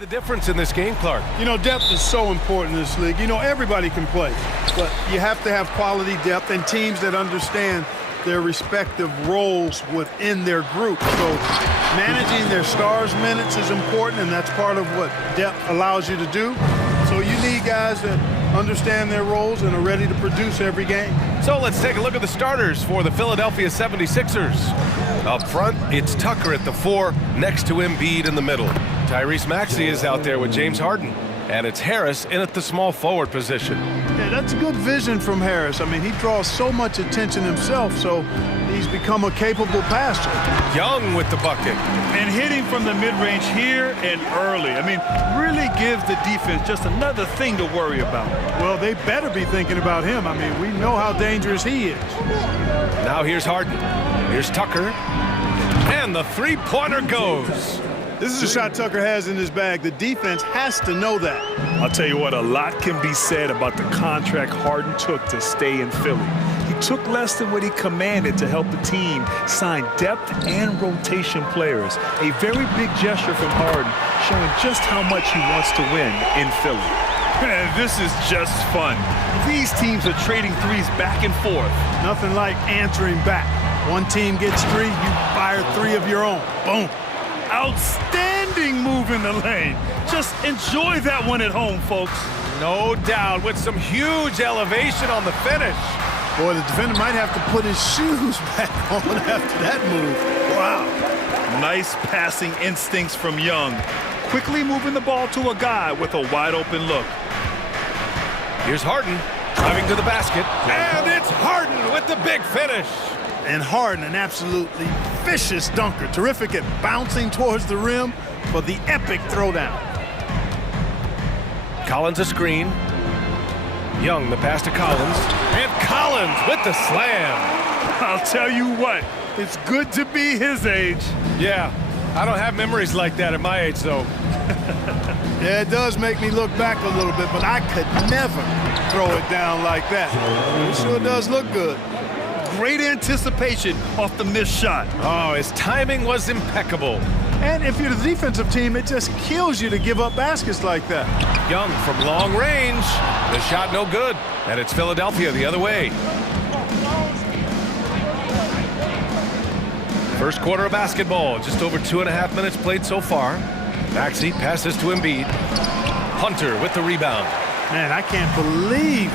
The difference in this game, Clark. You know, depth is so important in this league. You know, everybody can play, but you have to have quality depth and teams that understand their respective roles within their group. So managing their stars' minutes is important, and that's part of what depth allows you to do. So you need guys that understand their roles and are ready to produce every game. So let's take a look at the starters for the Philadelphia 76ers. Up front, it's Tucker at the 4, next to Embiid in the middle. Tyrese Maxey is out there with James Harden. And it's Harris in at the small forward position. Yeah, that's a good vision from Harris. I mean, he draws so much attention himself, so he's become a capable passer. Young with the bucket. And hitting from the mid-range here and early. I mean, really gives the defense just another thing to worry about. Well, they better be thinking about him. I mean, we know how dangerous he is. Now here's Harden. Here's Tucker. And the three-pointer goes. This is a shot Tucker has in his bag. The defense has to know that. I'll tell you what, a lot can be said about the contract Harden took to stay in Philly. He took less than what he commanded to help the team sign depth and rotation players. A very big gesture from Harden, showing just how much he wants to win in Philly. Man, this is just fun. These teams are trading threes back and forth. Nothing like answering back. One team gets 3, you fire 3 of your own. Boom. Outstanding move in the lane. Just enjoy that one at home, folks. No doubt, with some huge elevation on the finish. Boy, the defender might have to put his shoes back on after that move. Wow. Nice passing instincts from Young. Quickly moving the ball to a guy with a wide open look. Here's Harden driving to the basket. And it's Harden with the big finish. And Harden, an absolutely vicious dunker. Terrific at bouncing towards the rim for the epic throwdown. Collins a screen. Young, the pass to Collins. And Collins with the slam. I'll tell you what, it's good to be his age. Yeah, I don't have memories like that at my age, though. Yeah, it does make me look back a little bit, but I could never throw it down like that. It sure does look good. Great anticipation off the missed shot. Oh, his timing was impeccable. And if you're the defensive team, it just kills you to give up baskets like that. Young from long range. The shot no good. And it's Philadelphia the other way. First quarter of basketball. Just over 2.5 minutes played so far. Maxey passes to Embiid. Hunter with the rebound. Man, I can't believe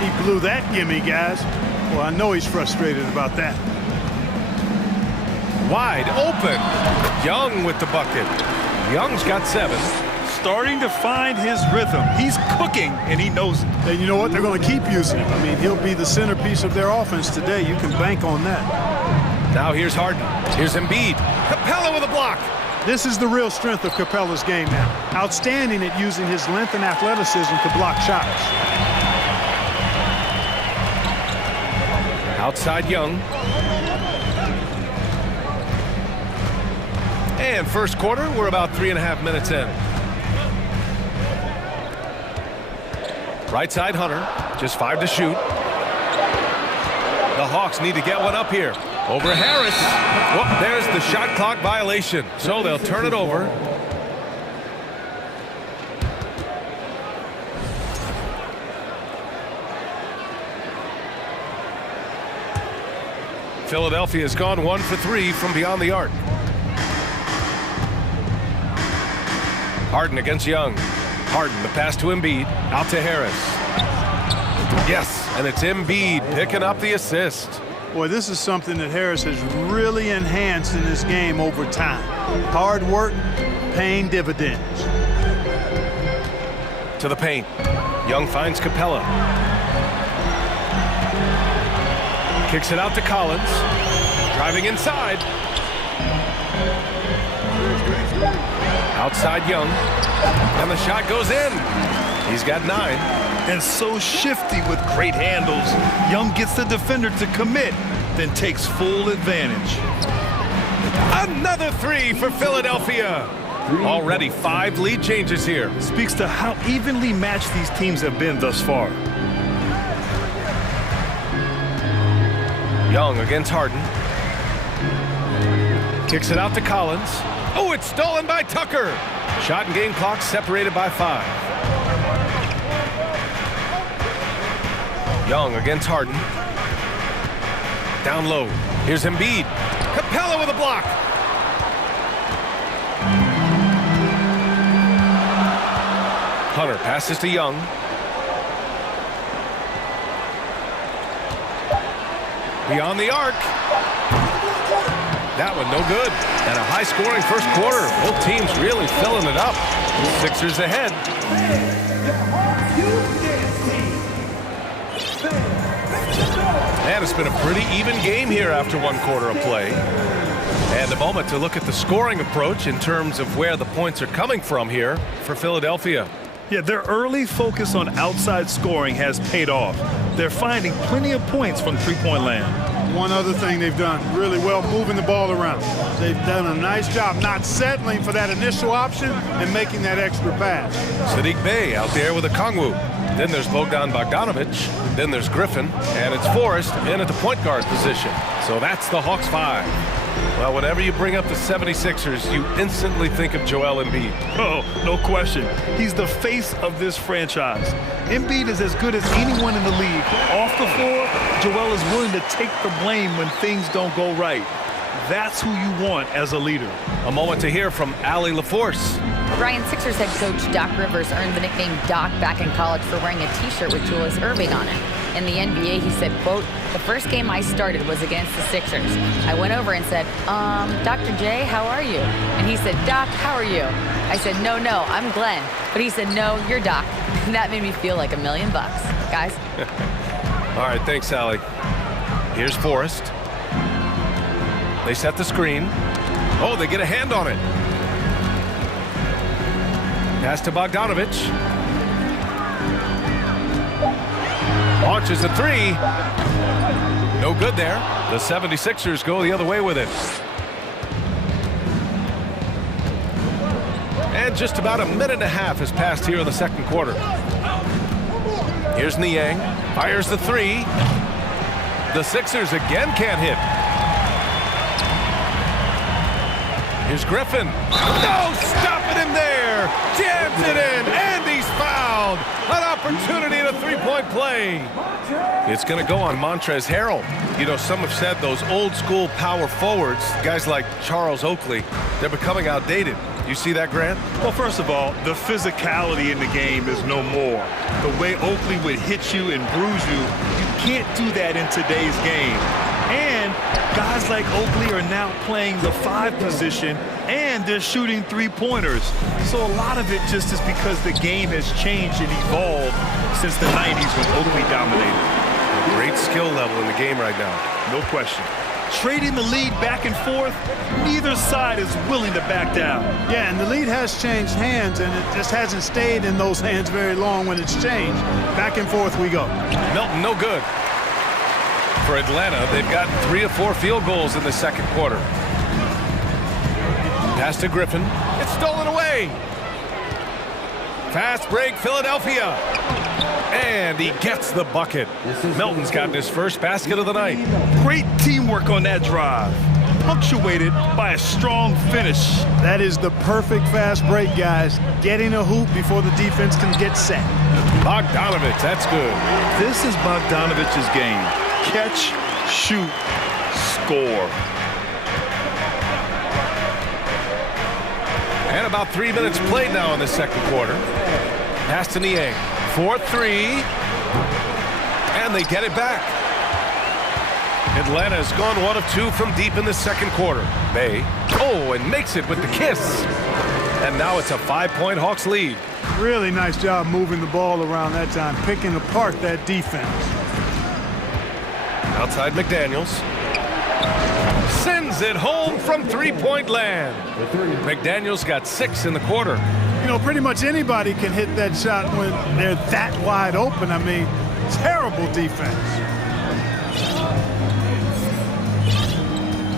he blew that gimme, guys. Well, I know he's frustrated about that. Wide open. Young with the bucket. Young's got 7. Starting to find his rhythm. He's cooking, and he knows it. And you know what? They're going to keep using him. I mean, he'll be the centerpiece of their offense today. You can bank on that. Now here's Harden. Here's Embiid. Capella with a block. This is the real strength of Capella's game now. Outstanding at using his length and athleticism to block shots. Outside Young. And first quarter, we're about 3.5 minutes in. Right side Hunter, just 5 to shoot. The Hawks need to get one up here. Over Harris. Whoop, there's the shot clock violation. So they'll turn it over. Philadelphia has gone 1 for 3 from beyond the arc. Harden against Young. Harden, the pass to Embiid. Out to Harris. Yes, and it's Embiid picking up the assist. Boy, this is something that Harris has really enhanced in his game over time. Hard work, paying dividends. To the paint. Young finds Capella. Kicks it out to Collins. Driving inside. Outside Young. And the shot goes in. He's got 9. And so shifty with great handles. Young gets the defender to commit, then takes full advantage. Another 3 for Philadelphia. Already 5 lead changes here. Speaks to how evenly matched these teams have been thus far. Young against Harden. Kicks it out to Collins. Oh, it's stolen by Tucker. Shot and game clock separated by 5. Young against Harden. Down low. Here's Embiid. Capella with a block. Hunter passes to Young. Beyond the arc. That one no good. And a high-scoring first quarter. Both teams really filling it up. Sixers ahead. And it's been a pretty even game here after one quarter of play. And a moment to look at the scoring approach in terms of where the points are coming from here for Philadelphia. Yeah, their early focus on outside scoring has paid off. They're finding plenty of points from three-point land. One other thing they've done really well, moving the ball around. They've done a nice job not settling for that initial option and making that extra pass. Sadiq Bey out there with a Kongwu. Then there's Bogdan Bogdanovic. Then there's Griffin. And it's Forrest in at the point guard position. So that's the Hawks 5. Well, whenever you bring up the 76ers, you instantly think of Joel Embiid. Oh, no question. He's the face of this franchise. Embiid is as good as anyone in the league. Off the floor, Joel is willing to take the blame when things don't go right. That's who you want as a leader. A moment to hear from Allie LaForce. Brian, Sixers head coach Doc Rivers earned the nickname Doc back in college for wearing a T-shirt with Julius Erving on it. In the NBA, he said, quote, "The first game I started was against the Sixers. I went over and said, Dr. J, how are you?" And he said, "Doc, how are you?" I said, no, I'm Glenn." But he said, "No, you're Doc." And that made me feel like $1 million, guys. All right, thanks, Allie. Here's Forrest. They set the screen. Oh, they get a hand on it. Pass to Bogdanovic. Launches a three. No good there. The 76ers go the other way with it. And just about a minute and a half has passed here in the second quarter. Here's Niang. Fires the three. The Sixers again can't hit. Here's Griffin. No, stopping him there. Jams it in, and he's fouled. An opportunity in a three-point play. It's going to go on Montrezl Harrell. You know, some have said those old-school power forwards, guys like Charles Oakley, they're becoming outdated. You see that, Grant? Well, first of all, the physicality in the game is no more. The way Oakley would hit you and bruise you, you can't do that in today's game. And guys like Oakley are now playing the 5 position, and they're shooting three-pointers. So a lot of it just is because the game has changed and evolved since the 90s when Oakley dominated. Great skill level in the game right now. No question. Trading the lead back and forth, neither side is willing to back down. Yeah, and the lead has changed hands, and it just hasn't stayed in those hands very long when it's changed. Back and forth we go. Milton, no good. For Atlanta, they've gotten 3 of 4 field goals in the second quarter. Pass to Griffin. It's stolen away. Fast break, Philadelphia. And he gets the bucket. Milton's gotten his first basket of the night. Great teamwork on that drive, punctuated by a strong finish. That is the perfect fast break, guys. Getting a hoop before the defense can get set. Bogdanovic, that's good. This is Bogdanovic's game. Catch, shoot, score. And about 3 minutes played now in the second quarter. Pass to Niang. 4-3. And they get it back. Atlanta has gone 1 of 2 from deep in the second quarter. Bay. Oh, and makes it with the kiss. And now it's a 5-point Hawks lead. Really nice job moving the ball around that time, picking apart that defense. Outside McDaniels. Sends it home from three-point land. McDaniels got 6 in the quarter. You know, pretty much anybody can hit that shot when they're that wide open. I mean, terrible defense.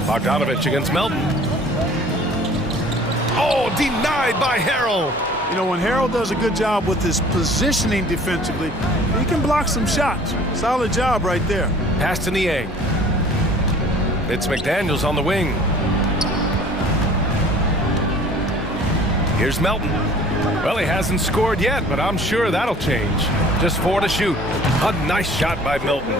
Bogdanovic against Melton. Oh, denied by Harrell. You know, when Harrell does a good job with his positioning defensively, he can block some shots. Solid job right there. Pass to Niang. It's McDaniels on the wing. Here's Melton. Well, he hasn't scored yet, but I'm sure that'll change. Just 4 to shoot. A nice shot by Melton.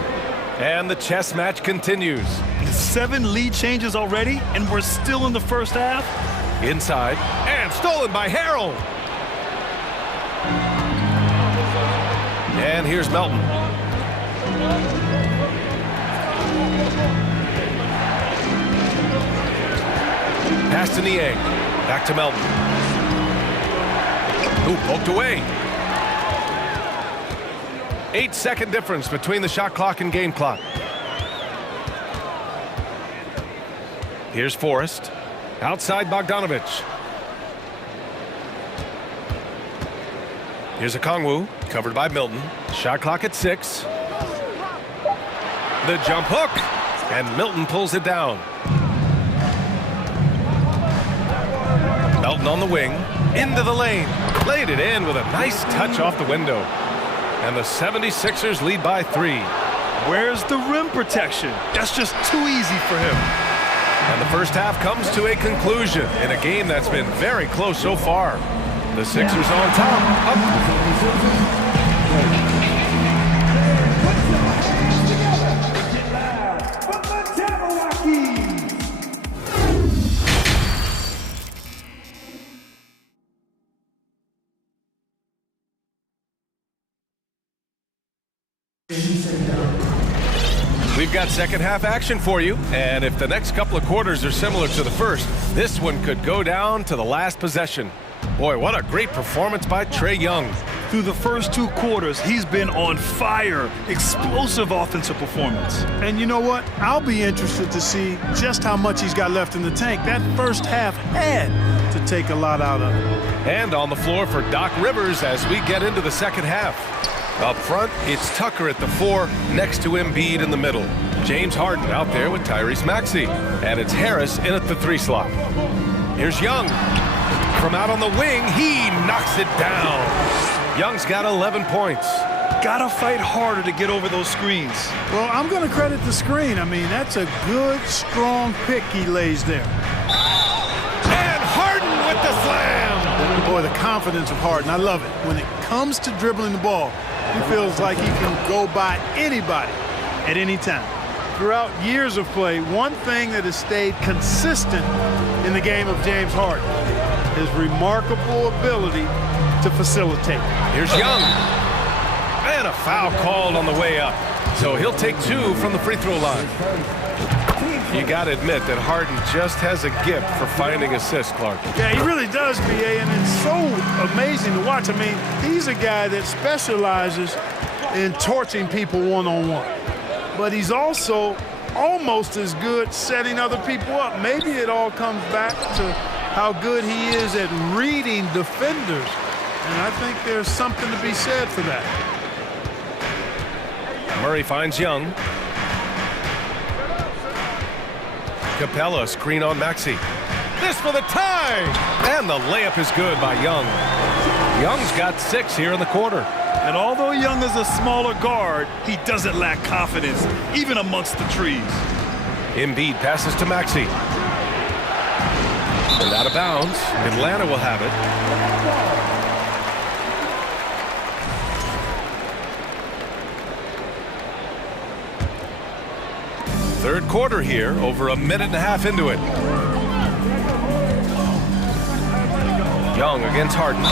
And the chess match continues. 7 lead changes already, and we're still in the first half. Inside, and stolen by Harrell. And here's Melton. Pass to Niang. Back to Melton. Ooh, poked away. 8-second difference between the shot clock and game clock. Here's Forrest. Outside Bogdanovich. Here's Okongwu, covered by Milton. Shot clock at 6. The jump hook, and Milton pulls it down. Melton on the wing, into the lane. Laid it in with a nice touch off the window. And the 76ers lead by 3. Where's the rim protection? That's just too easy for him. And the first half comes to a conclusion in a game that's been very close so far. The Sixers on top. We've got second half action for you, and if the next couple of quarters are similar to the first, this one could go down to the last possession. Boy, what a great performance by Trae Young. Through the first 2 quarters, he's been on fire. Explosive offensive performance. And you know what? I'll be interested to see just how much he's got left in the tank. That first half had to take a lot out of it. And on the floor for Doc Rivers as we get into the second half. Up front, it's Tucker at the 4, next to Embiid in the middle. James Harden out there with Tyrese Maxey. And it's Harris in at the 3 slot. Here's Young. From out on the wing, he knocks it down. Young's got 11 points. Gotta fight harder to get over those screens. Well, I'm going to credit the screen. I mean, that's a good, strong pick he lays there. And Harden with the slam. Boy, the confidence of Harden, I love it. When it comes to dribbling the ball, he feels like he can go by anybody at any time. Throughout years of play, one thing that has stayed consistent in the game of James Harden, his remarkable ability to facilitate. Here's Young. And a foul called on the way up. So he'll take 2 from the free throw line. You got to admit that Harden just has a gift for finding assists, Clark. Yeah, he really does, BA, and it's so amazing to watch. I mean, he's a guy that specializes in torching people one-on-one. But he's also almost as good setting other people up. Maybe it all comes back to how good he is at reading defenders. And I think there's something to be said for that. Murray finds Young. Capella screen on Maxey. This for the tie! And the layup is good by Young. Young's got 6 here in the quarter. And although Young is a smaller guard, he doesn't lack confidence, even amongst the trees. Embiid passes to Maxey. And out of bounds. Atlanta will have it. Third quarter here, over a minute and a half into it. Young against Harden.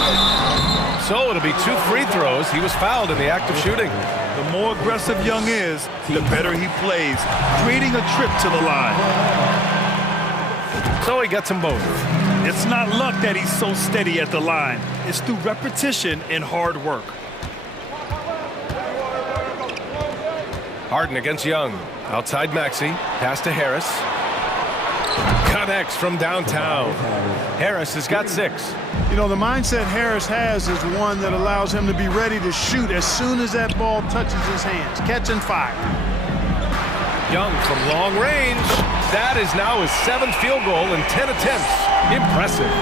So it'll be 2 free throws. He was fouled in the act of shooting. The more aggressive Young is, the better he plays, creating a trip to the line. So he gets them both. It's not luck that he's so steady at the line. It's through repetition and hard work. Harden against Young. Outside Maxey. Pass to Harris. Connects from downtown. Harris has got 6. You know, the mindset Harris has is one that allows him to be ready to shoot as soon as that ball touches his hands. Catch and fire. Young from long range. That is now his 7th field goal in 10 attempts. Impressive.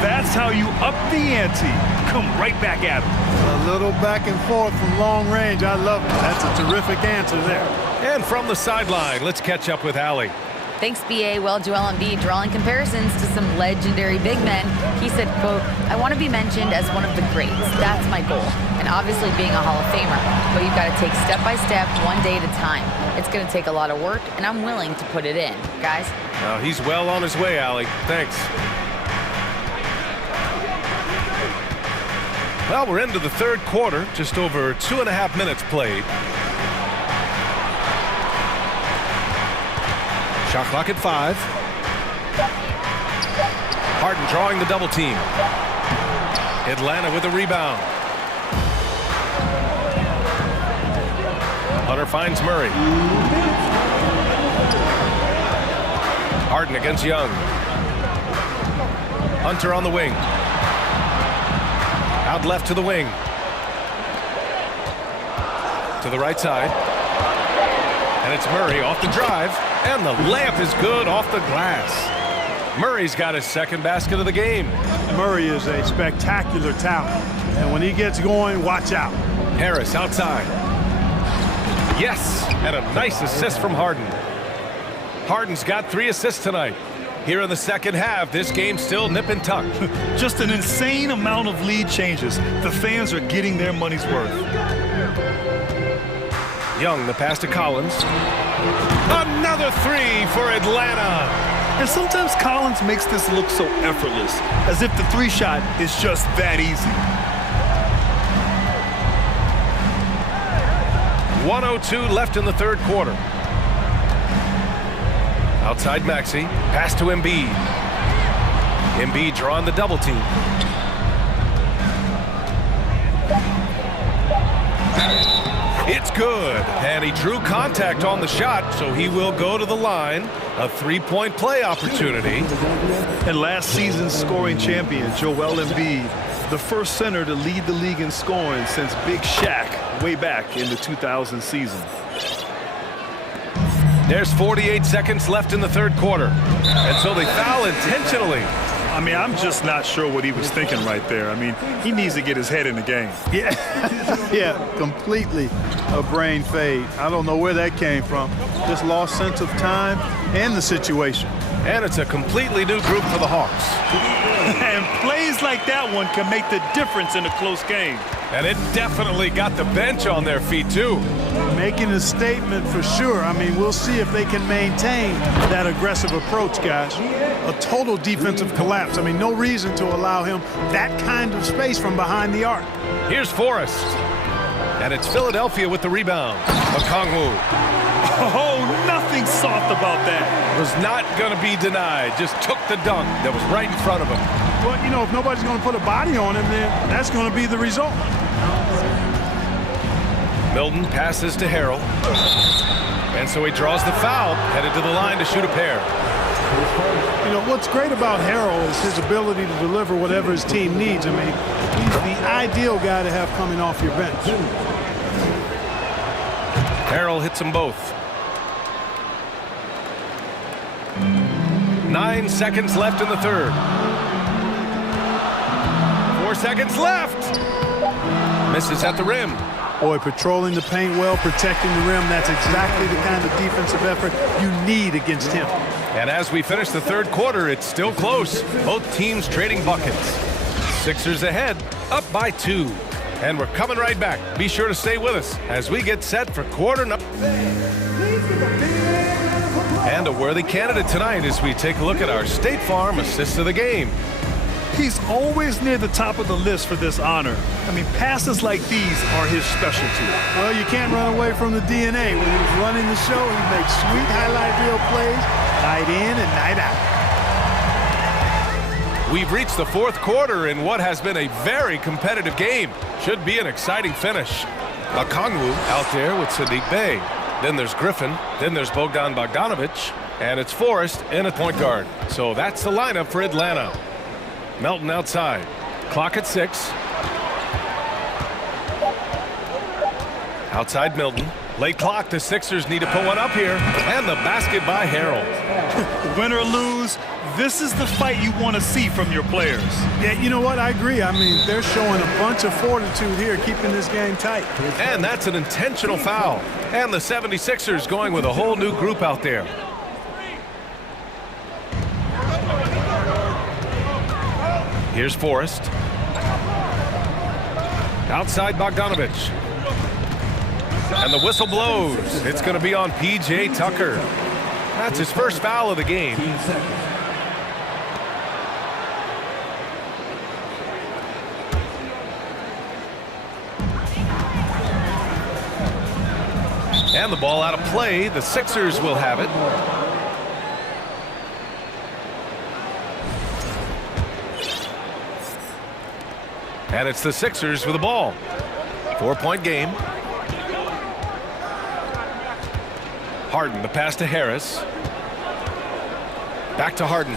That's how you up the ante. Come right back at him. A little back and forth from long range. I love it. That's a terrific answer there. And from the sideline, let's catch up with Allie. Thanks, BA. Well, Joel Embiid drawing comparisons to some legendary big men. He said, quote, "I want to be mentioned as one of the greats. That's my goal. And obviously being a Hall of Famer. But you've got to take step by step, one day at a time. It's going to take a lot of work, and I'm willing to put it in." Guys? He's well on his way, Allie. Thanks. Well, we're into the third quarter. Just over 2.5 minutes played. Shot clock at 5. Harden drawing the double team. Atlanta with a rebound. Hunter finds Murray. Harden against Young. Hunter on the wing. Out left to the wing. To the right side. And it's Murray off the drive. And the layup is good off the glass. Murray's got his second basket of the game. Murray is a spectacular talent. And when he gets going, watch out. Harris outside. Yes, and a nice assist from Harden. Harden's got 3 assists tonight. Here in the second half, this game's still nip and tuck. Just an insane amount of lead changes. The fans are getting their money's worth. Young, the pass to Collins. Another 3 for Atlanta. And sometimes Collins makes this look so effortless, as if the 3-shot is just that easy. 1:02 left in the third quarter. Outside Maxey, pass to Embiid. Embiid drawing the double team. It's good, and he drew contact on the shot, so he will go to the line. A 3-point play opportunity. And last season's scoring champion, Joel Embiid, the first center to lead the league in scoring since Big Shaq way back in the 2000 season. There's 48 seconds left in the third quarter, and so they foul intentionally. I mean, I'm just not sure what he was thinking right there. I mean, he needs to get his head in the game. Yeah, yeah, completely a brain fade. I don't know where that came from. Just lost sense of time and the situation. And it's a completely new group for the Hawks. And plays like that one can make the difference in a close game. And it definitely got the bench on their feet, too. Making a statement for sure. I mean, we'll see if they can maintain that aggressive approach, guys. A total defensive collapse. I mean, no reason to allow him that kind of space from behind the arc. Here's Forrest. And it's Philadelphia with the rebound. Okongwu. Oh, nothing soft about that. Was not going to be denied. Just took the dunk that was right in front of him. Well, you know, if nobody's going to put a body on him, then that's going to be the result. Milton passes to Harrell. And so he draws the foul, headed to the line to shoot a pair. You know, what's great about Harrell is his ability to deliver whatever his team needs. I mean, he's the ideal guy to have coming off your bench. Harrell hits them both. 9 seconds left in the third. 4 seconds left. Misses at the rim. Boy, patrolling the paint well, protecting the rim. That's exactly the kind of defensive effort you need against him. And as we finish the third quarter, it's still close. Both teams trading buckets. Sixers ahead, up by 2. And we're coming right back. Be sure to stay with us as we get set for quarter number. And a worthy candidate tonight as we take a look at our State Farm assist of the game. He's always near the top of the list for this honor. I mean, passes like these are his specialty. Well, you can't run away from the DNA. When he's running the show, he makes sweet highlight reel plays night in and night out. We've reached the fourth quarter in what has been a very competitive game. Should be an exciting finish. Okongwu out there with Sadiq Bey. Then there's Griffin. Then there's Bogdan Bogdanovic. And it's Forrest in a point guard. So that's the lineup for Atlanta. Melton outside. Clock at 6. Outside Milton. Late clock. The Sixers need to put one up here. And the basket by Harrell. Win or lose, this is the fight you want to see from your players. Yeah, you know what? I agree. I mean, they're showing a bunch of fortitude here, keeping this game tight. And that's an intentional foul. And the 76ers going with a whole new group out there. Here's Forrest. Outside Bogdanovich. And the whistle blows. It's going to be on P.J. Tucker. That's his first foul of the game. And the ball out of play. The Sixers will have it. And it's the Sixers with the ball. 4-point game. Harden, the pass to Harris. Back to Harden.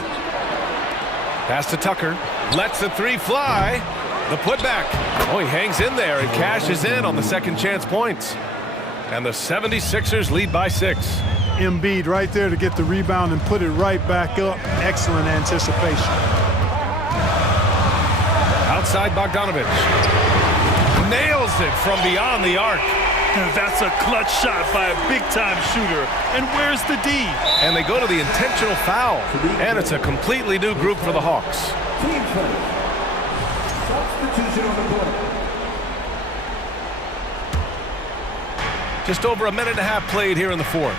Pass to Tucker. Lets the three fly. The putback. Oh, he hangs in there and cashes in on the second chance points. And the 76ers lead by 6. Embiid right there to get the rebound and put it right back up. Excellent anticipation. Outside Bogdanovich. Nails it from beyond the arc. And that's a clutch shot by a big-time shooter. And where's the D? And they go to the intentional foul. And it's a completely new group for the Hawks. Team play. Substitution on the court. Just over a minute and a half played here in the fourth.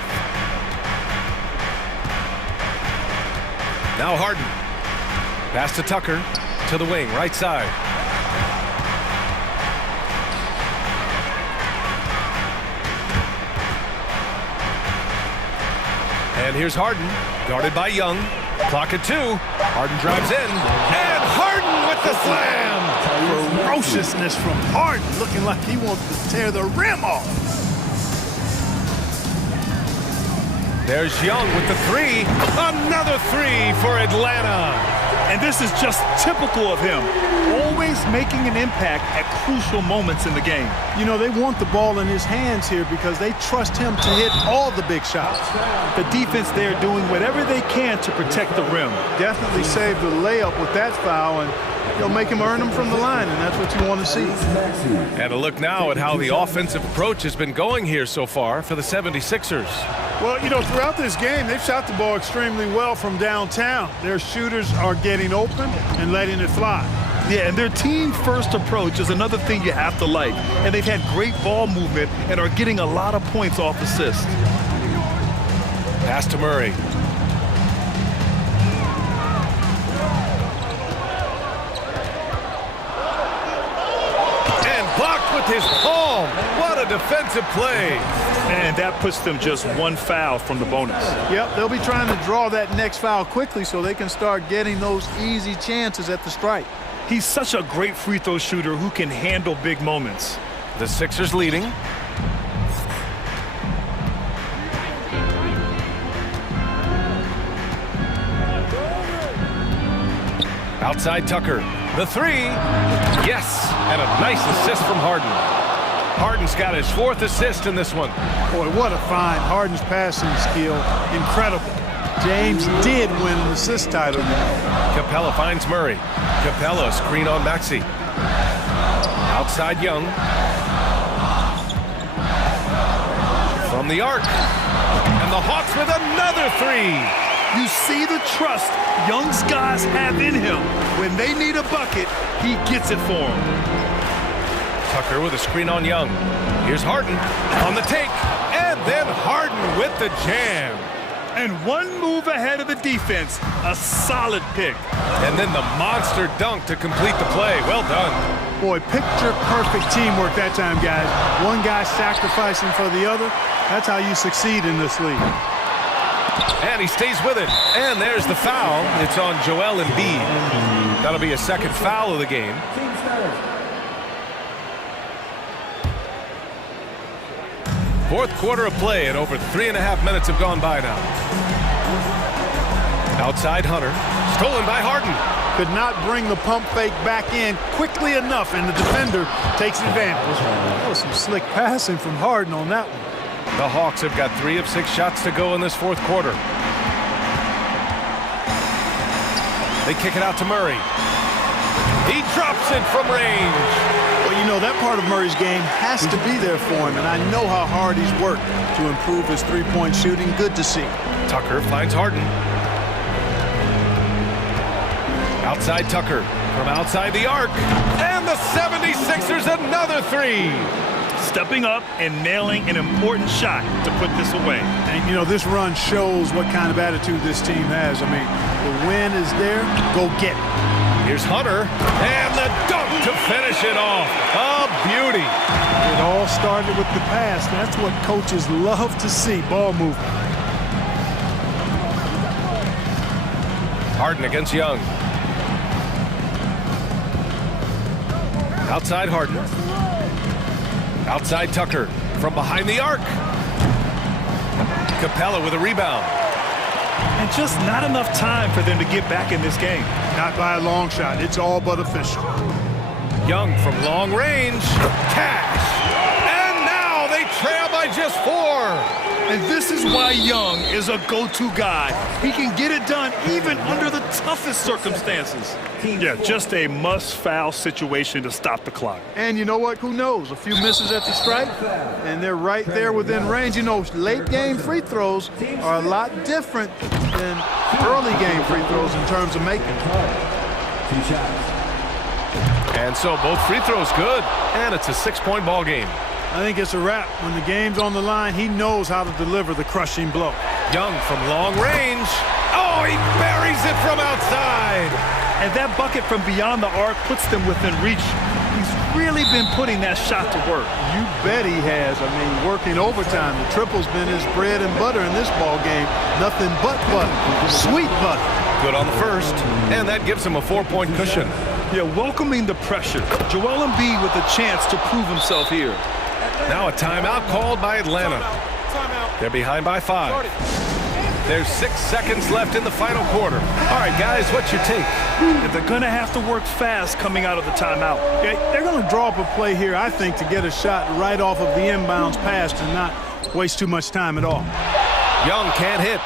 Now Harden. Pass to Tucker. To the wing, right side. And here's Harden, guarded by Young. Clock at 2. Harden drives in. And Harden with the slam! Ferociousness from Harden, looking like he wants to tear the rim off. There's Young with the 3. Another 3 for Atlanta. And this is just typical of him, always making an impact at crucial moments in the game. You know, they want the ball in his hands here because they trust him to hit all the big shots. The defense there doing whatever they can to protect the rim. Definitely saved the layup with that foul, and he'll make him earn them from the line, and that's what you want to see. And a look now at how the offensive approach has been going here so far for the 76ers. Well, you know, throughout this game, they've shot the ball extremely well from downtown. Their shooters are getting open and letting it fly. Yeah, and their team-first approach is another thing you have to like. And they've had great ball movement and are getting a lot of points off assists. Pass to Murray. And blocked with his palm. What a defensive play. And that puts them just one foul from the bonus. Yep, they'll be trying to draw that next foul quickly so they can start getting those easy chances at the strike. He's such a great free throw shooter who can handle big moments. The Sixers leading. Outside Tucker. The 3. Yes, and a nice assist from Harden. Harden's got his 4th assist in this one. Boy, what a find. Harden's passing skill. Incredible. James did win an assist title. Capella finds Murray. Capella screen on Maxey. Outside Young. From the arc. And the Hawks with another 3. You see the trust Young's guys have in him. When they need a bucket, he gets it for them. Tucker with a screen on Young. Here's Harden on the take. And then Harden with the jam. And one move ahead of the defense. A solid pick. And then the monster dunk to complete the play. Well done. Boy, picture-perfect teamwork that time, guys. One guy sacrificing for the other. That's how you succeed in this league. And he stays with it. And there's the foul. It's on Joel Embiid. That'll be a second foul of the game. Fourth quarter of play, and over 3.5 minutes have gone by now. Outside Hunter. Stolen by Harden. Could not bring the pump fake back in quickly enough, and the defender takes advantage. That was some slick passing from Harden on that one. The Hawks have got 3 of 6 shots to go in this fourth quarter. They kick it out to Murray. He drops it from range. Well, you know, that part of Murray's game has to be there for him, and I know how hard he's worked to improve his three-point shooting. Good to see. Tucker finds Harden. Outside Tucker. from outside the arc. And the 76ers another three. Stepping up and nailing an important shot to put this away. And, you know, this run shows what kind of attitude this team has. I mean, the win is there. Go get it. Here's Hunter, and the dunk to finish it off. A beauty. It all started with the pass. That's what coaches love to see, ball movement. Harden against Young. Outside Harden. Outside Tucker from behind the arc. Capella with a rebound. And just not enough time for them to get back in this game. Not by a long shot. It's all but official. Young from long range. Cash. And now they trail by just 4. And this is why Young is a go-to guy. He can get it done even under the toughest circumstances. Yeah, just a must-foul situation to stop the clock. And you know what? Who knows? A few misses at the stripe, and they're right there within range. You know, late-game free throws are a lot different than early-game free throws in terms of making. And so both free throws good, and it's a 6-point ball game. I think it's a wrap. When the game's on the line, he knows how to deliver the crushing blow. Young from long range. Oh, he buries it from outside. And that bucket from beyond the arc puts them within reach. He's really been putting that shot to work. You bet he has. I mean, working overtime. The triple's been his bread and butter in this ball game. Nothing but butter. Sweet butter. Good on the first, and that gives him a 4-point cushion. Yeah, welcoming the pressure. Joel Embiid with a chance to prove himself here. Now a timeout called by Atlanta. They're behind by 5. There's 6 seconds left in the final quarter. All right, guys, what's your take? If they're going to have to work fast coming out of the timeout. They're going to draw up a play here, I think, to get a shot right off of the inbounds pass and not waste too much time at all. Young can't hit.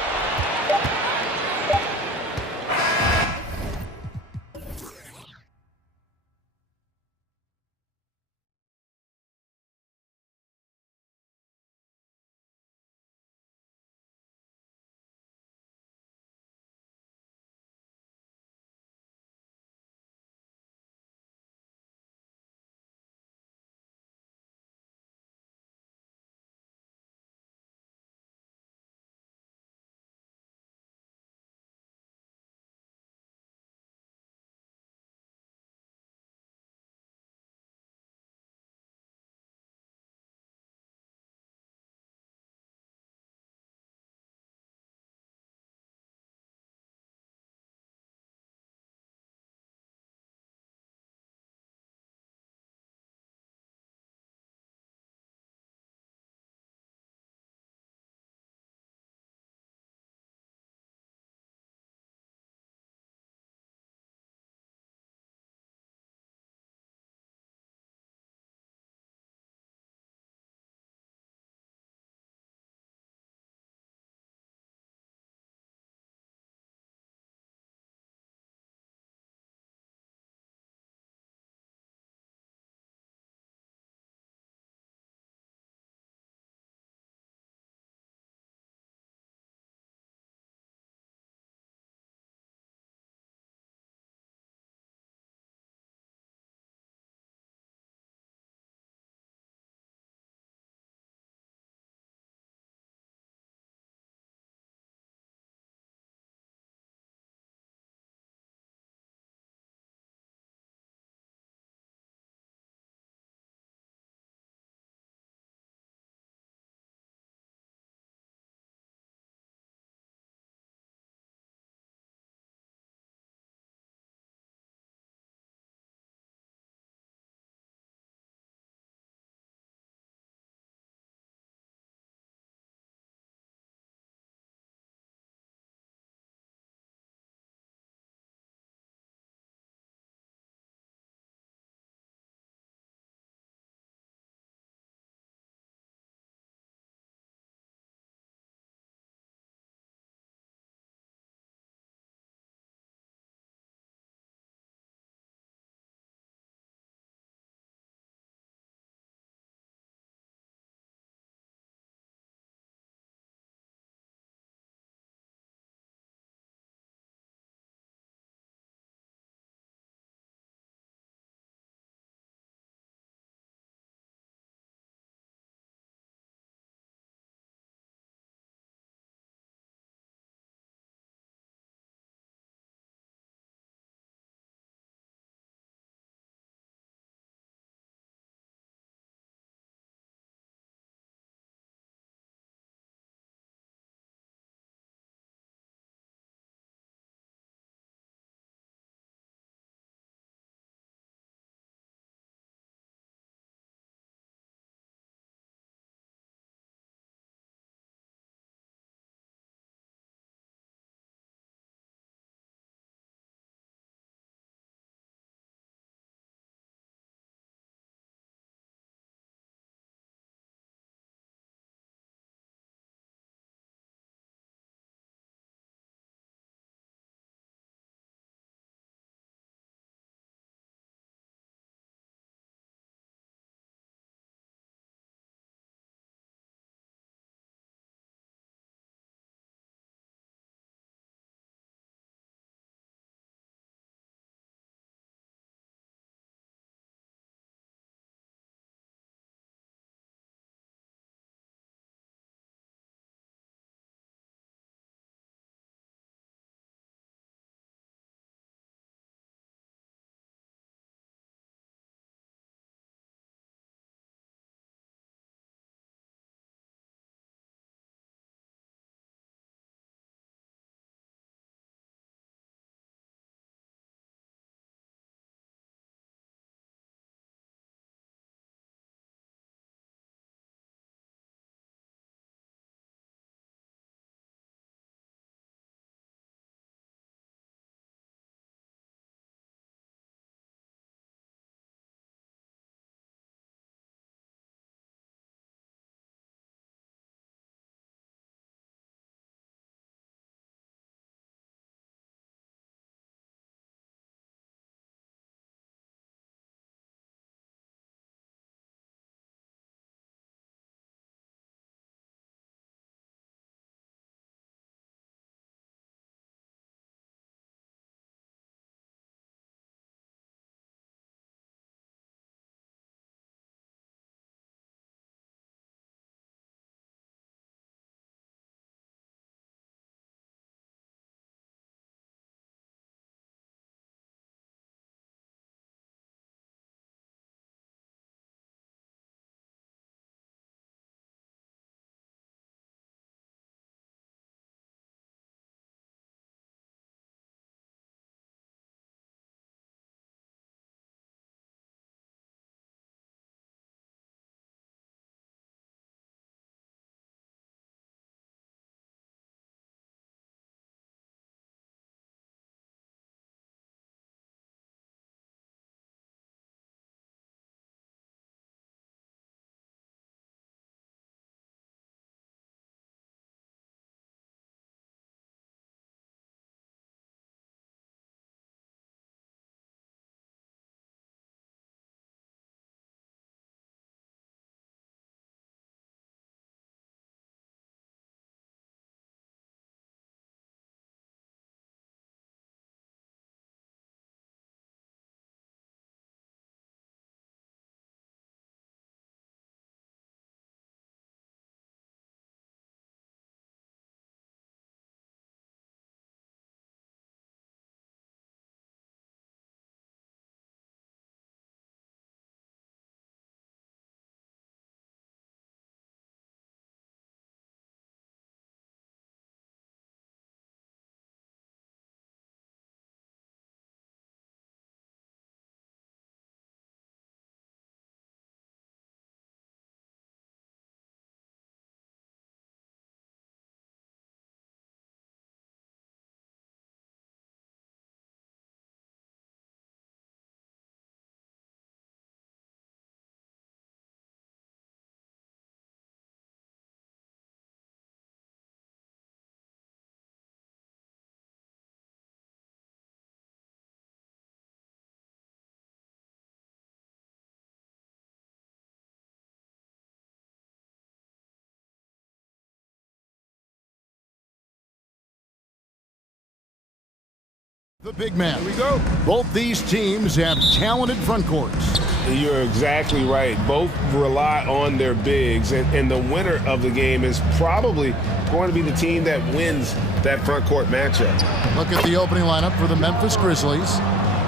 The big man. Here we go. Both these teams have talented front courts. You're exactly right. Both rely on their bigs, and the winner of the game is probably going to be the team that wins that front court matchup. Look at the opening lineup for the Memphis Grizzlies.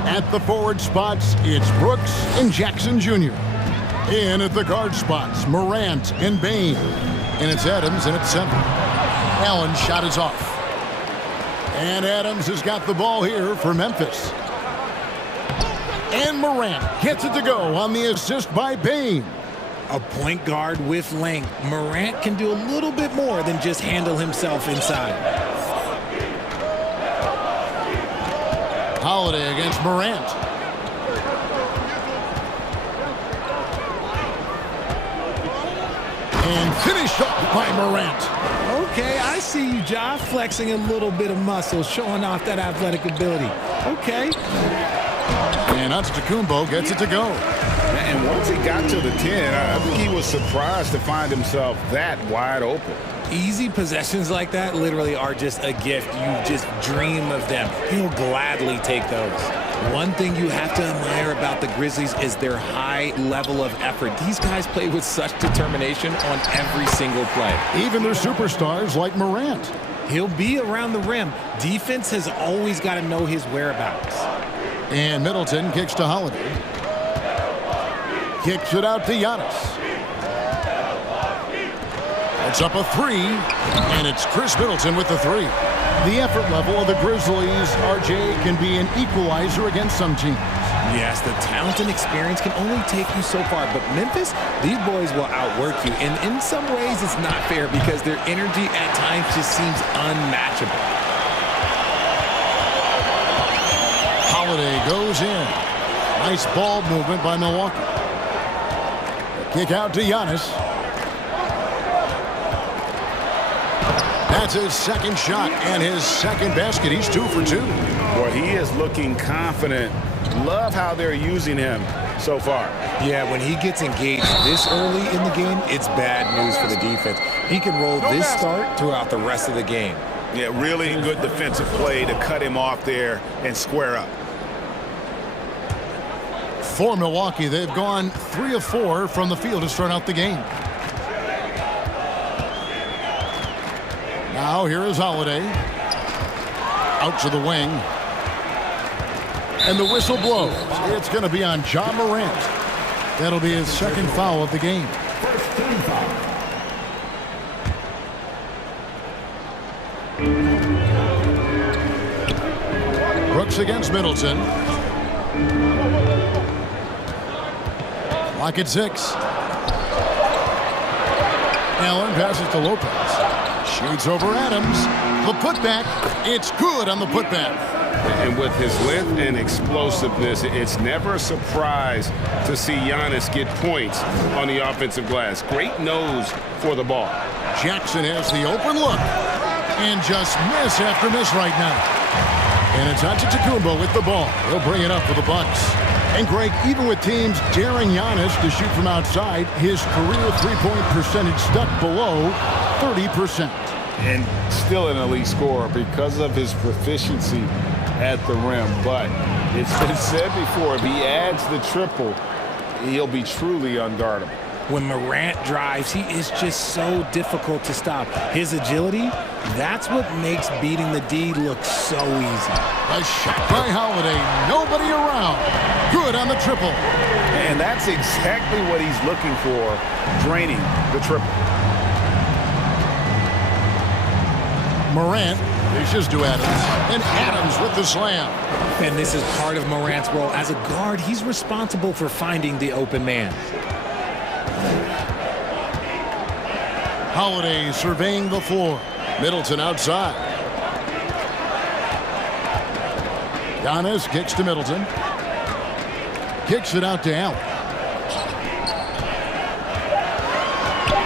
At the forward spots, it's Brooks and Jackson Jr. In at the guard spots, Morant and Bain. And it's Adams in at center. Allen's shot is off. And Adams has got the ball here for Memphis. And Morant gets it to go on the assist by Bain. A point guard with length. Morant can do a little bit more than just handle himself inside. Holiday against Morant. And finished off by Morant. Okay, I see you, Ja, flexing a little bit of muscle, showing off that athletic ability. Okay. And Antetokounmpo gets it to go. And once he got to the 10, I think he was surprised to find himself that wide open. Easy possessions like that literally are just a gift. You just dream of them. He'll gladly take those. One thing you have to admire about the Grizzlies is their high level of effort. These guys play with such determination on every single play. Even their superstars like Morant. He'll be around the rim. Defense has always got to know his whereabouts. And Middleton kicks to Holiday. Kicks it out to Giannis. It's up a three, and it's Chris Middleton with the three. The effort level of the Grizzlies, RJ, can be an equalizer against some teams. Yes, the talent and experience can only take you so far, but Memphis, these boys will outwork you. And in some ways, it's not fair because their energy at times just seems unmatchable. Holiday goes in. Nice ball movement by Milwaukee. Kick out to Giannis. That's his second shot and his second basket. He's 2 for 2. Boy, he is looking confident. Love how they're using him so far. Yeah, when he gets engaged this early in the game, it's bad news for the defense. He can roll this start throughout the rest of the game. Yeah, really good defensive play to cut him off there and square up. For Milwaukee, they've gone 3 of 4 from the field to start out the game. Now here is Holiday. Out to the wing. And the whistle blows. It's going to be on Ja Morant. That'll be his second foul of the game. Brooks against Middleton. Lock at 6. Allen passes to Lopez. Shoots over Adams. The putback. It's good on the putback. And with his length and explosiveness, it's never a surprise to see Giannis get points on the offensive glass. Great nose for the ball. Jackson has the open look. And just miss after miss right now. And it's Antetokounmpo with the ball. He'll bring it up for the Bucks. And Greg, even with teams daring Giannis to shoot from outside, his career three-point percentage stuck below 30%. And still an elite scorer because of his proficiency at the rim. But it's been said before, if he adds the triple, he'll be truly unguardable. When Morant drives, he is just so difficult to stop. His agility, that's what makes beating the D look so easy. A shot by Holiday. Nobody around. Good on the triple. And that's exactly what he's looking for, draining the triple. Morant dishes to Adams. And Adams with the slam. And this is part of Morant's role. As a guard, he's responsible for finding the open man. Holiday surveying the floor. Middleton outside. Giannis kicks to Middleton. Kicks it out to Allen.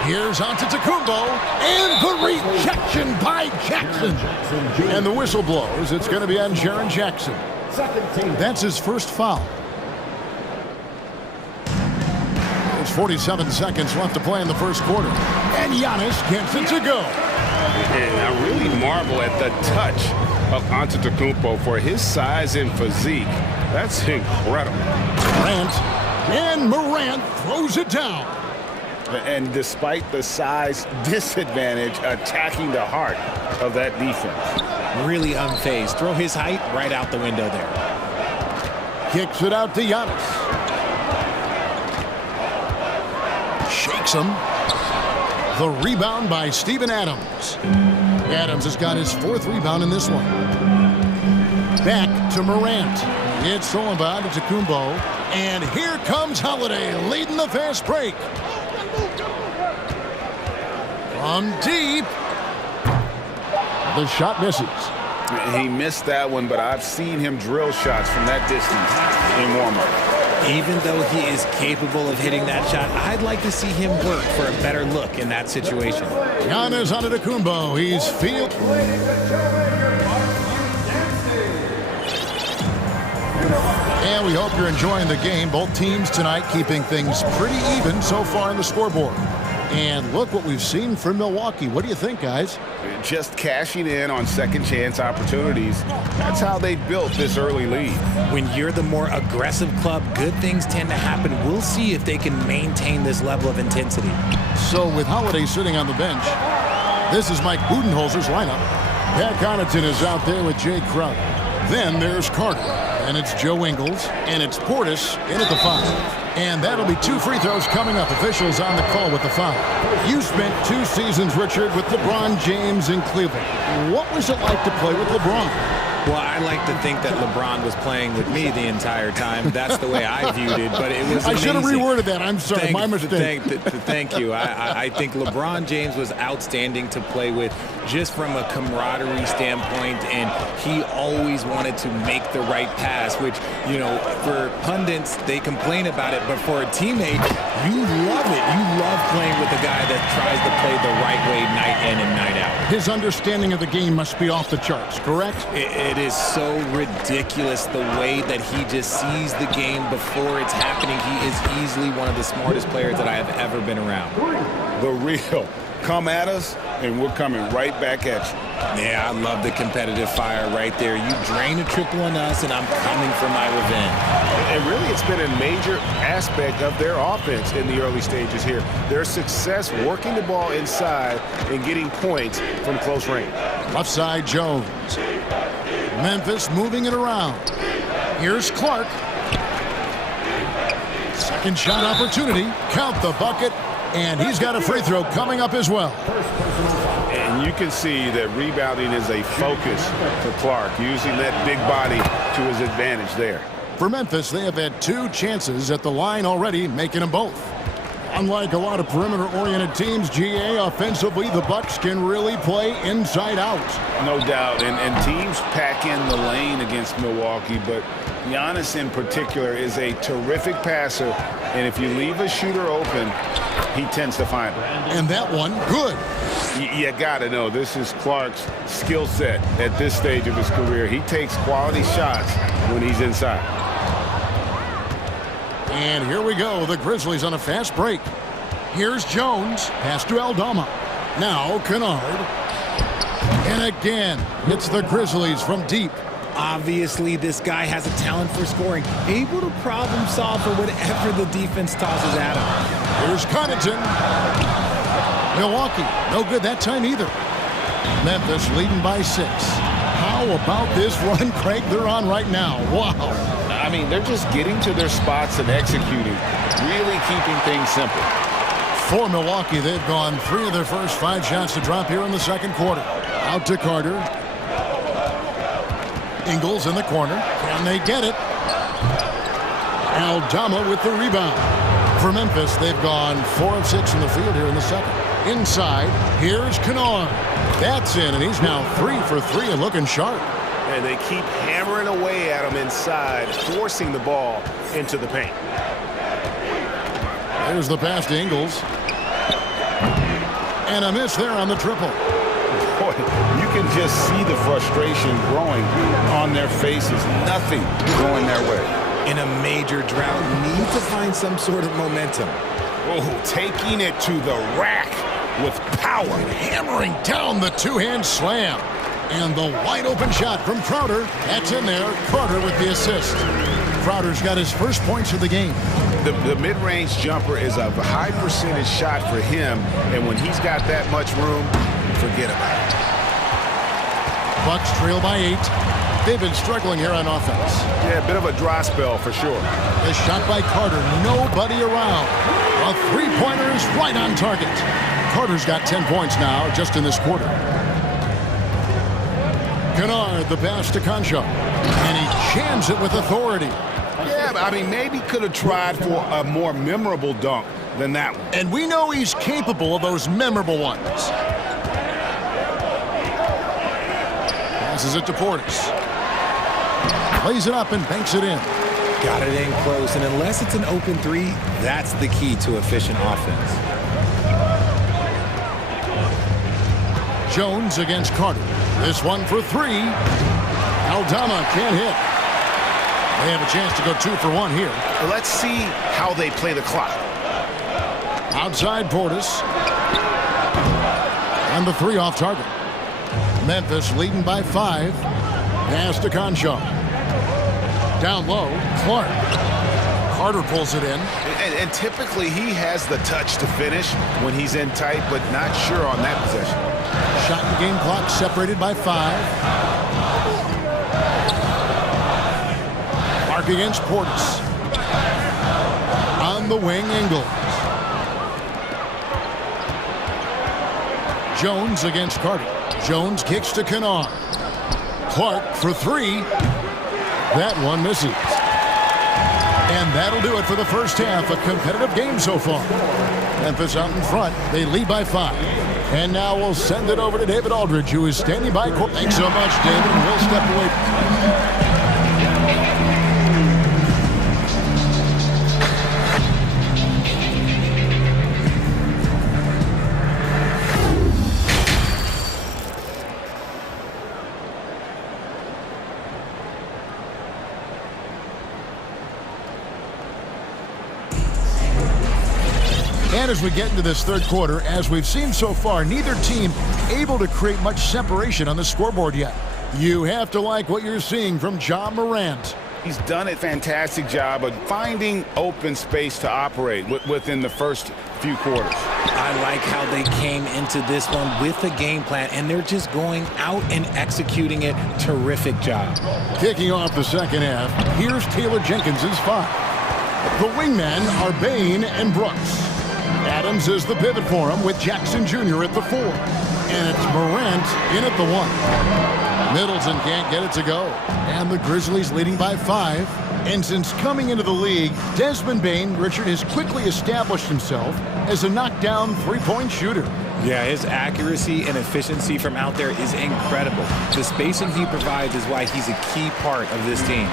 Here's Antetokounmpo. And the rejection by Jackson. And the whistle blows. It's going to be on Jaren Jackson. That's his first foul. There's 47 seconds left to play in the first quarter. And Giannis gets it to go. And I really marvel at the touch of Antetokounmpo for his size and physique. That's incredible. Morant throws it down. And despite the size disadvantage, attacking the heart of that defense. Really unfazed. Throw his height right out the window there. Kicks it out to Giannis. Shakes him. The rebound by Steven Adams. Adams has got his 4th rebound in this one. Back to Morant. It's stolen by Antetokounmpo. And here comes Holiday leading the fast break. From deep. The shot misses. He missed that one, but I've seen him drill shots from that distance in warm-up. Even though he is capable of hitting that shot, I'd like to see him work for a better look in that situation. Giannis Antetokounmpo, he's field. And we hope you're enjoying the game. Both teams tonight keeping things pretty even so far on the scoreboard. And look what we've seen from Milwaukee. What do you think, guys? Just cashing in on second chance opportunities. That's how they built this early lead. When you're the more aggressive club, good things tend to happen. We'll see if they can maintain this level of intensity. So with Holiday sitting on the bench, this is Mike Budenholzer's lineup. Pat Connaughton is out there with Jay Crowder. Then there's Carter, and it's Joe Ingles, and it's Portis in at the 5. And that'll be 2 free throws coming up. Officials on the call with the foul. You spent 2 seasons, Richard, with LeBron James in Cleveland. What was it like to play with LeBron? Well, I like to think that LeBron was playing with me the entire time. That's the way I viewed it, but it was amazing. I should have reworded that. I'm sorry, my mistake. Thank you. I think LeBron James was outstanding to play with just from a camaraderie standpoint, and he always wanted to make the right pass, which, you know, for pundits, they complain about it, but for a teammate, you love it. You love playing with a guy that tries to play the right way night in and night out. His understanding of the game must be off the charts, correct? It is so ridiculous the way that he just sees the game before it's happening. He is easily one of the smartest players that I have ever been around. The real. Come at us, and we're coming right back at you. Yeah, I love the competitive fire right there. You drain a triple on us, and I'm coming for my revenge. And really, it's been a major aspect of their offense in the early stages here. Their success working the ball inside and getting points from close range. Left side, Jones. Memphis moving it around. Here's Clark. Second shot opportunity. Count the bucket. And he's got a free throw coming up as well. And you can see that rebounding is a focus for Clark, using that big body to his advantage there. For Memphis, they have had 2 chances at the line already, making them both. Unlike a lot of perimeter-oriented teams, GA, offensively, the Bucks can really play inside out. No doubt, and teams pack in the lane against Milwaukee, but Giannis in particular is a terrific passer, and if you leave a shooter open, he tends to find it. And that one, good. You gotta know, this is Clark's skill set at this stage of his career. He takes quality shots when he's inside. And here we go, the Grizzlies on a fast break. Here's Jones, pass to Aldama. Now Kennard. And again, it's the Grizzlies from deep. Obviously, this guy has a talent for scoring, able to problem solve for whatever the defense tosses at him. Here's Connaughton. Milwaukee, no good that time either. Memphis leading by 6. How about this run, Craig, they're on right now? Wow. I mean, they're just getting to their spots and executing, really keeping things simple. For Milwaukee, they've gone 3 of their first 5 shots to drop here in the second quarter. Out to Carter. Ingles in the corner. Can they get it? Aldama with the rebound. For Memphis, they've gone 4 of 6 in the field here in the second. Inside, here's Kennard. That's in, and he's now 3 for 3 and looking sharp. And they keep hammering away at him inside, forcing the ball into the paint. There's the pass to Ingles. And a miss there on the triple. Boy, you can just see the frustration growing on their faces. Nothing going their way. In a major drought, need to find some sort of momentum. Oh, taking it to the rack with power. Hammering down the 2-hand slam. And the wide open shot from Crowder. That's in there. Carter with the assist. Crowder's got his first points of the game. The mid-range jumper is a high percentage shot for him, and when he's got that much room, forget about it. Bucks trail by 8. They've been struggling here on offense. Yeah, a bit of a dry spell for sure. The shot by Carter, nobody around. A three-pointer is right on target. Carter's got 10 points now just in this quarter. Kennard, the pass to Concho. And he jams it with authority. Yeah, but I mean, maybe could have tried for a more memorable dunk than that one. And we know he's capable of those memorable ones. Passes it to Portis. Plays it up and banks it in. Got it in close, and unless it's an open three, that's the key to efficient offense. Jones against Carter. This one for 3. Aldama can't hit. They have a chance to go 2 for 1 here. Let's see how they play the clock. Outside Portis. And the 3 off target. Memphis leading by 5. Pass to Concho. Down low, Clark. Carter pulls it in. And typically he has the touch to finish when he's in tight, but not sure on that possession. Shot and game clock separated by 5. Mark against Portis. On the wing, Ingles. Jones against Carter. Jones kicks to Kennard. Clark for 3. That one misses. And that'll do it for the first half. A competitive game so far. Memphis out in front. They lead by 5. And now we'll send it over to David Aldridge, who is standing by court. Thanks so much, David. We'll step away. And as we get into this third quarter, as we've seen so far, neither team able to create much separation on the scoreboard yet. You have to like what you're seeing from John Morant. He's done a fantastic job of finding open space to operate within the first few quarters. I like how they came into this one with a game plan, and they're just going out and executing it. Terrific job. Kicking off the second half, here's Taylor Jenkins' 5. The wingmen are Bain and Brooks. Adams is the pivot for him with Jackson Jr. at the 4. And it's Morant in at the 1. Middleton can't get it to go. And the Grizzlies leading by 5. And since coming into the league, Desmond Bain, Richard, has quickly established himself as a knockdown three-point shooter. Yeah, his accuracy and efficiency from out there is incredible. The spacing he provides is why he's a key part of this team.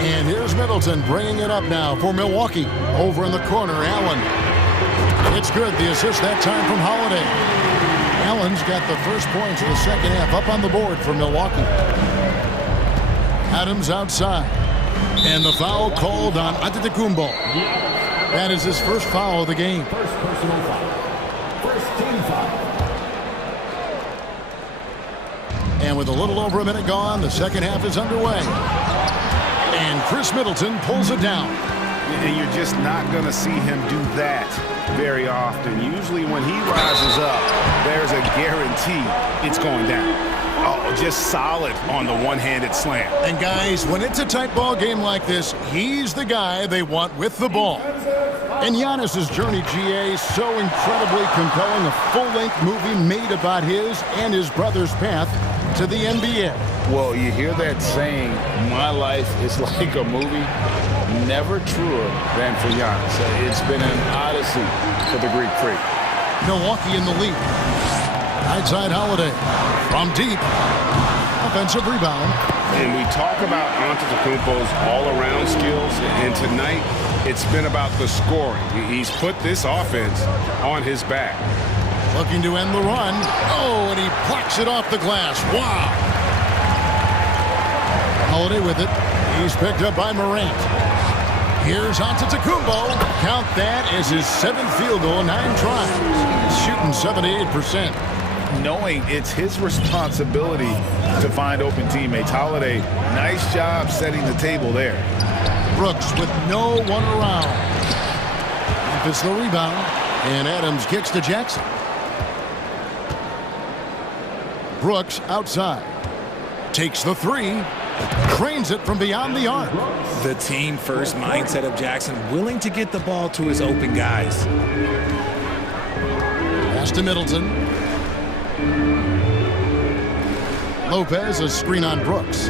And here's Middleton bringing it up now for Milwaukee. Over in the corner, Allen. It's good. The assist that time from Holiday. Allen's got the first points of the second half up on the board for Milwaukee. Adams outside. And the foul called on Antetokounmpo. That is his first foul of the game. First personal foul. First team foul. And with a little over a minute gone, the second half is underway. And Chris Middleton pulls it down. And you're just not going to see him do that very often. Usually when he rises up, there's a guarantee it's going down. Oh, just solid on the one-handed slam. And guys, when it's a tight ball game like this, he's the guy they want with the ball. And Giannis's journey, GA, so incredibly compelling. A full-length movie made about his and his brother's path to the NBA. Well, you hear that saying, my life is like a movie. Never truer than for Giannis. It's been an odyssey for the Greek freak. Milwaukee in the lead. Outside Holiday. From deep. Offensive rebound. And we talk about Antetokounmpo's all-around skills, and tonight it's been about the scoring. He's put this offense on his back. Looking to end the run. Oh, and he plucks it off the glass. Wow. Holiday with it. He's picked up by Morant. Here's Antetokounmpo. Count that as his 7th field goal in 9 tries. He's shooting 78%. knowing it's his responsibility to find open teammates. Holiday, nice job setting the table there. Brooks with no one around. Memphis the rebound, and Adams kicks to Jackson. Brooks outside. Takes the three. Cranes it from beyond the arc. The team-first mindset of Jackson, willing to get the ball to his open guys. Pass to Middleton. Lopez, a screen on Brooks.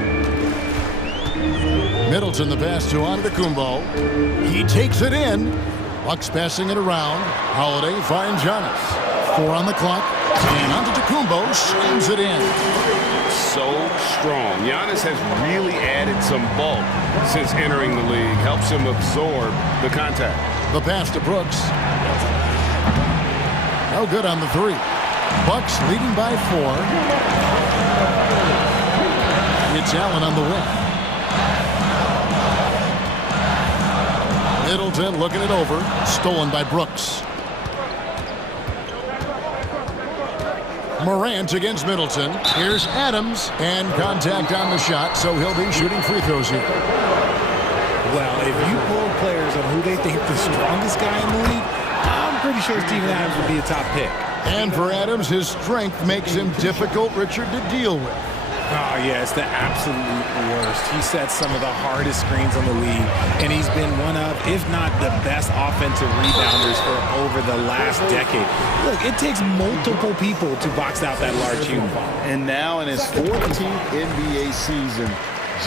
Middleton, the pass to Antetokounmpo. He takes it in. Bucks passing it around. Holiday finds Giannis. 4 on the clock. And Antetokounmpo slams it in. So strong. Giannis has really added some bulk since entering the league. Helps him absorb the contact. The pass to Brooks. No good on the three. Bucks leading by 4. It's Allen on the wing. Middleton looking it over. Stolen by Brooks. Morant against Middleton. Here's Adams, and contact on the shot, so he'll be shooting free throws here. Well, if you poll players on who they think the strongest guy in the league, I'm pretty sure Steven Adams would be a top pick. And for Adams, his strength makes him difficult, Richard, to deal with. Oh, yeah, it's the absolute worst. He sets some of the hardest screens on the league, and he's been one of, if not the best offensive rebounders for over the last decade. Look, it takes multiple people to box out that large human. And now in his 14th NBA season,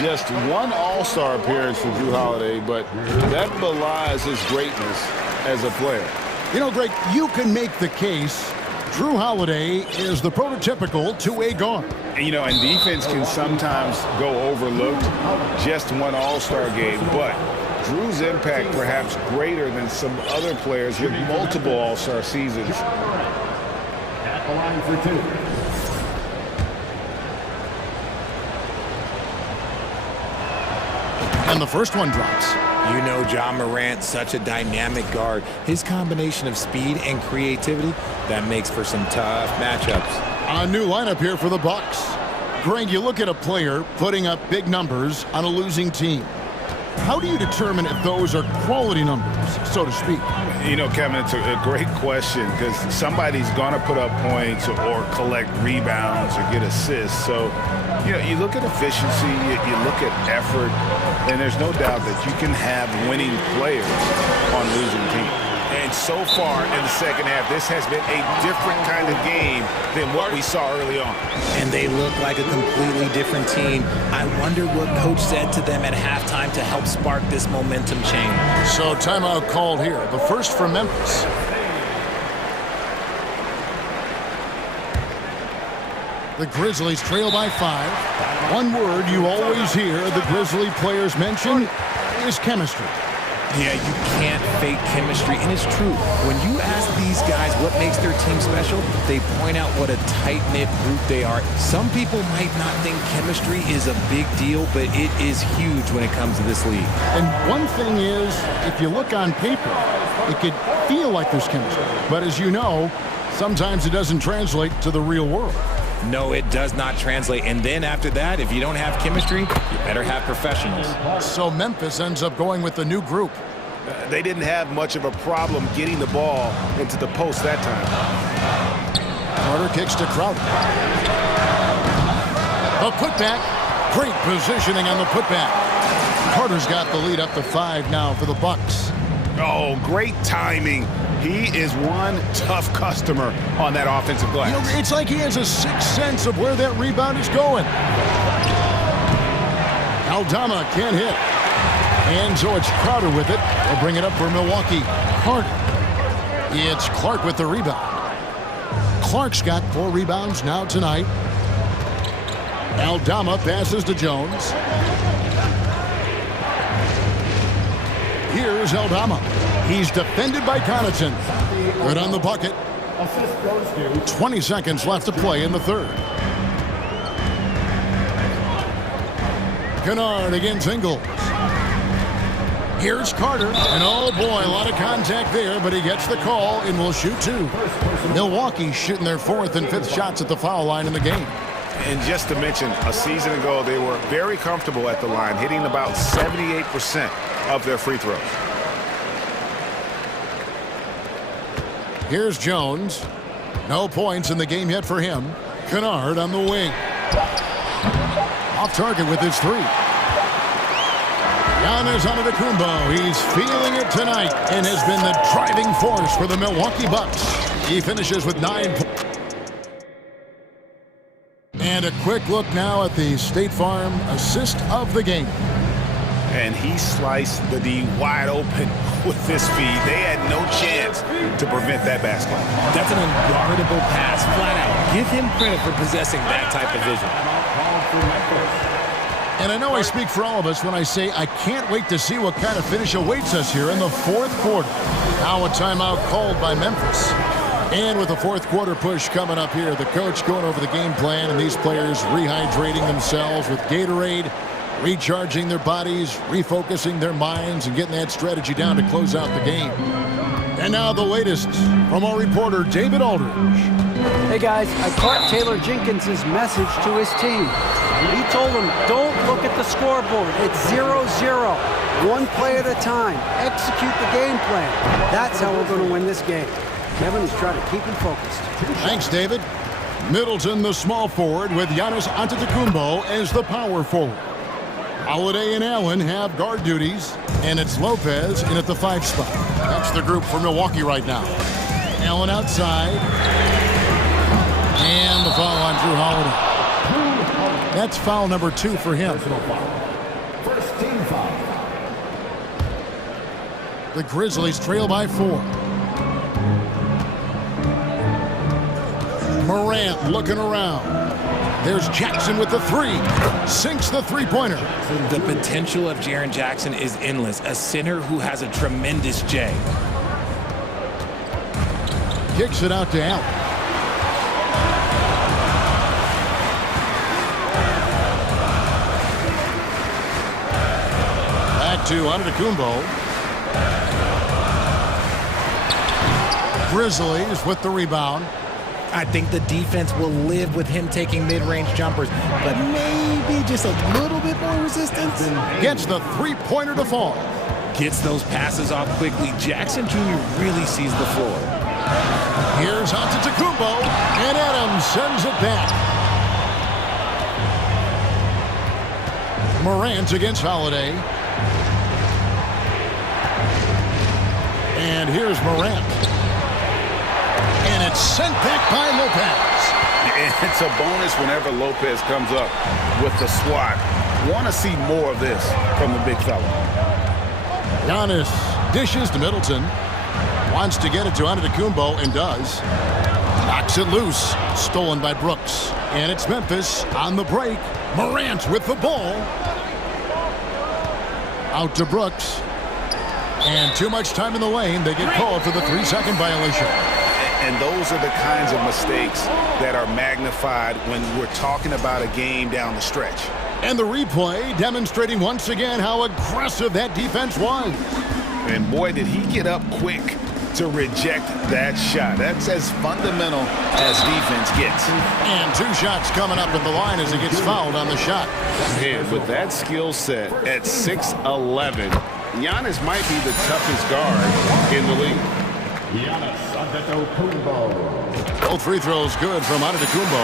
just one All-Star appearance for Jrue Holiday, but that belies his greatness as a player. You know, Greg, you can make the case Jrue Holiday is the prototypical two-way guard. You know, and defense can sometimes go overlooked. Just one All-Star game, but Jrue's impact perhaps greater than some other players with multiple All-Star seasons. At the line for 2. And the first one drops. You know John Morant, such a dynamic guard. His combination of speed and creativity, that makes for some tough matchups. A new lineup here for the Bucks. Greg, you look at a player putting up big numbers on a losing team. How do you determine if those are quality numbers, so to speak? You know, Kevin, it's a great question because somebody's going to put up points or collect rebounds or get assists. So, you know, you look at efficiency, you look at effort, and there's no doubt that you can have winning players on losing teams. And so far in the second half, this has been a different kind of game than what we saw early on. And they look like a completely different team. I wonder what coach said to them at halftime to help spark this momentum change. So timeout called here. The first for Memphis. The Grizzlies trail by 5. One word you always hear the Grizzly players mention is chemistry. Yeah, you can't fake chemistry, and it's true. When you ask these guys what makes their team special, they point out what a tight-knit group they are. Some people might not think chemistry is a big deal, but it is huge when it comes to this league. And one thing is, if you look on paper, it could feel like there's chemistry. But as you know, sometimes it doesn't translate to the real world. No, it does not translate. And then after that, if you don't have chemistry, you better have professionals. So Memphis ends up going with the new group. They didn't have much of a problem getting the ball into the post that time. Carter kicks to Crowder. The putback. Great positioning on the putback. Carter's got the lead up to 5 now for the Bucks. Oh, great timing. He is one tough customer on that offensive glass. You know, it's like he has a sixth sense of where that rebound is going. Aldama can't hit. And so it's Crowder with it. They'll bring it up for Milwaukee. Carter. It's Clark with the rebound. Clark's got 4 rebounds now tonight. Aldama passes to Jones. Here's Aldama. He's defended by Connaughton. Good on the bucket. 20 seconds left to play in the third. Kennard against Ingles. Here's Carter, and oh boy, a lot of contact there, but he gets the call and will shoot two. Milwaukee shooting their 4th and 5th shots at the foul line in the game. And just to mention, a season ago, they were very comfortable at the line, hitting about 78% of their free throws. Here's Jones. No points in the game yet for him. Kennard on the wing. Off target with his 3. Giannis Antetokounmpo. He's feeling it tonight and has been the driving force for the Milwaukee Bucks. He finishes with 9 points. And a quick look now at the State Farm assist of the game. And he sliced the D wide open with this feed. They had no chance to prevent that basket. That's an unguardable pass, flat out. Give him credit for possessing that type of vision. And I know I speak for all of us when I say I can't wait to see what kind of finish awaits us here in the 4th quarter. Now a timeout called by Memphis. And with the 4th quarter push coming up here, the coach going over the game plan and these players rehydrating themselves with Gatorade, recharging their bodies, refocusing their minds, and getting that strategy down to close out the game. And now the latest from our reporter, David Aldridge. Hey guys, I caught Taylor Jenkins' message to his team. He told them, don't look at the scoreboard. It's 0-0. One play at a time. Execute the game plan. That's how we're going to win this game. Kevin is trying to keep him focused. Thanks, David. Middleton, the small forward, with Giannis Antetokounmpo as the power forward. Holiday and Allen have guard duties, and it's Lopez in at the 5 spot. That's the group for Milwaukee right now. Allen outside. And the foul on Drew Holiday. That's foul number 2 for him. First team foul. The Grizzlies trail by 4. Morant looking around. There's Jackson with the 3. Sinks the three-pointer. The potential of Jaren Jackson is endless. A center who has a tremendous J. Kicks it out to Allen. Back to Antetokounmpo. Grizzlies with the rebound. I think the defense will live with him taking mid-range jumpers, but maybe just a little bit more resistance. Gets the three-pointer to fall. Gets those passes off quickly. Jackson Jr. really sees the floor. Here's Antetokounmpo, and Adams sends it back. Morant against Holiday. And here's Morant. And it's sent back by Lopez. It's a bonus whenever Lopez comes up with the swat. Want to see more of this from the big fella. Giannis dishes to Middleton. Wants to get it to Antetokounmpo and does. Knocks it loose. Stolen by Brooks. And it's Memphis on the break. Morant with the ball. Out to Brooks. And too much time in the lane. They get called for the 3-second violation. And those are the kinds of mistakes that are magnified when we're talking about a game down the stretch. And the replay demonstrating once again how aggressive that defense was. And boy, did he get up quick to reject that shot. That's as fundamental as defense gets. And 2 shots coming up at the line as he gets fouled on the shot. And with that skill set at 6'11", Giannis might be the toughest guard in the league. Giannis Antetokounmpo. Both free throws good from Antetokounmpo.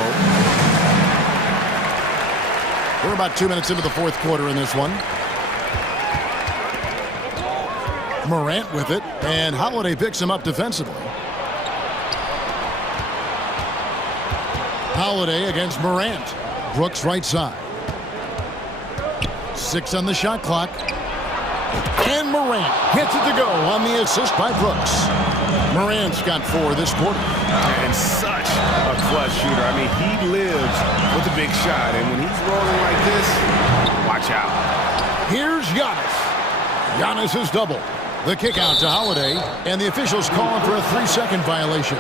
We're about 2 minutes into the 4th quarter in this one. Morant with it, and Holiday picks him up defensively. Holiday against Morant. Brooks right side. 6 on the shot clock. And Morant gets it to go on the assist by Brooks. Morant's got 4 this quarter. And such a clutch shooter. I mean, he lives with a big shot. And when he's rolling like this, watch out. Here's Giannis. Giannis is double. The kick out to Holiday. And the officials calling for a 3-second violation.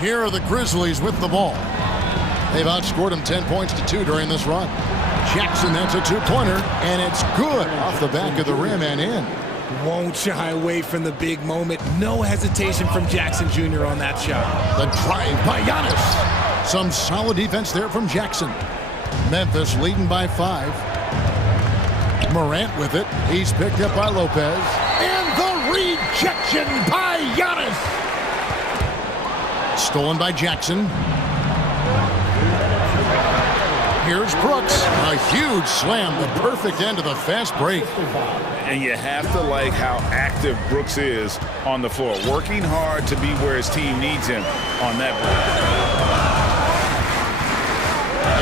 Here are the Grizzlies with the ball. They've outscored them 10 points to 2 during this run. Jackson, that's a two-pointer, and it's good off the back of the rim and in. Won't shy away from the big moment. No hesitation from Jackson Jr. on that shot. The drive by Giannis. Some solid defense there from Jackson. Memphis leading by 5. Morant with it. He's picked up by Lopez. And the rejection by Giannis. Stolen by Jackson. Here's Brooks. A huge slam. The perfect end of the fast break. And you have to like how active Brooks is on the floor. Working hard to be where his team needs him on that break.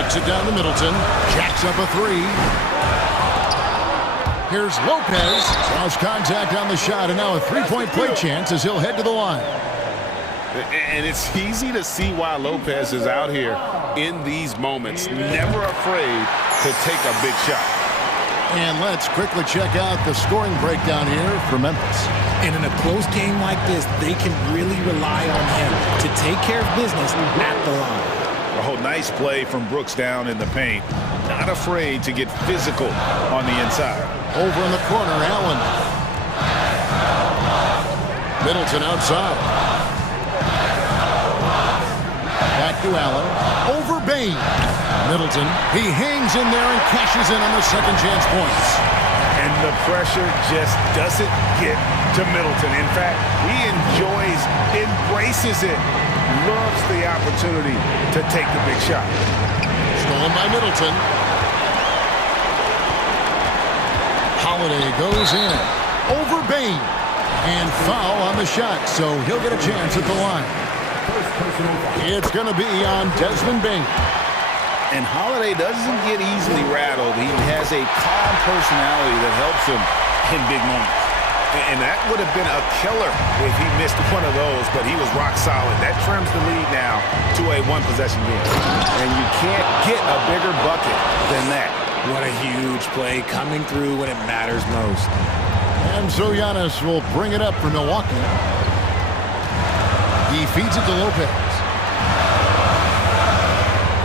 Takes it down to Middleton. Jacks up a 3. Here's Lopez. Lost contact on the shot, and now a three-point play chance as he'll head to the line. And it's easy to see why Lopez is out here in these moments, never afraid to take a big shot. And let's quickly check out the scoring breakdown here for Memphis. And in a close game like this, they can really rely on him to take care of business at the line. Oh, nice play from Brooks down in the paint. Not afraid to get physical on the inside. Over in the corner, Allen. Middleton outside. Back to Allen. Over Bain. Middleton. He hangs in there and cashes in on the second chance points. And the pressure just doesn't get to Middleton. In fact, he embraces it. Loves the opportunity to take the big shot. Stolen by Middleton. Holiday goes in. Over Bain. And foul on the shot, so he'll get a chance at the line. It's going to be on Desmond Bain. And Holiday doesn't get easily rattled. He has a calm personality that helps him in big moments. And that would have been a killer if he missed one of those, but he was rock solid. That trims the lead now to a one-possession game. And you can't get a bigger bucket than that. What a huge play coming through when it matters most. And so Giannis will bring it up for Milwaukee. He feeds it to Lopez.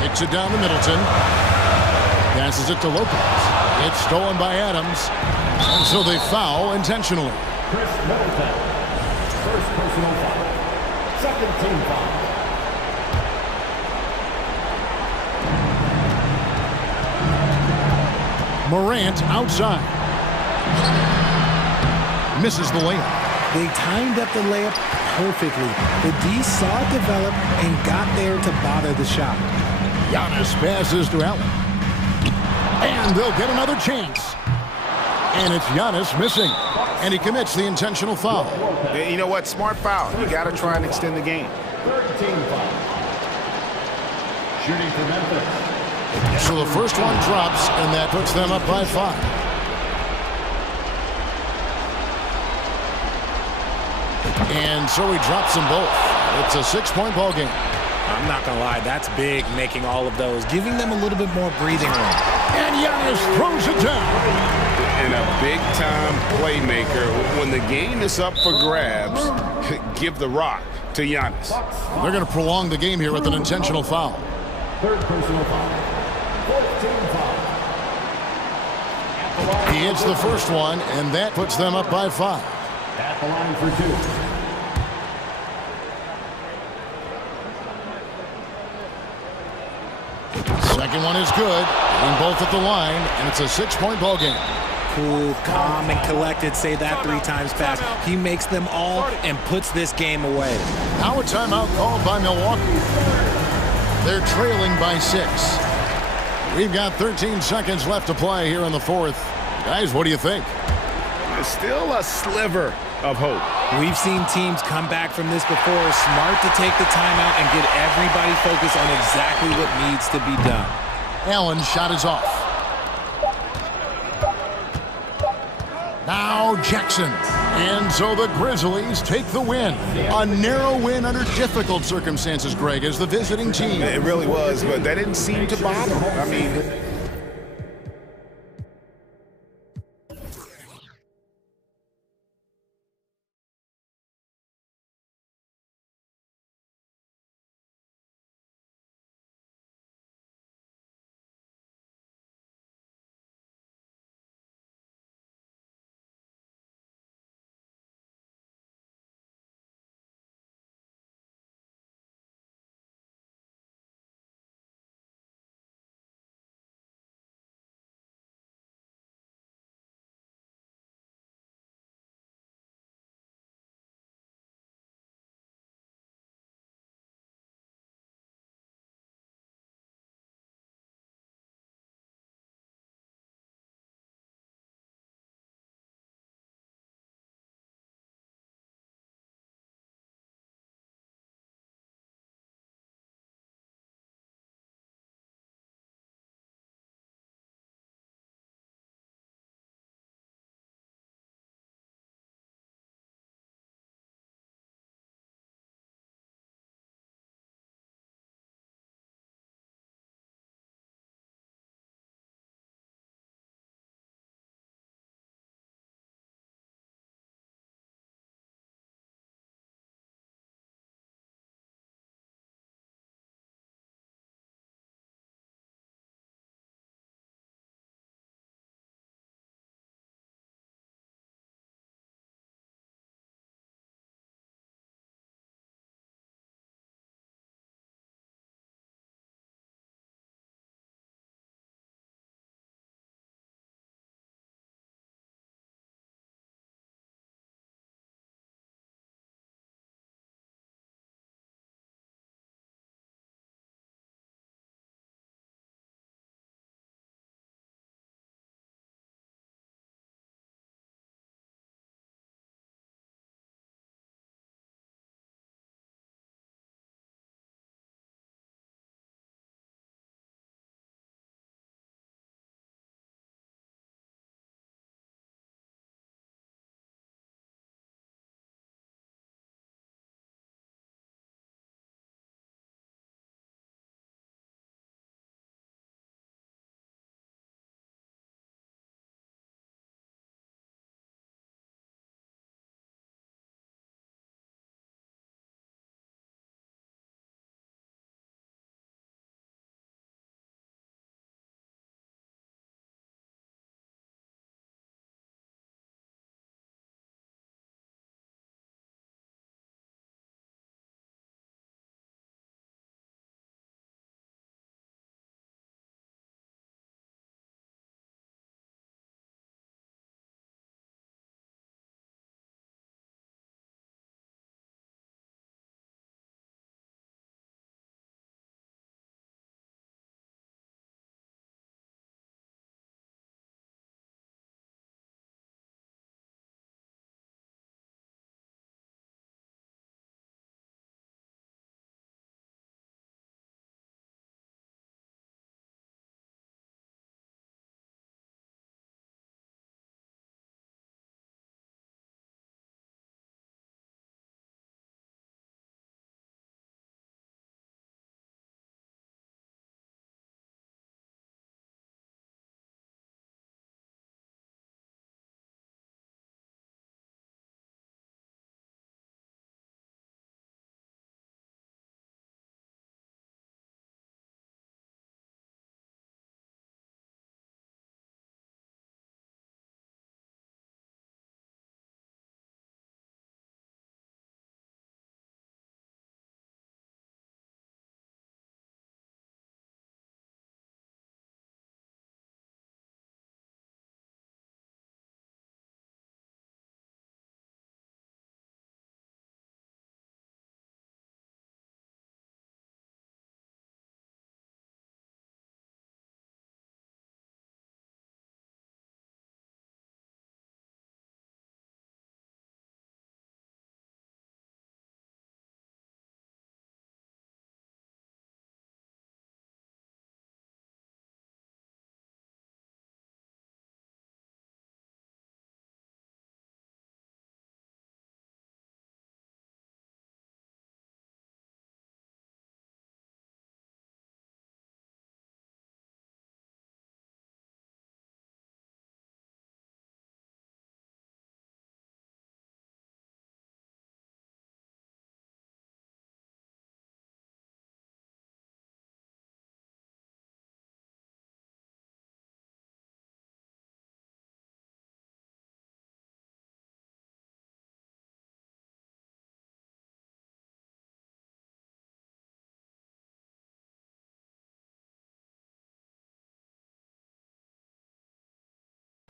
Kicks it down to Middleton. Passes it to Lopez. It's stolen by Adams. And so they foul intentionally. Chris Middleton. First personal foul. Second team foul. Morant outside. Misses the layup. They timed up the layup perfectly. The D saw it develop and got there to bother the shot. Giannis passes to Allen. And they'll get another chance. And it's Giannis missing. And he commits the intentional foul. And you know what? Smart foul. You got to try and extend the game. Third team foul. Shooting for Memphis. So the first one drops, and that puts them up by 5. And so he drops them both. It's a 6-point ball game. I'm not going to lie, that's big, making all of those, giving them a little bit more breathing room. And Giannis throws it down. And a big-time playmaker. When the game is up for grabs, give the rock to Giannis. They're going to prolong the game here with an intentional foul. Third personal foul. Fourth team foul. He hits the first one, and that puts them up by 5. At the line for 2. Second one is good. Getting both at the line, and it's a 6-point ball game. Cool, calm, and collected. Say that 3 times fast. He makes them all and puts this game away. Now a timeout called by Milwaukee. They're trailing by 6. We've got 13 seconds left to play here in the fourth. Guys, what do you think? There's still a sliver of hope. We've seen teams come back from this before. Smart to take the timeout and get everybody focused on exactly what needs to be done. Allen's shot is off. Now Jackson. And so the Grizzlies take the win. A narrow win under difficult circumstances, Greg, as the visiting team. It really was, but that didn't seem to bother them. I mean,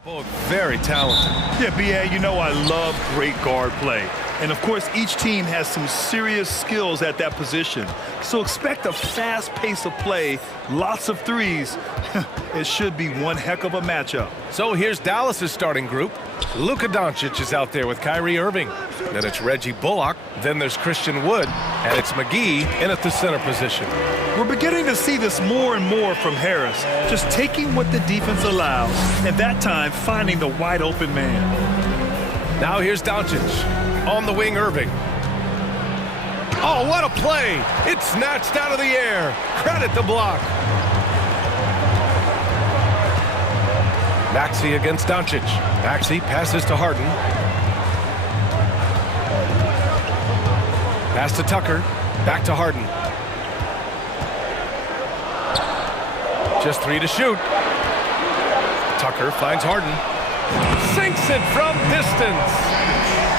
Both very talented. Yeah, B.A., you know I love great guard play. And, of course, each team has some serious skills at that position. So expect a fast pace of play, lots of threes. It should be one heck of a matchup. So here's Dallas's starting group. Luka Doncic is out there with Kyrie Irving. Then it's Reggie Bullock. Then there's Christian Wood. And it's McGee in at the center position. We're beginning to see this more and more from Harris, just taking what the defense allows, and that time finding the wide open man. Now here's Doncic. On the wing, Irving. Oh, what a play! It's snatched out of the air. Credit the block. Maxey against Doncic. Maxey passes to Harden. Pass to Tucker. Back to Harden. Just 3 to shoot. Tucker finds Harden. Sinks it from distance.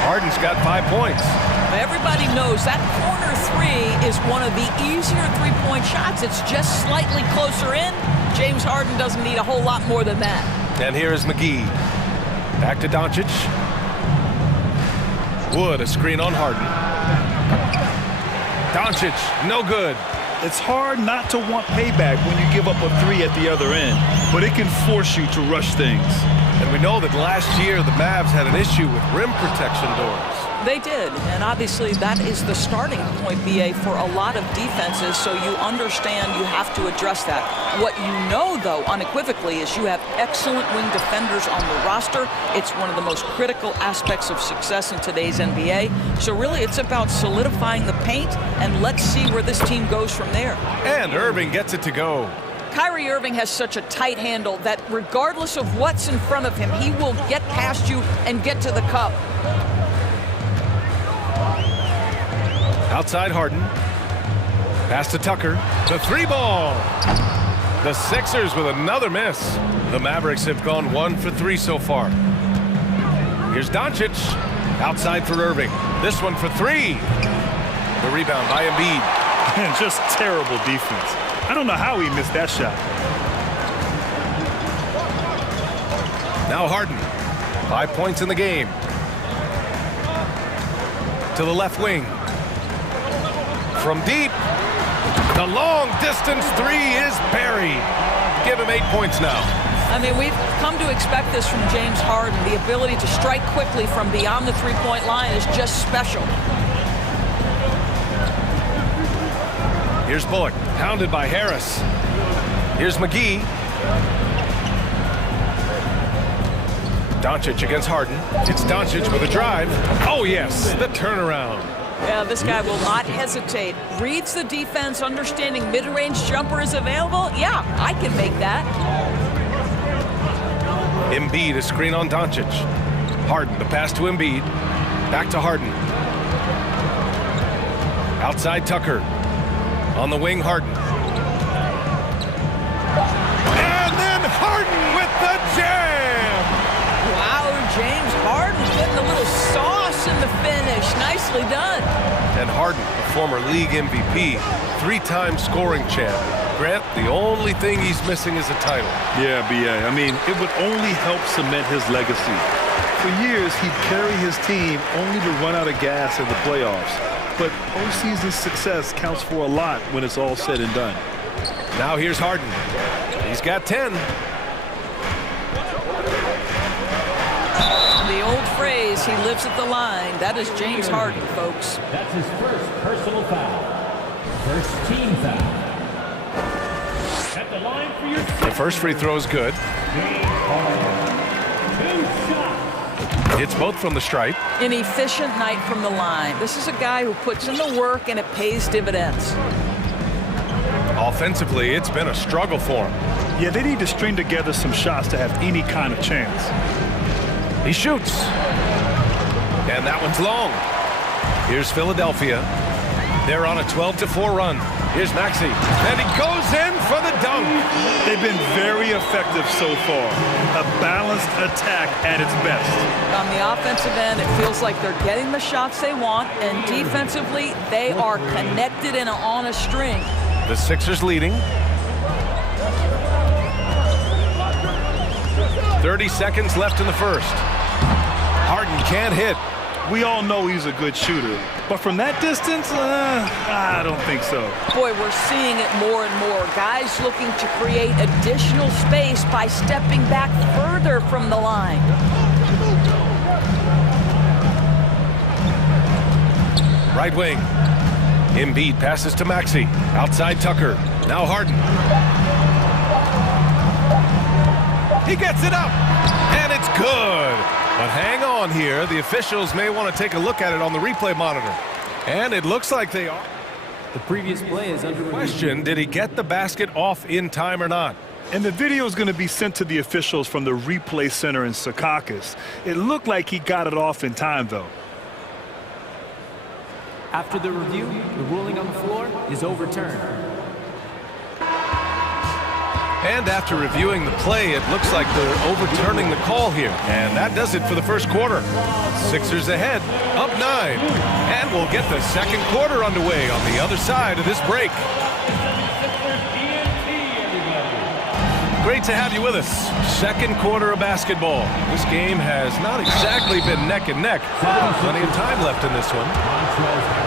Harden's got 5 points. Everybody knows that corner three is one of the easier three-point shots. It's just slightly closer in. James Harden doesn't need a whole lot more than that. And here is McGee. Back to Doncic. Wood, a screen on Harden. Doncic, no good. It's hard not to want payback when you give up a three at the other end, but it can force you to rush things. And we know that last year the Mavs had an issue with rim protection doors. They did, and obviously that is the starting point, BA, for a lot of defenses, so you understand you have to address that. What you know, though, unequivocally, is you have excellent wing defenders on the roster. It's one of the most critical aspects of success in today's NBA. So really, it's about solidifying the paint, and let's see where this team goes from there. And Irving gets it to go. Kyrie Irving has such a tight handle that regardless of what's in front of him, he will get past you and get to the cup. Outside Harden. Pass to Tucker. The 3 ball. The Sixers with another miss. The Mavericks have gone 1 for 3 so far. Here's Doncic. Outside for Irving. This one for 3. The rebound by Embiid. And just terrible defense. I don't know how he missed that shot. Now Harden. 5 points in the game. To the left wing. From deep. The long distance 3 is buried. Give him 8 points now. I mean, we've come to expect this from James Harden. The ability to strike quickly from beyond the three-point line is just special. Here's Bullock, pounded by Harris. Here's McGee. Doncic against Harden. It's Doncic with a drive. Oh, yes, the turnaround. Yeah, this guy will not hesitate. Reads the defense, understanding mid-range jumper is available. Yeah, I can make that. Embiid, a screen on Doncic. Harden, the pass to Embiid. Back to Harden. Outside Tucker. On the wing, Harden. And then Harden with the jam! Wow, James Harden getting a little sauce in the finish. Nicely done. And Harden, a former league MVP, 3-time scoring champ. Grant, the only thing he's missing is a title. Yeah, B.A. I mean, it would only help cement his legacy. For years, he'd carry his team only to run out of gas in the playoffs. But postseason success counts for a lot when it's all said and done. Now here's Harden. He's got 10. The old phrase, he lives at the line. That is James Harden, folks. That's his first personal foul. First team foul. At the line for your The first free throw is good. It's both from the stripe. An efficient night from the line. This is a guy who puts in the work and it pays dividends. Offensively, it's been a struggle for him. Yeah, they need to string together some shots to have any kind of chance. He shoots. And that one's long. Here's Philadelphia. They're on a 12-4 run. Here's Maxey. And he goes in for the dunk. They've been very effective so far. A balanced attack at its best. On the offensive end, it feels like they're getting the shots they want, and defensively, they are connected and on a string. The Sixers leading. 30 seconds left in the first. Harden can't hit. We all know he's a good shooter, but from that distance, I don't think so. Boy, we're seeing it more and more. Guys looking to create additional space by stepping back further from the line. Right wing. Embiid passes to Maxey. Outside Tucker. Now Harden. He gets it up. And it's good. But hang on here. The officials may want to take a look at it on the replay monitor. And it looks like they are. The previous play is under Question, did he get the basket off in time or not? And the video is going to be sent to the officials from the replay center in Secaucus. It looked like he got it off in time, though. After the review, the ruling on the floor is overturned. And after reviewing the play, it looks like they're overturning the call here. And that does it for the first quarter. Sixers ahead, up 9. And we'll get the second quarter underway on the other side of this break. Great to have you with us. Second quarter of basketball. This game has not exactly been neck and neck. Plenty of time left in this one.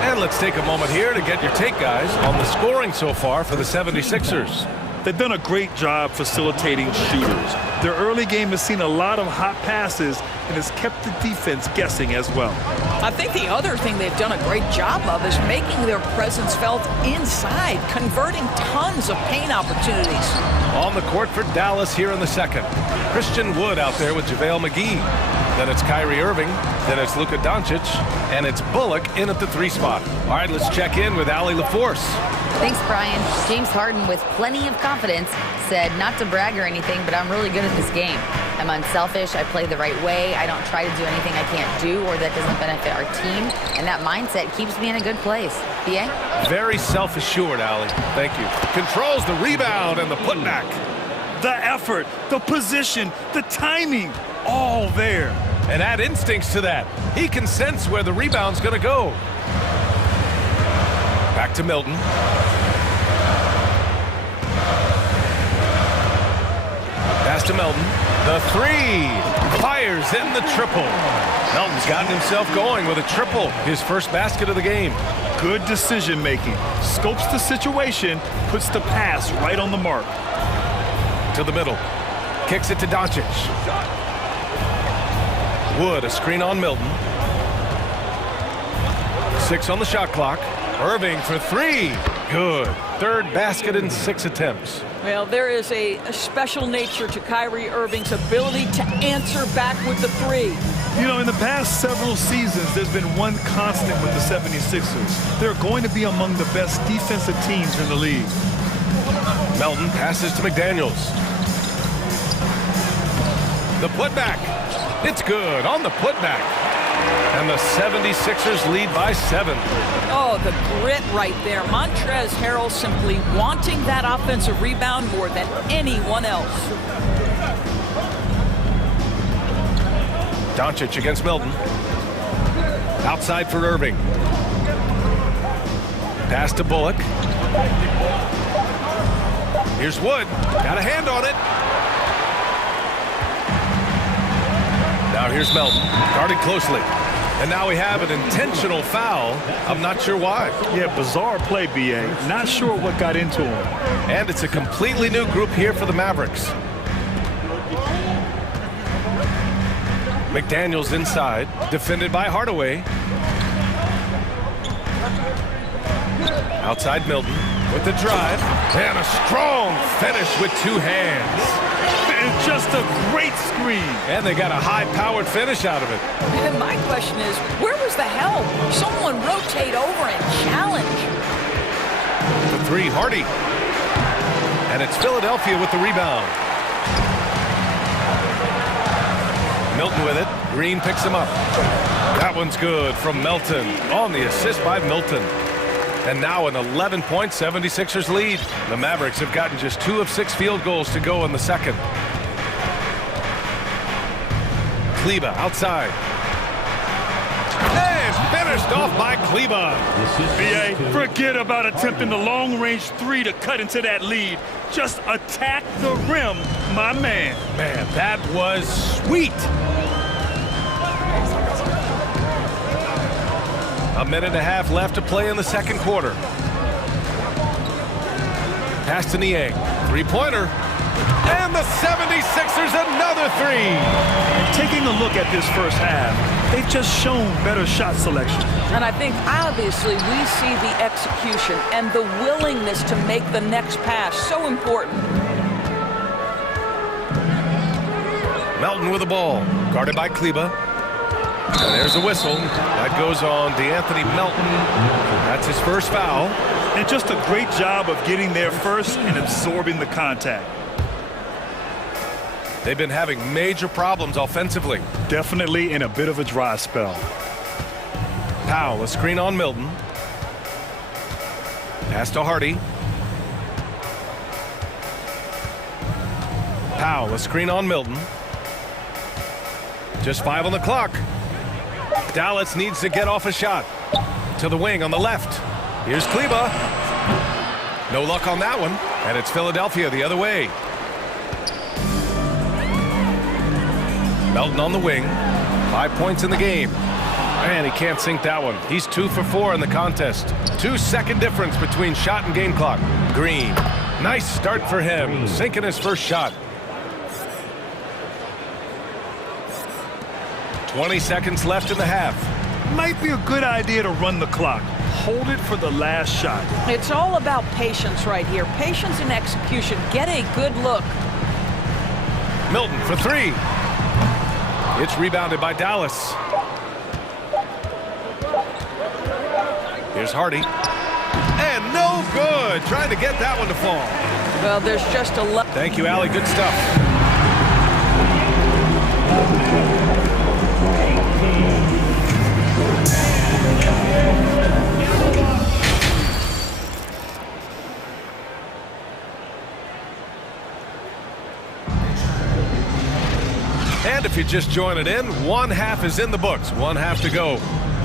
And let's take a moment here to get your take, guys, on the scoring so far for the 76ers. They've done a great job facilitating shooters. Their early game has seen a lot of hot passes and has kept the defense guessing as well. I think the other thing they've done a great job of is making their presence felt inside, converting tons of paint opportunities. On the court for Dallas here in the second. Christian Wood out there with JaVale McGee. Then it's Kyrie Irving. Then it's Luka Doncic. And it's Bullock in at the 3 spot. All right, let's check in with Allie LaForce. Thanks, Brian. James Harden, with plenty of confidence, said not to brag or anything, but I'm really good at this game. I'm unselfish. I play the right way. I don't try to do anything I can't do or that doesn't benefit our team. And that mindset keeps me in a good place. B.A.? Very self-assured, Allie. Thank you. Controls the rebound and the putback. The effort, the position, the timing, all there. And add instincts to that. He can sense where the rebound's going to go. Back to Milton. Pass to Milton. The 3. Fires in the triple. Milton's gotten himself going with a triple. His first basket of the game. Good decision making. Scopes the situation, puts the pass right on the mark. To the middle. Kicks it to Doncic. Wood, a screen on Milton. 6 on the shot clock. Irving for 3. Good. Third basket in 6 attempts. Well, there is a special nature to Kyrie Irving's ability to answer back with the 3. You know, in the past several seasons, there's been one constant with the 76ers. They're going to be among the best defensive teams in the league. Melton passes to McDaniels. The putback. It's good on the putback. And the 76ers lead by 7. Oh, the grit right there. Montrezl Harrell simply wanting that offensive rebound more than anyone else. Doncic against Milton. Outside for Irving. Pass to Bullock. Here's Wood. Got a hand on it. Now here's Melton, guarded closely. And now we have an intentional foul. I'm not sure why. Yeah, bizarre play, B.A. Not sure what got into him. And it's a completely new group here for the Mavericks. McDaniels inside, defended by Hardaway. Outside Milton with the drive. And a strong finish with 2 hands. And just a great screen. And they got a high-powered finish out of it. And my question is, where was the help? Someone rotate over and challenge. The 3, Hardy. And it's Philadelphia with the rebound. Milton with it. Green picks him up. That one's good from Melton on the assist by Milton. And now an 11-point 76ers lead. The Mavericks have gotten just 2 of 6 field goals to go in the second. Kleber outside. And finished Picked off by Kleba. BA, forget about attempting the long-range three to cut into that lead. Just attack the rim, my man. Man, that was sweet. A minute and a half left to play in the second quarter. Pass to Niang. Three-pointer. And the 76ers another three. Taking a look at this first half, they've just shown better shot selection. And I think obviously we see the execution and the willingness to make the next pass so important. Melton with the ball, guarded by Kleba. And there's a whistle. That goes on DeAnthony Melton. That's his first foul. And just a great job of getting there first and absorbing the contact. They've been having major problems offensively. Definitely in a bit of a dry spell. Powell, a screen on Milton. Pass to Hardy. Powell, a screen on Milton. Just 5 on the clock. Dallas needs to get off a shot. To the wing on the left. Here's Kleba. No luck on that one. And it's Philadelphia the other way. Melton on the wing. 5 points in the game. And he can't sink that one. He's 2 for 4 in the contest. 2-second difference between shot and game clock. Green. Nice start for him. Sinking his first shot. 20 seconds left in the half. Might be a good idea to run the clock. Hold it for the last shot. It's all about patience right here. Patience and execution. Get a good look. Milton for 3. It's rebounded by Dallas. Here's Hardy. And no good. Trying to get that one to fall. Well, there's just a... Thank you, Allie. Good stuff. And if you're just joining in, one half is in the books. One half to go.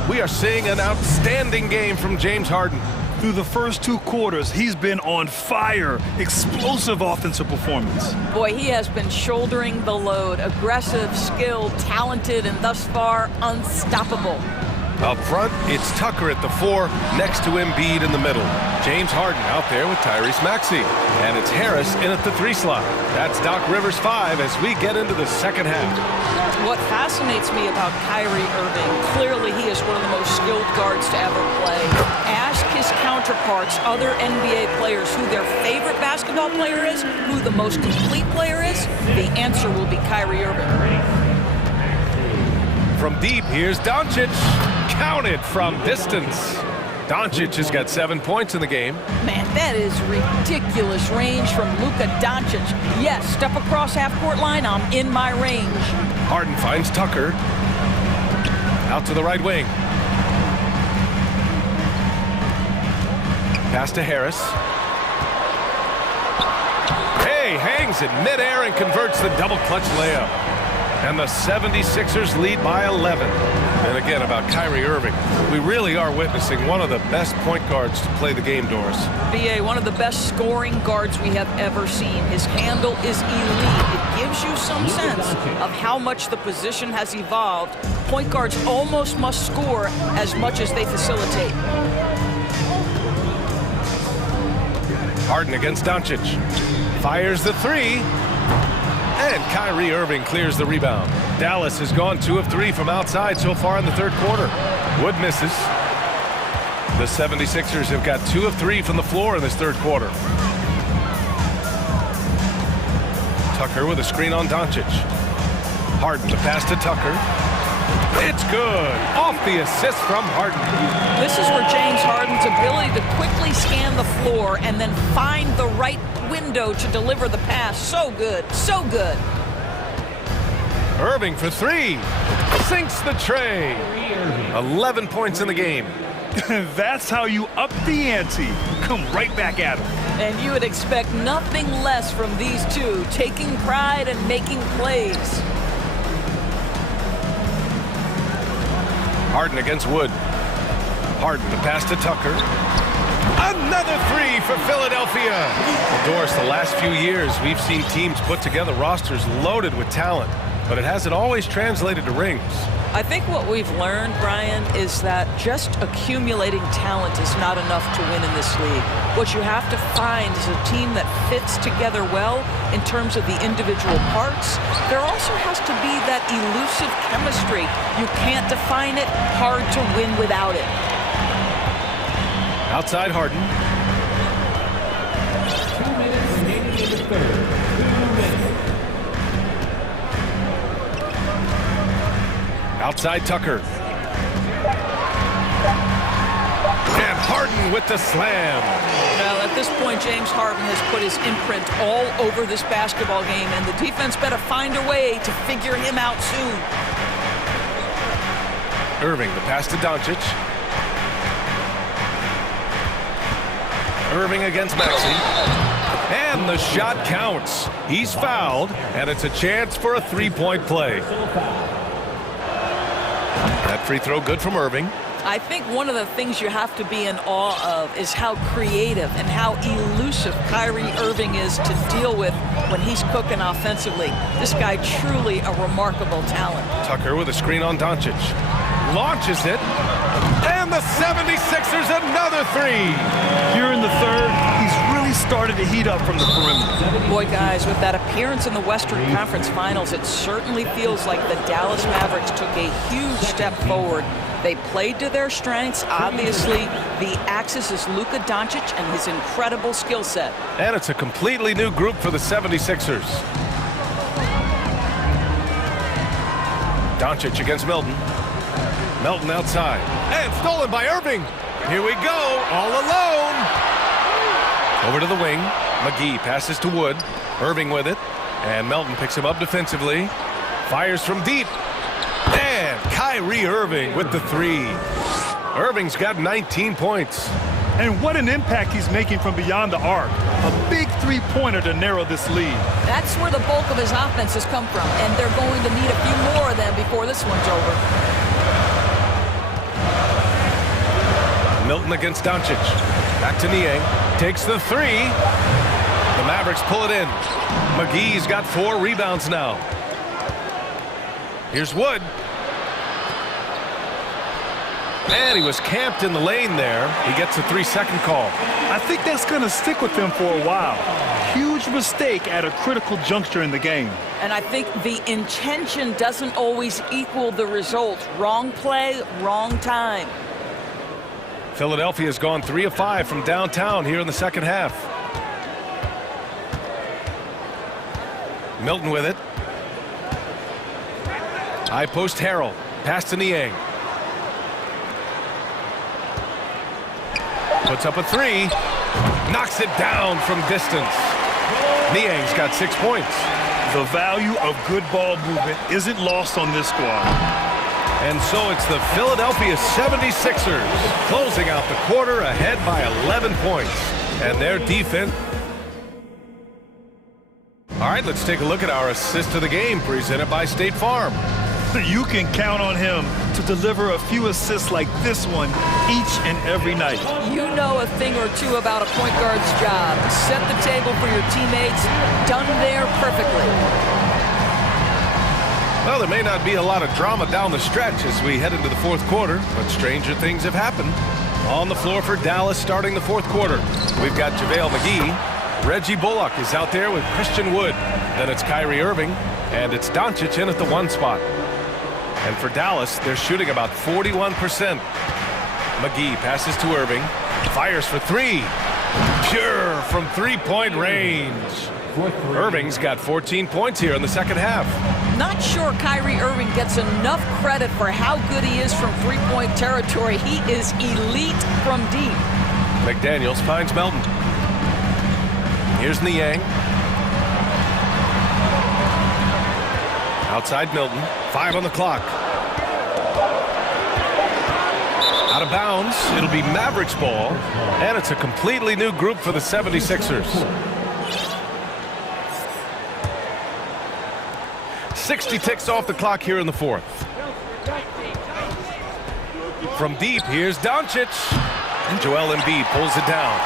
We are seeing an outstanding game from James Harden. Through the first 2 quarters, he's been on fire. Explosive offensive performance. Boy, he has been shouldering the load. Aggressive, skilled, talented, and thus far, unstoppable. Up front, it's Tucker at the 4, next to Embiid in the middle. James Harden out there with Tyrese Maxey. And it's Harris in at the 3 slot. That's Doc Rivers' 5 as we get into the second half. What fascinates me about Kyrie Irving, clearly he is one of the most skilled guards to ever play. Ask his counterparts, other NBA players, who their favorite basketball player is, who the most complete player is, the answer will be Kyrie Irving. From deep, here's Doncic. Counted from distance. Doncic has got 7 points in the game. Man, that is ridiculous range from Luka Doncic. Yes, step across half-court line, I'm in my range. Harden finds Tucker. Out to the right wing. Pass to Harris. Hey, hangs in midair and converts the double clutch layup. And the 76ers lead by 11. And again, about Kyrie Irving, we really are witnessing one of the best point guards to play the game, Doris. BA, one of the best scoring guards we have ever seen. His handle is elite. It gives you some sense of how much the position has evolved. Point guards almost must score as much as they facilitate. Harden against Doncic. Fires the 3. And Kyrie Irving clears the rebound. Dallas has gone 2 of 3 from outside so far in the third quarter. Wood misses. The 76ers have got 2 of 3 from the floor in this third quarter. Tucker with a screen on Doncic. Harden the pass to Tucker. It's good. Off the assist from Harden. This is where James Harden's ability to quickly scan the floor and then find the right window to deliver the pass. So good. So good. Irving for 3. Sinks the tray. 11 points in the game. That's how you up the ante. Come right back at him. And you would expect nothing less from these two, taking pride and making plays. Harden against Wood. Harden to pass to Tucker. Another three for Philadelphia. Well, Doris, the last few years, we've seen teams put together rosters loaded with talent, but it hasn't always translated to rings. I think what we've learned, Brian, is that just accumulating talent is not enough to win in this league. What you have to find is a team that fits together well in terms of the individual parts. There also has to be that elusive chemistry. You can't define it, hard to win without it. Outside Harden. 2 minutes remaining in the third. 2 minutes. Outside Tucker. And Harden with the slam. Well, at this point, James Harden has put his imprint all over this basketball game, and the defense better find a way to figure him out soon. Irving, the pass to Doncic. Irving against Maxey. And the shot counts. He's fouled, and it's a chance for a three-point play. That free throw good from Irving. I think one of the things you have to be in awe of is how creative and how elusive Kyrie Irving is to deal with when he's cooking offensively. This guy truly a remarkable talent. Tucker with a screen on Doncic. Launches it. And the 76ers another three. Here in the third, he's really started to heat up from the perimeter. Boy, guys, with that appearance in the Western Conference Finals, it certainly feels like the Dallas Mavericks took a huge step forward. They played to their strengths. Obviously, the axis is Luka Doncic and his incredible skill set. And it's a completely new group for the 76ers. Doncic against Milton. Melton outside. And stolen by Irving. Here we go, all alone. Over to the wing. McGee passes to Wood. Irving with it. And Melton picks him up defensively. Fires from deep. And Kyrie Irving with the three. Irving's got 19 points. And what an impact he's making from beyond the arc. A big three-pointer to narrow this lead. That's where the bulk of his offense has come from, and they're going to need a few more of them before this one's over. Milton against Doncic. Back to Niang. Takes the three. The Mavericks pull it in. McGee's got 4 rebounds now. Here's Wood. And he was camped in the lane there. He gets a 3-second call. I think that's going to stick with him for a while. Huge mistake at a critical juncture in the game. And I think the intention doesn't always equal the result. Wrong play, wrong time. Philadelphia's gone 3 of 5 from downtown here in the second half. Milton with it. High post Harrell. Pass to Niang. Puts up a three. Knocks it down from distance. Niang's got 6 points. The value of good ball movement isn't lost on this squad. And so it's the Philadelphia 76ers closing out the quarter ahead by 11 points. And their defense. All right, let's take a look at our assist of the game presented by State Farm. You can count on him to deliver a few assists like this one each and every night. You know a thing or two about a point guard's job. Set the table for your teammates. Done there perfectly. Well, there may not be a lot of drama down the stretch as we head into the fourth quarter, but stranger things have happened. On the floor for Dallas starting the fourth quarter, we've got JaVale McGee. Reggie Bullock is out there with Christian Wood. Then it's Kyrie Irving, and it's Doncic in at the 1 spot. And for Dallas, they're shooting about 41%. McGee passes to Irving. Fires for 3. Pure from three-point range. Irving's got 14 points here in the second half. Not sure Kyrie Irving gets enough credit for how good he is from three-point territory. He is elite from deep. McDaniels finds Melton. Here's Niang. Outside Milton. 5 on the clock. Out of bounds. It'll be Mavericks ball. And it's a completely new group for the 76ers. 60 ticks off the clock here in the fourth. From deep, here's Doncic. And Joel Embiid pulls it down.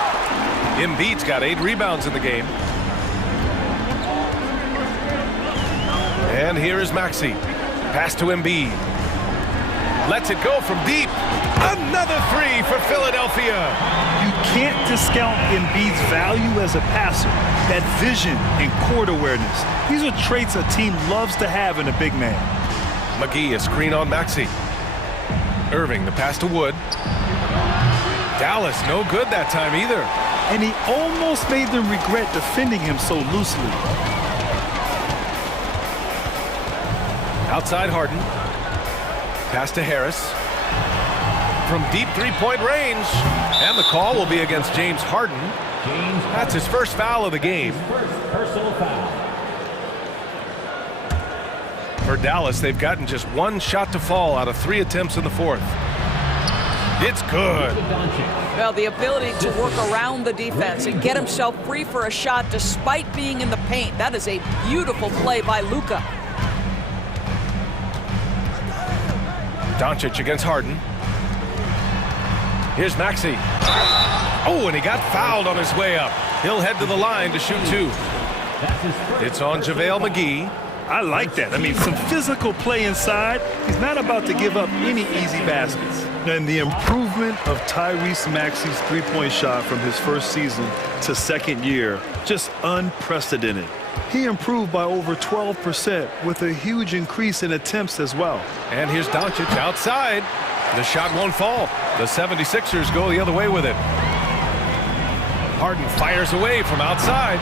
Embiid's got 8 rebounds in the game. And here is Maxey. Pass to Embiid. Lets it go from deep. Another 3 for Philadelphia. You can't discount Embiid's value as a passer. That vision and court awareness. These are traits a team loves to have in a big man. McGee, a screen on Maxey. Irving, the pass to Wood. Dallas, no good that time either. And he almost made them regret defending him so loosely. Outside Harden. Pass to Harris. From deep three-point range. And the call will be against James Harden. That's his first foul of the game. First personal foul. For Dallas, they've gotten just 1 shot to fall out of 3 attempts in the fourth. It's good. Well, the ability to work around the defense and get himself free for a shot despite being in the paint. That is a beautiful play by Luka. Doncic against Harden. Here's Maxey. Oh, and he got fouled on his way up. He'll head to the line to shoot 2. It's on JaVale McGee. I like that. I mean, some physical play inside. He's not about to give up any easy baskets. And the improvement of Tyrese Maxey's three-point shot from his first season to second year, just unprecedented. He improved by over 12% with a huge increase in attempts as well. And here's Doncic outside. The shot won't fall. The 76ers go the other way with it. Harden fires away from outside.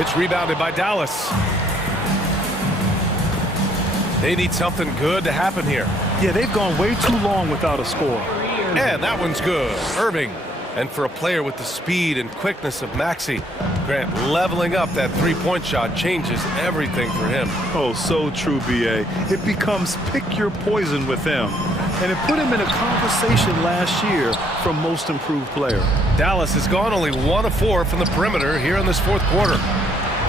It's rebounded by Dallas. They need something good to happen here. Yeah, they've gone way too long without a score. And that one's good. Irving. And for a player with the speed and quickness of Maxey, Grant, leveling up that three-point shot changes everything for him. Oh, so true, B.A. It becomes pick your poison with him. And it put him in a conversation last year for most improved player. Dallas has gone only 1 of 4 from the perimeter here in this fourth quarter.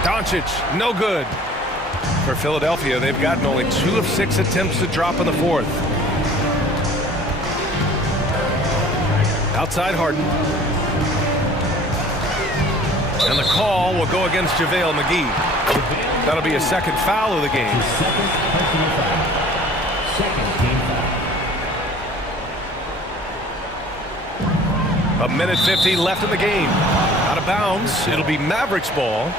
Doncic, no good. For Philadelphia, they've gotten only 2 of 6 attempts to drop in the fourth. Outside Harden. And the call will go against JaVale McGee. That'll be a second foul of the game. Second personal foul. Second team foul. A minute 15 left in the game. Out of bounds. It'll be Mavericks ball.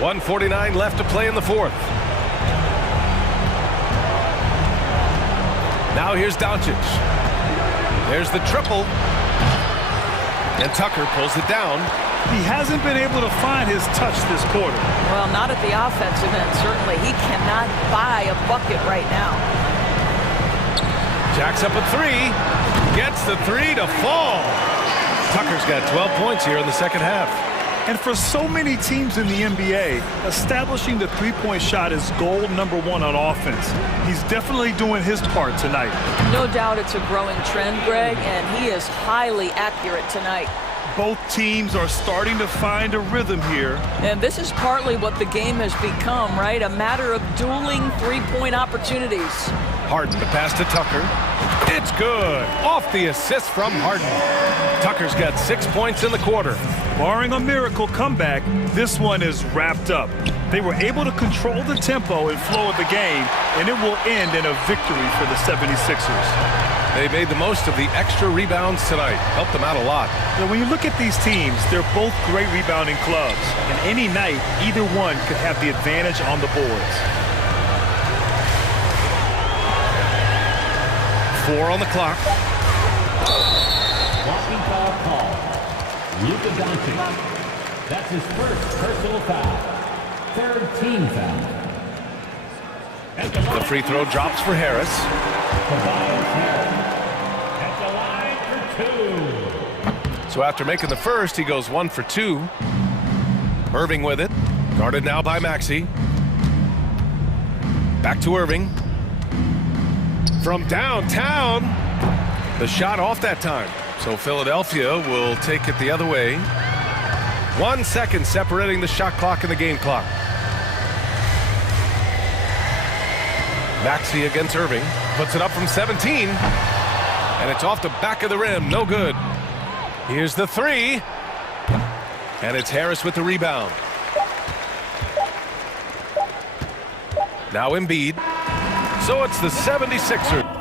.149 left to play in the fourth. Now here's Doncic. There's the triple. And Tucker pulls it down. He hasn't been able to find his touch this quarter. Well, not at the offensive end, certainly. He cannot buy a bucket right now. Jacks up a 3. Gets the 3 to fall. Tucker's got 12 points here in the second half. And for so many teams in the NBA, establishing the three-point shot is goal number 1 on offense. He's definitely doing his part tonight. No doubt it's a growing trend, Greg, and he is highly accurate tonight. Both teams are starting to find a rhythm here. And this is partly what the game has become, right? A matter of dueling three-point opportunities. Harden, the pass to Tucker. It's good. Off the assist from Harden. Tucker's got 6 points in the quarter. Barring a miracle comeback, this one is wrapped up. They were able to control the tempo and flow of the game, and it will end in a victory for the 76ers. They made the most of the extra rebounds tonight. Helped them out a lot. Now, when you look at these teams, they're both great rebounding clubs. And any night, either one could have the advantage on the boards. 4 on the clock. Walking foul call. Luka Doncic. That's his first personal foul. Third team foul. The free throw drops for Harris. Tobias Harris at the line for 2. So after making the first, he goes 1 for 2. Irving with it. Guarded now by Maxey. Back to Irving. From downtown. The shot off that time. So Philadelphia will take it the other way. 1 second separating the shot clock and the game clock. Maxey against Irving. Puts it up from 17. And it's off the back of the rim. No good. Here's the three. And it's Harris with the rebound. Now Embiid. So it's the 76ers.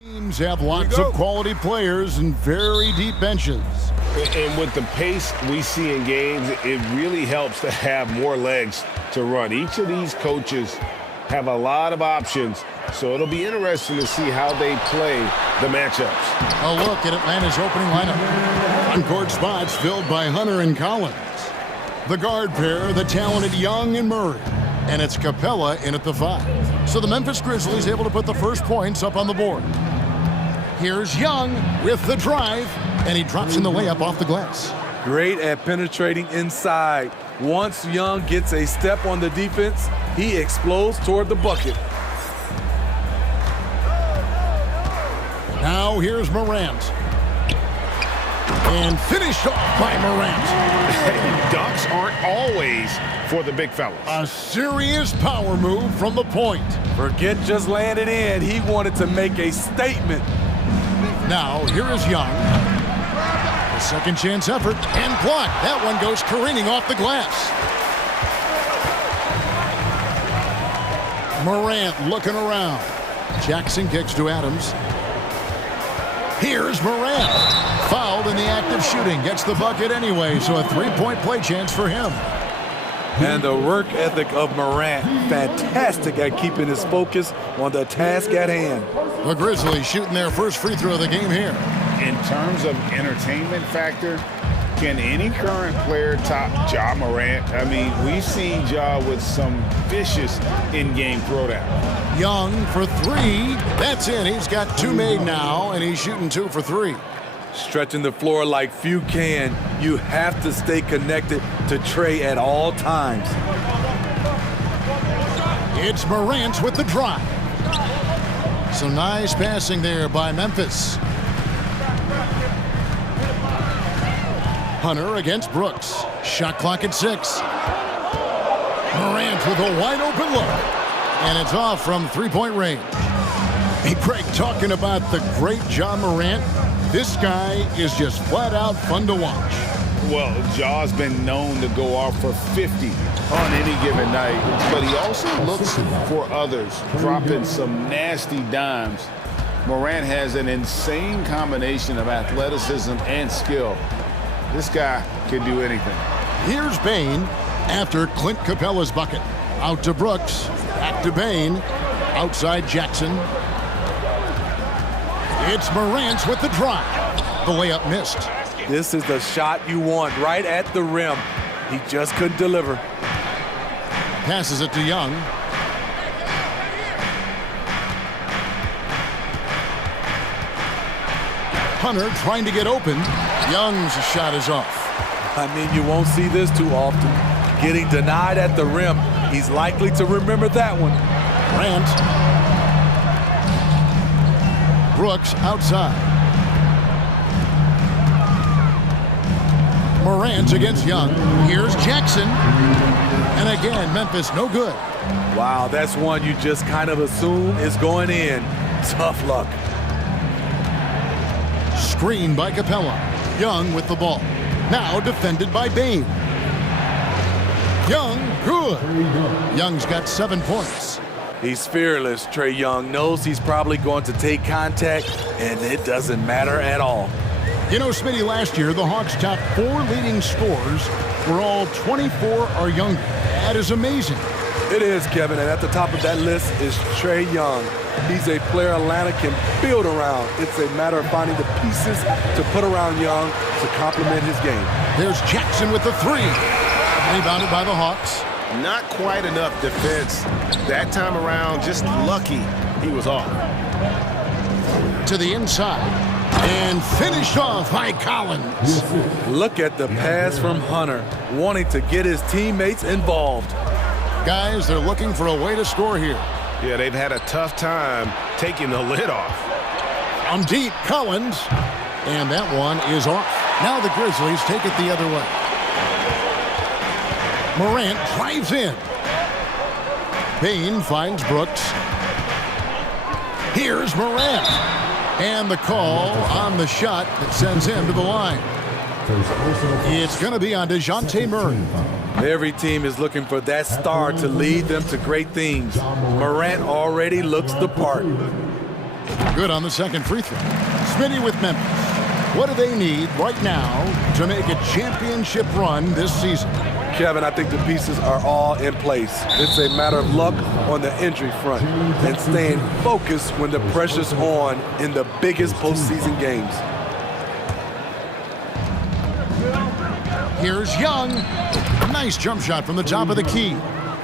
Teams have lots of quality players and very deep benches. And with the pace we see in games, it really helps to have more legs to run. Each of these coaches have a lot of options, so it'll be interesting to see how they play the matchups. A look at Atlanta's opening lineup. On-court spots filled by Hunter and Collins. The guard pair, the talented Young and Murray. And it's Capella in at the 5. So the Memphis Grizzlies able to put the first points up on the board. Here's Young with the drive, and he drops in the layup off the glass. Great at penetrating inside. Once Young gets a step on the defense, he explodes toward the bucket. Now here's Morant. And finished off by Morant. Dunks aren't always for the big fellas. A serious power move from the point. Forget just laying it in. He wanted to make a statement. Now here is Young. A second chance effort and blocked. That one goes careening off the glass. Morant looking around. Jackson kicks to Adams. Here's Morant. Fouled in the act of shooting. Gets the bucket anyway, so a three-point play chance for him. And the work ethic of Morant, fantastic at keeping his focus on the task at hand. The Grizzlies shooting their first free throw of the game here. In terms of entertainment factor, can any current player top Ja Morant? I mean, we've seen Ja with some vicious in-game throwdown. Young for 3. That's in. He's got 2 made now, and he's shooting 2 for 3. Stretching the floor like few can. You have to stay connected to Trey at all times. It's Morant with the drive. So nice passing there by Memphis. Hunter against Brooks. Shot clock at 6. Morant with a wide open look. And it's off from three-point range. Hey, Craig, talking about the great Ja Morant, this guy is just flat out fun to watch. Well, Ja's been known to go off for 50 on any given night, but he also looks for others, dropping some nasty dimes. Morant has an insane combination of athleticism and skill. This guy can do anything. Here's Bain after Clint Capella's bucket. Out to Brooks, back to Bain, outside Jackson. It's Morant with the drive. The layup missed. This is the shot you want, right at the rim. He just couldn't deliver. Passes it to Young. Hunter trying to get open. Young's shot is off. I mean, you won't see this too often. Getting denied at the rim. He's likely to remember that one. Grant. Brooks outside. Morant against Young. Here's Jackson. And again, Memphis no good. Wow, that's one you just kind of assume is going in. Tough luck. Screen by Capella. Young with the ball. Now defended by Bain. Young, good. Young's got 7 points. He's fearless. Trey Young knows he's probably going to take contact, and it doesn't matter at all. You know, Smitty, last year, the Hawks' top 4 leading scorers were all 24 or younger. That is amazing. It is, Kevin, and at the top of that list is Trey Young. He's a player Atlanta can build around. It's a matter of finding the pieces to put around Young to complement his game. There's Jackson with the 3. Rebounded by the Hawks. Not quite enough defense that time around. Just lucky he was off. To the inside. And finished off by Collins. Look at the pass from Hunter, wanting to get his teammates involved. Guys, they're looking for a way to score here. Yeah, they've had a tough time taking the lid off. On deep, Collins. And that one is off. Now the Grizzlies take it the other way. Morant drives in. Bain finds Brooks. Here's Morant. And the call on the shot that sends him to the line. It's going to be on DeJounte Murray. Every team is looking for that star to lead them to great things. Morant already looks the part. Good on the second free throw. Smitty with Memphis. What do they need right now to make a championship run this season? Kevin, I think the pieces are all in place. It's a matter of luck on the injury front and staying focused when the pressure's on in the biggest postseason games. Here's Young. Nice jump shot from the top of the key.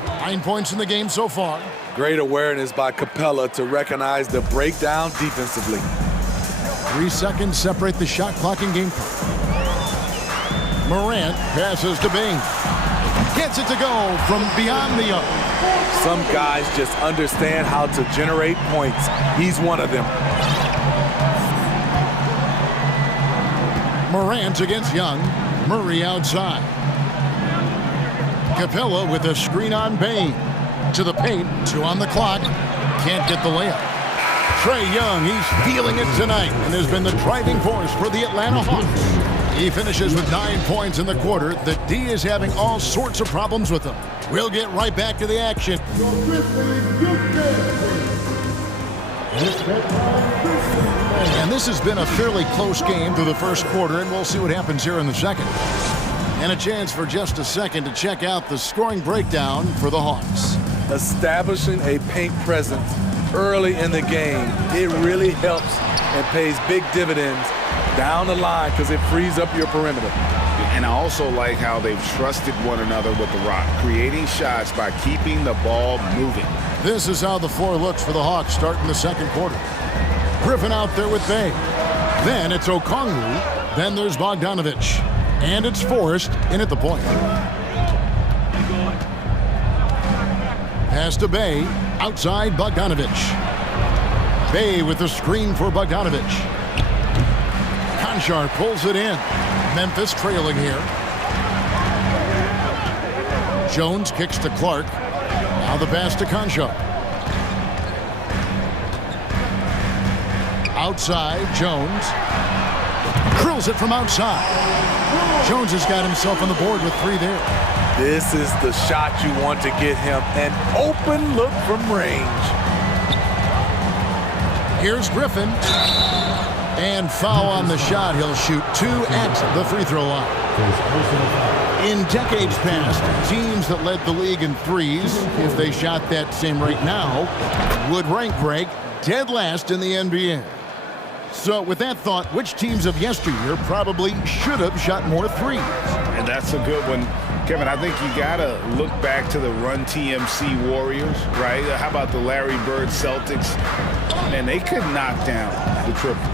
9 points in the game so far. Great awareness by Capella to recognize the breakdown defensively. 3 seconds separate the shot clock and game clock. Morant passes to Bing. Gets it to go from beyond the arc. Some guys just understand how to generate points. He's one of them. Morant against Young. Murray outside. Capella with a screen on Bain. To the paint. 2 on the clock. Can't get the layup. Trae Young, he's feeling it tonight and has been the driving force for the Atlanta Hawks. He finishes with 9 points in the quarter. The D is having all sorts of problems with him. We'll get right back to the action. And this has been a fairly close game through the first quarter, and we'll see what happens here in the second. And a chance for just a second to check out the scoring breakdown for the Hawks. Establishing a paint presence early in the game, it really helps and pays big dividends down the line because it frees up your perimeter. And I also like how they've trusted one another with the rock, creating shots by keeping the ball moving. This is how the floor looks for the Hawks starting the second quarter. Griffin out there with Bay. Then it's Okongwu. Then there's Bogdanovich. And it's Forrest in at the point. Pass to Bay. Outside Bogdanovich. Bay with the screen for Bogdanovich. Conchar pulls it in. Memphis trailing here. Jones kicks to Clark. Now the pass to Conchar. Outside, Jones. Drills it from outside. Jones has got himself on the board with 3 there. This is the shot you want to get him. An open look from range. Here's Griffin. And foul on the shot. He'll shoot 2 at the free throw line. In decades past, teams that led the league in threes, if they shot that same rate now, would rank break dead last in the NBA. So with that thought, which teams of yesteryear probably should have shot more threes? And that's a good one. Kevin, I think you got to look back to the Run TMC Warriors, right? How about the Larry Bird Celtics? Man, they could knock down the triple.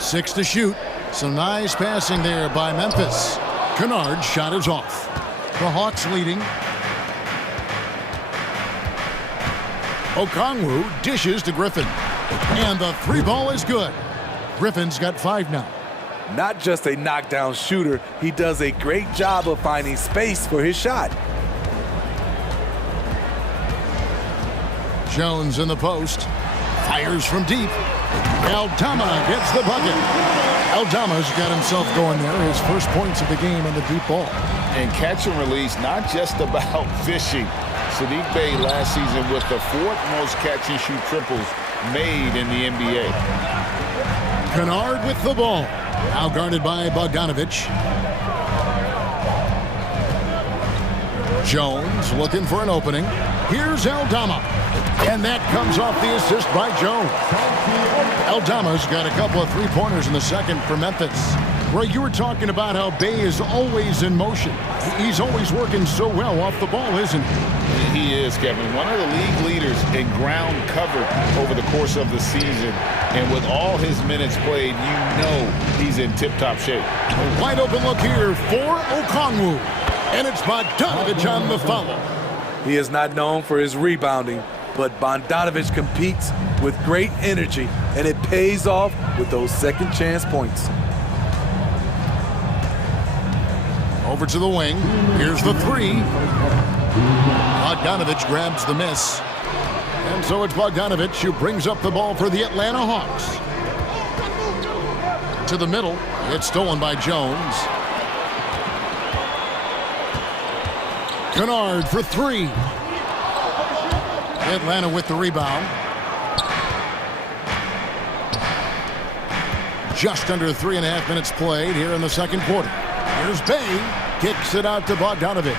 6 to shoot. Some nice passing there by Memphis. Kennard's shot is off. The Hawks leading. Okongwu dishes to Griffin. And the 3 ball is good. Griffin's got 5 now. Not just a knockdown shooter, he does a great job of finding space for his shot. Jones in the post. Fires from deep. Aldama gets the bucket. Aldama's got himself going there. His first points of the game on the deep ball. And catch and release, not just about fishing. Sadiq Bey last season with the 4th most catch and shoot triples made in the NBA. Kennard with the ball. Now guarded by Bogdanovich. Jones looking for an opening. Here's Aldama. And that comes off the assist by Jones. Aldama's got a couple of 3-pointers in the second for Memphis. Roy, you were talking about how Bey is always in motion. He's always working so well off the ball, isn't he? He is, Kevin. One of the league leaders in ground cover over the course of the season. And with all his minutes played, you know he's in tip-top shape. A wide open look here for Okongwu. And it's Bogdanovich on the foul. He is not known for his rebounding, but Bogdanovich competes with great energy, and it pays off with those second chance points. Over to the wing. Here's the 3. Bogdanovich grabs the miss. And so it's Bogdanovich who brings up the ball for the Atlanta Hawks. To the middle. It's stolen by Jones. Kennard for 3. Atlanta with the rebound. Just under 3.5 minutes played here in the second quarter. Here's Bay. Kicks it out to Bogdanovich.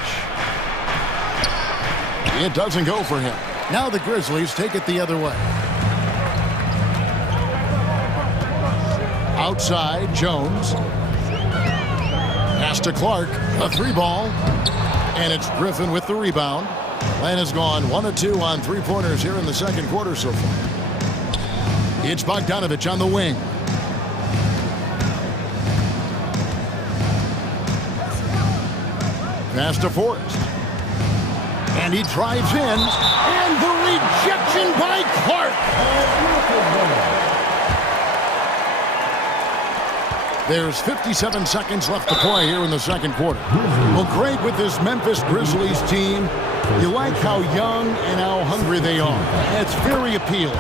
It doesn't go for him. Now the Grizzlies take it the other way. Outside, Jones. Pass to Clark. A 3-ball. And it's Griffin with the rebound. Len has gone 1 of 2 on 3-pointers here in the second quarter so far. It's Bogdanovich on the wing. Pass to Forrest. And he drives in. And the rejection by Clark. There's 57 seconds left to play here in the second quarter. Well, Greg, with this Memphis Grizzlies team, you like how young and how hungry they are. It's very appealing.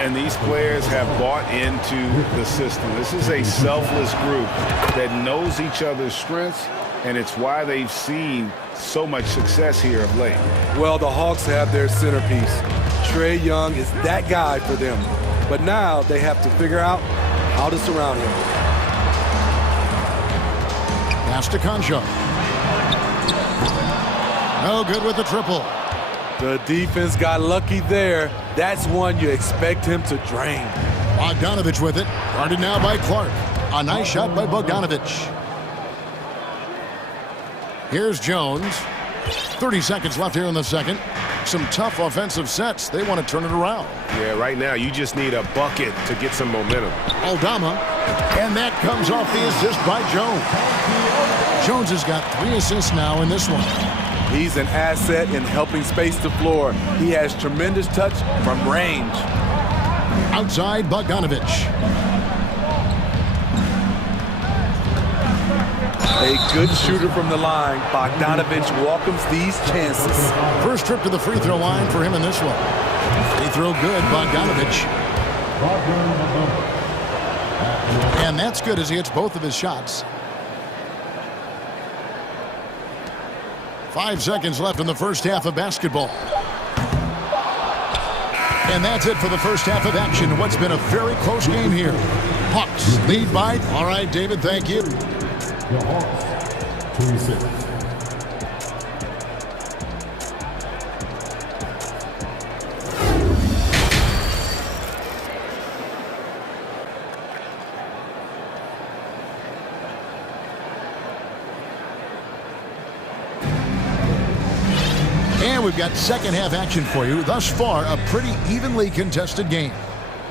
And these players have bought into the system. This is a selfless group that knows each other's strengths, and it's why they've seen so much success here of late. Well, the Hawks have their centerpiece. Trae Young is that guy for them. But now they have to figure out how to surround him. Pass to Concho. No good with the triple. The defense got lucky there. That's one you expect him to drain. Bogdanovich with it. Guarded now by Clark. A nice shot by Bogdanovich. Here's Jones. 30 seconds left here in the second. Some tough offensive sets. They want to turn it around. Yeah, right now you just need a bucket to get some momentum. Aldama. And that comes off the assist by Jones. Jones has got 3 assists now in this one. He's an asset in helping space the floor. He has tremendous touch from range. Outside, Bogdanovich. A good shooter from the line. Bogdanovich welcomes these chances. First trip to the free throw line for him in this one. Free throw good, Bogdanovich. And that's good as he hits both of his shots. 5 seconds left in the first half of basketball. And that's it for the first half of action. What's been a very close game here. Hawks lead by. All right, David, thank you. The Hawks, 26. And we've got second half action for you. Thus far, a pretty evenly contested game.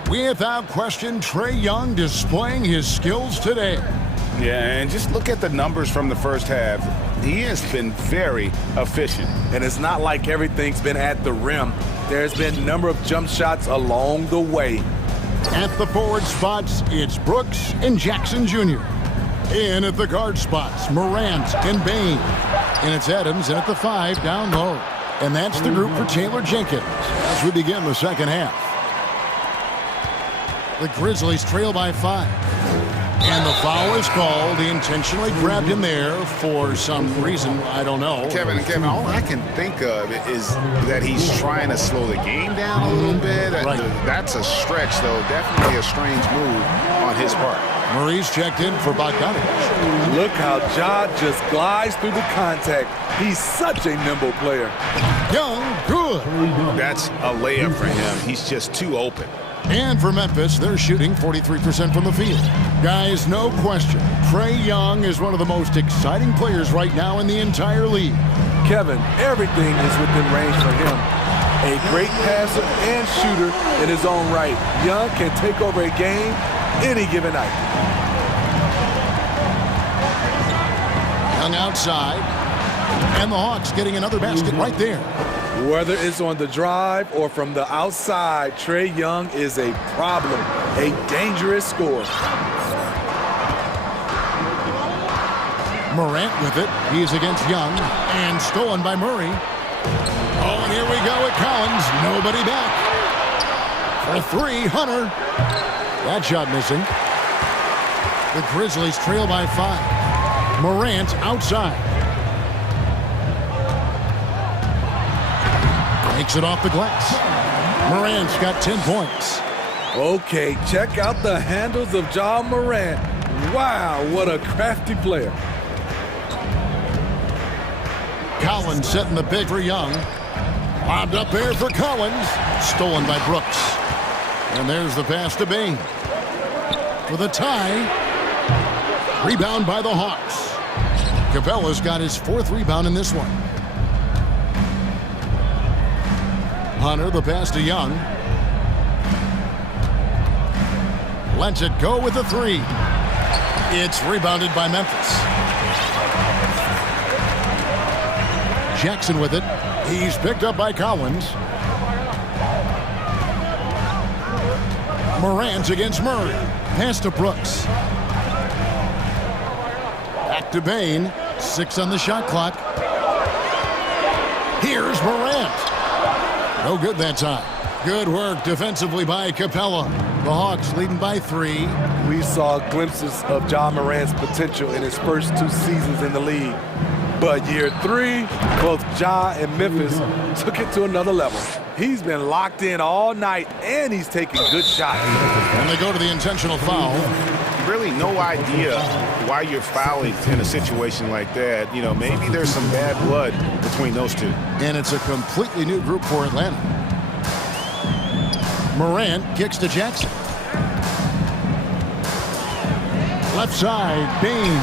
Without question, Trae Young displaying his skills today. Yeah, and just look at the numbers from the first half. He has been very efficient. And it's not like everything's been at the rim. There's been a number of jump shots along the way. At the forward spots, it's Brooks and Jackson Jr. In at the guard spots, Morant and Bain. And it's Adams in at the 5 down low. And that's the group for Taylor Jenkins as we begin the second half. The Grizzlies trail by 5. And the foul is called. He intentionally grabbed him there for some reason. I don't know. Kevin, all I can think of is that he's trying to slow the game down a little bit. Right. That's a stretch, though. Definitely a strange move on his part. Murray's checked in for Bogdanovich. Look how Ja just glides through the contact. He's such a nimble player. Young, good. That's a layup for him. He's just too open. And for Memphis, they're shooting 43% from the field. Guys, no question, Trae Young is one of the most exciting players right now in the entire league. Kevin, everything is within range for him. A great passer and shooter in his own right. Young can take over a game any given night. Young outside. And the Hawks getting another basket right there. Whether it's on the drive or from the outside, Trae Young is a problem, a dangerous scorer. Morant with it. He's against Young. And stolen by Murray. Oh, and here we go at Collins. Nobody back. For 3, Hunter. That shot missing. The Grizzlies trail by 5. Morant outside. Takes it off the glass. Morant's got 10 points. Okay, check out the handles of Ja Morant. Wow, what a crafty player. Collins setting the pick for Young. Lobbed up there for Collins. Stolen by Brooks. And there's the pass to Bain. For the tie. Rebound by the Hawks. Capella's got his 4th rebound in this one. Hunter, the pass to Young. Lets it go with the 3. It's rebounded by Memphis. Jackson with it. He's picked up by Collins. Morant against Murray. Pass to Brooks. Back to Bain. 6 on the shot clock. Here's Morant. No good that time. Good work defensively by Capella. The Hawks leading by 3. We saw glimpses of Ja Morant's potential in his first 2 seasons in the league. But year 3, both Ja and Memphis took it to another level. He's been locked in all night, and he's taking good shots. And they go to the intentional foul. Really no idea why you're fouling in a situation like that. You know, maybe there's some bad blood between those two. And it's a completely new group for Atlanta. Morant kicks to Jackson. Left side, Bain.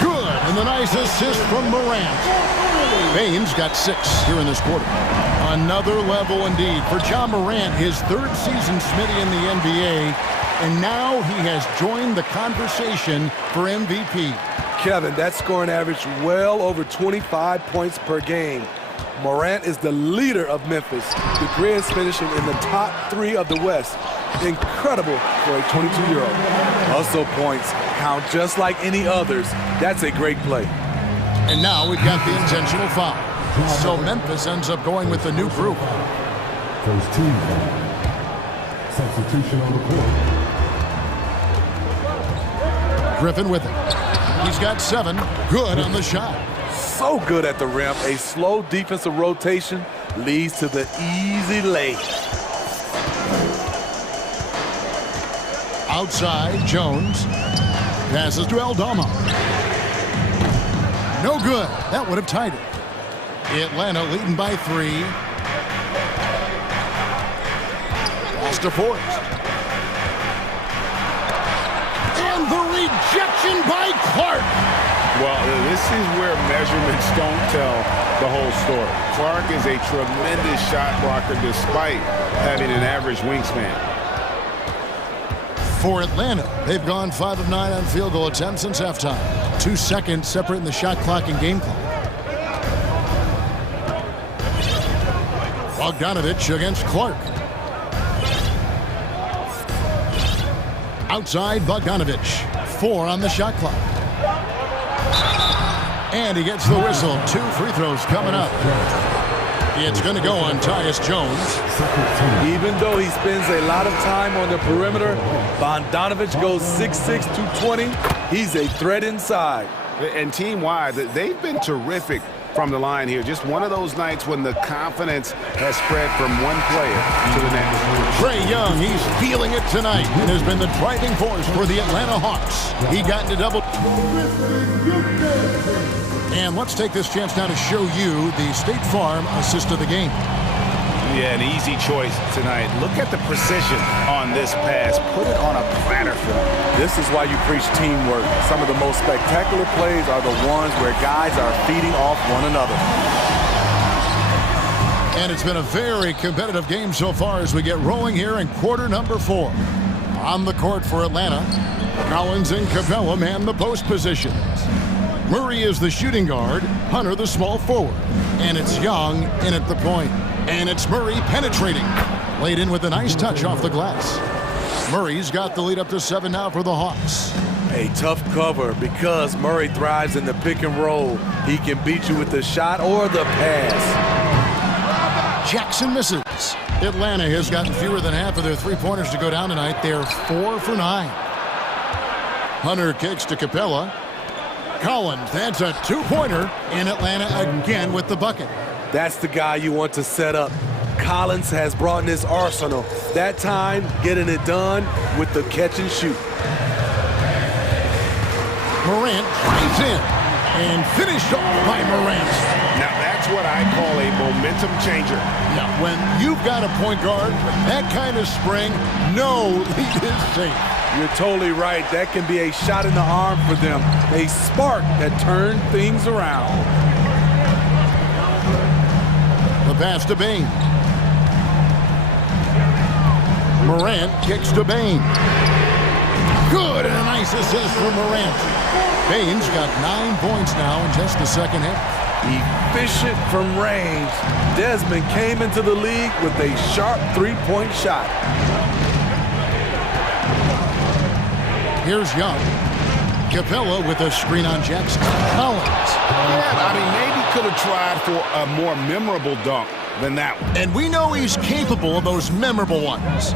Good, and the nice assist from Morant. Bain's got 6 here in this quarter. Another level indeed for Ja Morant, his 3rd season Smitty in the NBA, and now he has joined the conversation for MVP. Kevin, that scoring average well over 25 points per game. Morant is the leader of Memphis. The Grizz finishing in the top 3 of the West. Incredible for a 22-year-old. Hustle points count just like any others. That's a great play. And now we've got the intentional foul. So Memphis ends up going with the new group. First team foul. Substitution on the court. Griffin with it. He's got 7. Good on the shot. So good at the rim. A slow defensive rotation leads to the easy lay. Outside, Jones. Passes to Aldama. No good. That would have tied it. Atlanta leading by 3. Pass to Forrest. And the rejection by Clark. Well, this is where measurements don't tell the whole story. Clark is a tremendous shot blocker despite having an average wingspan. For Atlanta, they've gone 5 of 9 on field goal attempts since halftime. 2 seconds separating the shot clock and game clock. Bogdanovich against Clark. Outside, Bogdanovich. 4 on the shot clock. And he gets the whistle. 2 free throws coming up. It's going to go on Tyus Jones. Even though he spends a lot of time on the perimeter, Bogdanovich goes 6'6", 220. He's a threat inside. And team-wide, they've been terrific from the line here. Just one of those nights when the confidence has spread from one player to the next. Trae Young, he's feeling it tonight and has been the driving force for the Atlanta Hawks. He got into double. And let's take this chance now to show you the State Farm assist of the game. Yeah, an easy choice tonight. Look at the precision on this pass. Put it on a platter for him. This is why you preach teamwork. Some of the most spectacular plays are the ones where guys are feeding off one another. And it's been a very competitive game so far as we get rolling here in quarter number 4. On the court for Atlanta, Collins and Capella man the post positions. Murray is the shooting guard, Hunter the small forward. And it's Young in at the point. And it's Murray penetrating. Laid in with a nice touch off the glass. Murray's got the lead up to 7 now for the Hawks. A tough cover because Murray thrives in the pick and roll. He can beat you with the shot or the pass. Jackson misses. Atlanta has gotten fewer than half of their three-pointers to go down tonight. They're 4 for 9. Hunter kicks to Capella. Collins, that's a 2-pointer. And Atlanta again with the bucket. That's the guy you want to set up. Collins has brought in his arsenal. That time, getting it done with the catch and shoot. Morant drives in and finished off by Morant. Now that's what I call a momentum changer. Now, when you've got a point guard with that kind of spring, no lead is safe. You're totally right. That can be a shot in the arm for them. A spark that turned things around. The pass to Bain. Morant kicks to Bain. Good, and a nice assist from Morant. Bain's got 9 points now in just the second half. Efficient from range. Desmond came into the league with a sharp three-point shot. Here's Young. Capella with a screen on Jackson. Collins. Yeah, I mean, maybe could have tried for a more memorable dunk than that one. And we know he's capable of those memorable ones.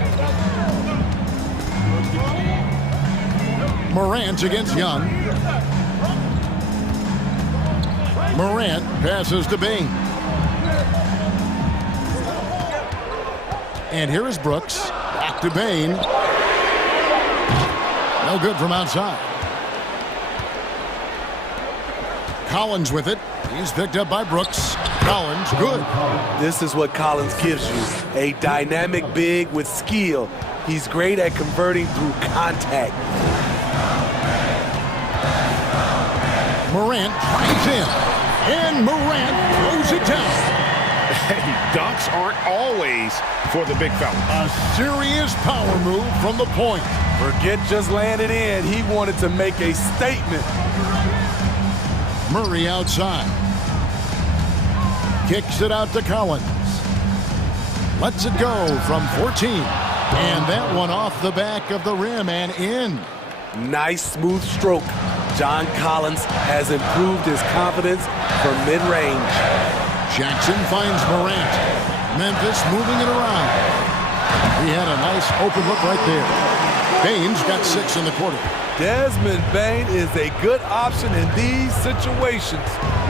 Morant against Young. Morant passes to Bain. And here is Brooks. Back to Bain. No good from outside. Collins with it. He's picked up by Brooks. Collins, good. This is what Collins gives you. A dynamic big with skill. He's great at converting through contact. Morant drives in. And Morant throws it down. Hey, dunks aren't always for the big fella. A serious power move from the point. Forget just laying it in. He wanted to make a statement. Murray outside. Kicks it out to Collins. Lets it go from 14. And that one off the back of the rim and in. Nice smooth stroke. John Collins has improved his confidence from mid-range. Jackson finds Morant. Memphis moving it around. He had a nice open look right there. Bain's got 6 in the quarter. Desmond Bain is a good option in these situations.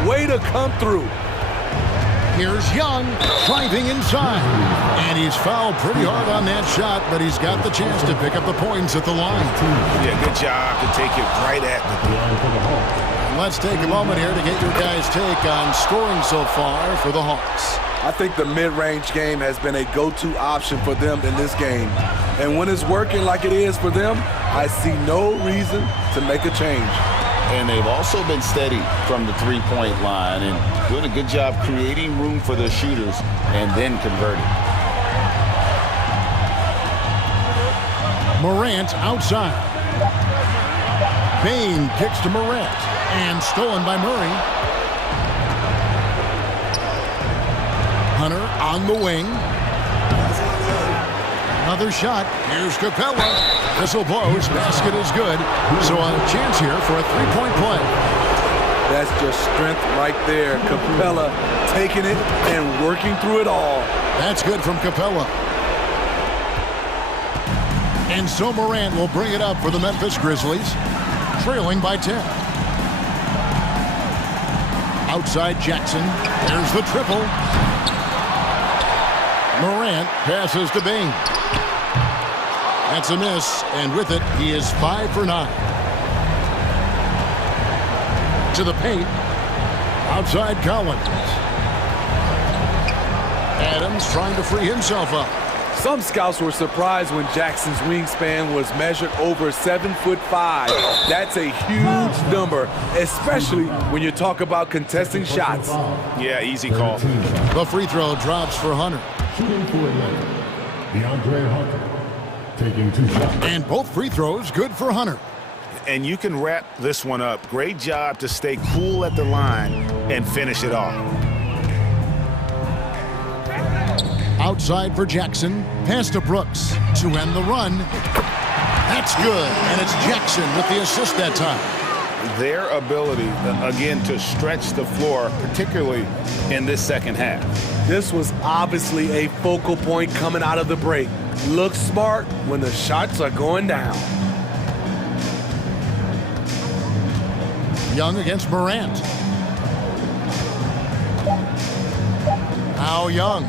Way to come through. Here's Young driving inside. And he's fouled pretty hard on that shot, but he's got the chance to pick up the points at the line. Yeah, good job to take it right at the And let's take a moment here to get your guys' take on scoring so far for the Hawks. I think the mid-range game has been a go-to option for them in this game. And when it's working like it is for them, I see no reason to make a change. And they've also been steady from the three-point line and doing a good job creating room for their shooters and then converting. Morant outside. Bain kicks to Morant and stolen by Murray. Hunter on the wing. Another shot. Here's Capella. Whistle blows. Basket is good. So a chance here for a three-point play. That's just strength right there. Capella taking it and working through it all. That's good from Capella. And so Morant will bring it up for the Memphis Grizzlies, trailing by 10. Outside Jackson. There's the triple. Morant passes to Bain. That's a miss, and with it, he is 5 for 9. To the paint. Outside Collins. Adams trying to free himself up. Some scouts were surprised when Jackson's wingspan was measured over 7'5". That's a huge number, especially when you talk about contesting shots. Yeah, easy call. The free throw drops for Hunter. Shooting for DeAndre Hunter. Taking 2 shots. And both free throws good for Hunter. And you can wrap this one up. Great job to stay cool at the line and finish it off. Outside for Jackson. Pass to Brooks to end the run. That's good. And it's Jackson with the assist that time. Their ability, again, to stretch the floor, particularly in this second half. This was obviously a focal point coming out of the break. Look smart when the shots are going down. Young against Morant. Now Young.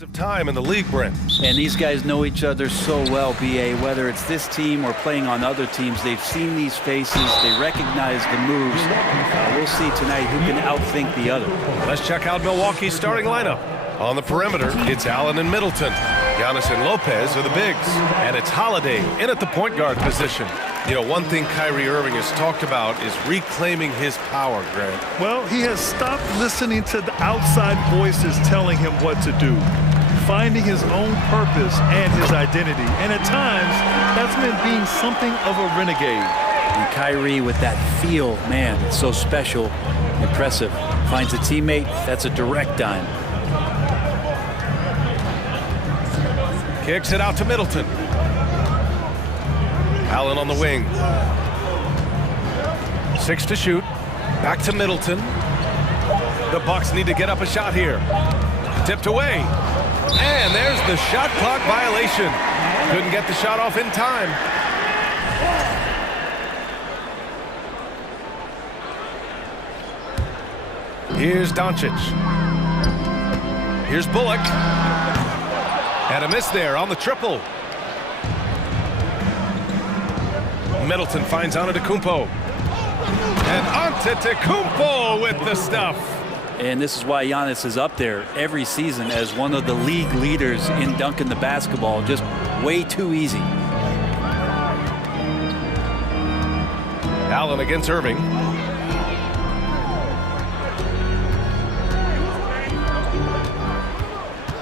Of time in the league, Brent. And these guys know each other so well, BA, whether it's this team or playing on other teams. They've seen these faces. They recognize the moves. We'll see tonight who can outthink the other. Let's check out Milwaukee's starting lineup. On the perimeter, it's Allen and Middleton. Giannis and Lopez are the bigs. And it's Holiday in at the point guard position. You know, one thing Kyrie Irving has talked about is reclaiming his power, Grant. Well, he has stopped listening to the outside voices telling him what to do, finding his own purpose and his identity. And at times, that's meant being something of a renegade. And Kyrie with that feel, man, it's so special, impressive. Finds a teammate, that's a direct dime. Kicks it out to Middleton. Allen on the wing. 6 to shoot. Back to Middleton. The Bucks need to get up a shot here. Tipped away. And there's the shot clock violation. Couldn't get the shot off in time. Here's Doncic. Here's Bullock. And a miss there on the triple. Middleton finds Antetokounmpo. And Antetokounmpo with the stuff. And this is why Giannis is up there every season as one of the league leaders in dunking the basketball. Just way too easy. Allen against Irving.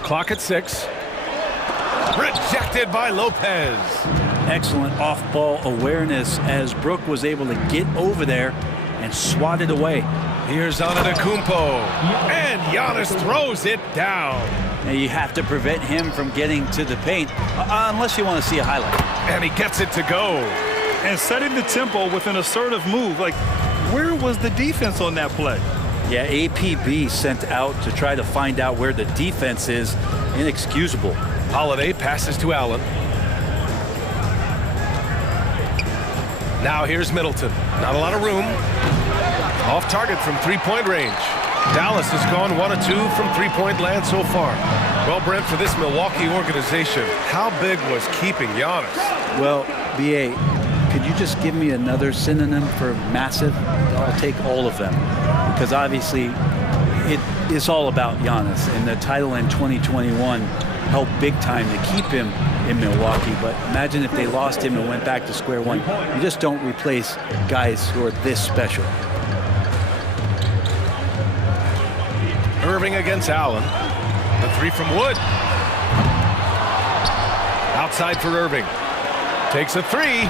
Clock at 6. Rejected by Lopez. Excellent off-ball awareness as Brook was able to get over there and swat it away. Here's Antetokounmpo, and Giannis throws it down. Now you have to prevent him from getting to the paint, unless you want to see a highlight. And he gets it to go. And setting the tempo with an assertive move. Like, where was the defense on that play? Yeah, APB sent out to try to find out where the defense is. Inexcusable. Holiday passes to Allen. Now here's Middleton. Not a lot of room. Off target from three-point range. Dallas has gone 1 of 2 from three-point land so far. Well, Brent, for this Milwaukee organization, how big was keeping Giannis? Well, BA, could you just give me another synonym for massive? I'll take all of them. Because obviously, it's all about Giannis. And the title in 2021 helped big time to keep him in Milwaukee. But imagine if they lost him and went back to square one. You just don't replace guys who are this special. Irving against Allen. The three from Wood. Outside for Irving. Takes a three.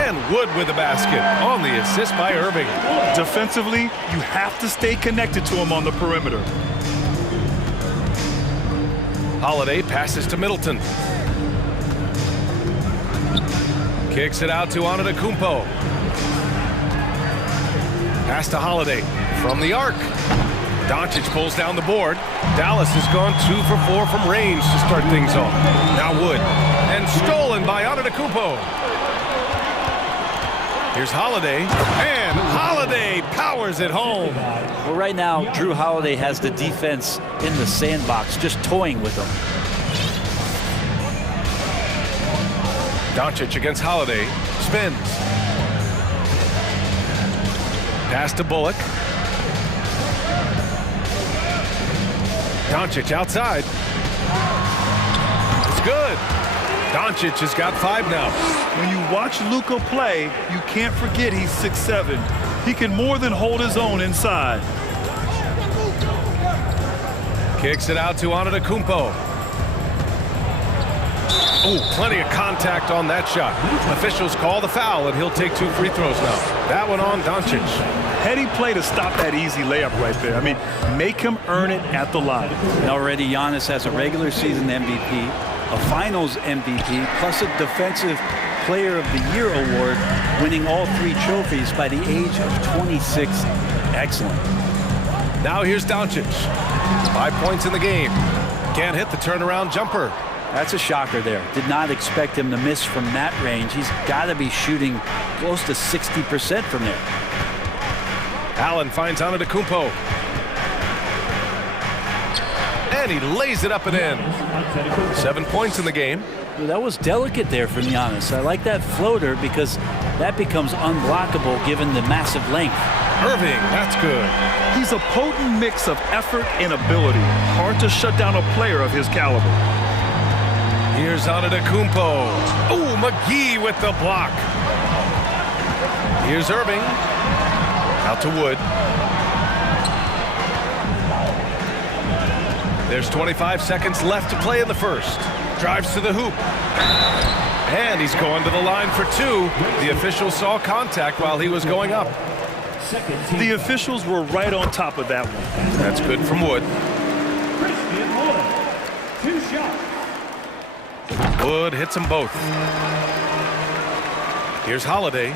And Wood with the basket on the assist by Irving. Defensively, you have to stay connected to him on the perimeter. Holiday passes to Middleton. Kicks it out to Antetokounmpo. Pass to Holiday from the arc. Doncic pulls down the board. Dallas has gone 2 for 4 from range to start things off. Now Wood. And stolen by Antetokounmpo. Here's Holiday. And Holiday powers it home. Well, right now, Drew Holiday has the defense in the sandbox, just toying with them. Doncic against Holiday. Spins. Pass to Bullock. Doncic outside. It's good. Doncic has got 5 now. When you watch Luka play, you can't forget he's 6'7". He can more than hold his own inside. Kicks it out to Antetokounmpo. Oh, plenty of contact on that shot. Officials call the foul, and he'll take 2 free throws now. That one on Doncic. Heady play to stop that easy layup right there. I mean, make him earn it at the line. And already Giannis has a regular season MVP, a finals MVP, plus a defensive player of the year award, winning all 3 trophies by the age of 26. Excellent. Now here's Doncic. 5 points in the game. Can't hit the turnaround jumper. That's a shocker there. Did not expect him to miss from that range. He's got to be shooting close to 60% from there. Allen finds Antetokounmpo. And he lays it up and in. 7 points in the game. That was delicate there from Giannis. I like that floater because that becomes unblockable given the massive length. Irving, that's good. He's a potent mix of effort and ability. Hard to shut down a player of his caliber. Here's Antetokounmpo. Oh, McGee with the block. Here's Irving. Out to Wood. There's 25 seconds left to play in the first. Drives to the hoop. And he's going to the line for two. The official saw contact while he was going up. The officials were right on top of that one. That's good from Wood. Two shots. Wood hits them both. Here's Holiday.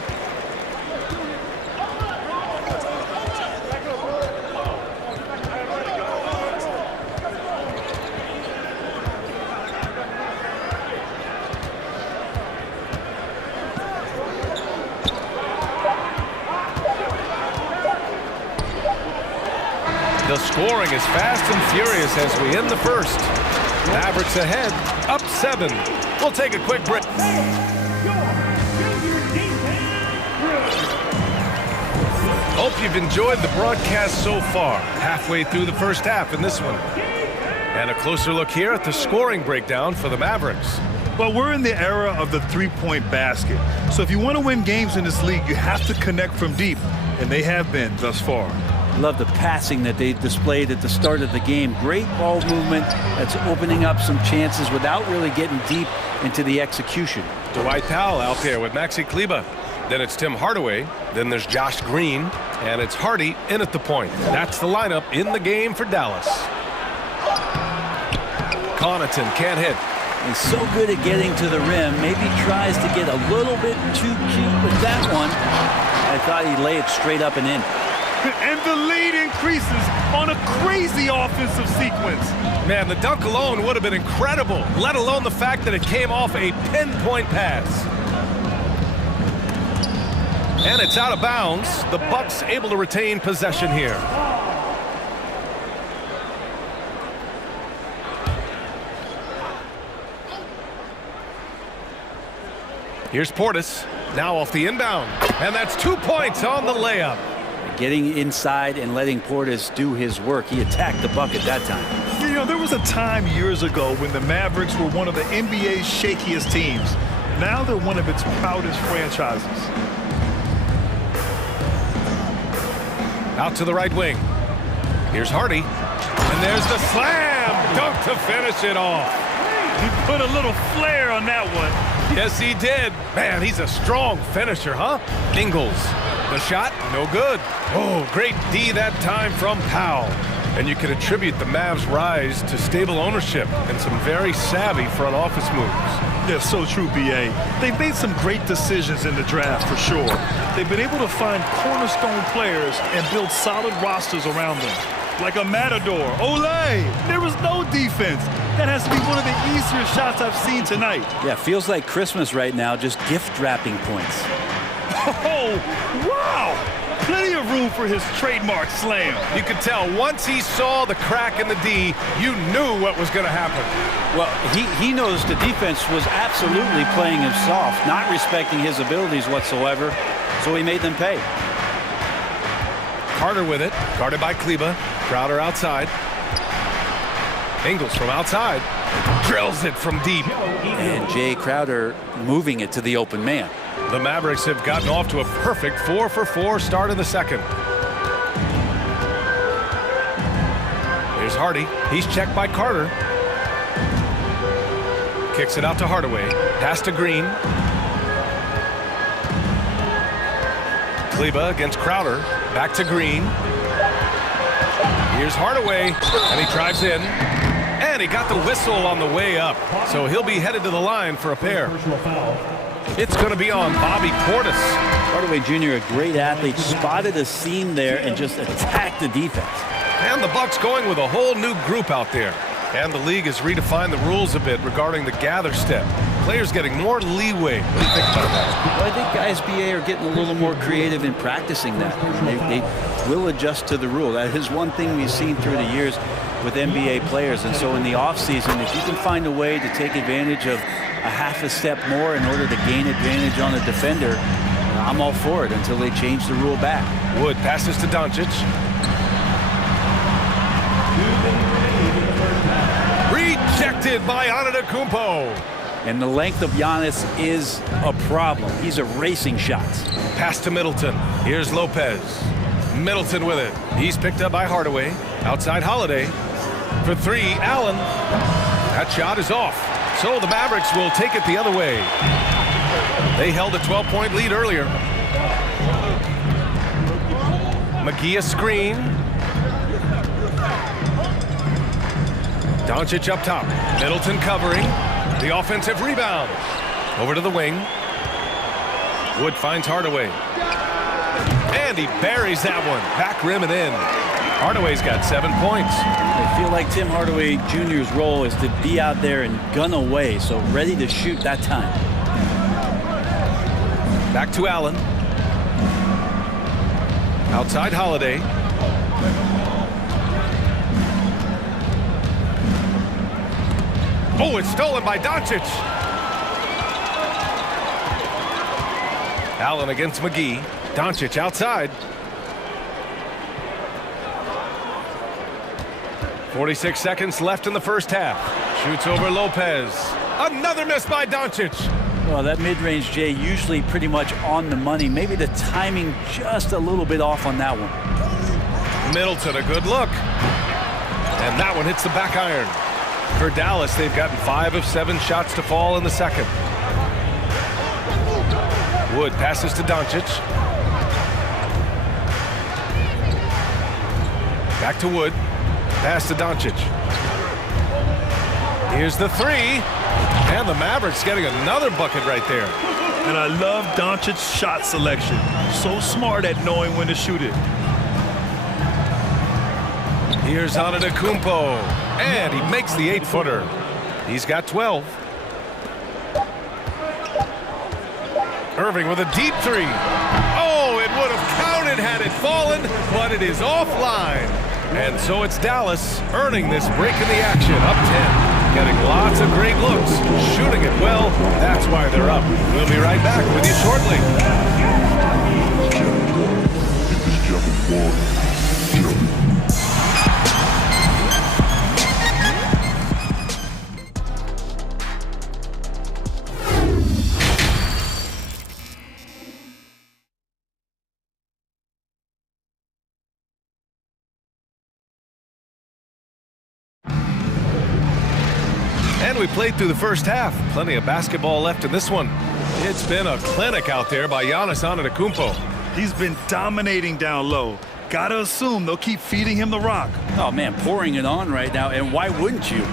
The scoring is fast and furious as we end the first. Mavericks ahead, up 7. We'll take a quick break. Hope you've enjoyed the broadcast so far. Halfway through the first half in this one. And a closer look here at the scoring breakdown for the Mavericks. Well, we're in the era of the three-point basket. So if you want to win games in this league, you have to connect from deep. And they have been thus far. Love the passing that they displayed at the start of the game. Great ball movement that's opening up some chances without really getting deep into the execution. Dwight Powell out there with Maxi Kleber. Then it's Tim Hardaway. Then there's Josh Green. And it's Hardy in at the point. That's the lineup in the game for Dallas. Connaughton can't hit. He's so good at getting to the rim. Maybe tries to get a little bit too cute with that one. I thought he'd lay it straight up and in. And the lead increases on a crazy offensive sequence. Man, the dunk alone would have been incredible, let alone the fact that it came off a pinpoint pass. And it's out of bounds. The Bucks able to retain possession here. Here's Portis, now off the inbound. And that's 2 points on the layup. Getting inside and letting Portis do his work. He attacked the bucket that time. You know, there was a time years ago when the Mavericks were one of the NBA's shakiest teams. Now they're one of its proudest franchises. Out to the right wing. Here's Hardy. And there's the slam dunk to finish it off. He put a little flair on that one. Yes, he did. Man, he's a strong finisher, huh? Ingles. The shot, no good. Oh, great D that time from Powell. And you can attribute the Mavs' rise to stable ownership and some very savvy front office moves. Yeah, so true, B.A. They've made some great decisions in the draft, for sure. They've been able to find cornerstone players and build solid rosters around them. Like a Matador. Olay! There was no defense. That has to be one of the easier shots I've seen tonight. Yeah, feels like Christmas right now, just gift wrapping points. Oh, wow! Plenty of room for his trademark slam. You could tell once he saw the crack in the D, you knew what was going to happen. Well, he knows the defense was absolutely playing him soft, not respecting his abilities whatsoever, so he made them pay. Carter with it, guarded by Kleber. Crowder outside. Ingles from outside. Drills it from deep. And Jay Crowder moving it to the open man. The Mavericks have gotten off to a perfect 4-for-4 start in the second. Here's Hardy. He's checked by Carter. Kicks it out to Hardaway. Pass to Green. Kleber against Crowder. Back to Green. Here's Hardaway. And he drives in. And he got the whistle on the way up. So he'll be headed to the line for a pair. It's going to be on Bobby Portis. Hardaway Jr., a great athlete, spotted a seam there and just attacked the defense. And the Bucks going with a whole new group out there. And the league has redefined the rules a bit regarding the gather step. Players getting more leeway. What do you think about that? Well, I think guys, BA, are getting a little more creative in practicing that. They will adjust to the rule. That is one thing we've seen through the years. with NBA players. And so in the offseason, if you can find a way to take advantage of a half a step more in order to gain advantage on a defender, I'm all for it until they change the rule back. Wood passes to Doncic. Rejected by Antetokounmpo. And the length of Giannis is a problem. He's erasing shots. Pass to Middleton. Here's Lopez. Middleton with it. He's picked up by Hardaway. Outside Holiday. For three, Allen. That shot is off. So the Mavericks will take it the other way. They held a 12-point lead earlier. McGee a screen. Doncic up top. Middleton covering. The offensive rebound. Over to the wing. Wood finds Hardaway. And he buries that one. Back rim and in. Hardaway's got 7 points. I feel like Tim Hardaway Jr.'s role is to be out there and gun away, so ready to shoot that time. Back to Allen. Outside Holiday. Oh, it's stolen by Doncic. Allen against McGee. Doncic outside. 46 seconds left in the first half. Shoots over Lopez. Another miss by Doncic. Well, that mid-range, Jay, usually pretty much on the money. Maybe the timing just a little bit off on that one. Middleton, a good look. And that one hits the back iron. For Dallas, they've gotten 5 of 7 shots to fall in the second. Wood passes to Doncic. Back to Wood. Pass to Doncic. Here's the three. And the Mavericks getting another bucket right there. And I love Doncic's shot selection. So smart at knowing when to shoot it. Here's Antetokounmpo. And he makes the 8-footer. He's got 12. Irving with a deep three. Oh, it would have counted had it fallen, but it is offline. And so it's Dallas earning this break in the action, up 10. Getting lots of great looks, shooting it well. That's why they're up. We'll be right back with you shortly. And we played through the first half. Plenty of basketball left in this one. It's been a clinic out there by Giannis Antetokounmpo. He's been dominating down low. Gotta assume they'll keep feeding him the rock. Oh, man, pouring it on right now, and why wouldn't you?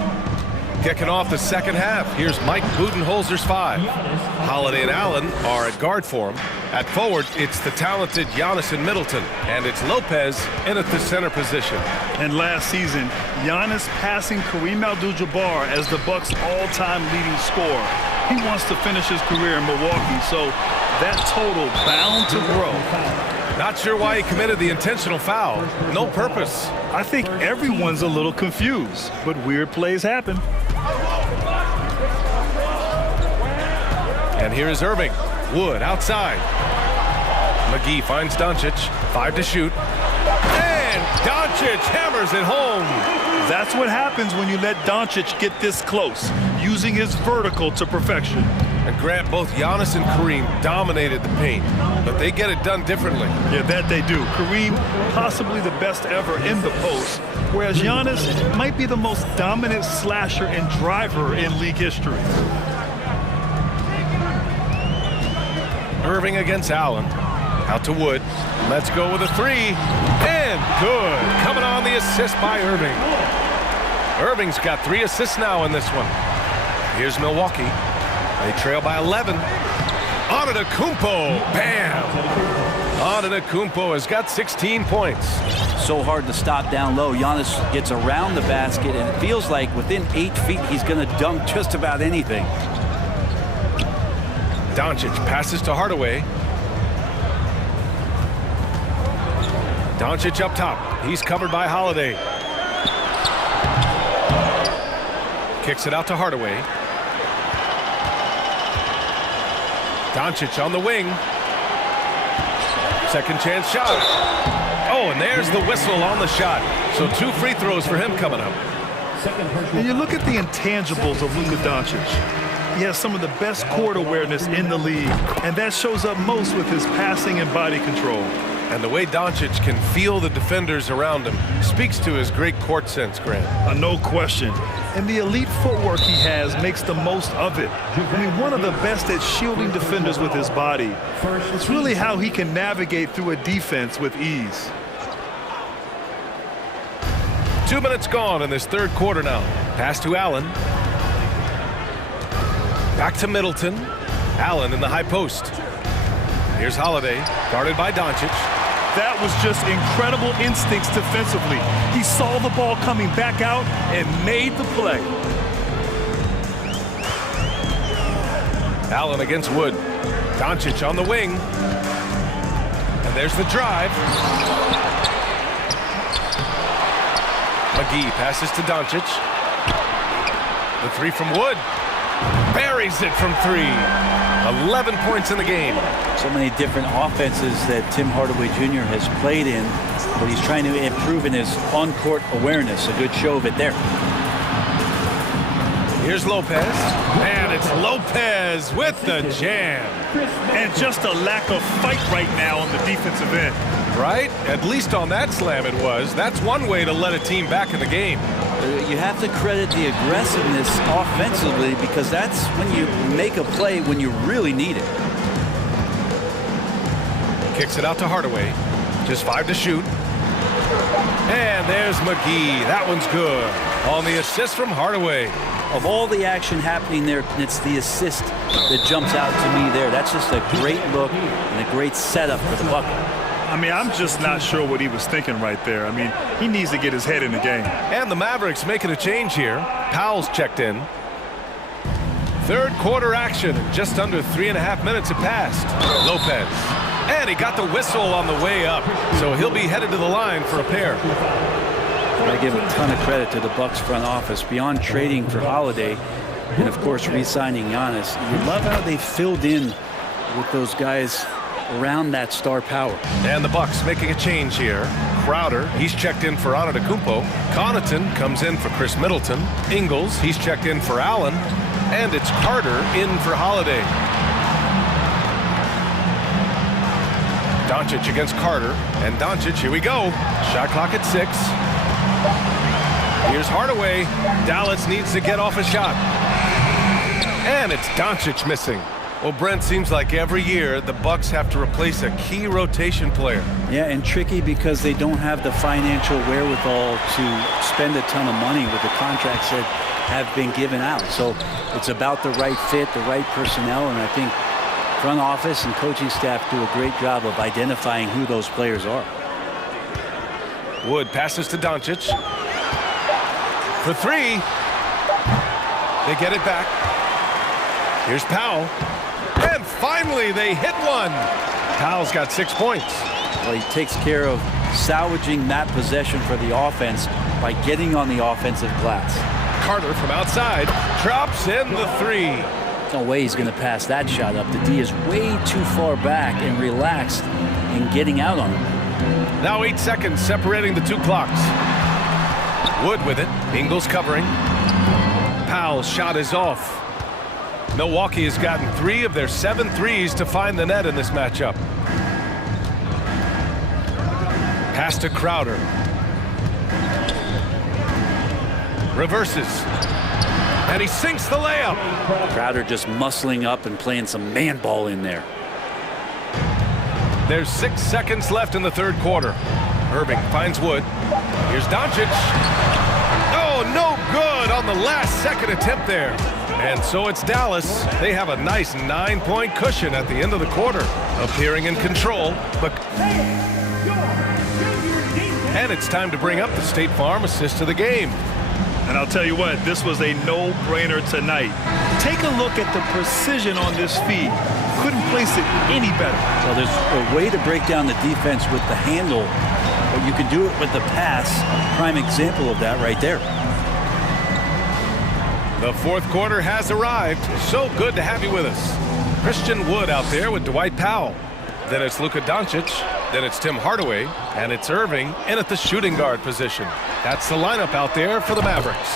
Kicking off the second half, here's Mike Budenholzer's 5. Holiday and Allen are at guard for him. At forward, it's the talented Giannis and Middleton, and it's Lopez in at the center position. And last season, Giannis passing Kareem Abdul-Jabbar as the Bucks' all-time leading scorer. He wants to finish his career in Milwaukee, so that total bound to grow. Not sure why he committed the intentional foul. No purpose. I think everyone's a little confused, but weird plays happen. And here is Irving. Wood outside. McGee finds Doncic. 5 to shoot. And Doncic hammers it home. That's what happens when you let Doncic get this close, using his vertical to perfection. And Grant, both Giannis and Kareem dominated the paint, but they get it done differently. Yeah, that they do. Kareem, possibly the best ever in the post, whereas Giannis might be the most dominant slasher and driver in league history. Irving against Allen. Out to Wood. Let's go with a 3. And good. Coming on the assist by Irving. Irving's got 3 assists now in this one. Here's Milwaukee. They trail by 11. Antetokounmpo. Bam! Antetokounmpo has got 16 points. So hard to stop down low. Giannis gets around the basket, and it feels like within 8 feet he's going to dunk just about anything. Doncic passes to Hardaway. Doncic up top. He's covered by Holiday. Kicks it out to Hardaway. Doncic on the wing. Second chance shot. Oh, and there's the whistle on the shot. So 2 free throws for him coming up. And you look at the intangibles of Luka Doncic. He has some of the best court awareness in the league, and that shows up most with his passing and body control. And the way Doncic can feel the defenders around him speaks to his great court sense, Grant. No question. And the elite footwork he has makes the most of it. I mean, one of the best at shielding defenders with his body. It's really how he can navigate through a defense with ease. 2 minutes gone in this third quarter now. Pass to Allen. Back to Middleton. Allen in the high post. Here's Holiday, guarded by Doncic. That was just incredible instincts defensively. He saw the ball coming back out and made the play. Allen against Wood. Doncic on the wing. And there's the drive. McGee passes to Doncic. The 3 from Wood. Buries it from 3. 11 points in the game. So many different offenses that Tim Hardaway Jr. has played in, but he's trying to improve in his on-court awareness. A good show of it there. Here's Lopez, and it's Lopez with the jam. And just a lack of fight right now on the defensive end. Right? At least on that slam it was. That's one way to let a team back in the game. You have to credit the aggressiveness offensively, because that's when you make a play when you really need it. Kicks it out to Hardaway. Just 5 to shoot. And there's McGee. That one's good. On the assist from Hardaway. Of all the action happening there, it's the assist that jumps out to me there. That's just a great look and a great setup for the bucket. I mean, I'm just not sure what he was thinking right there. I mean, he needs to get his head in the game. And the Mavericks making a change here. Powell's checked in. Third quarter action. Just under 3.5 minutes have passed. Lopez. And he got the whistle on the way up. So he'll be headed to the line for a pair. I give a ton of credit to the Bucks front office. Beyond trading for Holiday and, of course, re-signing Giannis, you love how they filled in with those guys around that star power. And the Bucks making a change here. Crowder, he's checked in for Antetokounmpo. Connaughton comes in for Chris Middleton. Ingles, he's checked in for Allen. And it's Carter in for Holiday. Doncic against Carter. And Doncic, here we go. Shot clock at 6. Here's Hardaway. Dallas needs to get off a shot. And it's Doncic missing. Well, Brent, seems like every year the Bucks have to replace a key rotation player. Yeah, and tricky because they don't have the financial wherewithal to spend a ton of money with the contracts that have been given out. So it's about the right fit, the right personnel, and I think front office and coaching staff do a great job of identifying who those players are. Wood passes to Doncic. For 3. They get it back. Here's Powell. And finally, they hit one. Powell's got 6 points. Well, he takes care of salvaging that possession for the offense by getting on the offensive glass. Carter from outside drops in the 3. No way he's going to pass that shot up. The D is way too far back and relaxed in getting out on him. Now 8 seconds separating the 2 clocks. Wood with it. Ingles covering. Powell's shot is off. Milwaukee has gotten 3 of their 7 threes to find the net in this matchup. Pass to Crowder. Reverses. And he sinks the layup. Crowder just muscling up and playing some man ball in there. There's 6 seconds left in the third quarter. Irving finds Wood. Here's Doncic. Oh, no good on the last second attempt there. And so it's Dallas. They have a nice 9-point cushion at the end of the quarter, appearing in control. But and it's time to bring up the State Farm assist of the game. And I'll tell you what, this was a no-brainer tonight. Take a look at the precision on this feed. Couldn't place it any better. Well, there's a way to break down the defense with the handle, but you can do it with the pass. Prime example of that right there. The fourth quarter has arrived. So good to have you with us. Christian Wood out there with Dwight Powell. Then it's Luka Doncic. Then it's Tim Hardaway. And it's Irving in at the shooting guard position. That's the lineup out there for the Mavericks.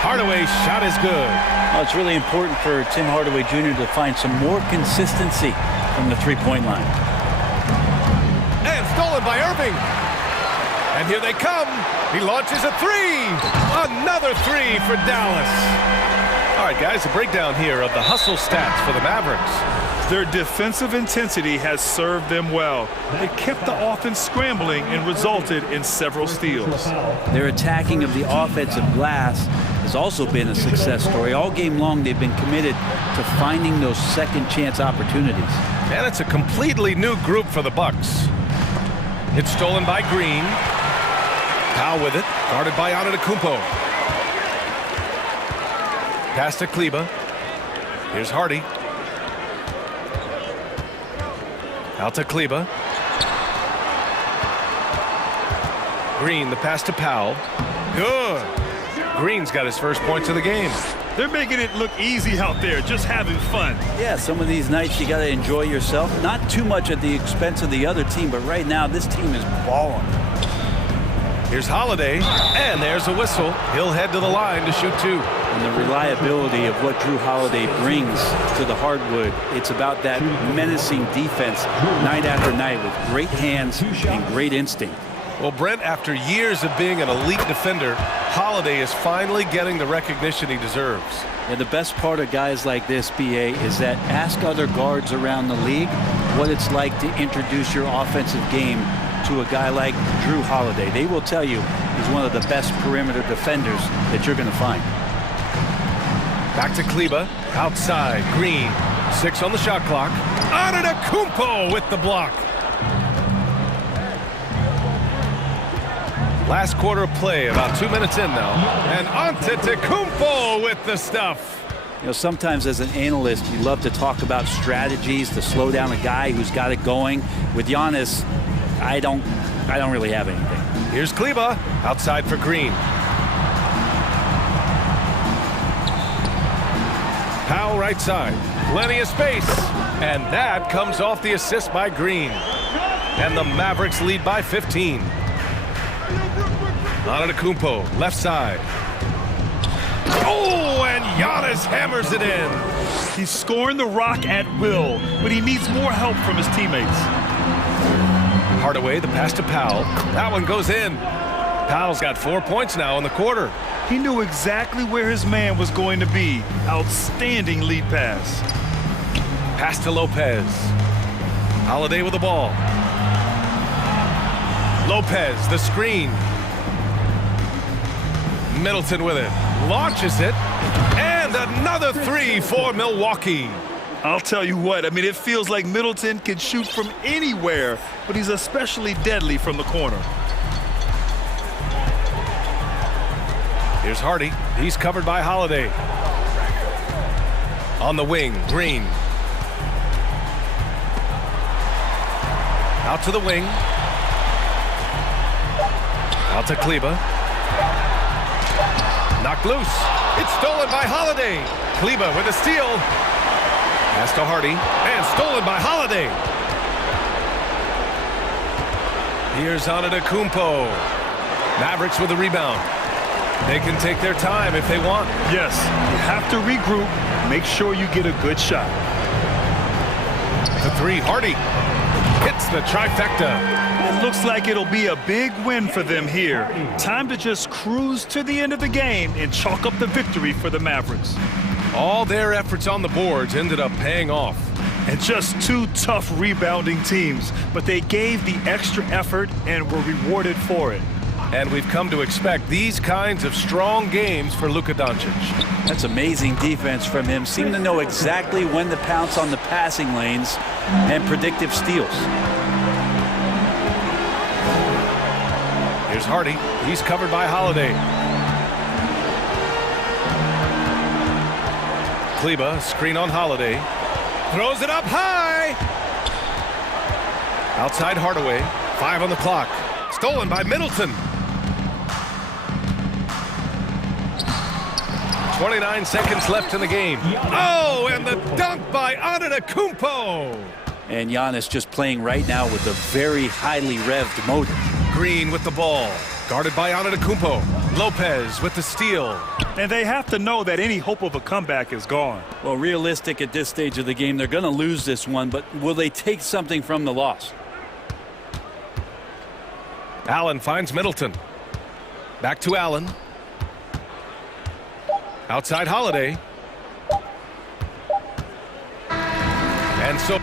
Hardaway's shot is good. Well, it's really important for Tim Hardaway Jr. to find some more consistency from the three-point line. And stolen by Irving. And here they come. He launches a three. Another three for Dallas. All right, guys, a breakdown here of the hustle stats for the Mavericks. Their defensive intensity has served them well. It kept the offense scrambling and resulted in several steals. Their attacking of the offensive glass has also been a success story. All game long, they've been committed to finding those second chance opportunities. And it's a completely new group for the Bucks. It's stolen by Green. Powell with it, guarded by Antetokounmpo. Pass to Kleba. Here's Hardy. Out to Kleba. Green, the pass to Powell. Good. Green's got his first points of the game. They're making it look easy out there, just having fun. Yeah, some of these nights you got to enjoy yourself. Not too much at the expense of the other team, but right now this team is balling. Here's Holiday, and there's a whistle. He'll head to the line to shoot two. And the reliability of what Drew Holiday brings to the hardwood, it's about that menacing defense night after night with great hands and great instinct. Well, Brent, after years of being an elite defender, Holiday is finally getting the recognition he deserves. And the best part of guys like this, BA, is that ask other guards around the league what it's like to introduce your offensive game to a guy like Drew Holiday. They will tell you he's one of the best perimeter defenders that you're going to find. Back to Kleba, outside, Green, 6 on the shot clock. Antetokounmpo with the block. Last quarter of play, about 2 minutes in now. And Antetokounmpo with the stuff. You know, sometimes as an analyst, you love to talk about strategies to slow down a guy who's got it going. With Giannis, I don't really have anything. Here's Kleba, outside for Green. Powell right side, plenty of space. And that comes off the assist by Green. And the Mavericks lead by 15. Antetokounmpo, left side. Oh, and Giannis hammers it in. He's scoring the rock at will, but he needs more help from his teammates. Hardaway, the pass to Powell. That one goes in. Powell's got 4 points now in the quarter. He knew exactly where his man was going to be. Outstanding lead pass. Pass to Lopez. Holiday with the ball. Lopez, the screen. Middleton with it. Launches it. And another three for Milwaukee. I'll tell you what, I mean, it feels like Middleton can shoot from anywhere, but he's especially deadly from the corner. Here's Hardy. He's covered by Holiday. On the wing, Green. Out to the wing. Out to Kleba. Knocked loose. It's stolen by Holiday. Kleba with a steal. Pass to Hardy. And stolen by Holiday. Here's Antetokounmpo. Mavericks with a rebound. They can take their time if they want. Yes, you have to regroup. Make sure you get a good shot. The three, Hardy. Hits the trifecta. It looks like it'll be a big win for them here. Time to just cruise to the end of the game and chalk up the victory for the Mavericks. All their efforts on the boards ended up paying off. And just two tough rebounding teams, but they gave the extra effort and were rewarded for it. And we've come to expect these kinds of strong games for Luka Doncic. That's amazing defense from him. Seemed to know exactly when to pounce on the passing lanes and predictive steals. Here's Hardy. He's covered by Holiday. Kleba, screen on Holiday. Throws it up high. Outside Hardaway. 5 on the clock. Stolen by Middleton. 29 seconds left in the game. Oh, and the dunk by Antetokounmpo. And Giannis just playing right now with a very highly revved motor. Green with the ball. Guarded by Antetokounmpo. Lopez with the steal. And they have to know that any hope of a comeback is gone. Well, realistic at this stage of the game, they're going to lose this one, but will they take something from the loss? Allen finds Middleton. Back to Allen. Outside Holiday. And so...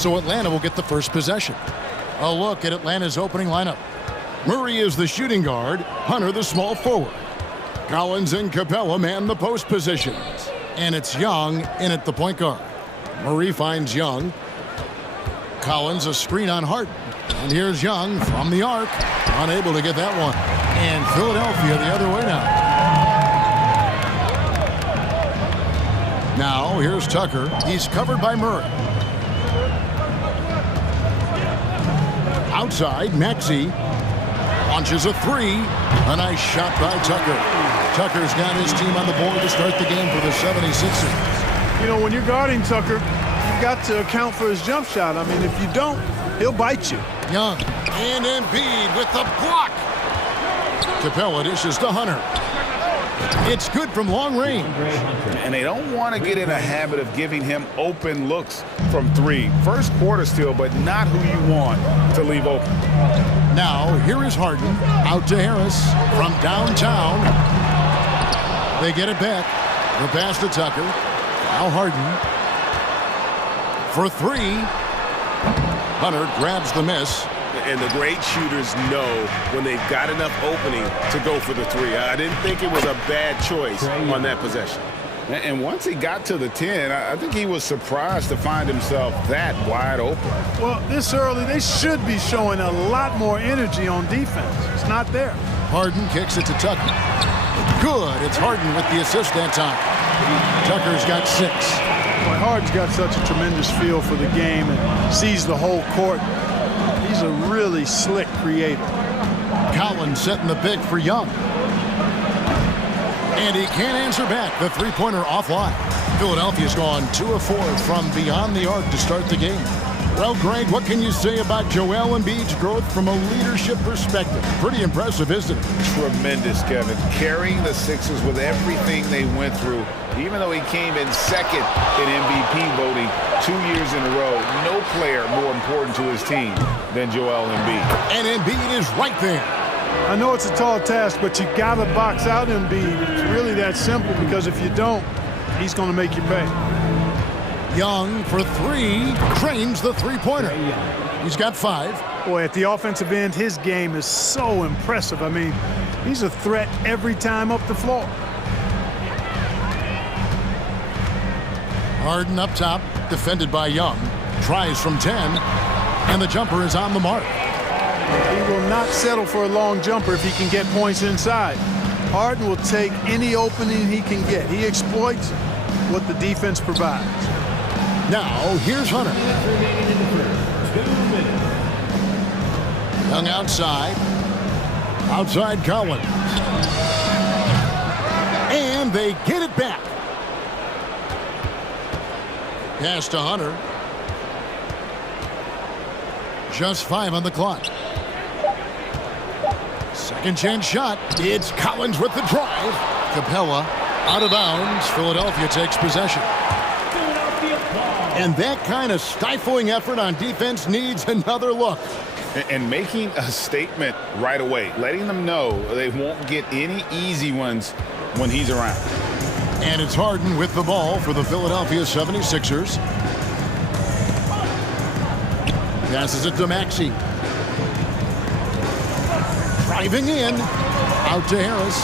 So Atlanta will get the first possession. A look at Atlanta's opening lineup. Murray is the shooting guard, Hunter the small forward. Collins and Capella man the post positions. And it's Young in at the point guard. Murray finds Young. Collins a screen on Harden. And here's Young from the arc. Unable to get that one. And Philadelphia the other way now. Now here's Tucker. He's covered by Murray. Outside, Maxey launches a three. A nice shot by Tucker. Tucker's got his team on the board to start the game for the 76ers. You know, when you're guarding Tucker, you've got to account for his jump shot. I mean, if you don't, he'll bite you. Young and Embiid with the block. Capella dishes to Hunter. It's good from long range. And they don't want to get in a habit of giving him open looks from three. First quarter still, but not who you want to leave open. Now, here is Harden. Out to Harris from downtown. They get it back. The pass to Tucker. Now Harden. For three. Hunter grabs the miss. And the great shooters know when they've got enough opening to go for the three. I didn't think it was a bad choice on that possession. And once he got to the 10, I think he was surprised to find himself that wide open. Well, this early, they should be showing a lot more energy on defense. It's not there. Harden kicks it to Tucker. Good. It's Harden with the assist that time. Tucker's got 6. Boy, Harden's got such a tremendous feel for the game and sees the whole court. He's a really slick creator. Collins setting the pick for Young. And he can't answer back. The three-pointer offline. Philadelphia's gone 2 of 4 from beyond the arc to start the game. Well, Greg, what can you say about Joel Embiid's growth from a leadership perspective? Pretty impressive, isn't it? Tremendous, Kevin. Carrying the Sixers with everything they went through. Even though he came in second in MVP voting 2 years in a row, no player more important to his team than Joel Embiid. And Embiid is right there. I know it's a tall task, but you got to box out Embiid. It's really that simple because if you don't, he's going to make you pay. Young for 3, trains the three-pointer. He's got 5. Boy, at the offensive end, his game is so impressive. I mean, he's a threat every time up the floor. Harden up top, defended by Young. Tries from 10, and the jumper is on the mark. He will not settle for a long jumper if he can get points inside. Harden will take any opening he can get. He exploits what the defense provides. Now, here's Hunter. 2 minutes. Young outside. Outside Collins. And they get it back. Pass to Hunter. Just 5 on the clock. Second chance shot. It's Collins with the drive. Capella out of bounds. Philadelphia takes possession. And that kind of stifling effort on defense needs another look. And making a statement right away, letting them know they won't get any easy ones when he's around. And it's Harden with the ball for the Philadelphia 76ers. Passes it to Maxey. Driving in. Out to Harris.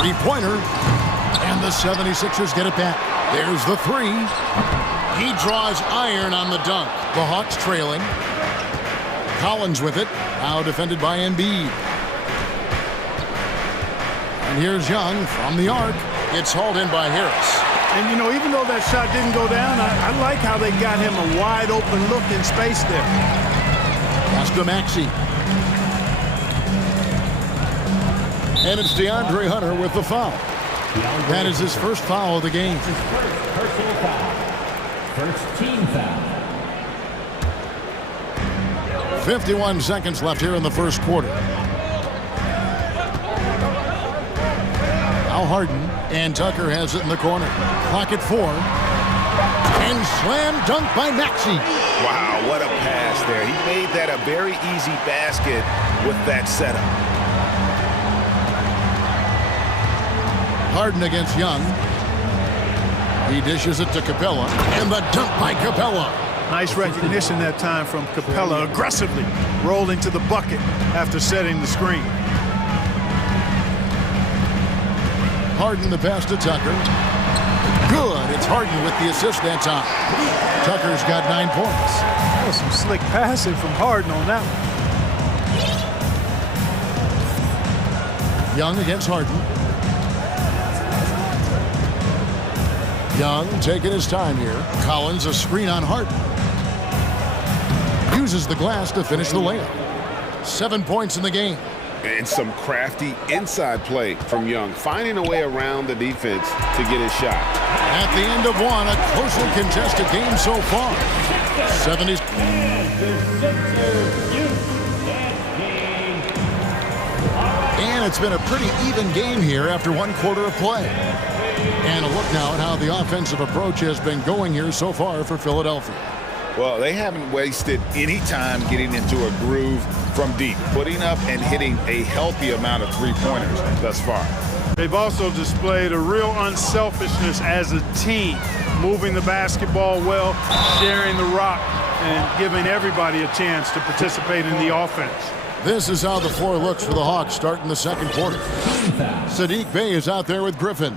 Three-pointer. And the 76ers get it back. There's the 3. He draws iron on the dunk. The Hawks trailing. Collins with it. Now defended by Embiid. And here's Young from the arc. It's hauled in by Harris. And, you know, even though that shot didn't go down, I like how they got him a wide open look in space there. Pass to Maxey. And it's DeAndre Hunter with the foul. That is his first foul of the game. His first personal foul. First team foul. 51 seconds left here in the first quarter. Now Harden, and Tucker has it in the corner. Clock at 4. And slam dunk by Maxey. Wow, what a pass there. He made that a very easy basket with that setup. Harden against Young. He dishes it to Capella, and the dunk by Capella. Nice recognition that time from Capella, aggressively rolling to the bucket after setting the screen. Harden the pass to Tucker. Good. It's Harden with the assist that time. Tucker's got 9 points. That was some slick passing from Harden on that one. Young against Harden. Young taking his time here. Collins a screen on Harden. Uses the glass to finish the layup. 7 points in the game. And some crafty inside play from Young, finding a way around the defense to get his shot. At the end of one, a closely contested game so far. 70s. And it's been a pretty even game here after 1 quarter of play. And a look now at how the offensive approach has been going here so far for Philadelphia. Well, they haven't wasted any time getting into a groove from deep, putting up and hitting a healthy amount of three-pointers thus far. They've also displayed a real unselfishness as a team, moving the basketball well, sharing the rock, and giving everybody a chance to participate in the offense. This is how the floor looks for the Hawks starting the second quarter. Sadiq Bey is out there with Griffin.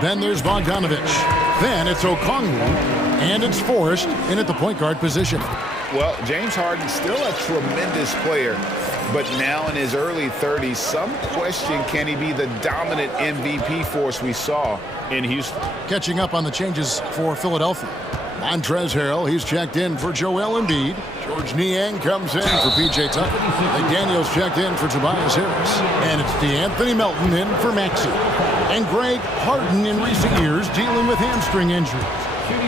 Then there's Bogdanovich. Then it's Okongwu. And it's Forrest in at the point guard position. Well, James Harden's still a tremendous player, but now in his early 30s, some question, can he be the dominant MVP force we saw in Houston? Catching up on the changes for Philadelphia. Montrezl Harrell, he's checked in for Joel Embiid. George Niang comes in for P.J. Tucker. McDaniels checked in for Tobias Harris. And it's DeAnthony Melton in for Maxey. And Greg Harden in recent years dealing with hamstring injuries.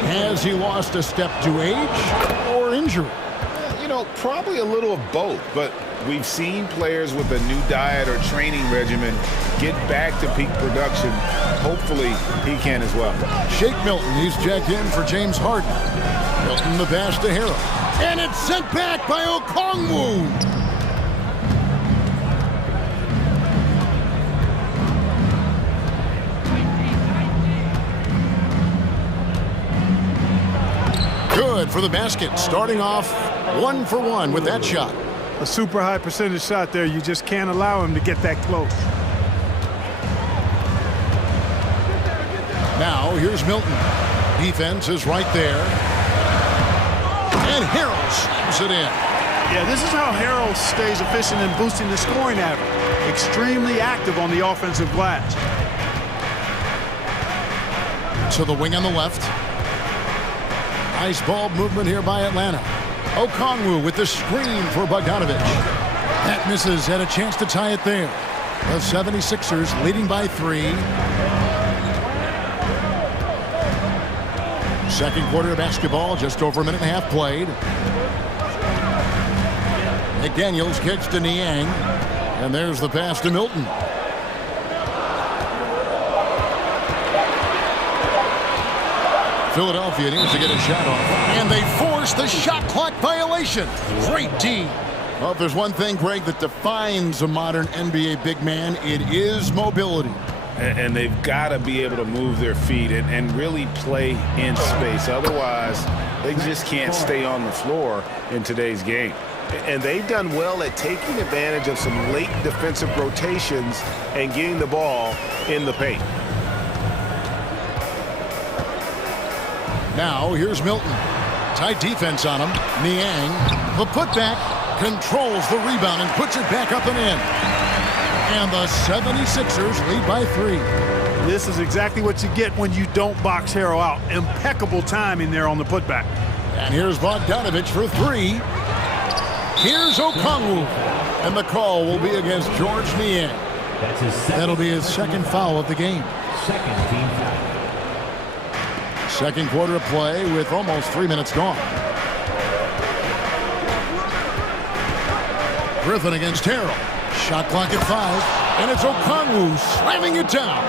Has he lost a step to age or injury? You know, probably a little of both, but we've seen players with a new diet or training regimen get back to peak production. Hopefully, he can as well. Shake Milton, he's checked in for James Harden. Milton the pass to Harrell. And it's sent back by Okongwu. Good for the basket, starting off 1 for 1 with that shot. A super high percentage shot there. You just can't allow him to get that close. Now, here's Milton. Defense is right there. And Harrell slams it in. Yeah, this is how Harrell stays efficient in boosting the scoring average. Extremely active on the offensive glass. To the wing on the left. Nice ball movement here by Atlanta. Okongwu with the screen for Bogdanovich. That misses, had a chance to tie it there. The 76ers leading by 3. Second quarter of basketball, just over a minute and a half played. McDaniels kicks to Niang. And there's the pass to Milton. Philadelphia needs to get a shot off. And they force the shot clock violation. Great D. Well, if there's one thing, Greg, that defines a modern NBA big man, it is mobility. And they've got to be able to move their feet and really play in space. Otherwise, they just can't stay on the floor in today's game. And they've done well at taking advantage of some late defensive rotations and getting the ball in the paint. Now, here's Milton. Tight defense on him. Niang, the putback, controls the rebound and puts it back up and in. And the 76ers lead by 3. This is exactly what you get when you don't box Harrell out. Impeccable timing there on the putback. And here's Bogdanovich for 3. Here's Okongwu. And the call will be against George Niang. That'll be his second foul of the game. Second team foul. Second quarter of play with almost 3 minutes gone. Griffin against Harrell. Shot clock at 5. And it's Okongwu slamming it down.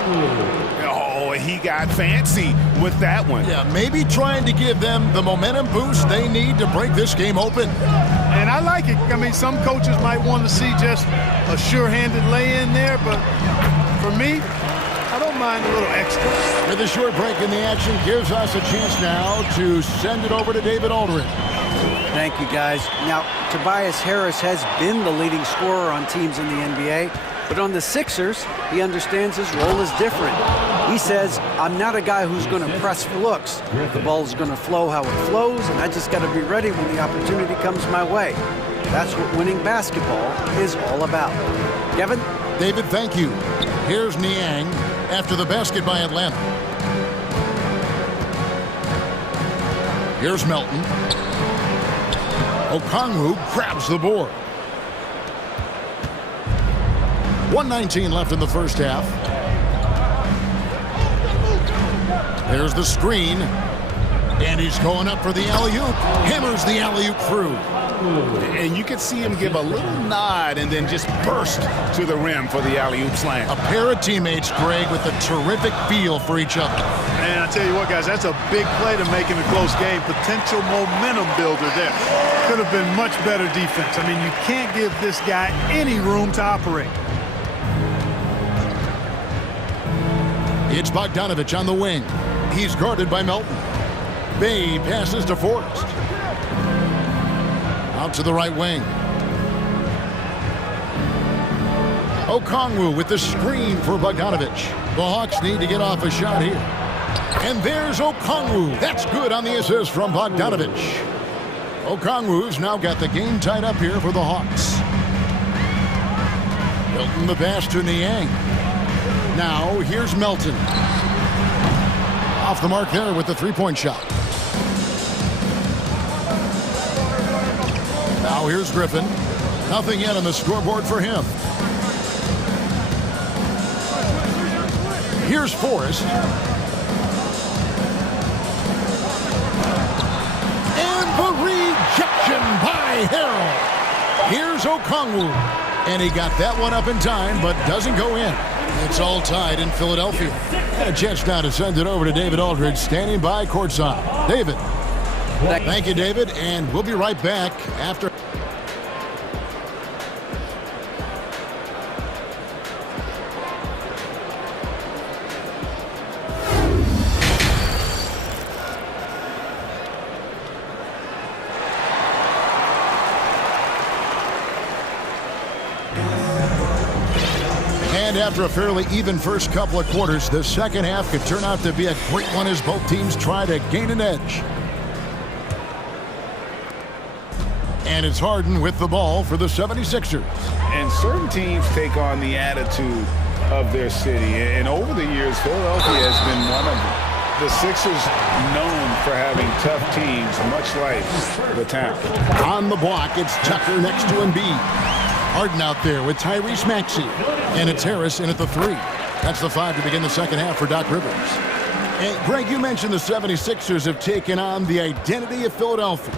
Oh, he got fancy with that one. Yeah, maybe trying to give them the momentum boost they need to break this game open. And I like it. I mean, some coaches might want to see just a sure-handed lay-in there, but for me, I don't mind a little extra. With a short break in the action, gives us a chance now to send it over to David Aldridge. Thank you, guys. Now, Tobias Harris has been the leading scorer on teams in the NBA, but on the Sixers, he understands his role is different. He says, I'm not a guy who's going to press for looks. The ball's going to flow how it flows, and I just got to be ready when the opportunity comes my way. That's what winning basketball is all about. Kevin? David, thank you. Here's Niang after the basket by Atlanta. Here's Melton. Okongwu grabs the board. 1:19 left in the first half. There's the screen. And he's going up for the alley-oop. Hammers the alley-oop through. And you could see him give a little nod and then just burst to the rim for the alley-oop slam. A pair of teammates, Greg, with a terrific feel for each other. And I tell you what, guys, that's a big play to make in a close game. Potential momentum builder there. Could have been much better defense. I mean, you can't give this guy any room to operate. It's Bogdanovich on the wing. He's guarded by Melton. Bay passes to Forrest. Out to the right wing. Okongwu with the screen for Bogdanovich. The Hawks need to get off a shot here. And there's Okongwu. That's good on the assist from Bogdanovich. Okongwu's now got the game tied up here for the Hawks. Melton the pass to Niang. Now here's Melton. Off the mark there with the three-point shot. Now here's Griffin. Nothing yet on the scoreboard for him. Here's Forrest. And the rejection by Harrell. Here's Okongwu. And he got that one up in time, but doesn't go in. It's all tied in Philadelphia. And a chance now to send it over to David Aldridge, standing by courtside. David. Thank you, David, and we'll be right back after. And after a fairly even first couple of quarters, the second half could turn out to be a great one as both teams try to gain an edge. And it's Harden with the ball for the 76ers. And certain teams take on the attitude of their city. And over the years, Philadelphia has been one of the Sixers known for having tough teams, much like the town. On the block, it's Tucker next to Embiid. Harden out there with Tyrese Maxey. And it's Harris in at the three. That's the five to begin the second half for Doc Rivers. And Greg, you mentioned the 76ers have taken on the identity of Philadelphia.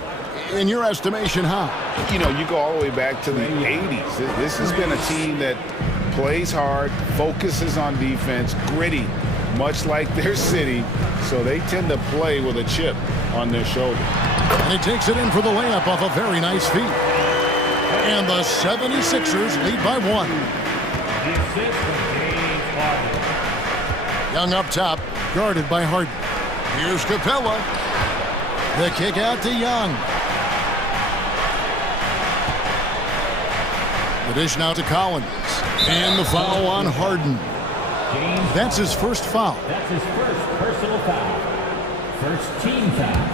In your estimation, how? You know, you go all the way back to the 80s. This has been a team that plays hard, focuses on defense, gritty, much like their city. So they tend to play with a chip on their shoulder. And he takes it in for the layup off a very nice feed. And the 76ers lead by one. Young up top, guarded by Harden. Here's Capella. The kick out to Young. The dish now to Collins. And the foul on Harden. That's his first foul. That's his first personal foul. First team foul.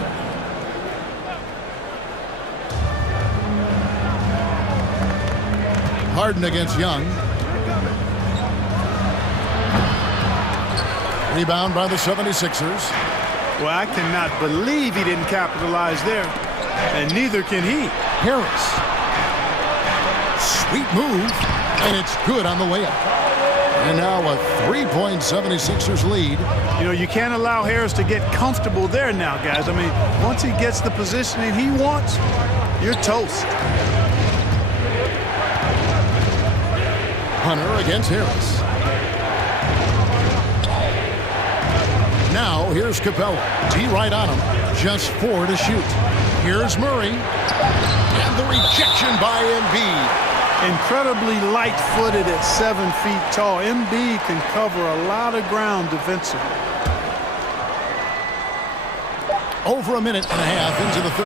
Harden against Young. Rebound by the 76ers. Well, I cannot believe he didn't capitalize there. And neither can he. Harris. Sweet move. And it's good on the layup. And now a 3-point 76ers lead. You know, you can't allow Harris to get comfortable there now, guys. I mean, once he gets the positioning he wants, you're toast. Hunter against Harris. Now here's Capella. T right on him. Just 4 to shoot. Here's Murray. And the rejection by Embiid. Incredibly light-footed at 7 feet tall. Embiid can cover a lot of ground defensively. Over a minute and a half into the third.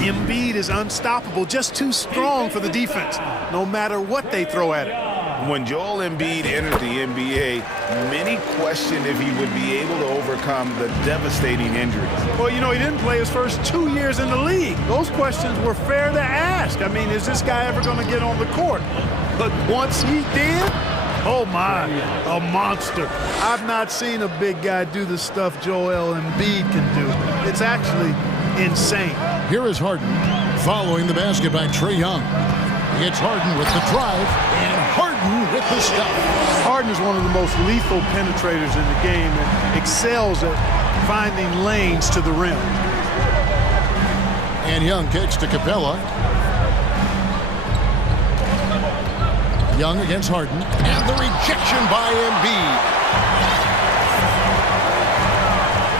Embiid is unstoppable, just too strong for the defense, no matter what they throw at it. When Joel Embiid entered the NBA, many questioned if he would be able to overcome the devastating injuries. Well, you know, he didn't play his first 2 years in the league. Those questions were fair to ask. I mean, is this guy ever going to get on the court? But once he did, oh my, a monster. I've not seen a big guy do the stuff Joel Embiid can do. It's actually insane. Here is Harden following the basket by Trae Young. It's Harden with the drive and Harden with the stuff. Harden is one of the most lethal penetrators in the game and excels at finding lanes to the rim. And Young kicks to Capella. Young against Harden. And the rejection by Embiid.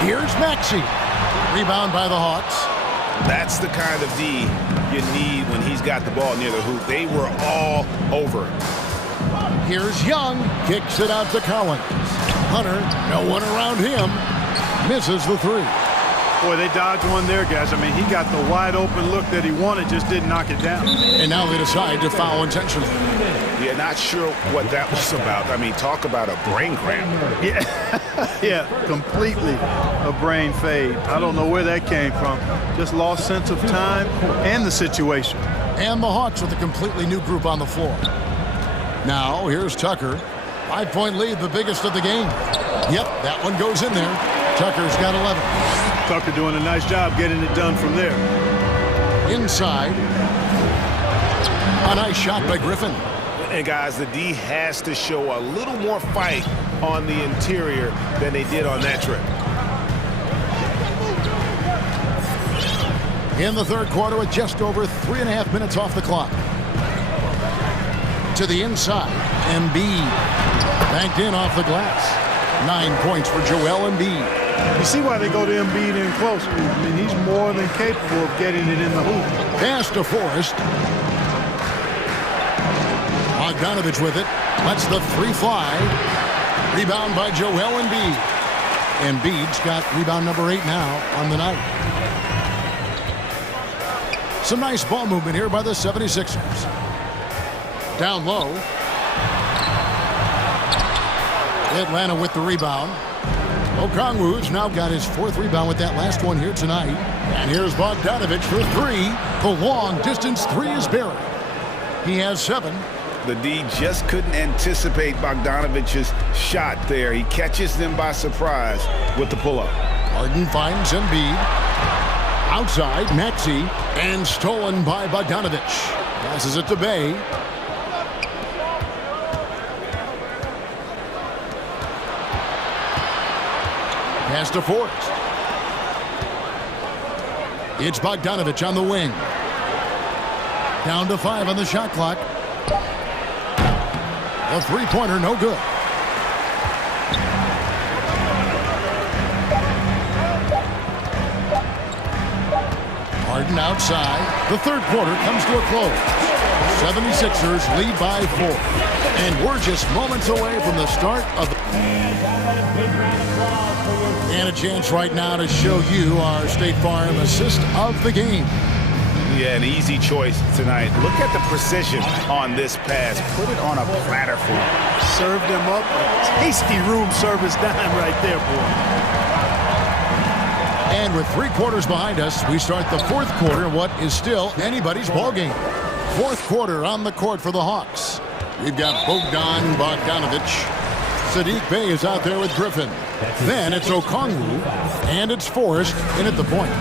Here's Maxey. Rebound by the Hawks. That's the kind of D you need when he's got the ball near the hoop. They were all over him. Here's Young. Kicks it out to Collins. Hunter, no one around him. Misses the three. Boy, they dodged one there, guys. I mean, he got the wide open look that he wanted, just didn't knock it down. And now they decide to foul intentionally. Yeah, not sure what that was about. I mean, talk about a brain cramp. Yeah, yeah, completely a brain fade. I don't know where that came from. Just lost sense of time and the situation. And the Hawks with a completely new group on the floor. Now, here's Tucker. 5-point lead, the biggest of the game. Yep, that one goes in there. Tucker's got 11. Tucker doing a nice job getting it done from there. Inside. A nice shot by Griffin. And guys, the D has to show a little more fight on the interior than they did on that trip. In the third quarter with just over 3.5 minutes off the clock. To the inside. Embiid. Banked in off the glass. 9 points for Joel Embiid. You see why they go to Embiid in close. I mean, he's more than capable of getting it in the hoop. Pass to Forrest. Bogdanovich with it. Lets the three fly. Rebound by Joel Embiid. Embiid's got rebound number 8 now on the night. Some nice ball movement here by the 76ers. Down low. Atlanta with the rebound. Okongwu's now got his 4th rebound with that last one here tonight. And here's Bogdanovich for 3. The long distance 3 is buried. He has 7. The D just couldn't anticipate Bogdanovich's shot there. He catches them by surprise with the pull-up. Harden finds Embiid. Outside, Maxey. And stolen by Bogdanovich. Passes it to Bay. Pass to Forrest. It's Bogdanovich on the wing. Down to 5 on the shot clock. A three-pointer, no good. Harden outside. The third quarter comes to a close. 76ers lead by 4. And we're just moments away from the start of the... And a chance right now to show you our State Farm assist of the game. Yeah, an easy choice tonight. Look at the precision on this pass. Put it on a platter for him. Served him up a tasty room service dime right there, boy. And with 3 quarters behind us, we start the fourth quarter, what is still anybody's ball game. Fourth quarter on the court for the Hawks. We've got Bogdanovich. Sadiq Bey is out there with Griffin. Then it's Okongwu, and it's Forrest in at the point.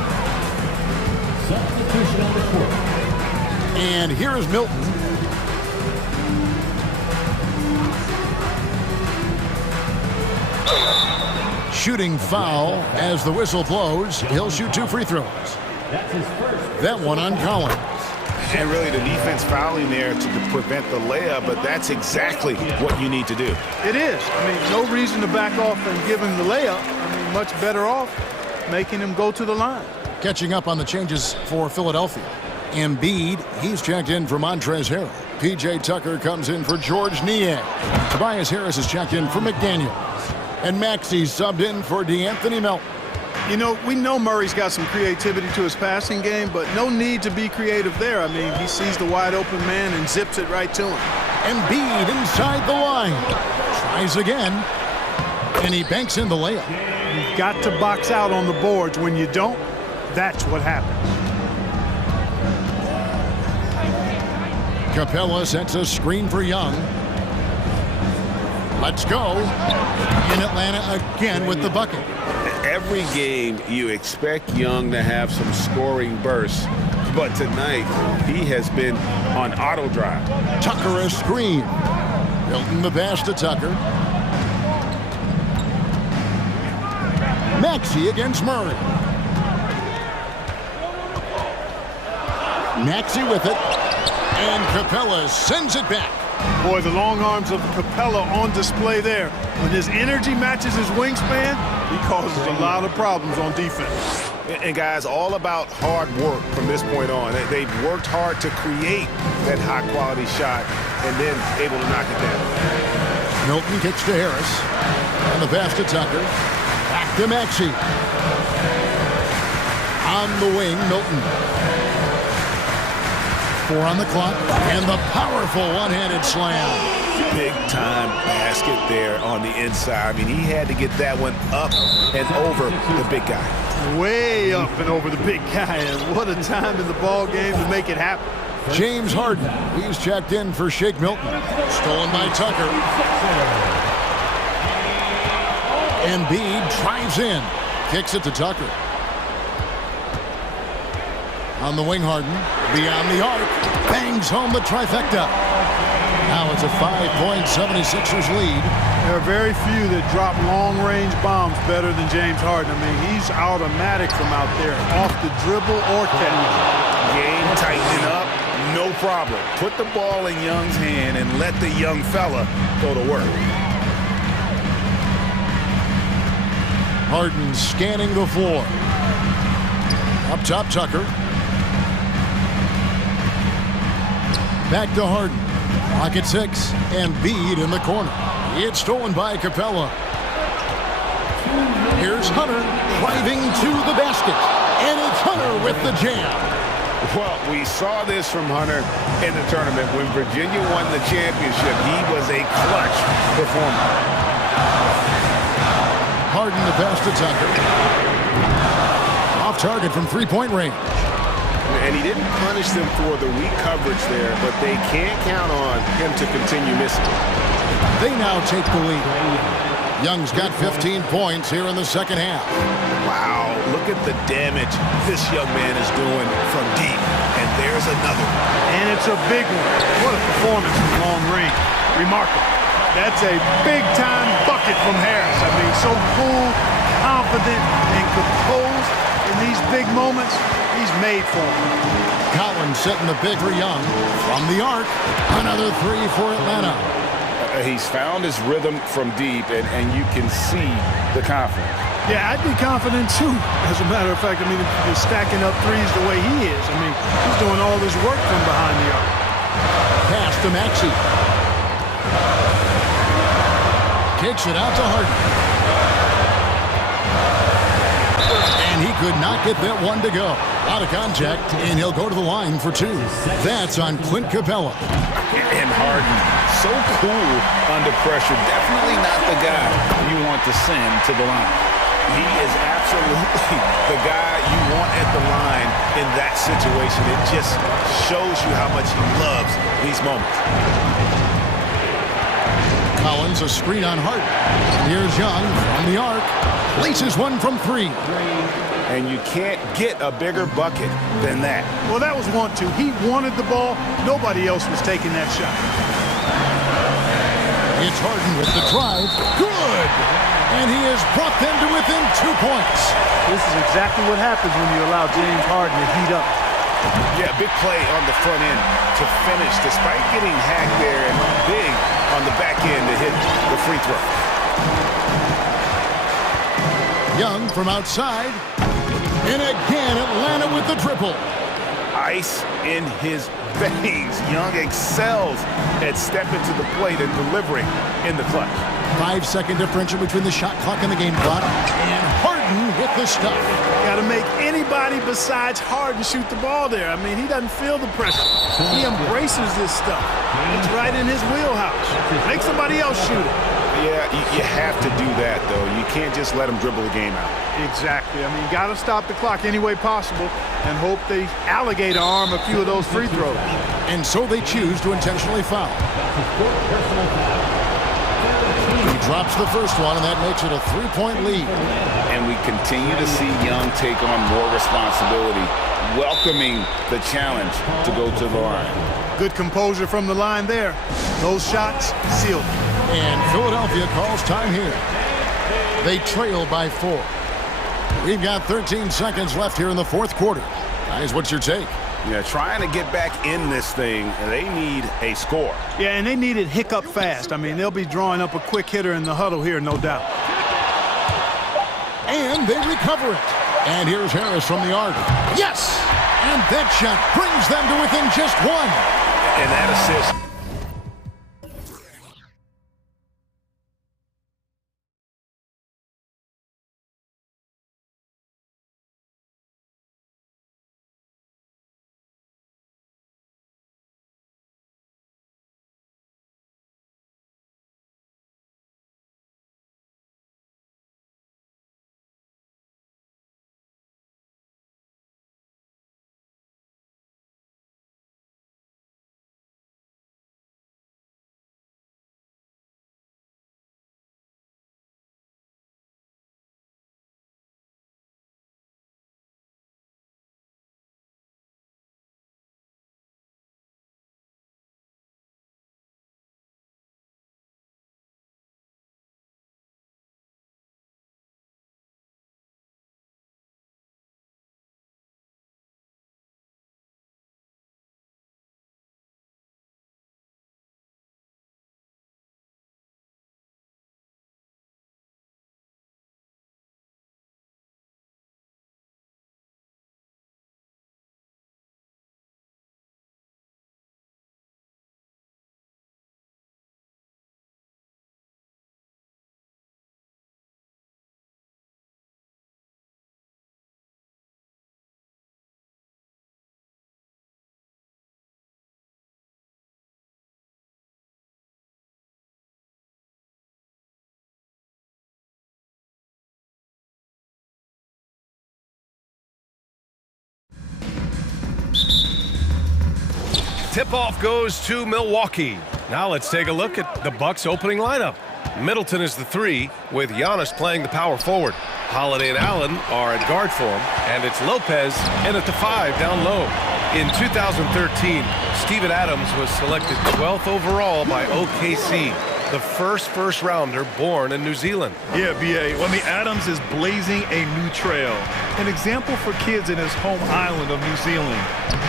And here is Milton. Shooting foul as the whistle blows. He'll shoot 2 free throws. That's his first. That one on Collins. And really the defense fouling there to prevent the layup, but that's exactly what you need to do. It is. I mean, no reason to back off and give him the layup. I mean, much better off making him go to the line. Catching up on the changes for Philadelphia. Embiid, he's checked in for Montrezl Harrell. P.J. Tucker comes in for George Niang. Tobias Harris is checked in for McDaniels. And Maxey's subbed in for DeAnthony Melton. You know, we know Murray's got some creativity to his passing game, but no need to be creative there. I mean, he sees the wide open man and zips it right to him. Embiid inside the line. Tries again. And he banks in the layup. You've got to box out on the boards. When you don't, that's what happens. Capella sets a screen for Young. Let's go. In Atlanta again with the bucket. Every game you expect Young to have some scoring bursts, but tonight he has been on auto drive. Tucker a screen. Milton the pass to Tucker. Maxey against Murray. Maxey with it. And Capella sends it back. Boy, the long arms of Capella on display there. When his energy matches his wingspan, he causes a lot of problems on defense. And guys, all about hard work from this point on. They've worked hard to create that high-quality shot and then able to knock it down. Milton kicks to Harris. And the pass to Tucker. Back to Maxey. On the wing, Milton. 4 on the clock. And the powerful one-handed slam. Big-time basket there on the inside. I mean, he had to get that one up and over the big guy. Way up and over the big guy. And what a time in the ball game to make it happen. James Harden. He's checked in for Shake Milton. Stolen by Tucker. Embiid drives in. Kicks it to Tucker. On the wing, Harden. Beyond the arc. Bangs home the trifecta. Now it's a 5-point 76ers lead. There are very few that drop long-range bombs better than James Harden. I mean, he's automatic from out there, off the dribble or catch. Game tightening up, no problem. Put the ball in Young's hand and let the young fella go to work. Harden scanning the floor. Up top, Tucker. Back to Harden. Pocket 6, and Embiid in the corner. It's stolen by Capella. Here's Hunter driving to the basket. And it's Hunter with the jam. Well, we saw this from Hunter in the tournament. When Virginia won the championship, he was a clutch performer. Harden the pass to Tucker. Off target from three-point range. And he didn't punish them for the weak coverage there, but they can't count on him to continue missing. They now take the lead. Young's got 15 points here in the second half. Wow, look at the damage this young man is doing from deep. And there's another. And it's a big one. What a performance from long range. Remarkable. That's a big-time bucket from Harris. I mean, so cool, confident, and composed in these big moments. He's made for him. Collins setting the big for Young. From the arc, another 3 for Atlanta. He's found his rhythm from deep, and you can see the confidence. Yeah, I'd be confident too. As a matter of fact, I mean, if you're stacking up threes the way he is, I mean, he's doing all this work from behind the arc. Pass to Maxey. Kicks it out to Harden. And he could not get that one to go. Out of contact, and he'll go to the line for 2. That's on Clint Capella. And Harden, so cool under pressure. Definitely not the guy you want to send to the line. He is absolutely the guy you want at the line in that situation. It just shows you how much he loves these moments. Collins, a screen on Harden. Here's Young from the arc. Laces one from 3. And you can't get a bigger bucket than that. Well, that was 1-2. He wanted the ball. Nobody else was taking that shot. It's Harden with the drive. Good! And he has brought them to within 2 points. This is exactly what happens when you allow James Harden to heat up. Yeah, big play on the front end to finish, despite getting hacked there, and big on the back end to hit the free throw. Young from outside. And again, Atlanta with the triple. Ice in his veins. Young excels at stepping to the plate and delivering in the clutch. 5-second differential between the shot clock and the game clock. And Harden with the stuff. Got to make anybody besides Harden shoot the ball there. I mean, he doesn't feel the pressure. He embraces this stuff. It's right in his wheelhouse. Make somebody else shoot it. Yeah, you have to do that, though. You can't just let him dribble the game out. Exactly. I mean, you got to stop the clock any way possible and hope they alligator arm a few of those free throws. And so they choose to intentionally foul. He drops the first one, and that makes it a 3-point lead. And we continue to see Young take on more responsibility, welcoming the challenge to go to the line. Good composure from the line there. Those shots sealed. And Philadelphia calls time here. They trail by 4. We've got 13 seconds left here in the fourth quarter. Guys, what's your take? Yeah, trying to get back in this thing, they need a score. Yeah, and they need it hiccup fast. I mean, they'll be drawing up a quick hitter in the huddle here, no doubt. And they recover it. And here's Harris from the arc. Yes! And that shot brings them to within just 1. And that assist. Tip-off goes to Milwaukee. Now let's take a look at the Bucks' opening lineup. Middleton is the 3, with Giannis playing the power forward. Holiday and Allen are at guard form, and it's Lopez in at the 5 down low. In 2013, Steven Adams was selected 12th overall by OKC, the first rounder born in New Zealand. Yeah, B.A. I mean, Adams is blazing a new trail. An example for kids in his home island of New Zealand.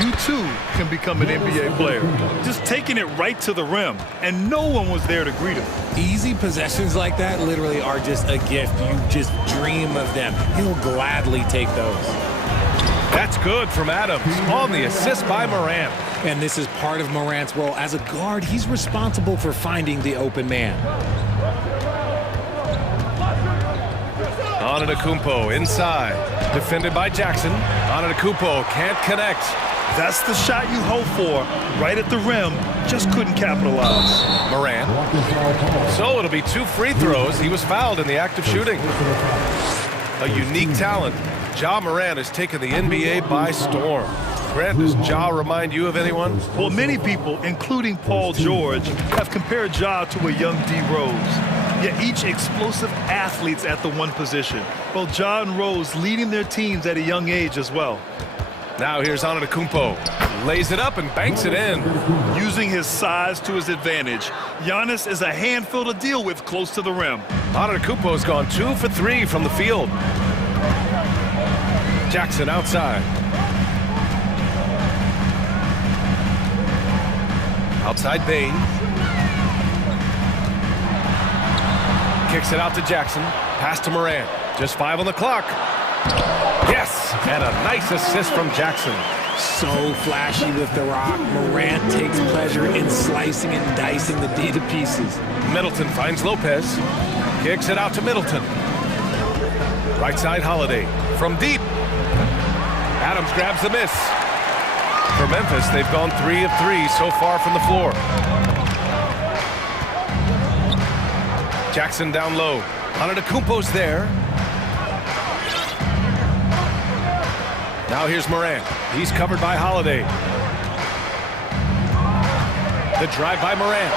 You, too, can become an NBA player. Just taking it right to the rim, and no one was there to greet him. Easy possessions like that literally are just a gift. You just dream of them. He'll gladly take those. That's good from Adams on the assist by Morant. And this is part of Morant's role. As a guard, he's responsible for finding the open man. Antetokounmpo inside. Defended by Jackson. Antetokounmpo can't connect. That's the shot you hope for. Right at the rim. Just couldn't capitalize. Morant. So it'll be 2 free throws. He was fouled in the act of shooting. A unique talent. Ja Morant has taken the NBA by storm. Grant, does Ja remind you of anyone? Well, many people, including Paul George, have compared Ja to a young D. Rose. Yet each explosive athletes at the one position. Both Ja and Rose leading their teams at a young age as well. Now here's Antetokounmpo. Lays it up and banks it in. Using his size to his advantage, Giannis is a handful to deal with close to the rim. Antetokounmpo's gone 2 for 3 from the field. Jackson outside. Outside Bain. Kicks it out to Jackson. Pass to Morant. Just 5 on the clock. Yes! And a nice assist from Jackson. So flashy with the rock. Morant takes pleasure in slicing and dicing the D to pieces. Middleton finds Lopez. Kicks it out to Middleton. Right side Holiday. From deep. Adams grabs the miss. For Memphis, they've gone 3 of 3 so far from the floor. Jackson down low. Antetokounmpo's there. Now here's Morant. He's covered by Holiday. The drive by Morant.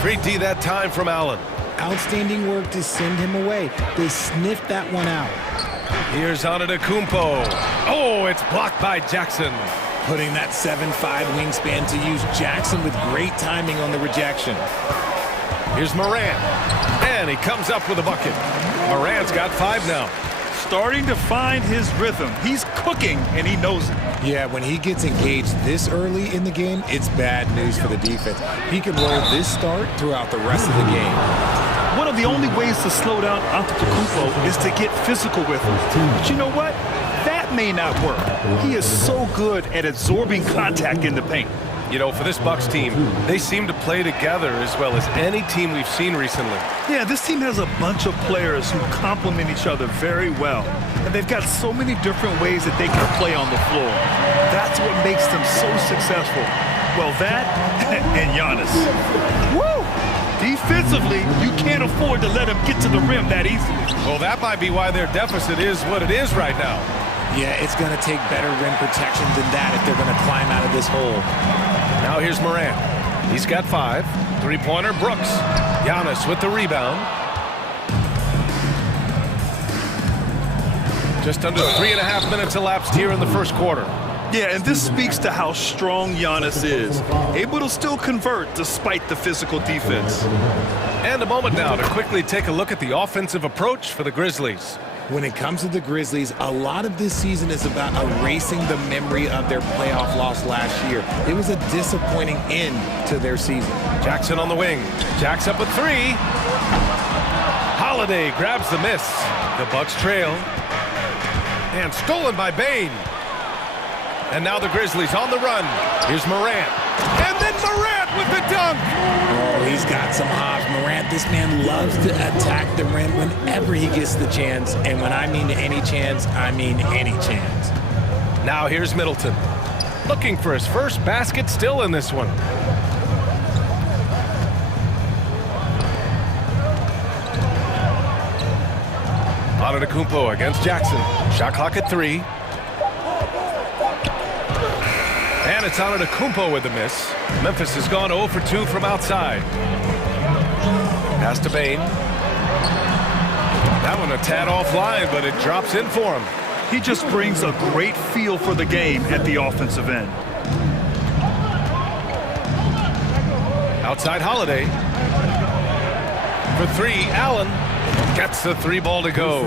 3D that time from Allen. Outstanding work to send him away. They sniffed that one out. Here's Antetokounmpo. Oh, it's blocked by Jackson. Putting that 7'5" wingspan to use. Jackson with great timing on the rejection. Here's Morant. And he comes up with a bucket. Morant's got 5 now. Starting to find his rhythm. He's cooking, and he knows it. Yeah, when he gets engaged this early in the game, it's bad news for the defense. He can roll this start throughout the rest of the game. One of the only ways to slow down Antetokounmpo is to get physical with him. But you know what? That may not work. He is so good at absorbing contact in the paint. You know, for this Bucks team, they seem to play together as well as any team we've seen recently. Yeah, this team has a bunch of players who complement each other very well. And they've got so many different ways that they can play on the floor. That's what makes them so successful. Well, that and Giannis. Woo! Defensively, you can't afford to let him get to the rim that easily. Well, that might be why their deficit is what it is right now. Yeah, it's going to take better rim protection than that if they're going to climb out of this hole. Now here's Morant. He's got 5. 3-pointer, Brooks. Giannis with the rebound. Just under 3.5 minutes elapsed here in the first quarter. Yeah, and this speaks to how strong Giannis is. Able to still convert despite the physical defense. And a moment now to quickly take a look at the offensive approach for the Grizzlies. When it comes to the Grizzlies, a lot of this season is about erasing the memory of their playoff loss last year. It was a disappointing end to their season. Jackson on the wing. Jack's up at 3. Holiday grabs the miss. The Bucks trail. And stolen by Bain. And now the Grizzlies on the run. Here's Morant. And then Morant with the dunk. Oh, he's got some hops. Morant, this man loves to attack the rim whenever he gets the chance. And when I mean any chance, I mean any chance. Now here's Middleton. Looking for his first basket still in this one. Antetokounmpo against Jackson. Shot clock at 3. And it's Antetokounmpo with the miss. Memphis has gone 0 for 2 from outside. Pass to Bain. That one a tad offline, but it drops in for him. He just brings a great feel for the game at the offensive end. Outside Holiday. For 3, Allen gets the 3 ball to go.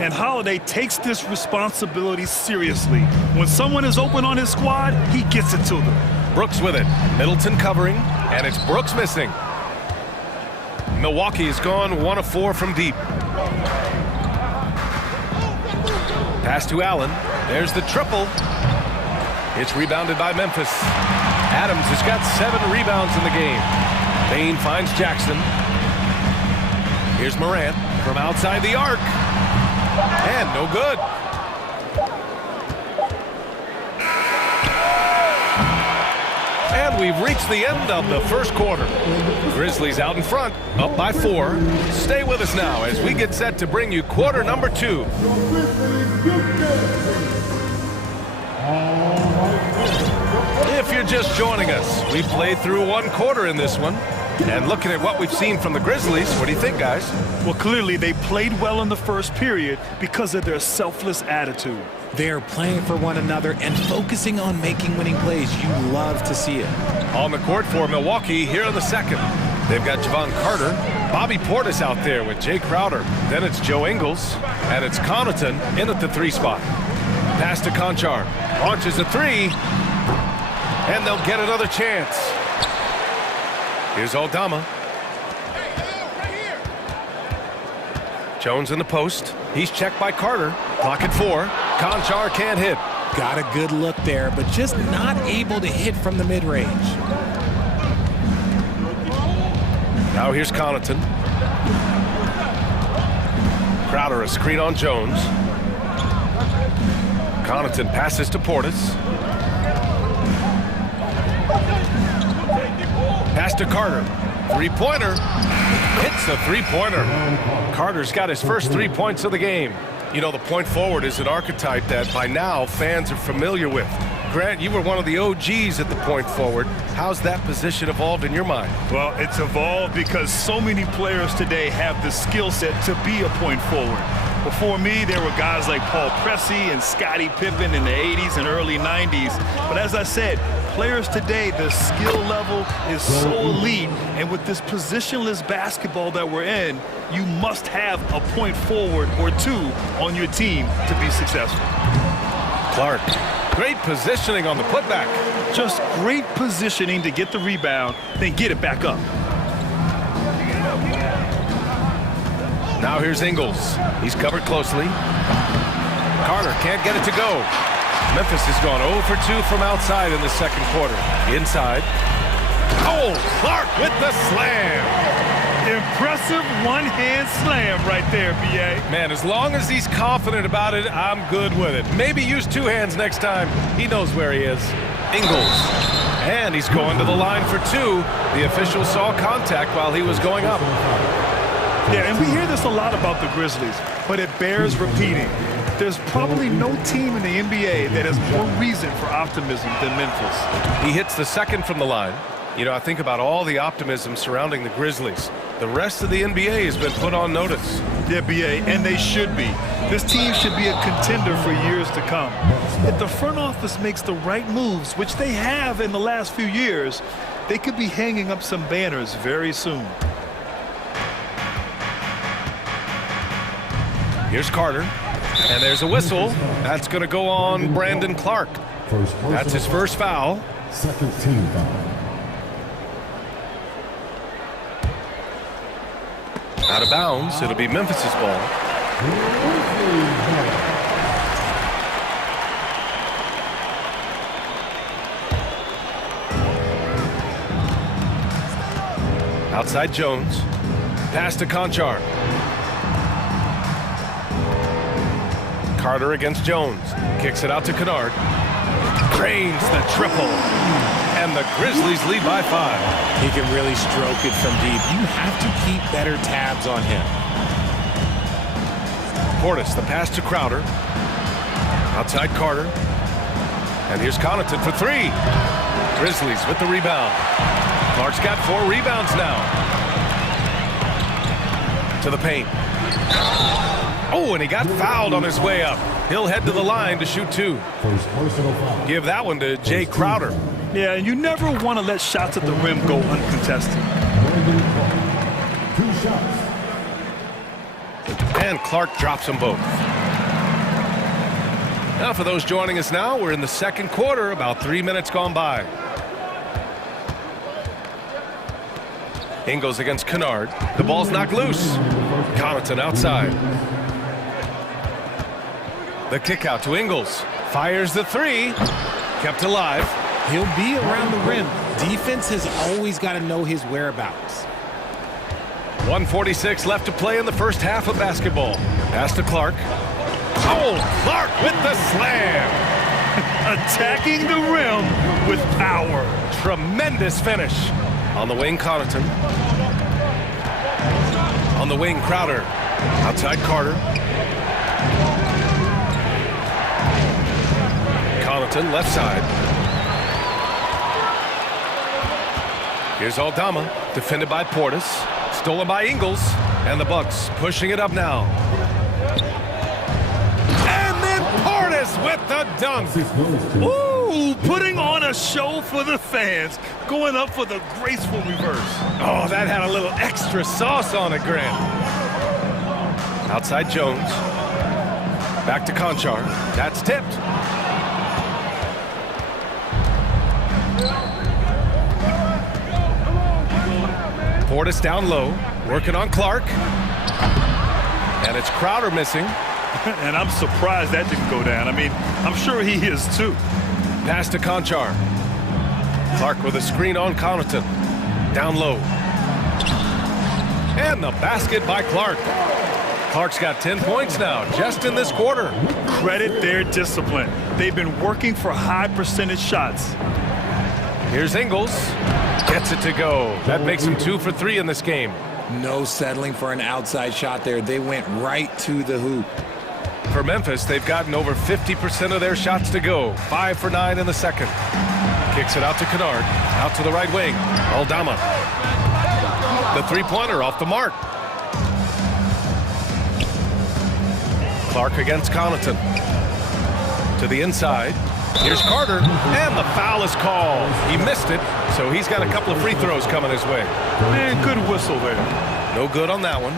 And Holiday takes this responsibility seriously. When someone is open on his squad, he gets it to them. Brooks with it. Middleton covering, and it's Brooks missing. Milwaukee has gone 1 of 4 from deep. Pass to Allen. There's the triple. It's rebounded by Memphis. Adams has got 7 rebounds in the game. Bain finds Jackson. Here's Morant from outside the arc. And no good. And we've reached the end of the first quarter. Grizzlies out in front, up by 4. Stay with us now as we get set to bring you quarter number 2. If you're just joining us, we played through 1 quarter in this one. And looking at what we've seen from the Grizzlies, what do you think, guys? Well, clearly they played well in the first period because of their selfless attitude. They're playing for one another and focusing on making winning plays. You love to see it. On the court for Milwaukee here in the second. They've got Javon Carter. Bobby Portis out there with Jay Crowder. Then it's Joe Ingles. And it's Connaughton in at the 3 spot. Pass to Conchar. Launches a 3. And they'll get another chance. Here's Aldama. Jones in the post. He's checked by Carter. Clock at 4. Conchar can't hit. Got a good look there, but just not able to hit from the mid-range. Now here's Connaughton. Crowder a screen on Jones. Connaughton passes to Portis. Pass to Carter. 3-pointer. Hits the 3-pointer. Carter's got his first 3 points of the game. You know, the point forward is an archetype that by now fans are familiar with. Grant, you were one of the OGs at the point forward. How's that position evolved in your mind? Well, it's evolved because so many players today have the skill set to be a point forward. Before me, there were guys like Paul Pressey and Scottie Pippen in the 80s and early 90s. But as I said, players today, the skill level is so elite. And with this positionless basketball that we're in, you must have a point forward or 2 on your team to be successful. Clark, great positioning on the putback. Just great positioning to get the rebound, then get it back up. Now here's Ingles. He's covered closely. Carter can't get it to go. Memphis has gone 0 for 2 from outside in the second quarter. Inside. Oh, Clark with the slam. Impressive one-hand slam right there, B.A. Man, as long as he's confident about it, I'm good with it. Maybe use 2 hands next time. He knows where he is. Ingles. And he's going to the line for 2. The official saw contact while he was going up. Yeah, and we hear this a lot about the Grizzlies, but it bears repeating. There's probably no team in the NBA that has more reason for optimism than Memphis. He hits the second from the line. You know, I think about all the optimism surrounding the Grizzlies. The rest of the NBA has been put on notice. Yeah, B.A., and they should be. This team should be a contender for years to come. If the front office makes the right moves, which they have in the last few years, they could be hanging up some banners very soon. Here's Carter, and there's a whistle. That's going to go on Brandon Clark. That's his first foul. Second team foul. Out of bounds, it'll be Memphis's ball. Outside Jones. Pass to Conchar. Carter against Jones. Kicks it out to Kennard. Drains the triple. And the Grizzlies lead by 5. He can really stroke it from deep. You have to keep better tabs on him. Portis, the pass to Crowder. Outside Carter. And here's Connaughton for 3. Grizzlies with the rebound. Clark's got 4 rebounds now. To the paint. Oh, and he got fouled on his way up. He'll head to the line to shoot 2. Give that one to Jay Crowder. Yeah, and you never want to let shots at the rim go uncontested. 2 shots. And Clark drops them both. Now for those joining us now, we're in the second quarter, about 3 minutes gone by. Ingles against Kennard. The ball's knocked loose. Connaughton outside. The kick out to Ingles. Fires the 3. Kept alive. He'll be around the rim. Defense has always got to know his whereabouts. 1:46 left to play in the first half of basketball. Pass to Clark. Oh, Clark with the slam. Attacking the rim with power. Tremendous finish. On the wing, Connaughton. On the wing, Crowder. Outside Carter. Connaughton, left side. Here's Aldama, defended by Portis. Stolen by Ingles. And the Bucks pushing it up now. And then Portis with the dunk. Ooh, putting on a show for the fans, going up for the graceful reverse. Oh, that had a little extra sauce on it, Grant. Outside Jones. Back to Conchar. That's tipped. Portis down low, working on Clark. And it's Crowder missing. And I'm surprised that didn't go down. I mean, I'm sure he is too. Pass to Conchar. Clark with a screen on Connaughton. Down low. And the basket by Clark. Clark's got 10 points now, just in this quarter. Credit their discipline. They've been working for high percentage shots. Here's Ingles. Gets it to go. That makes him 2 for 3 in this game. No settling for an outside shot there. They went right to the hoop. For Memphis, they've gotten over 50% of their shots to go. 5 for 9 in the second. Kicks it out to Kennard. Out to the right wing. Aldama. The three-pointer off the mark. Clark against Connaughton. To the inside. Here's Carter. And the foul is called. He missed it, so he's got a couple of free throws coming his way. Man, good whistle there. No good on that one.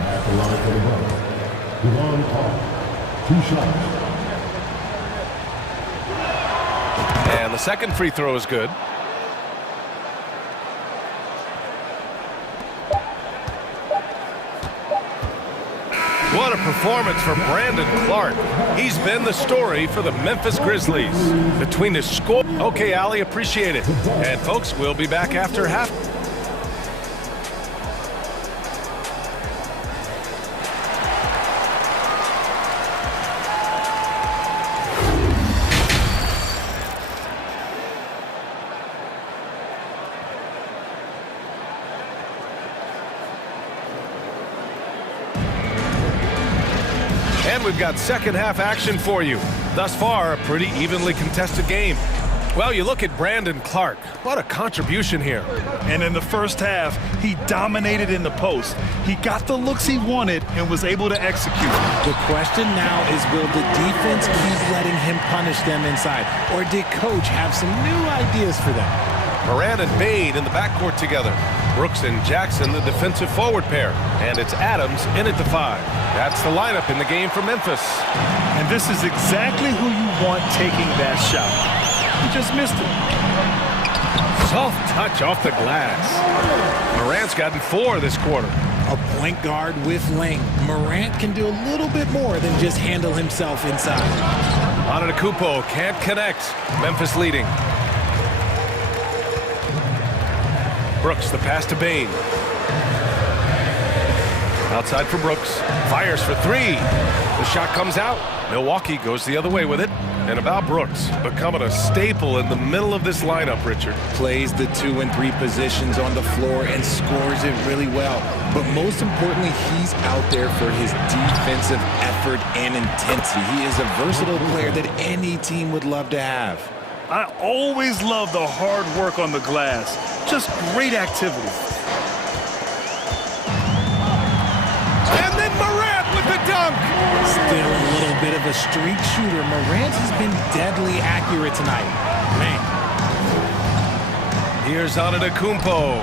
And the second free throw is good. What a performance for Brandon Clark. He's been the story for the Memphis Grizzlies. Between the score... Okay, Allie, appreciate it. And folks, we'll be back after half. And we've got second half action for you. Thus far, a pretty evenly contested game. Well, you look at Brandon Clark. What a contribution here. And in the first half, he dominated in the post. He got the looks he wanted and was able to execute. The question now is, will the defense keep letting him punish them inside? Or did coach have some new ideas for them? Moran and Bain in the backcourt together. Brooks and Jackson, the defensive forward pair. And it's Adams in at the 5. That's the lineup in the game for Memphis. And this is exactly who you want taking that shot. He just missed it. Soft touch off the glass. Morant's gotten 4 this quarter. A point guard with length. Morant can do a little bit more than just handle himself inside. Antetokounmpo can't connect. Memphis leading. Brooks, the pass to Bain. Outside for Brooks. Fires for 3. The shot comes out. Milwaukee goes the other way with it. And about Brooks, becoming a staple in the middle of this lineup, Richard. Plays the 2 and 3 positions on the floor and scores it really well. But most importantly, he's out there for his defensive effort and intensity. He is a versatile player that any team would love to have. I always love the hard work on the glass. Just great activity. And then Morant with the dunk. Still a little bit of a streak shooter. Morant has been deadly accurate tonight. Man. Here's Antetokounmpo.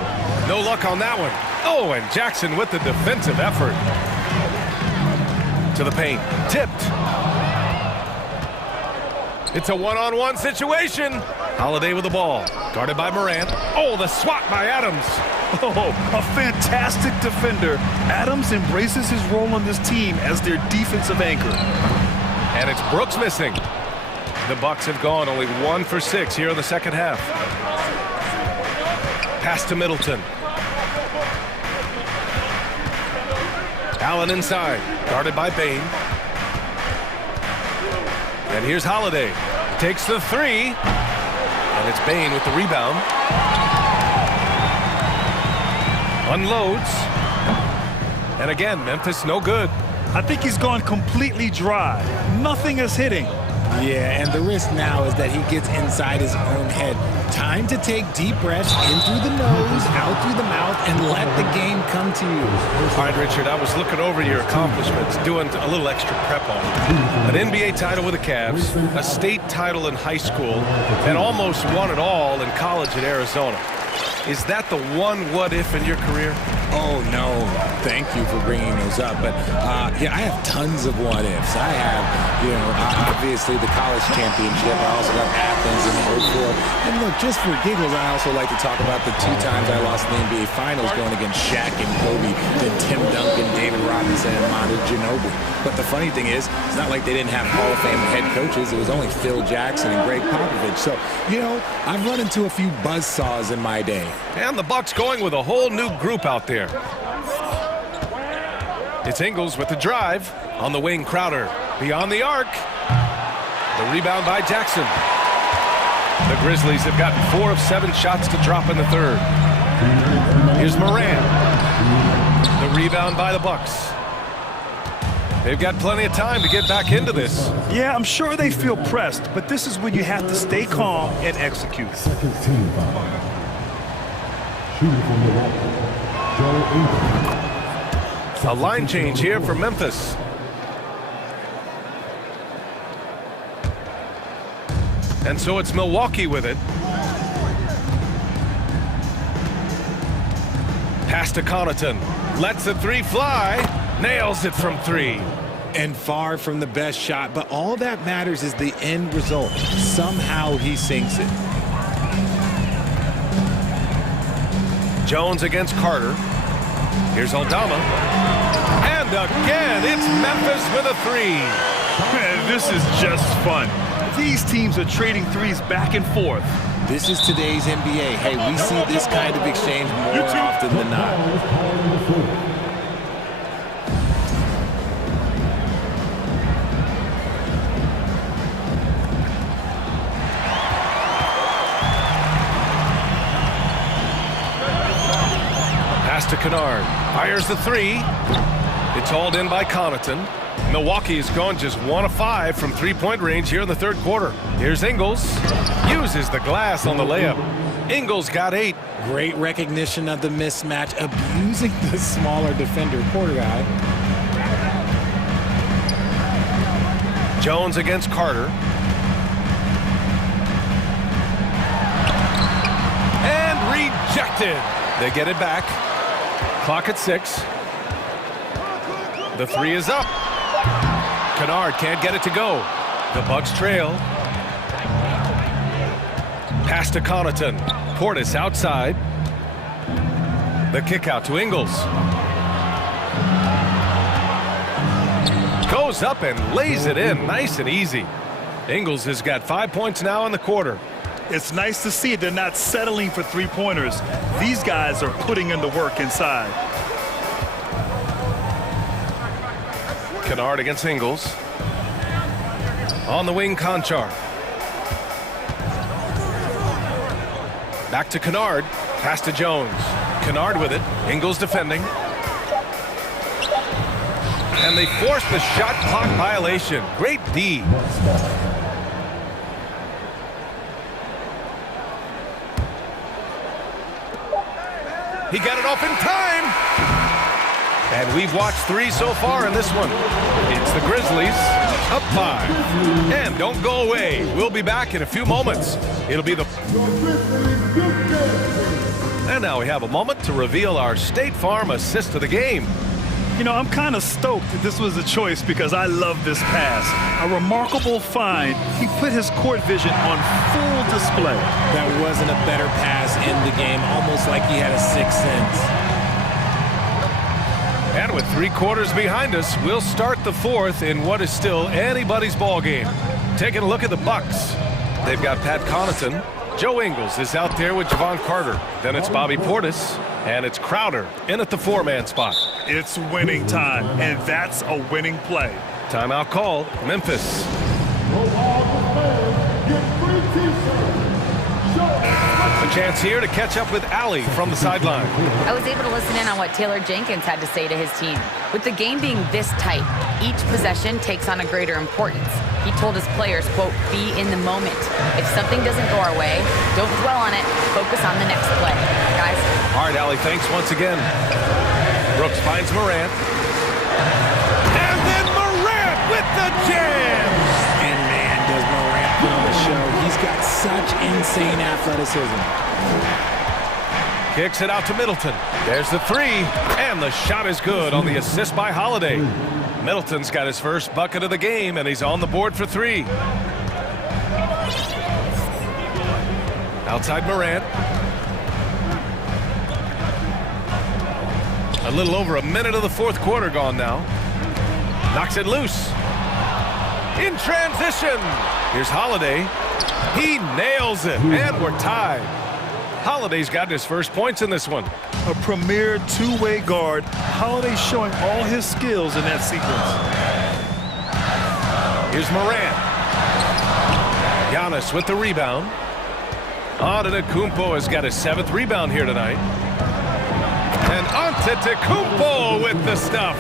No luck on that one. Oh, and Jackson with the defensive effort. To the paint. Tipped. It's a one-on-one situation. Holiday with the ball. Guarded by Morant. Oh, the swat by Adams. Oh, a fantastic defender. Adams embraces his role on this team as their defensive anchor. And it's Brooks missing. The Bucks have gone only 1 for 6 here in the second half. Pass to Middleton. Allen inside. Guarded by Bain. And here's Holiday. Takes the 3. And it's Bain with the rebound. Unloads. And again, Memphis no good. I think he's gone completely dry. Nothing is hitting. Yeah, and the risk now is that he gets inside his own head. Time to take deep breaths in through the nose, out through the mouth, and let the game come to you. All right, Richard, I was looking over your accomplishments, doing a little extra prep on you. An NBA title with the Cavs, a state title in high school, and almost won it all in college at Arizona. Is that the one what-if in your career? Oh, no. Thank you for bringing those up. But, yeah, I have tons of what-ifs. I have, obviously the college championship. I also got Athens in 04. And look, just for giggles, I also like to talk about the 2 times I lost in the NBA Finals going against Shaq and Kobe, then Tim Duncan, David Robinson, and Manu Ginobili. But the funny thing is, it's not like they didn't have Hall of Fame head coaches. It was only Phil Jackson and Greg Popovich. So, I've run into a few buzzsaws in my day. And the Bucks going with a whole new group out there. It's Ingles with the drive. On the wing, Crowder. Beyond the arc. The rebound by Jackson. The Grizzlies have gotten 4 of 7 shots to drop in the third. Here's Moran. The rebound by the Bucks. They've got plenty of time to get back into this. Yeah, I'm sure they feel pressed, but this is when you have to stay calm and execute. A line change here for Memphis. And so it's Milwaukee with it. Pass to Connaughton. Lets the 3 fly. Nails it from 3. And far from the best shot, but all that matters is the end result. Somehow he sinks it. Jones against Carter. Here's Aldama. And again, it's Memphis with a 3. Man, this is just fun. These teams are trading threes back and forth. This is today's NBA. Hey, we see this kind of exchange more often than not. To Kennard. Fires the 3. It's hauled in by Connaughton. Milwaukee has gone just 1 of 5 from 3-point range here in the third quarter. Here's Ingles. Uses the glass on the layup. Ingles got 8. Great recognition of the mismatch, abusing the smaller defender, Porter guy. Jones against Carter. And rejected. They get it back. Clock at 6. The 3 is up. Kennard can't get it to go. The Bucks trail. Pass to Connaughton. Portis outside. The kick out to Ingles. Goes up and lays it in nice and easy. Ingles has got 5 points now in the quarter. It's nice to see they're not settling for 3-pointers. These guys are putting in the work inside. Kennard against Ingles. On the wing, Conchar. Back to Kennard. Pass to Jones. Kennard with it. Ingles defending. And they force the shot clock violation. Great D. He got it off in time. And we've watched 3 so far in this one. It's the Grizzlies up 5. And don't go away. We'll be back in a few moments. It'll be the... And now we have a moment to reveal our State Farm assist of the game. I'm kind of stoked that this was a choice because I love this pass. A remarkable find. He put his court vision on full display. That wasn't a better pass in the game, almost like he had a 6th sense. And with 3 quarters behind us, we'll start the 4th in what is still anybody's ball game. Taking a look at the Bucks. They've got Pat Connaughton. Joe Ingles is out there with Javon Carter. Then it's Bobby Portis. And it's Crowder in at the 4-man spot. It's winning time, and that's a winning play. Timeout called. Memphis. A chance here to catch up with Allie from the sideline. I was able to listen in on what Taylor Jenkins had to say to his team. With the game being this tight, each possession takes on a greater importance. He told his players, quote, be in the moment. If something doesn't go our way, don't dwell on it. Focus on the next play. Guys. All right, Allie, thanks once again. Brooks finds Morant. And then Morant with the jam! And man, does Morant put on the show. He's got such insane athleticism. Kicks it out to Middleton. There's the three, and the shot is good on the assist by Holiday. Middleton's got his first bucket of the game, and he's on the board for three. Outside Morant. A little over a minute of the fourth quarter gone now. Knocks it loose. In transition. Here's Holiday. He nails it, and we're tied. Holiday's gotten his first points in this one. A premier two-way guard. Holiday showing all his skills in that sequence. Here's Morant. Giannis with the rebound. Antetokounmpo has got his 7th rebound here tonight. And Antetokounmpo with the stuff.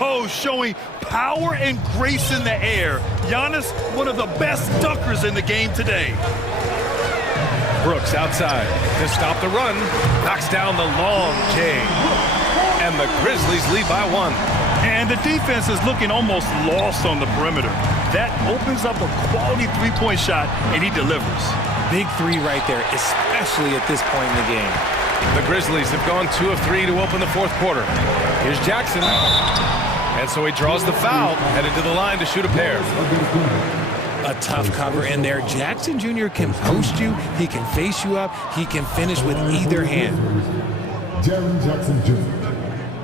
Oh, showing power and grace in the air. Giannis, one of the best dunkers in the game today. Brooks outside to stop the run. Knocks down the long J. And the Grizzlies lead by 1. And the defense is looking almost lost on the perimeter. That opens up a quality three-point shot, and he delivers. Big three right there, especially at this point in the game. The Grizzlies have gone 2 of 3 to open the fourth quarter. Here's Jackson. And so he draws the foul, headed to the line to shoot a pair. A tough cover in there. Jackson Jr. can post you. He can face you up. He can finish with either hand. Jaren Jackson Jr.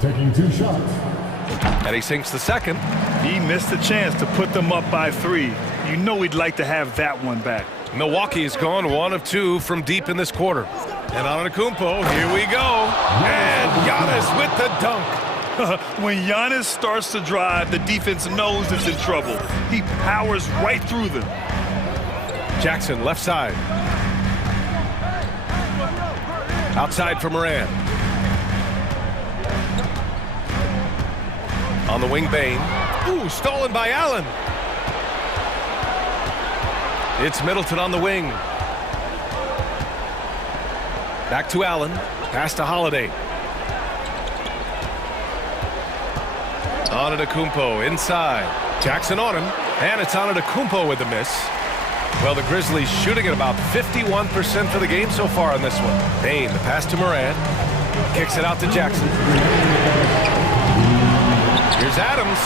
taking 2 shots. And he sinks the second. He missed a chance to put them up by 3. You know he'd like to have that one back. Milwaukee has gone 1 of 2 from deep in this quarter. And Antetokounmpo, here we go. And Giannis with the dunk. When Giannis starts to drive, the defense knows it's in trouble. He powers right through them. Jackson left side. Outside for Morant. On the wing, Bane. Ooh, stolen by Allen. It's Middleton on the wing. Back to Allen. Pass to Holiday. Antetokounmpo inside. Jackson on him. And it's Antetokounmpo with the miss. Well, the Grizzlies shooting at about 51% for the game so far on this one. Bane, the pass to Morant. Kicks it out to Jackson. Here's Adams.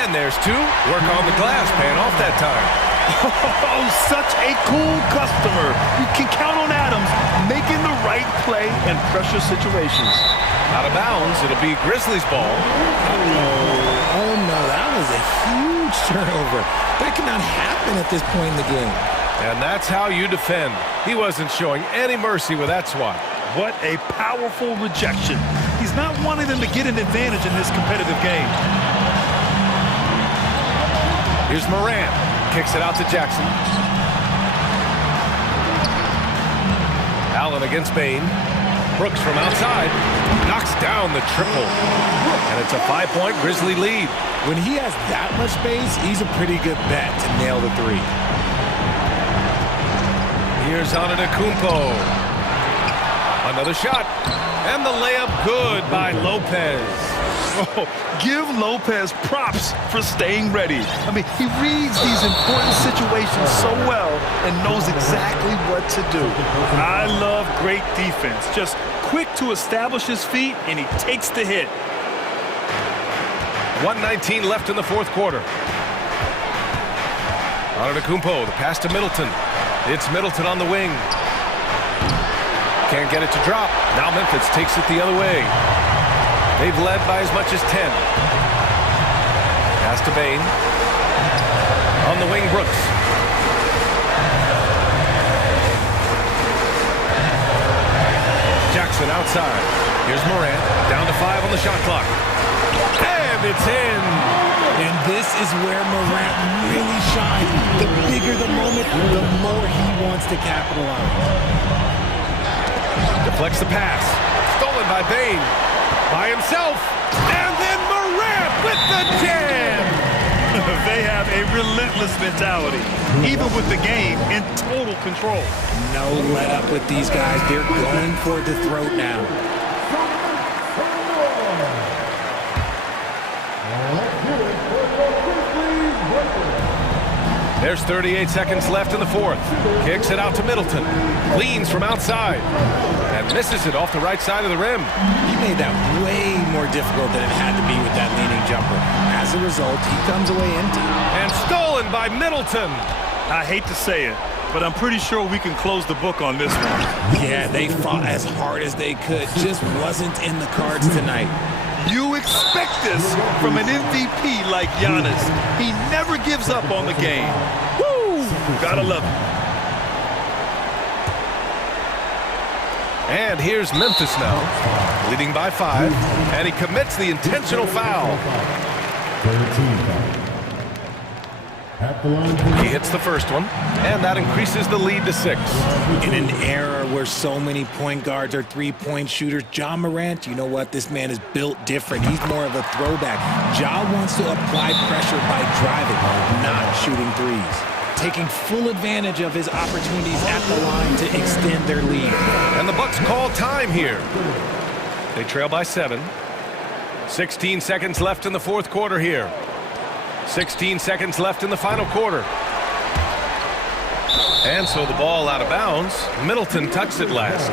And there's 2. Work on the glass, paying off that time. Oh, such a cool customer. You can count on Adams making the right play in pressure situations. Out of bounds, it'll be Grizzlies ball. Oh no, that was a huge turnover. That cannot happen at this point in the game. And that's how you defend. He wasn't showing any mercy with that swat. What a powerful rejection. He's not wanting them to get an advantage in this competitive game. Here's Morant. Kicks it out to Jackson. Allen against Bane. Brooks from outside. Knocks down the triple. And it's a 5-point Grizzly lead. When he has that much space, he's a pretty good bet to nail the 3. Here's Antetokounmpo. Another shot. And the layup good by Lopez. Oh, give Lopez props for staying ready. I mean, he reads these important situations so well and knows exactly what to do. I love great defense. Just quick to establish his feet, and he takes the hit. 1:19 left in the fourth quarter. Antetokounmpo, the pass to Middleton. It's Middleton on the wing. Can't get it to drop. Now Memphis takes it the other way. They've led by as much as 10. Pass to Bane. On the wing, Brooks. Jackson outside. Here's Morant. Down to 5 on the shot clock. And it's in. And this is where Morant really shines. The bigger the moment, the more he wants to capitalize. Deflects the pass. Stolen by Bane. By himself. And then Morant with the jam. They have a relentless mentality, even with the game in total control. No let up with these guys. They're going for the throat now. There's 38 seconds left in the fourth. Kicks it out to Middleton. Leans from outside. And misses it off the right side of the rim. He made that way more difficult than it had to be with that leaning jumper. As a result, he comes away empty. And stolen by Middleton. I hate to say it, but I'm pretty sure we can close the book on this one. Yeah, they fought as hard as they could. Just wasn't in the cards tonight. You expect this from an MVP like Giannis. He never gives up on the game. Woo! Gotta love it. And here's Memphis now, leading by 5, and he commits the intentional foul. 13 foul. At the line. He hits the first one, and that increases the lead to 6. In an era where so many point guards are three-point shooters, Ja Morant, you know what? This man is built different. He's more of a throwback. Ja wants to apply pressure by driving, not shooting threes. Taking full advantage of his opportunities at the line to extend their lead. And the Bucks call time here. They trail by 7. 16 seconds left in the fourth quarter here. 16 seconds left in the final quarter. And so the ball out of bounds. Middleton touched it last.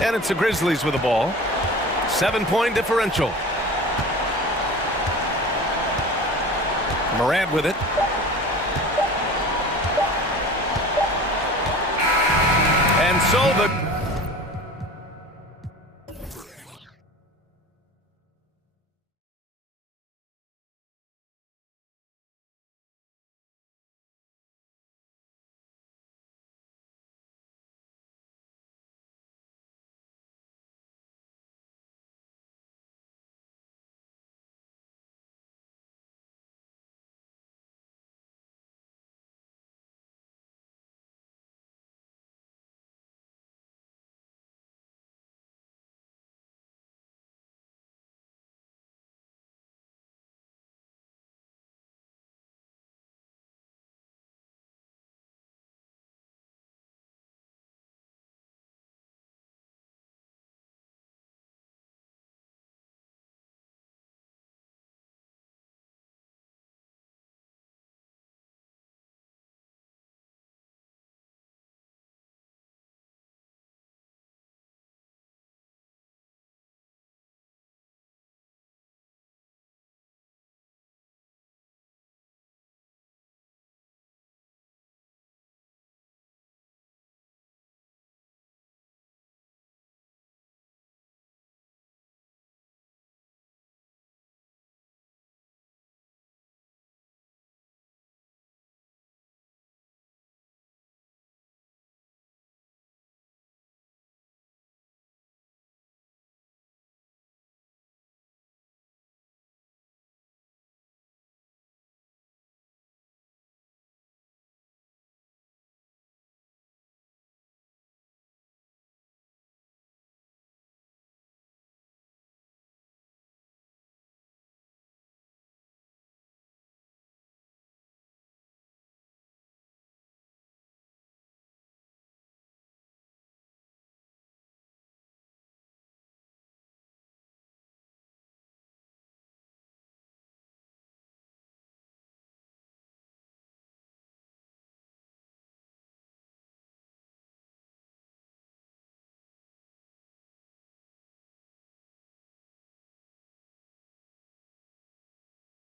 And it's the Grizzlies with the ball. 7-point differential. Morant with it. And so the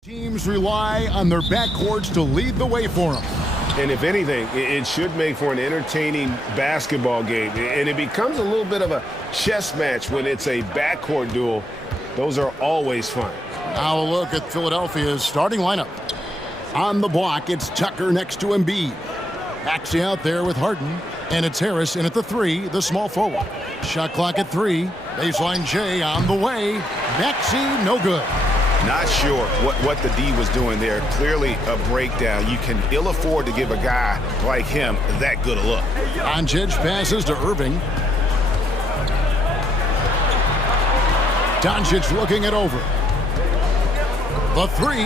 teams rely on their backcourts to lead the way for them. And if anything, it should make for an entertaining basketball game. And it becomes a little bit of a chess match when it's a backcourt duel. Those are always fun. Now a look at Philadelphia's starting lineup. On the block, it's Tucker next to Embiid. Maxey out there with Harden. And it's Harris in at the 3, the small forward. Shot clock at 3. Baseline J on the way. Maxey, no good. Not sure what the D was doing there. Clearly a breakdown. You can ill afford to give a guy like him that good a look. Doncic passes to Irving. Doncic looking it over. The 3.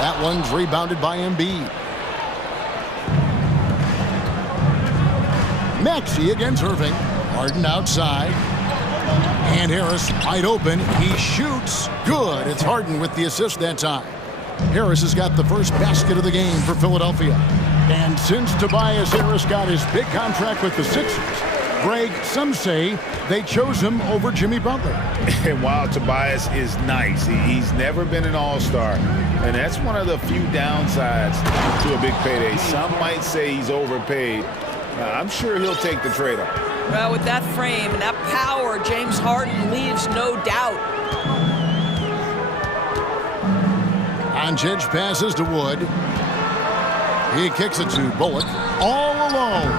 That one's rebounded by Embiid. Maxey against Irving. Harden outside. And Harris wide open. He shoots. Good. It's Harden with the assist that time. Harris has got the first basket of the game for Philadelphia. And since Tobias Harris got his big contract with the Sixers, Greg, some say they chose him over Jimmy Butler. And while Tobias is nice, he's never been an all-star. And that's one of the few downsides to a big payday. Some might say he's overpaid. I'm sure he'll take the trade-off. Well, with that frame and that power, James Harden leaves no doubt. Doncic passes to Wood. He kicks it to Bullock. All alone.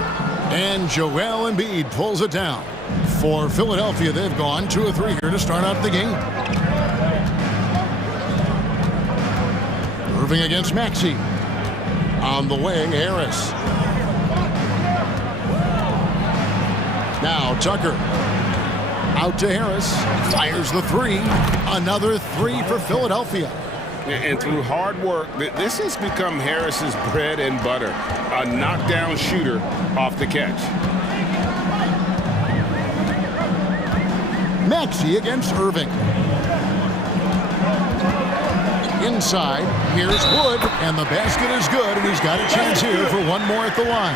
And Joel Embiid pulls it down. For Philadelphia, they've gone 2 of 3 here to start out the game. Irving against Maxey. On the way, Harris. Now Tucker. Out to Harris. Fires the 3. Another 3 for Philadelphia. And through hard work, this has become Harris's bread and butter. A knockdown shooter off the catch. Maxey against Irving. Inside, here's Wood, and the basket is good, and he's got a chance here for one more at the line.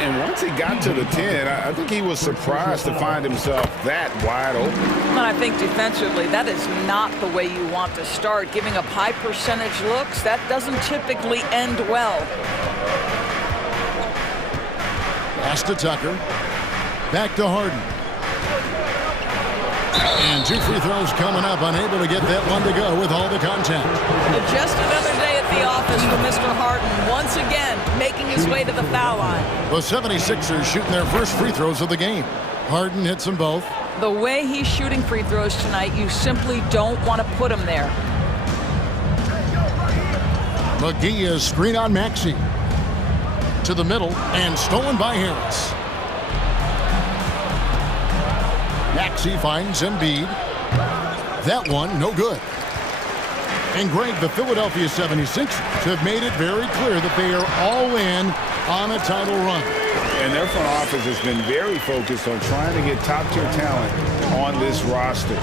And once he got to the 10, I think he was surprised to find himself that wide open. And I think defensively, that is not the way you want to start. Giving up high percentage looks, that doesn't typically end well. Pass to Tucker. Back to Harden. And 2 free throws coming up, unable to get that one to go with all the contact. Just another day at the office for Mr. Harden, once again making his way to the foul line. The 76ers shooting their first free throws of the game. Harden hits them both. The way he's shooting free throws tonight, you simply don't want to put him there. McGee is screen on Maxey. To the middle, and stolen by Harris. Maxey finds Embiid. That one, no good. And Greg, the Philadelphia 76ers have made it very clear that they are all in on a title run. And their front office has been very focused on trying to get top-tier talent on this roster.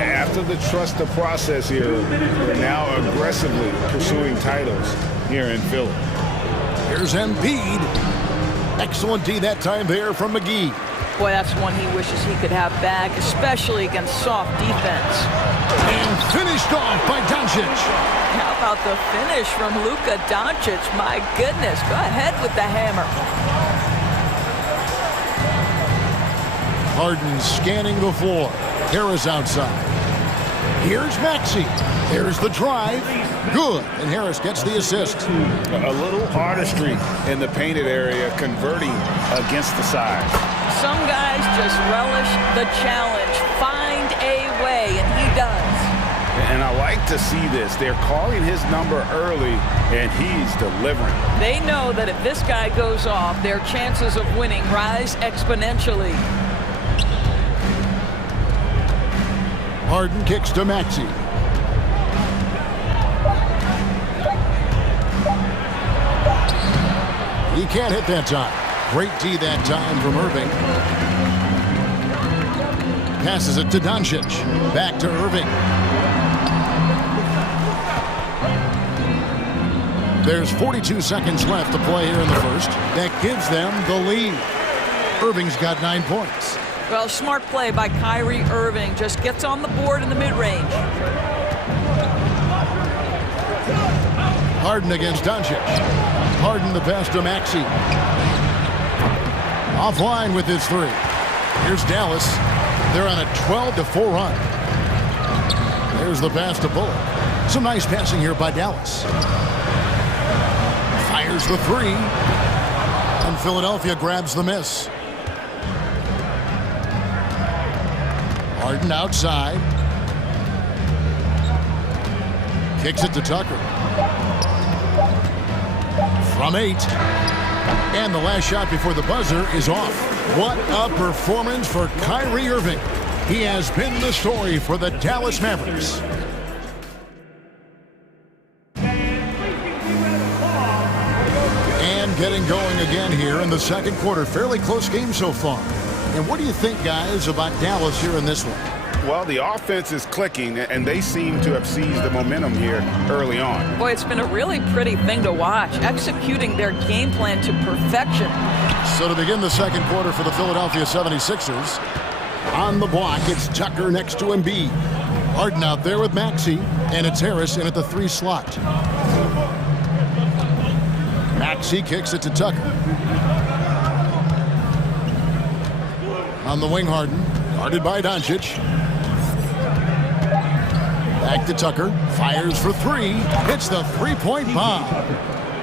After the trust the process here, they're now aggressively pursuing titles here in Philly. Here's Embiid. Excellent D that time there from McGee. Boy, that's one he wishes he could have back, especially against soft defense. And finished off by Doncic. How about the finish from Luka Doncic? My goodness, go ahead with the hammer. Harden scanning the floor. Harris outside. Here's Maxey. There's the drive. Good. And Harris gets the assist. A little artistry in the painted area, converting against the size. Some guys just relish the challenge. Find a way, and he does. And I like to see this. They're calling his number early, and he's delivering. They know that if this guy goes off, their chances of winning rise exponentially. Harden kicks to Maxey. He can't hit that time. Great D that time from Irving. Passes it to Doncic. Back to Irving. There's 42 seconds left to play here in the first. That gives them the lead. Irving's got 9 points. Well, smart play by Kyrie Irving. Just gets on the board in the mid-range. Harden against Doncic. Harden the pass to Maxey. Offline with his 3. Here's Dallas. They're on a 12-4 run. There's the pass to Bullock. Some nice passing here by Dallas. Fires the 3. And Philadelphia grabs the miss. Harden outside. Kicks it to Tucker. From 8. And the last shot before the buzzer is off. What a performance for Kyrie Irving. He has been the story for the Dallas Mavericks. And getting going again here in the second quarter. Fairly close game so far. And what do you think, guys, about Dallas here in this one? Well, the offense is clicking, and they seem to have seized the momentum here early on. Boy, it's been a really pretty thing to watch, executing their game plan to perfection. So to begin the second quarter for the Philadelphia 76ers, on the block, it's Tucker next to Embiid. Harden out there with Maxey, and it's Harris in at the 3 slot. Maxey kicks it to Tucker. On the wing, Harden, guarded by Doncic. Back to Tucker, fires for 3, hits the three-point bomb.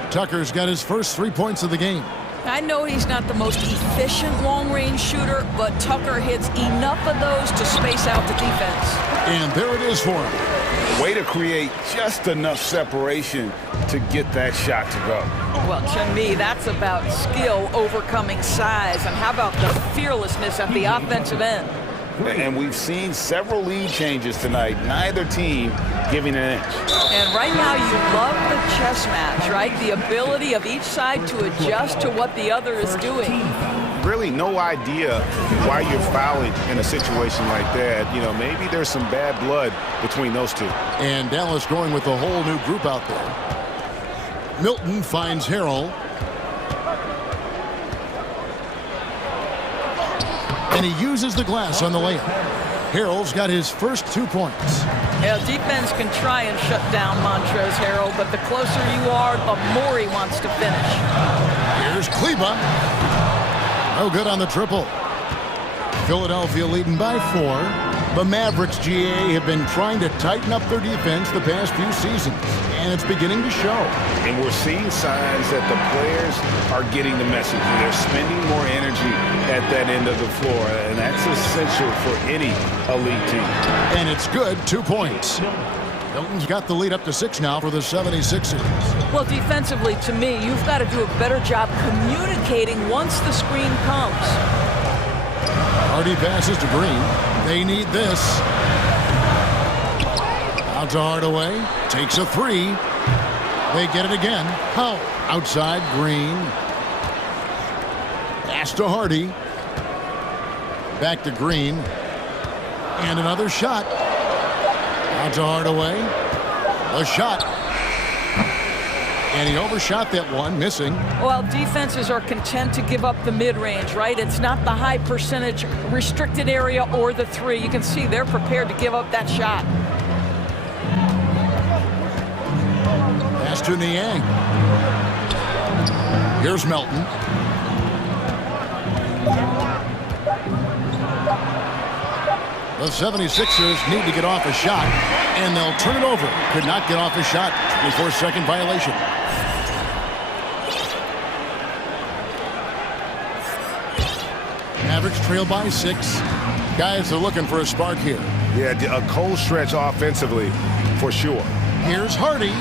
Tucker's got his first 3 points of the game. I know he's not the most efficient long-range shooter, but Tucker hits enough of those to space out the defense. And there it is for him. Way to create just enough separation to get that shot to go. Well, to me, that's about skill overcoming size. And how about the fearlessness at the offensive end? And we've seen several lead changes tonight, neither team giving an inch. And right now you love the chess match, right? The ability of each side to adjust to what the other is doing. Really no idea why you're fouling in a situation like that. You know, maybe there's some bad blood between those two. And Dallas going with a whole new group out there. Milton finds Harrell. And he uses the glass on the layup. Harrell's got his first 2 points. Yeah, defense can try and shut down Montrezl Harrell, but the closer you are, the more he wants to finish. Here's Kleba. No good on the triple. Philadelphia leading by 4. The Mavericks, GA, have been trying to tighten up their defense the past few seasons, and it's beginning to show. And we're seeing signs that the players are getting the message. They're spending more energy at that end of the floor, and that's essential for any elite team. And it's good, 2 points. Milton's got the lead up to 6 now for the 76ers. Well, defensively, to me, you've got to do a better job communicating once the screen comes. Hardy passes to Green. They need this. Out to Hardaway. Takes a 3. They get it again. How? Outside Green. Pass to Hardy. Back to Green. And another shot. Out to Hardaway. A shot. And he overshot that one, missing. Well, defenses are content to give up the mid-range, right? It's not the high percentage restricted area or the 3. You can see they're prepared to give up that shot. Pass to Niang. Here's Melton. The 76ers need to get off a shot, and they'll turn it over. Could not get off a shot. 24-second violation. Mavericks trail by 6. Guys are looking for a spark here. Yeah, a cold stretch offensively, for sure. Here's Hardy.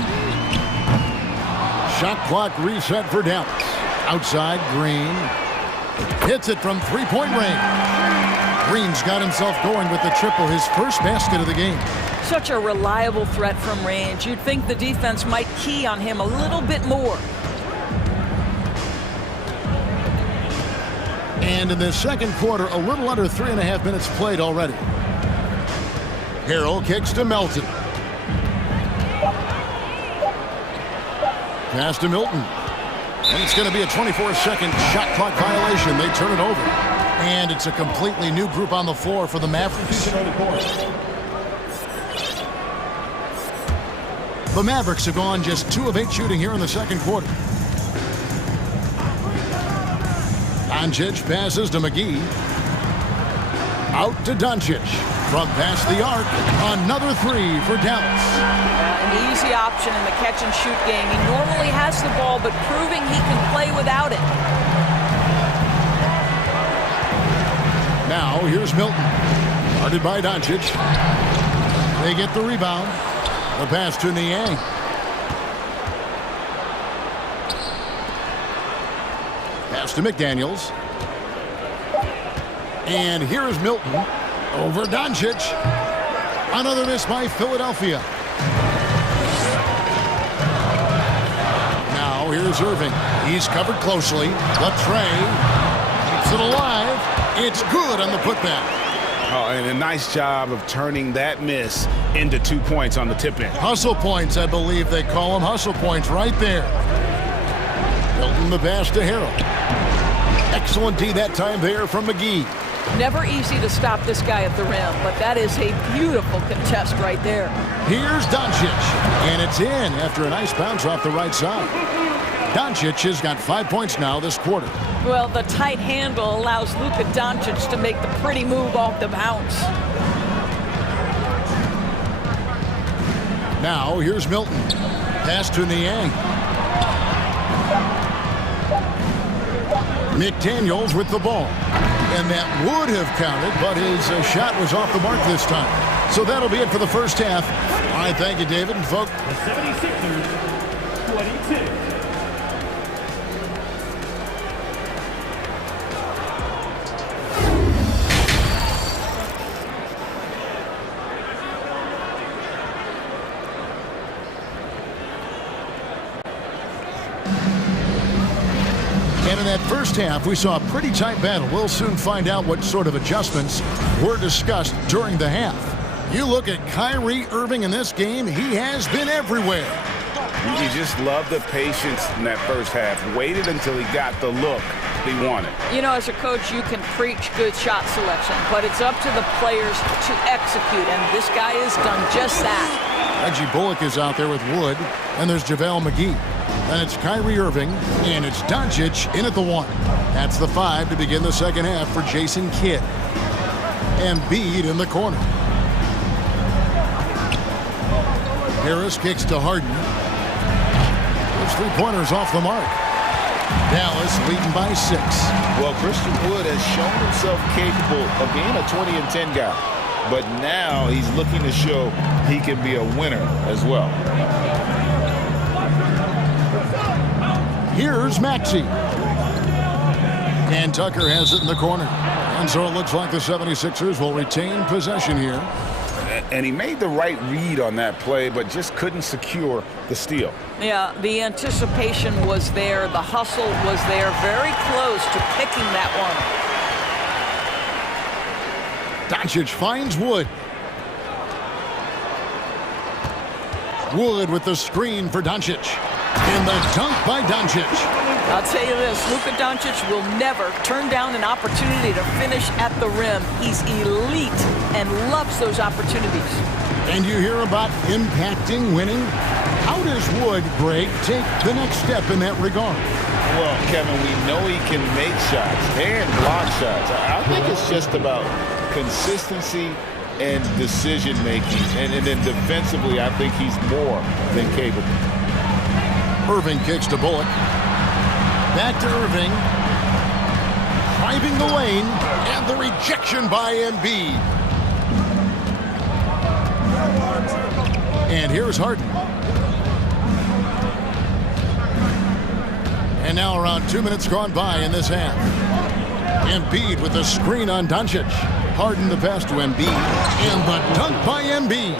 Shot clock reset for Dallas. Outside, Green. Hits it from three-point range. Green's got himself going with the triple, his first basket of the game. Such a reliable threat from range. You'd think the defense might key on him a little bit more. And in the second quarter, a little under 3.5 minutes played already. Harrell kicks to Melton. Pass to Milton. And it's going to be a 24-second shot clock violation. They turn it over. And it's a completely new group on the floor for the Mavericks. The Mavericks have gone just 2 of 8 shooting here in the second quarter. Doncic passes to McGee. Out to Doncic. From past the arc. Another 3 for Dallas. An easy option in the catch-and-shoot game. He normally has the ball, but proving he can play without it. here's Milton. Guarded by Doncic. They get the rebound. The pass to Niang. Pass to McDaniels. And here is Milton over Doncic. Another miss by Philadelphia. Now here's Irving. He's covered closely. Latrey keeps it alive. It's good on the putback. Oh, and a nice job of turning that miss into 2 points on the tip-in. Hustle points, I believe they call them. Hustle points right there. Milton the pass to Harold. Excellent D that time there from McGee. Never easy to stop this guy at the rim, but that is a beautiful contest right there. Here's Doncic, and it's in after a nice bounce off the right side. Doncic has got 5 points now this quarter. Well, the tight handle allows Luka Doncic to make the pretty move off the bounce. Now here's Milton. Pass to Niang. McDaniels with the ball. And that would have counted, but his shot was off the mark this time. So that'll be it for the first half. All right, thank you, David. And folks, The 76ers, 22. and in that first half, we saw a pretty tight battle. We'll soon find out what sort of adjustments were discussed during the half. You look at Kyrie Irving in this game, he has been everywhere. You just love the patience in that first half. Waited until he got the look he wanted. You know, as a coach, you can preach good shot selection, but it's up to the players to execute, and this guy has done just that. Reggie Bullock is out there with Wood, and there's JaVale McGee. Then it's Kyrie Irving, and it's Doncic in at the 1. That's the 5 to begin the second half for Jason Kidd. Embiid in the corner. Harris kicks to Harden. Those three-pointers off the mark. Dallas leading by 6. Well, Christian Wood has shown himself capable of being a 20 and 10 guy, but now he's looking to show he can be a winner as well. Here's Maxey. And Tucker has it in the corner. And so it looks like the 76ers will retain possession here. And he made the right read on that play, but just couldn't secure the steal. Yeah, the anticipation was there. The hustle was there. Very close to picking that one. Doncic finds Wood. Wood with the screen for Doncic. And the dunk by Doncic. I'll tell you this, Luka Doncic will never turn down an opportunity to finish at the rim. He's elite and loves those opportunities. And you hear about impacting winning. How does Wood, Greg, take the next step in that regard? Well, Kevin, we know he can make shots and block shots. I think it's just about consistency and decision-making. And then defensively, I think he's more than capable. Irving kicks to Bullock. Back to Irving. Driving the lane. And the rejection by Embiid. And here's Harden. And now around 2 minutes gone by in this half. Embiid with the screen on Doncic. Harden the pass to Embiid. And the dunk by Embiid.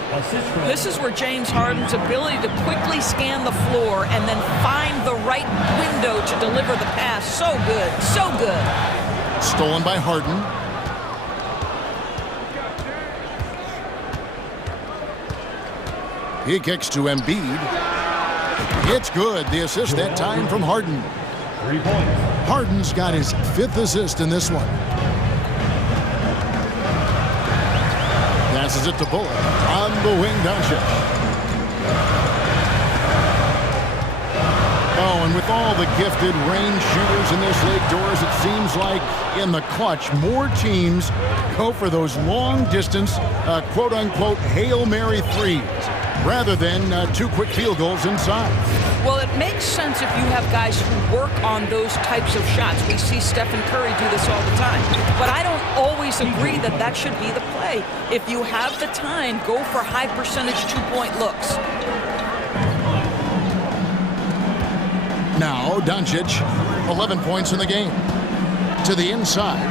This is where James Harden's ability to quickly scan the floor and then find the right window to deliver the pass. So good, so good. Stolen by Harden. He kicks to Embiid. It's good. The assist that time from Harden. 3 points. Harden's got his 5th assist in this one. Passes it to Bullock. On the wing, Doncic. Oh, and with all the gifted range shooters in this league, Doris, it seems like in the clutch, more teams go for those long-distance, quote-unquote, Hail Mary threes. rather than 2 quick field goals inside. Well, it makes sense if you have guys who work on those types of shots. We see Stephen Curry do this all the time. But I don't always agree that that should be the play. If you have the time, go for high percentage 2-point looks. Now, Doncic, 11 points in the game. To the inside.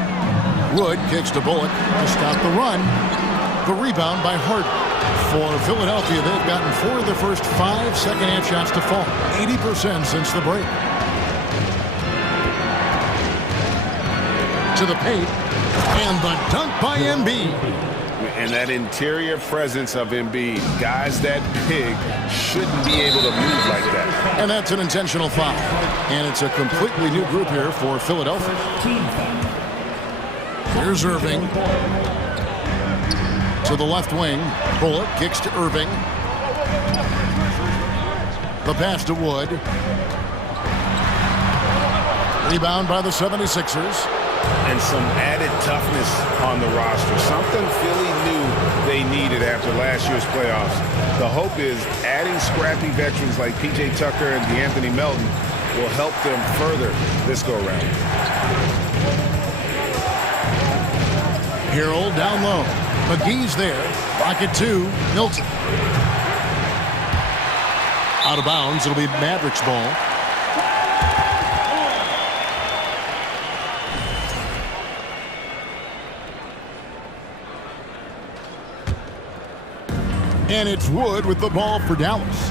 Wood kicks to Bullock to stop the run. The rebound by Harden. For Philadelphia, they've gotten 4 of their first 5 second-half shots to fall. 80% since the break. To the paint. And the dunk by Embiid. And that interior presence of Embiid, guys that big shouldn't be able to move like that. And that's an intentional foul. And it's a completely new group here for Philadelphia. Here's Irving. To the left wing. Bullock kicks to Irving. The pass to Wood. Rebound by the 76ers. And some added toughness on the roster. Something Philly knew they needed after last year's playoffs. The hope is adding scrappy veterans like P.J. Tucker and DeAnthony Melton will help them further this go-around. Harold down low. McGee's there. Rocket 2. Milton. Out of bounds. It'll be Mavericks ball. And it's Wood with the ball for Dallas.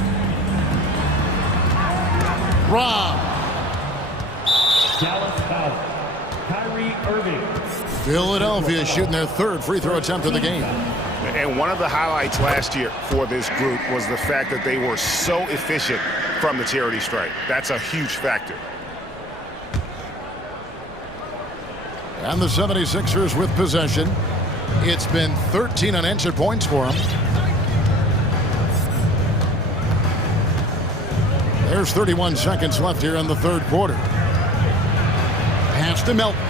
Rob. Dallas foul. Kyrie Irving. Philadelphia shooting their 3rd free throw attempt of the game. And one of the highlights last year for this group was the fact that they were so efficient from the charity stripe. That's a huge factor. And the 76ers with possession. It's been 13 unanswered points for them. There's 31 seconds left here in the 3rd quarter. Pass to Melton.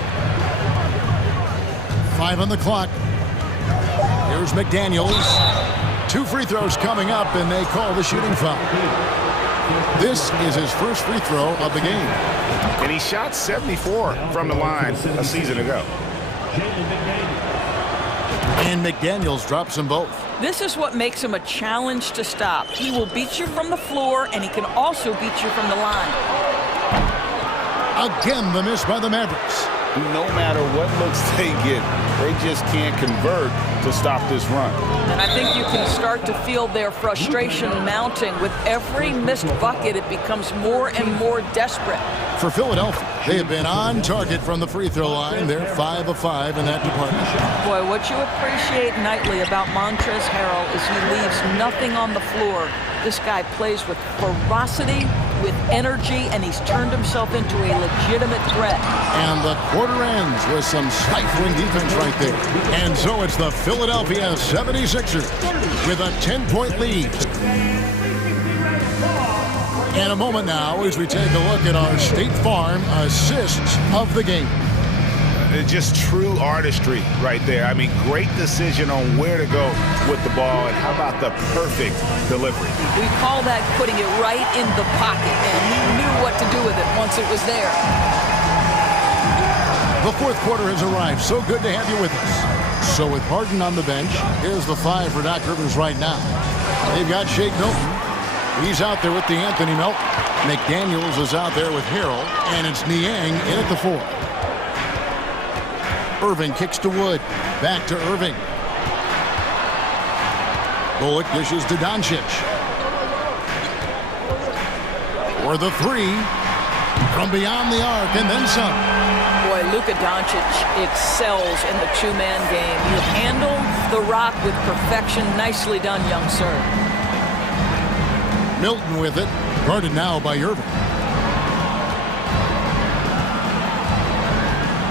5 on the clock. Here's McDaniels. 2 free throws coming up, and they call the shooting foul. This is his first free throw of the game. And he shot 74 from the line a season ago. And McDaniels drops them both. This is what makes him a challenge to stop. He will beat you from the floor, and he can also beat you from the line. Again, the miss by the Mavericks. No matter what looks they get, they just can't convert to stop this run. And I think you can start to feel their frustration mounting. With every missed bucket, it becomes more and more desperate. For Philadelphia, they have been on target from the free throw line. They're 5 of 5 in that department. Boy, what you appreciate nightly about Montrezl Harrell is he leaves nothing on the floor. This guy plays with ferocity, with energy, and he's turned himself into a legitimate threat. And the quarter ends with some stifling defense right there. And so it's the Philadelphia 76ers with a 10-point lead. And a moment now as we take a look at our State Farm assists of the game. Just true artistry right there. I mean, great decision on where to go with the ball, and how about the perfect delivery? We call that putting it right in the pocket, and he knew what to do with it once it was there. The 4th quarter has arrived. So good to have you with us. So with Harden on the bench, here's the 5 for Doc Rivers right now. They've got Shake Milton. He's out there with DeAnthony Melton. McDaniels is out there with Harrell, and it's Niang in at the 4. Irving kicks to Wood. Back to Irving. Bullock dishes to Doncic. For the 3 from beyond the arc, and then some. Boy, Luka Doncic excels in the 2-man game. You handle the rock with perfection. Nicely done, young sir. Milton with it. Guarded now by Irving.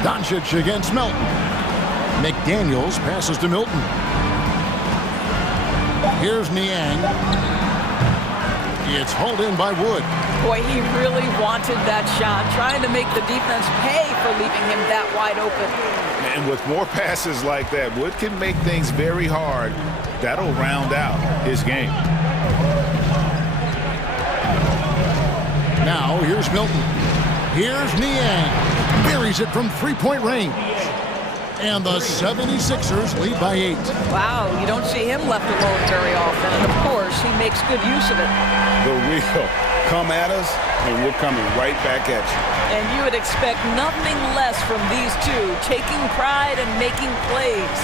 Doncic against Melton. McDaniels passes to Milton. Here's Niang. It's hauled in by Wood. Boy, he really wanted that shot, trying to make the defense pay for leaving him that wide open. And with more passes like that, Wood can make things very hard. That'll round out his game. Now, here's Milton. Here's Niang. Buries it from three-point range. And the 76ers lead by 8. Wow, you don't see him left alone very often. And, of course, he makes good use of it. The real come at us, and we're coming right back at you. And you would expect nothing less from these two, taking pride and making plays.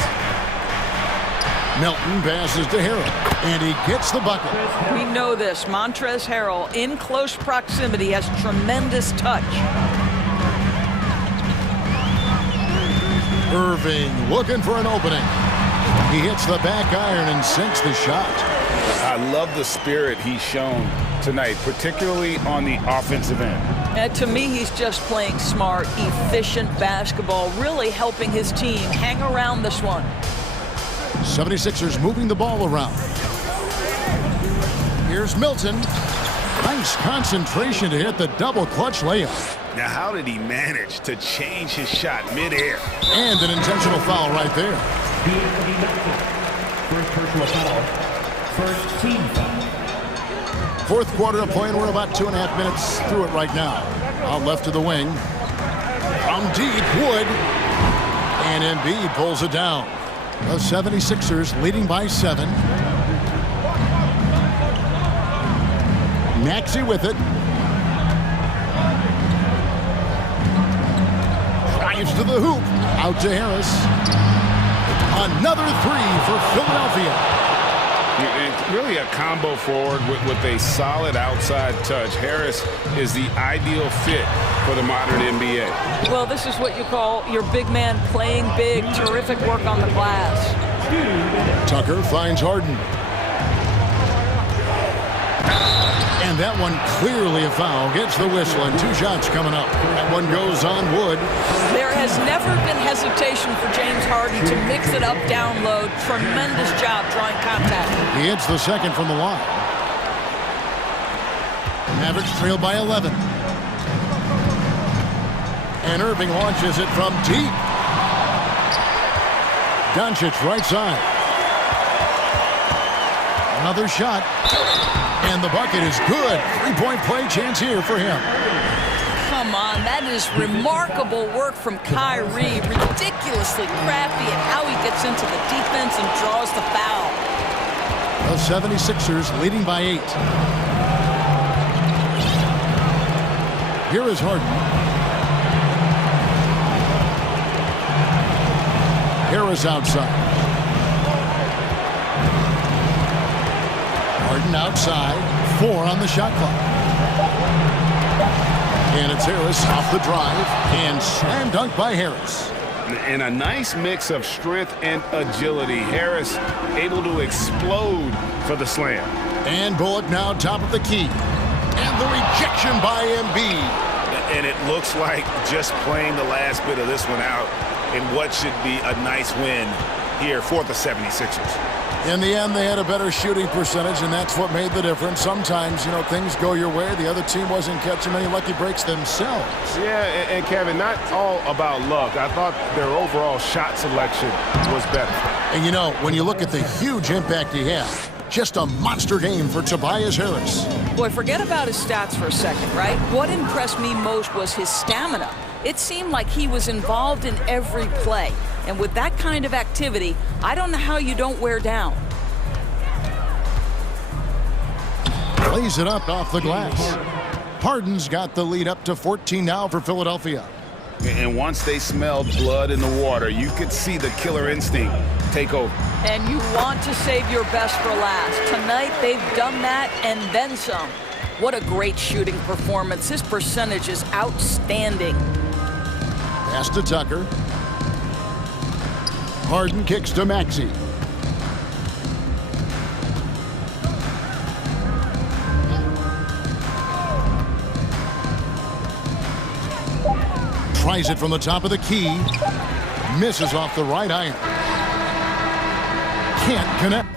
Milton passes to Harrell, and he gets the bucket. We know this. Montrezl Harrell, in close proximity, has tremendous touch. Irving looking for an opening. He hits the back iron and sinks the shot. I love the spirit he's shown tonight, particularly on the offensive end. And to me, he's just playing smart, efficient basketball, really helping his team hang around this one. 76ers moving the ball around. Here's Milton. Nice concentration to hit the double clutch layup. Now, how did he manage to change his shot midair? And an intentional foul right there. First personal foul. First team foul. Fourth quarter of play, and we're about 2.5 minutes through it right now. Out left to the wing. From deep, Wood. And Embiid pulls it down. The 76ers leading by 7. Maxey with it. Drives to the hoop. Out to Harris. Another 3 for Philadelphia. Really a combo forward with a solid outside touch. Harris is the ideal fit for the modern NBA. Well, this is what you call your big man playing big. Terrific work on the glass. Tucker finds Harden. And that one clearly a foul. Gets the whistle, and 2 shots coming up. That one goes on Wood. There has never been hesitation for James Harden to mix it up down low. Tremendous job drawing contact. He hits the second from the line. Mavericks trail by 11. And Irving launches it from deep. Doncic right side. Another shot. And the bucket is good. 3-point play chance here for him. Come on, that is remarkable work from Kyrie. Ridiculously crafty at how he gets into the defense and draws the foul. The 76ers leading by 8. Here is Harden. Harris outside. Harden outside. 4 on the shot clock. And it's Harris off the drive. And slam dunk by Harris. And a nice mix of strength and agility. Harris able to explode for the slam. And Bullock now top of the key. And the rejection by Embiid. And it looks like just playing the last bit of this one out in what should be a nice win here for the 76ers. In the end, they had a better shooting percentage, and that's what made the difference. Sometimes, you know, things go your way. The other team wasn't catching many lucky breaks themselves. Yeah, and Kevin, not all about luck. I thought their overall shot selection was better. And, you know, when you look at the huge impact he had, just a monster game for Tobias Harris. Boy, forget about his stats for a second, right? What impressed me most was his stamina. It seemed like he was involved in every play. And with that kind of activity, I don't know how you don't wear down. Plays it up off the glass. Harden's got the lead up to 14 now for Philadelphia. And once they smelled blood in the water, you could see the killer instinct take over. And you want to save your best for last. Tonight, they've done that and then some. What a great shooting performance. His percentage is outstanding. Pass to Tucker. Harden kicks to Maxey. Tries it from the top of the key. Misses off the right iron. Can't connect.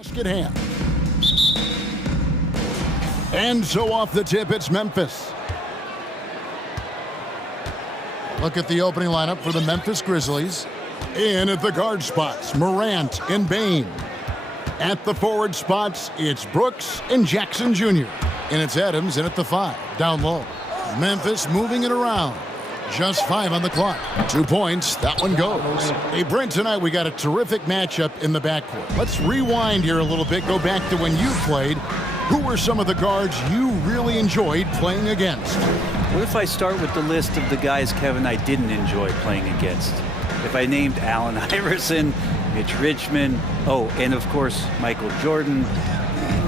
Basket hand. And so off the tip, it's Memphis. Look at the opening lineup for the Memphis Grizzlies. In at the guard spots, Morant and Bain. At the forward spots, it's Brooks and Jackson Jr. And it's Adams in at the 5, down low. Memphis moving it around. Just 5 on the clock. 2 points, that one goes. Hey, Brent, tonight we got a terrific matchup in the backcourt. Let's rewind here a little bit, go back to when you played. Who were some of the guards you really enjoyed playing against? What if I start with the list of the guys, Kevin, I didn't enjoy playing against? If I named Allen Iverson, Mitch Richmond, and of course, Michael Jordan.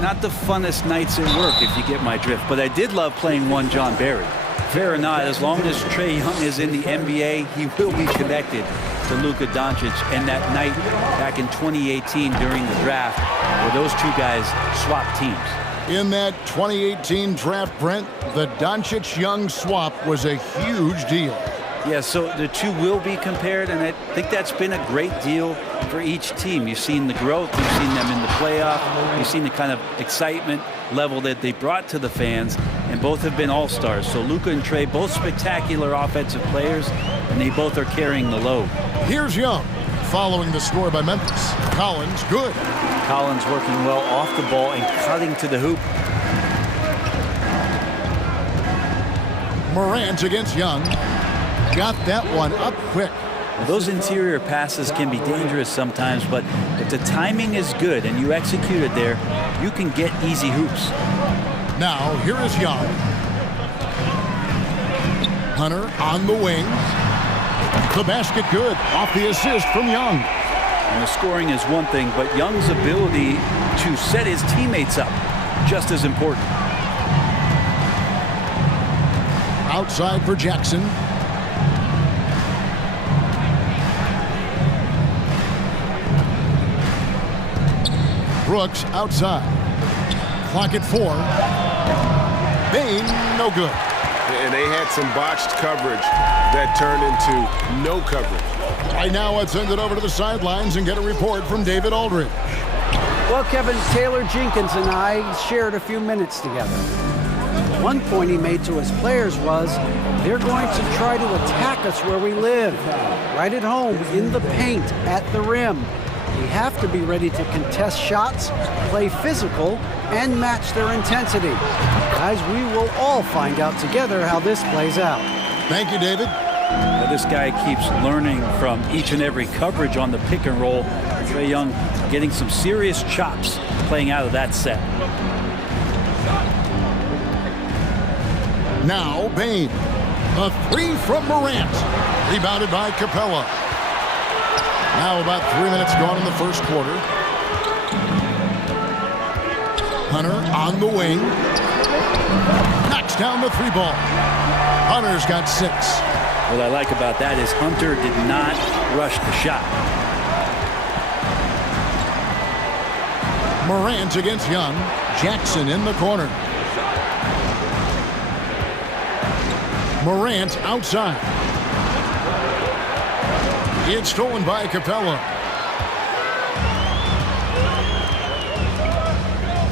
Not the funnest nights at work, if you get my drift, but I did love playing one John Barry. Fair or not, as long as Trae Young is in the NBA, he will be connected to Luka Doncic. And that night back in 2018 during the draft, where those two guys swapped teams. In that 2018 draft, Brent, the Doncic-Young swap was a huge deal. Yeah, so the two will be compared, and I think that's been a great deal for each team. You've seen the growth, you've seen them in the playoff, you've seen the kind of excitement level that they brought to the fans, and both have been all-stars. So Luka and Trae, both spectacular offensive players, and they both are carrying the load. Here's Young, following the score by Memphis. Collins, good. Collins working well off the ball and cutting to the hoop. Morant against Young. Got that one up quick. Those interior passes can be dangerous sometimes, but if the timing is good and you execute it there, you can get easy hoops. Now, here is Young. Hunter on the wing. The basket good. Off the assist from Young. And the scoring is one thing, but Young's ability to set his teammates up, just as important. Outside for Jackson. Brooks outside. Clock at 4. Bain, no good. And they had some botched coverage that turned into no coverage. Right now, let's send it over to the sidelines and get a report from David Aldridge. Well, Kevin, Taylor Jenkins and I shared a few minutes together. One point he made to his players was, they're going to try to attack us where we live, right at home, in the paint, at the rim. We have to be ready to contest shots, play physical, and match their intensity. Guys, we will all find out together how this plays out. Thank you, David. Well, this guy keeps learning from each and every coverage on the pick and roll. Trae Young getting some serious chops playing out of that set. Now, Bain. A 3 from Morant. Rebounded by Capella. Now about 3 minutes gone in the first quarter. Hunter on the wing. Knocks down the 3 ball. Hunter's got 6. What I like about that is Hunter did not rush the shot. Morant against Young. Jackson in the corner. Morant outside. It's stolen by Capella.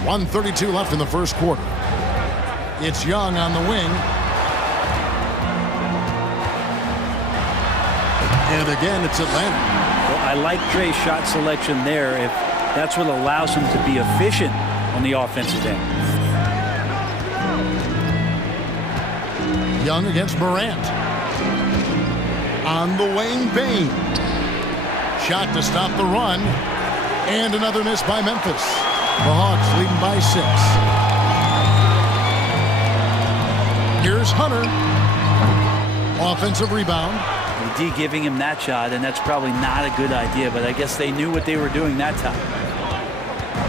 1:32 left in the first quarter. It's Young on the wing. And again, it's Atlanta. Well, I like Trae's shot selection there if that's what allows him to be efficient on the offensive end. Young against Morant. On the wing, Bain. Shot to stop the run. And another miss by Memphis. The Hawks leading by 6. Here's Hunter. Offensive rebound. The D giving him that shot, and that's probably not a good idea, but I guess they knew what they were doing that time.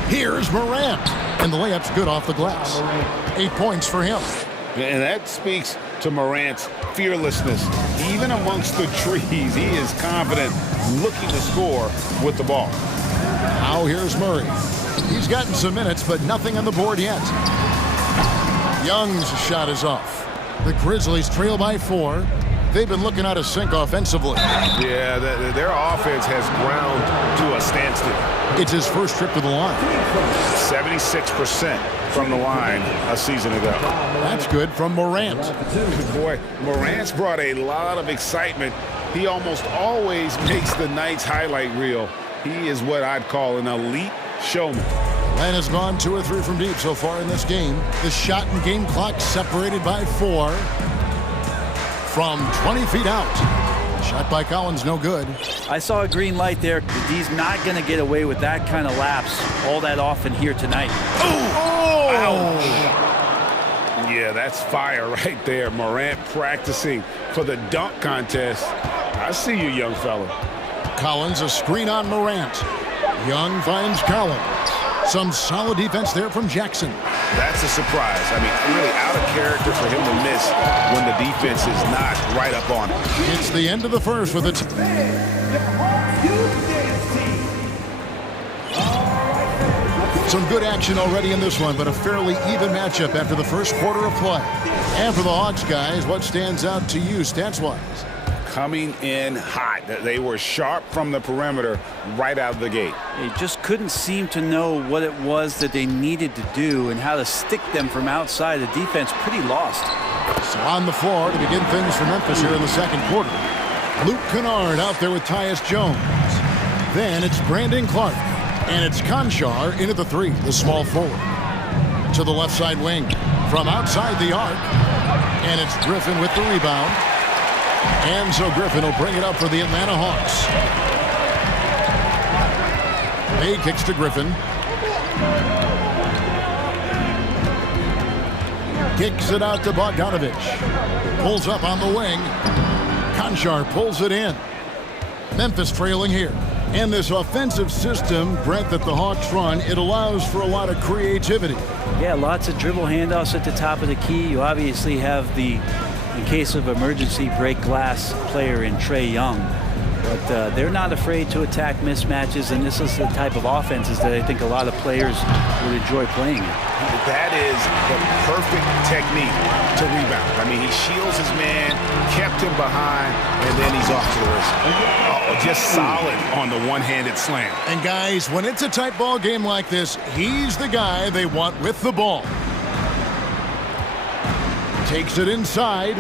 Here's Morant. And the layup's good off the glass. 8 points for him. And that speaks to Morant's fearlessness. Even amongst the trees, he is confident, looking to score with the ball. Now here's Murray. He's gotten some minutes, but nothing on the board yet. Young's shot is off. The Grizzlies trail by 4. they've been looking out of sync offensively. Yeah, their offense has ground to a standstill. It's his first trip to the line. 76% from the line a season ago. That's good from Morant. Boy, Morant's brought a lot of excitement. He almost always makes the night's highlight reel. He is what I'd call an elite showman. Atlanta's gone 2 or 3 from deep so far in this game. The shot and game clock separated by 4 from 20 feet out. Shot by Collins, no good. I saw a green light there. He's not going to get away with that kind of lapse all that often here tonight. Oh! Ouch. Yeah, that's fire right there. Morant practicing for the dunk contest. I see you, young fella. Collins, a screen on Morant. Young finds Collins. Some solid defense there from Jackson. That's a surprise. I mean, really out of character for him to miss when the defense is not right up on him. It's the end of the first with it. Some good action already in this one, but a fairly even matchup after the first quarter of play. And for the Hawks, guys, what stands out to you stats-wise? Coming in hot. They were sharp from the perimeter right out of the gate. They just couldn't seem to know what it was that they needed to do and how to stick them from outside. The defense pretty lost. So on the floor to begin things for Memphis here in the second quarter. Luke Kennard out there with Tyus Jones. Then it's Brandon Clark. And it's Conchar in at the 3, the small forward. To the left side wing. From outside the arc. And it's Griffin with the rebound. And so Griffin will bring it up for the Atlanta Hawks. May kicks to Griffin. Kicks it out to Bogdanovich. Pulls up on the wing. Conchar pulls it in. Memphis trailing here. And this offensive system, Brent, that the Hawks run, it allows for a lot of creativity. Yeah, lots of dribble handoffs at the top of the key. You obviously have the, in case of emergency, break glass player in Trae Young. But they're not afraid to attack mismatches, and this is the type of offenses that I think a lot of players would enjoy playing. That is the perfect technique to rebound. I mean, he shields his man, kept him behind, and then he's off to the races. Oh, just solid on the one-handed slam. And guys, when it's a tight ball game like this, he's the guy they want with the ball. Takes it inside.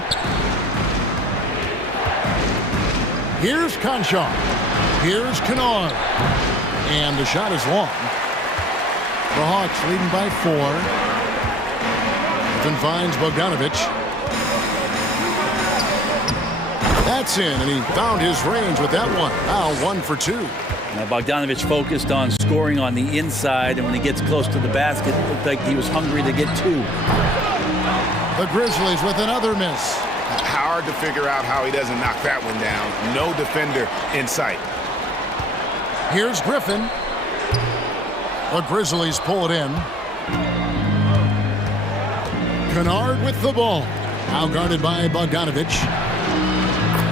Here's Conchar. Here's Kennard. And the shot is long. The Hawks leading by 4. Then finds Bogdanovich. That's in, and he found his range with that one. Now 1 for 2. Now Bogdanovich focused on scoring on the inside, and when he gets close to the basket, it looked like he was hungry to get 2. The Grizzlies with another miss. Hard to figure out how he doesn't knock that one down. No defender in sight. Here's Griffin. The Grizzlies pull it in. Kennard with the ball. Now guarded by Bogdanovich.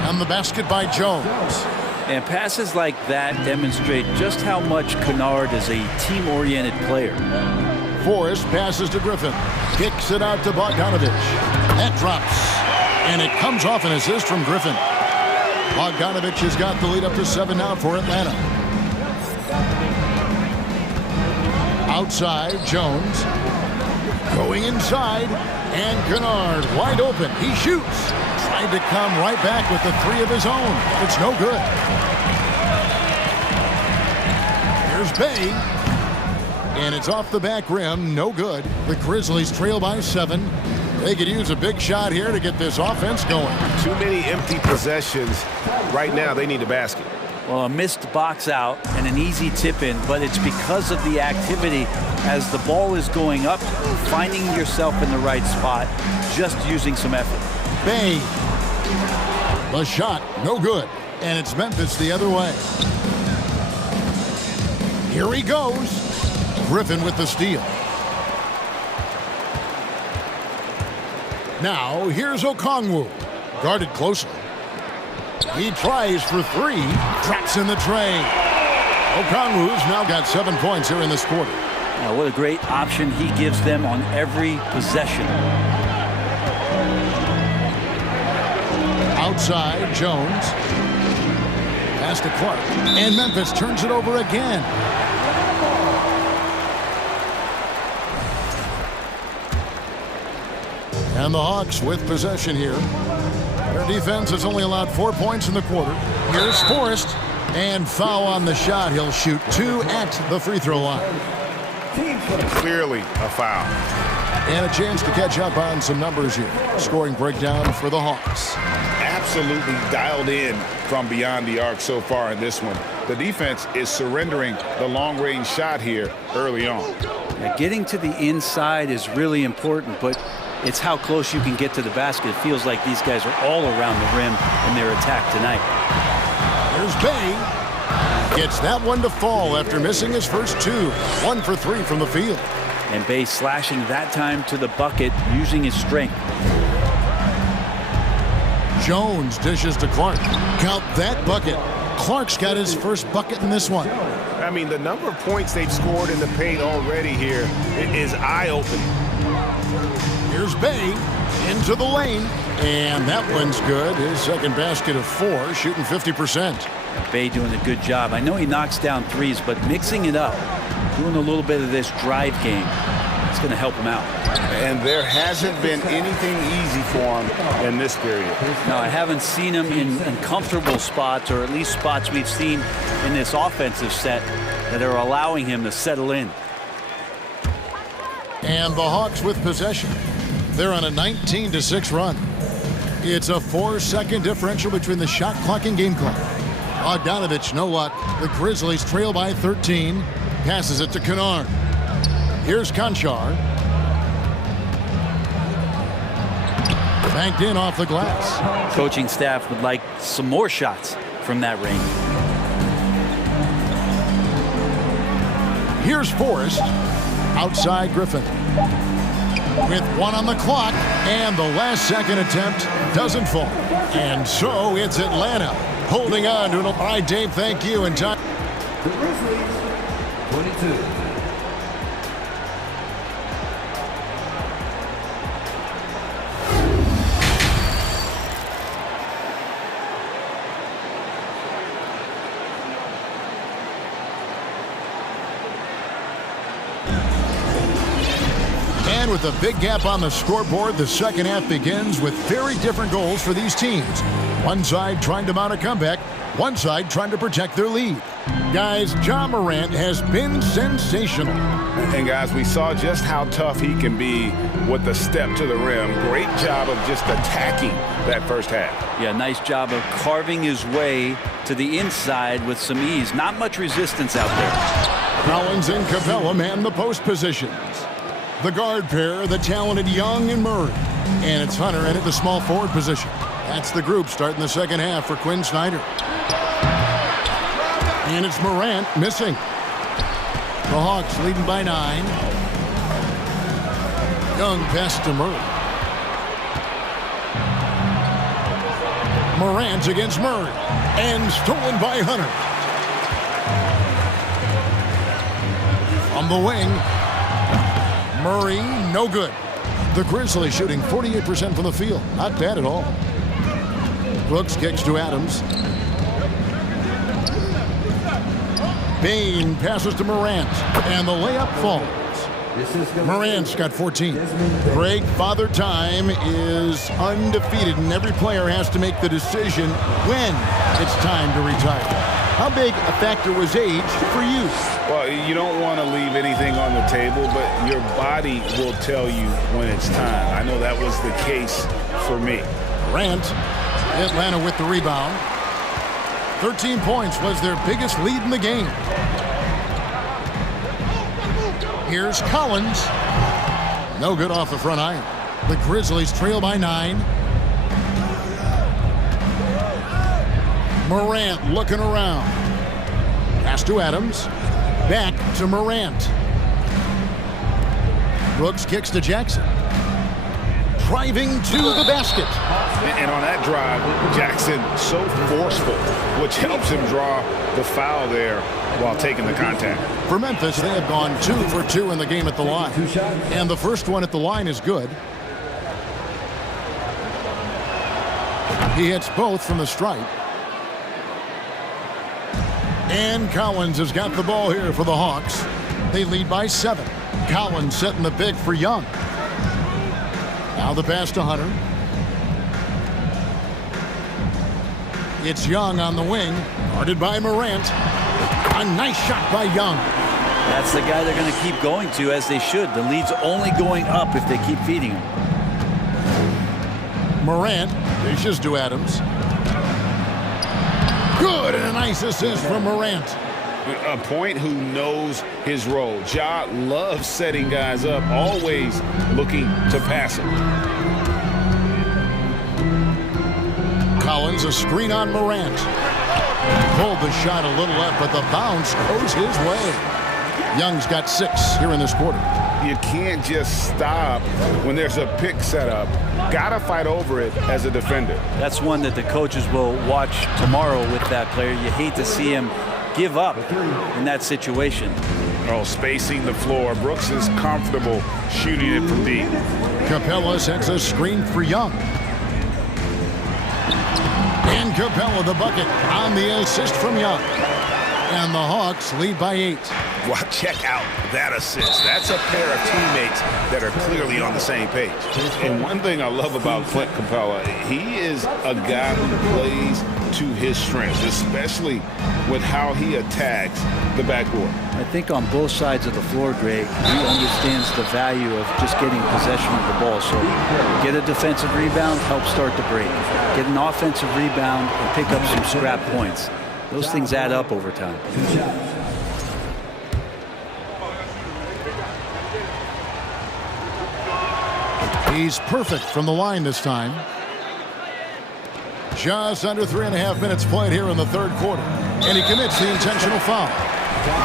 And the basket by Jones. And passes like that demonstrate just how much Kennard is a team-oriented player. Forrest passes to Griffin. Kicks it out to Bogdanovich. That drops. And it comes off an assist from Griffin. Bogdanovich has got the lead up to 7 now for Atlanta. Outside, Jones. Going inside. And Kennard wide open. He shoots. Tried to come right back with the 3 of his own. It's no good. Here's Bay. And it's off the back rim. No good. The Grizzlies trail by 7. They could use a big shot here to get this offense going. Too many empty possessions. Right now, they need a basket. Well, a missed box out and an easy tip in, but it's because of the activity as the ball is going up, finding yourself in the right spot, just using some effort. Bay. The shot, no good. And it's Memphis the other way. Here he goes. Griffin with the steal. Now, here's Okongwu. Guarded closely. He tries for 3. Traps in the tray. Okongwu's now got 7 points here in this quarter. Now, what a great option he gives them on every possession. Outside, Jones. Pass to Clark. And Memphis turns it over again. And the Hawks with possession here. Their defense has only allowed 4 points in the quarter. Here's Forrest. And foul on the shot. He'll shoot 2 at the free throw line. Clearly a foul. And a chance to catch up on some numbers here. Scoring breakdown for the Hawks. Absolutely dialed in from beyond the arc so far in this one. The defense is surrendering the long-range shot here early on. Now, getting to the inside is really important, but it's how close you can get to the basket. It feels like these guys are all around the rim in their attack tonight. Here's Bay. Gets that one to fall after missing his first 2. 1 for 3 from the field. And Bay slashing that time to the bucket using his strength. Jones dishes to Clark. Count that bucket. Clark's got his first bucket in this one. I mean, the number of points they've scored in the paint already here is eye-opening. Here's Bay into the lane. And that one's good. His second basket of 4, shooting 50%. Bay doing a good job. I know he knocks down threes, but mixing it up, doing a little bit of this drive game, it's going to help him out. And there hasn't been anything easy for him in this period. No, I haven't seen him in comfortable spots, or at least spots we've seen in this offensive set that are allowing him to settle in. And the Hawks with possession. They're on a 19-6 run. It's a 4-second differential between the shot clock and game clock. Bogdanovich, no luck. The Grizzlies trail by 13. Passes it to Kennard. Here's Conchar. Banked in off the glass. Coaching staff would like some more shots from that range. Here's Forrest. Outside Griffin. With 1 on the clock, and the last second attempt doesn't fall. And so it's Atlanta holding on to it. All right, Dave, thank you. And time. The Grizzlies, 22. And with a big gap on the scoreboard, the second half begins with very different goals for these teams. One side trying to mount a comeback, one side trying to protect their lead. Guys, Ja Morant has been sensational. And guys, we saw just how tough he can be with the step to the rim. Great job of just attacking that first half. Yeah, nice job of carving his way to the inside with some ease. Not much resistance out there. Collins and Capella man the post positions. The guard pair, the talented Young and Murray. And it's Hunter in at the small forward position. That's the group starting the second half for Quinn Snyder. And it's Morant missing. The Hawks leading by 9. Young pass to Murray. Morant against Murray. And stolen by Hunter. From the wing. Murray, no good. The Grizzlies shooting 48% from the field. Not bad at all. Brooks kicks to Adams. Bain passes to Morant. And the layup falls. Morant's got 14. Greg, Father Time is undefeated, and every player has to make the decision when it's time to retire. How big a factor was age for you? Well, you don't want to leave anything on the table, but your body will tell you when it's time. I know that was the case for me. Morant, Atlanta with the rebound. 13 points was their biggest lead in the game. Here's Collins. No good off the front iron. The Grizzlies trail by 9. Morant looking around. Pass to Adams. Back to Morant. Brooks kicks to Jackson. Driving to the basket. And on that drive, Jackson so forceful, which helps him draw the foul there while taking the contact. For Memphis, they have gone 2 for 2 in the game at the line. And the first one at the line is good. He hits both from the stripe. And Collins has got the ball here for the Hawks. They lead by 7. Collins setting the pick for Young. Now the pass to Hunter. It's Young on the wing, guarded by Morant. A nice shot by Young. That's the guy they're going to keep going to, as they should. The lead's only going up if they keep feeding him. Morant dishes to Adams. Good, and a nice assist from Morant. A point who knows his role. Ja loves setting guys up, always looking to pass him. Collins, a screen on Morant. Pulled the shot a little left, but the bounce goes his way. Young's got 6 here in this quarter. You can't just stop when there's a pick set up. Gotta fight over it as a defender. That's one that the coaches will watch tomorrow with that player. You hate to see him give up in that situation. Oh, spacing the floor. Brooks is comfortable shooting it from deep. Capella sets a screen for Young. And Capella the bucket on the assist from Young. And the Hawks lead by 8. Well, check out that assist. That's a pair of teammates that are clearly on the same page. And one thing I love about Clint Capella, he is a guy who plays to his strengths, especially with how he attacks the backcourt. I think on both sides of the floor, Greg, he understands the value of just getting possession of the ball. So get a defensive rebound, help start the break. Get an offensive rebound and pick up some scrap points. Those things add up over time. He's perfect from the line this time. Just under 3.5 minutes played here in the third quarter. And he commits the intentional foul.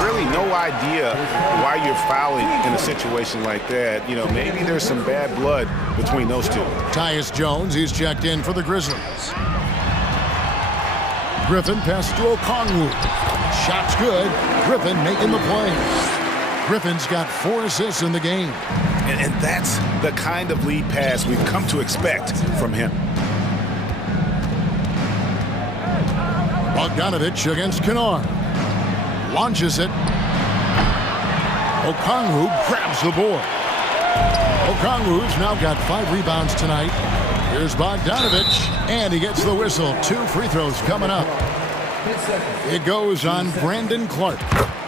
Really no idea why you're fouling in a situation like that. You know, maybe there's some bad blood between those two. Tyus Jones, he's checked in for the Grizzlies. Griffin passes to Okongwu. Shot's good. Griffin making the play. Griffin's got 4 assists in the game. And that's the kind of lead pass we've come to expect from him. Bogdanovich against Kennard. Launches it. Okongwu grabs the board. Okongwu's now got 5 rebounds tonight. Here's Bogdanovich, and he gets the whistle. 2 free throws coming up. It goes on Brandon Clark.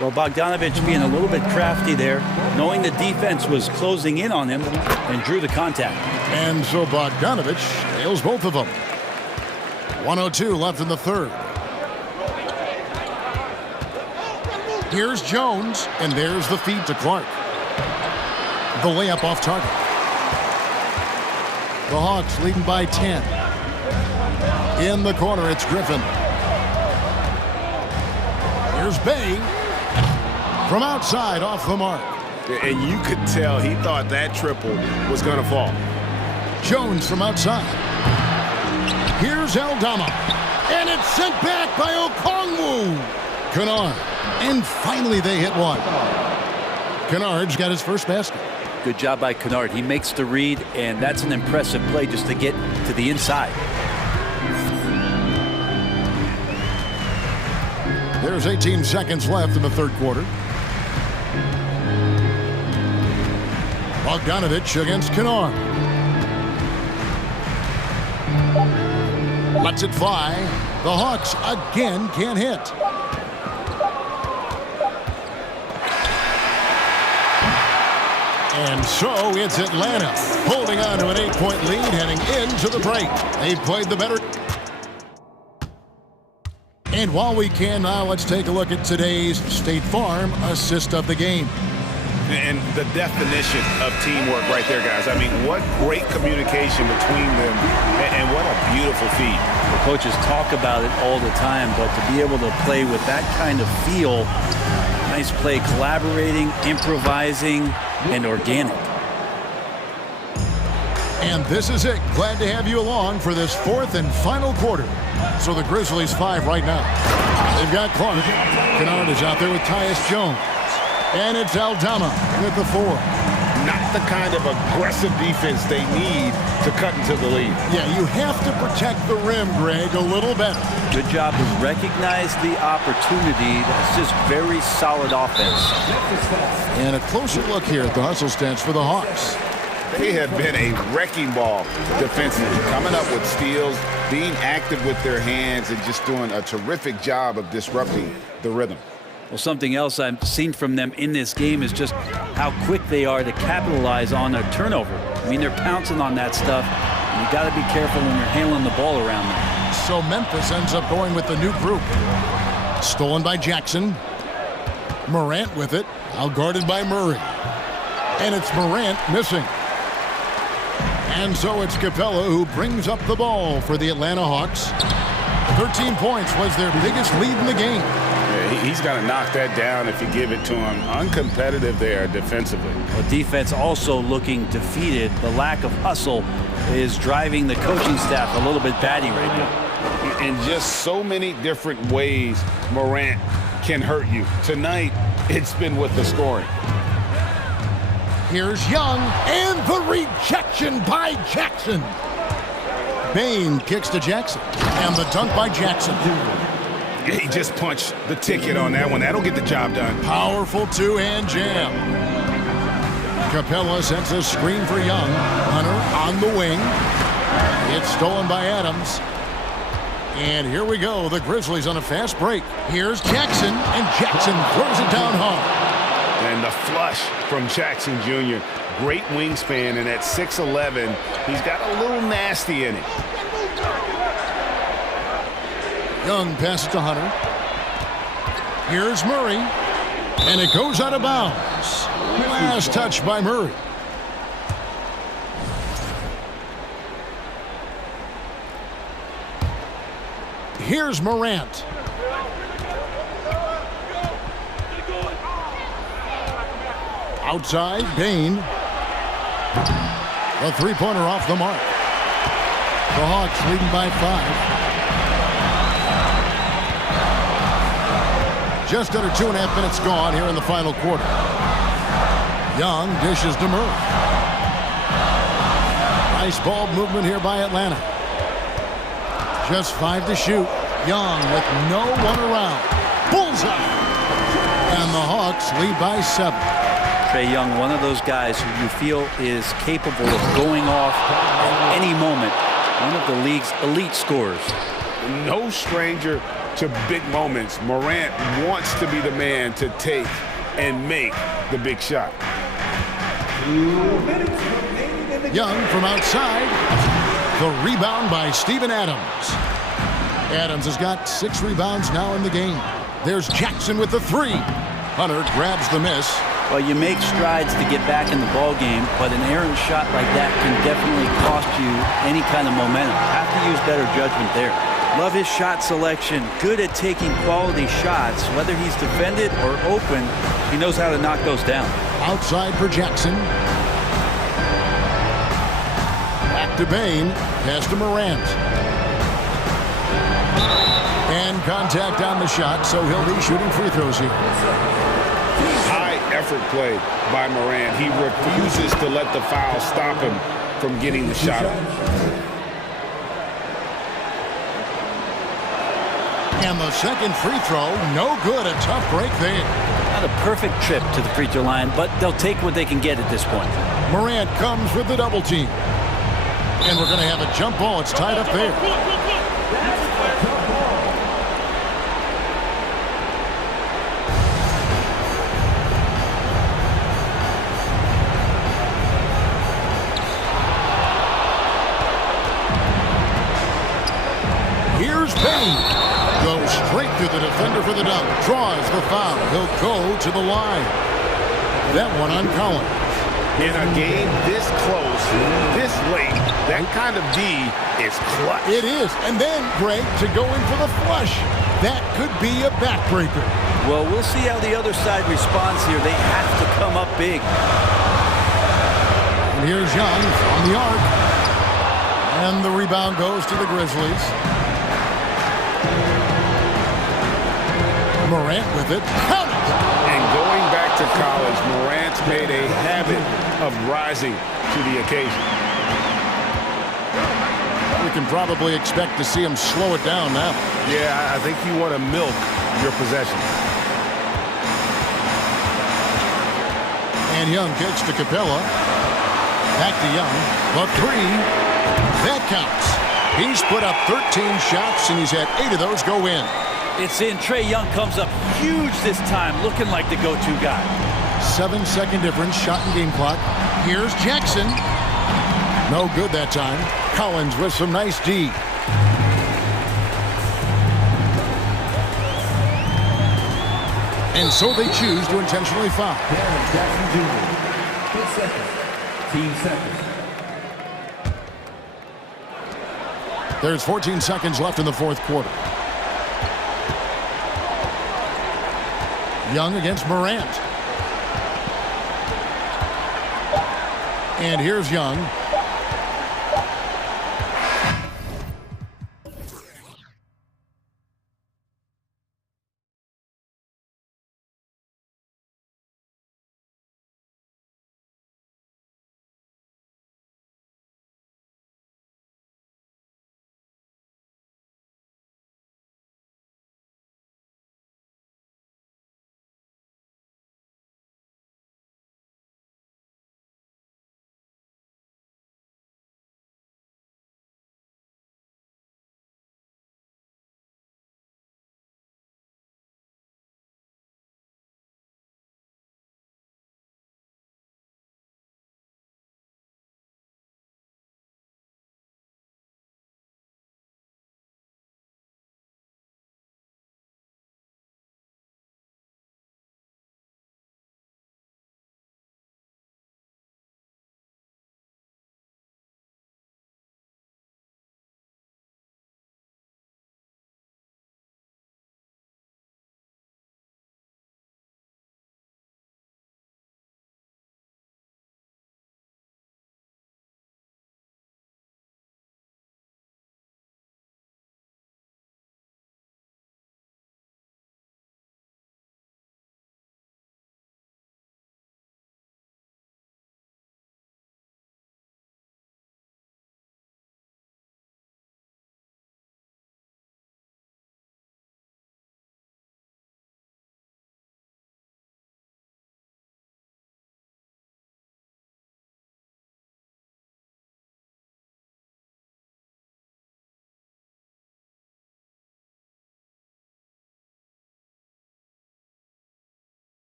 Well, Bogdanovich being a little bit crafty there, knowing the defense was closing in on him, and drew the contact. And so Bogdanovich nails both of them. 1:02 left in the third. Here's Jones, and there's the feed to Clark. The layup off target. The Hawks leading by 10. In the corner, it's Griffin. Here's Bay. From outside, off the mark. And you could tell he thought that triple was going to fall. Jones from outside. Here's Aldama. And it's sent back by Okongwu. Kennard. And finally they hit one. Kennard's got his first basket. Good job by Kennard. He makes the read, and that's an impressive play just to get to the inside. There's 18 seconds left in the third quarter. Bogdanovich against Kennard. Lets it fly. The Hawks again can't hit. And so it's Atlanta holding on to an 8-point lead heading into the break. They played the better. And while we can now, let's take a look at today's State Farm assist of the game. And the definition of teamwork right there, guys. I mean, what great communication between them, and what a beautiful feed. The coaches talk about it all the time, but to be able to play with that kind of feel, nice play, collaborating, improvising, and organic. And this is it. Glad to have you along for this fourth and final quarter. So the Grizzlies 5 right now. They've got Clark. Kennard is out there with Tyus Jones. And it's Aldama with the 4. not the kind of aggressive defense they need to cut into the lead. Yeah, you have to protect the rim, Greg, a little better. Good job to recognize the opportunity. That's just very solid offense. And a closer look here at the hustle stats for the Hawks. They have been a wrecking ball defensively, coming up with steals, being active with their hands, and just doing a terrific job of disrupting the rhythm. Well, something else I've seen from them in this game is just how quick they are to capitalize on a turnover. I mean, they're pouncing on that stuff. And you got to be careful when you're handling the ball around them. So Memphis ends up going with the new group. Stolen by Jackson. Morant with it, outguarded by Murray. And it's Morant missing. And so it's Capella who brings up the ball for the Atlanta Hawks. 13 points was their biggest lead in the game. Yeah, he's got to knock that down if you give it to him. Uncompetitive there defensively. But defense also looking defeated. The lack of hustle is driving the coaching staff a little bit batty right now. In just so many different ways, Morant can hurt you. Tonight, it's been with the scoring. Here's Young, and the rejection by Jackson. Bain kicks to Jackson, and the dunk by Jackson. He just punched the ticket on that one. That'll get the job done. Powerful two-hand jam. Capella sends a screen for Young. Hunter on the wing. It's stolen by Adams. And here we go. The Grizzlies on a fast break. Here's Jackson, and Jackson throws it down hard. And the flush from Jackson Jr. Great wingspan, and at 6'11", he's got a little nasty in it. Young passes to Hunter. Here's Murray. And it goes out of bounds. Last touch by Murray. Here's Morant. Outside, Bain. A three-pointer off the mark. The Hawks leading by 5. Just under 2.5 minutes gone here in the final quarter. Young dishes to Murray. Nice ball movement here by Atlanta. Just 5 to shoot. Young with no one around. Bullseye! And the Hawks lead by 7. Trae Young, one of those guys who you feel is capable of going off at any moment. One of the league's elite scorers. No stranger to big moments. Morant wants to be the man to take and make the big shot. Young from outside. The rebound by Steven Adams. Adams has got 6 rebounds now in the game. There's Jackson with the 3. Hunter grabs the miss. Well, you make strides to get back in the ball game, but an errant shot like that can definitely cost you any kind of momentum. Have to use better judgment there. Love his shot selection. Good at taking quality shots. Whether he's defended or open, he knows how to knock those down. Outside for Jackson. Back to Bain. Pass to Morant. And contact on the shot, so he'll be shooting free throws here. High effort play by Morant. He refuses to let the foul stop him from getting the shot off. And the second free throw, no good. A tough break there. Not a perfect trip to the free throw line, but they'll take what they can get at this point. Morant comes with the double team. And we're going to have a jump ball. It's tied up there. Here's Bain. Goes straight through the defender for the dunk. Draws the foul. He'll go to the line. That one on Collins. In a game this close, this late, that kind of D is clutch. It is. And then, Greg, to go in for the flush. That could be a backbreaker. Well, we'll see how the other side responds here. They have to come up big. And here's Young from the arc. And the rebound goes to the Grizzlies. Morant with it. And going back to college, Morant's made a habit of rising to the occasion. We can probably expect to see him slow it down now. Yeah, I think you want to milk your possessions. And Young kicks to Capella. Back to Young. The three. That counts. He's put up 13 shots, and he's had 8 of those go in. It's in. Trae Young comes up huge this time, looking like the go-to guy. 7-second difference, shot and game clock. Here's Jackson. No good that time. Collins with some nice D. And so they choose to intentionally foul. Jackson Jr. 6 seconds. Team seconds. There's 14 seconds left in the fourth quarter. Young against Morant. And here's Young.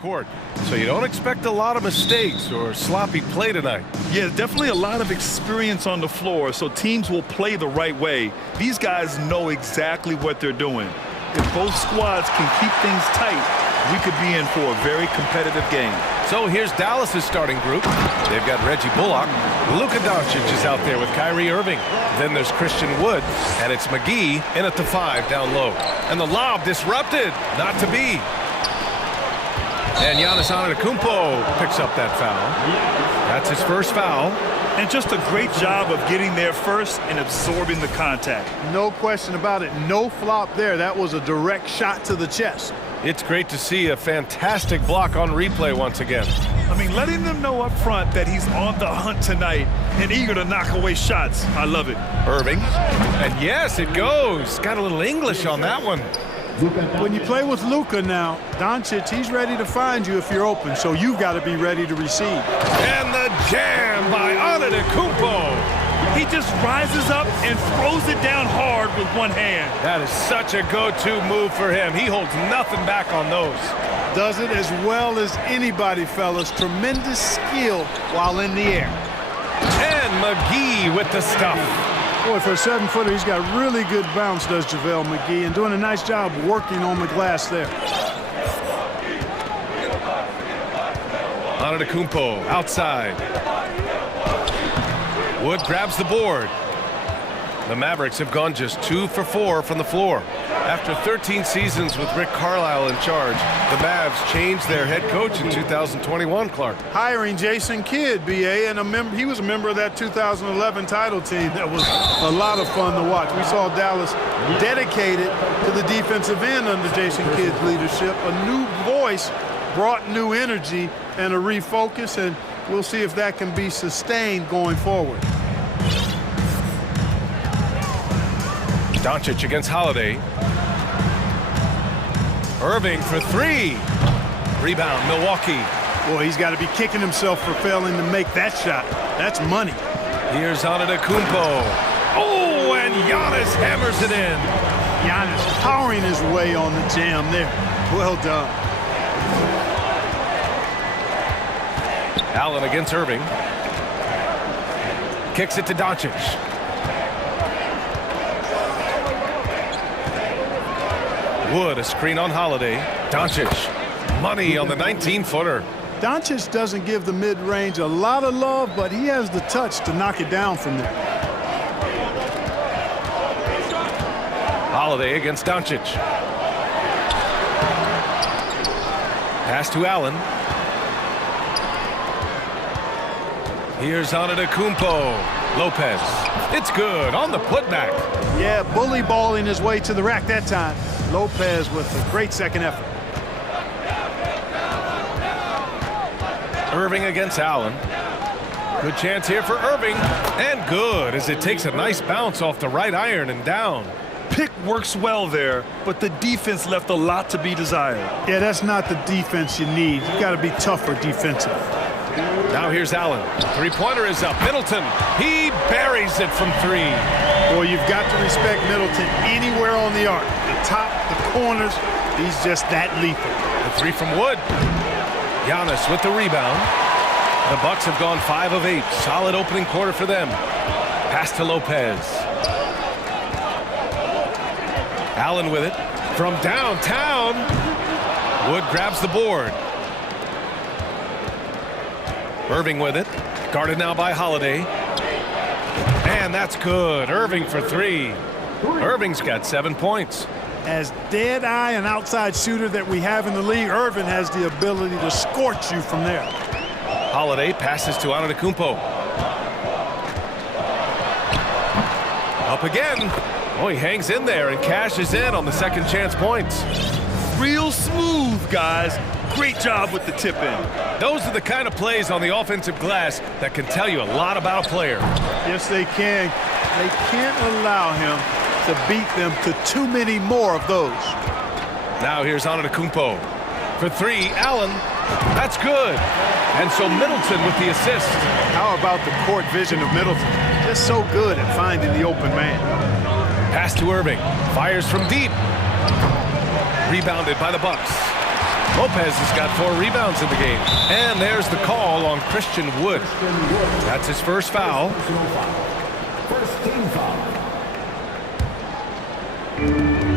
court, so you don't expect a lot of mistakes or sloppy play tonight. Yeah, definitely a lot of experience on the floor, so teams will play the right way. These guys know exactly what they're doing. If both squads can keep things tight, we could be in for a very competitive game. So here's Dallas's starting group. They've got Reggie Bullock. Luka Doncic is out there with Kyrie Irving. Then there's Christian Wood, and it's McGee in at the 5 down low. And the lob disrupted, not to be. And Giannis Antetokounmpo picks up that foul. That's his first foul. And just a great job of getting there first and absorbing the contact. No question about it. No flop there. That was a direct shot to the chest. It's great to see a fantastic block on replay once again. I mean, letting them know up front that he's on the hunt tonight and eager to knock away shots. I love it. Irving. And yes, it goes. Got a little English on that one. When you play with Luka now, Doncic, he's ready to find you if you're open, so you've got to be ready to receive. And the jam by Antetokounmpo. He just rises up and throws it down hard with one hand. That is such a go-to move for him. He holds nothing back on those. Does it as well as anybody, fellas. Tremendous skill while in the air. And McGee with the stuff. Boy, for a 7-footer, he's got really good bounce, does JaVale McGee, and doing a nice job working on the glass there. Antetokounmpo outside. Wood grabs the board. The Mavericks have gone just 2 for 4 from the floor. After 13 seasons with Rick Carlisle in charge, the Mavs changed their head coach in 2021, Clark. Hiring Jason Kidd, BA, and he was a member of that 2011 title team. That was a lot of fun to watch. We saw Dallas dedicated to the defensive end under Jason Kidd's leadership. A new voice brought new energy and a refocus, and we'll see if that can be sustained going forward. Doncic against Holiday. Irving for 3. Rebound, Milwaukee. Boy, he's got to be kicking himself for failing to make that shot. That's money. Here's Antetokounmpo. Oh, and Giannis hammers it in. Giannis powering his way on the jam there. Well done. Allen against Irving. Kicks it to Doncic. Wood, a screen on Holiday. Doncic, money on the 19-footer. Doncic doesn't give the mid-range a lot of love, but he has the touch to knock it down from there. Holiday against Doncic. Pass to Allen. Here's Antetokounmpo. Lopez. It's good on the putback. Yeah, bully balling his way to the rack that time. Lopez with a great second effort. Irving against Allen. Good chance here for Irving. And good as it takes a nice bounce off the right iron and down. Pick works well there, but the defense left a lot to be desired. Yeah, that's not the defense you need. You got to be tougher defensive. Now here's Allen. Three-pointer is up. Middleton, he buries it from 3. Boy, you've got to respect Middleton anywhere on the arc. The top, the corners, he's just that lethal. The 3 from Wood. Giannis with the rebound. The Bucks have gone 5 of 8. Solid opening quarter for them. Pass to Lopez. Allen with it from downtown. Wood grabs the board. Irving with it. Guarded now by Holiday. And that's good. Irving for 3. Irving's got 7 points. As dead-eye and outside shooter that we have in the league, Irving has the ability to scorch you from there. Holiday passes to Antetokounmpo. Up again. Oh, he hangs in there and cashes in on the second chance points. Real smooth, guys. Great job with the tip-in. Those are the kind of plays on the offensive glass that can tell you a lot about a player. Yes, they can. They can't allow him to beat them to too many more of those. Now here's Antetokounmpo. For 3, Allen. That's good. And so Middleton with the assist. How about the court vision of Middleton? Just so good at finding the open man. Pass to Irving. Fires from deep. Rebounded by the Bucks. Lopez has got 4 rebounds in the game. And there's the call on Christian Wood. That's his first foul. First team foul.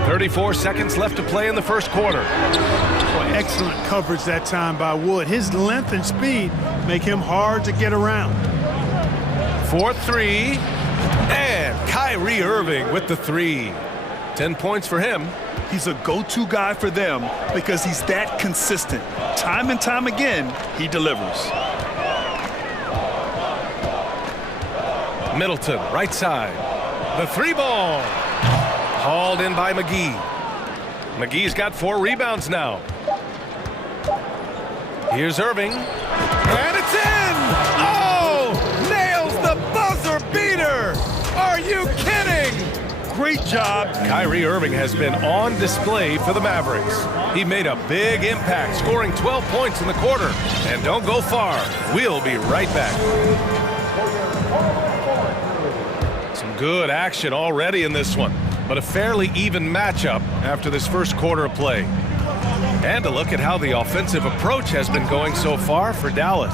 34 seconds left to play in the first quarter. Boy, excellent coverage that time by Wood. His length and speed make him hard to get around. 4-3. And Kyrie Irving with the 3. 10 points for him. He's a go-to guy for them because he's that consistent. Time and time again, he delivers. Middleton, right side. The 3 ball. Hauled in by McGee. McGee's got 4 rebounds now. Here's Irving. And it's in! Oh! Nails the buzzer beater! Are you kidding? Great job. Kyrie Irving has been on display for the Mavericks. He made a big impact, scoring 12 points in the quarter. And don't go far. We'll be right back. Some good action already in this one, but a fairly even matchup after this first quarter of play. And a look at how the offensive approach has been going so far for Dallas.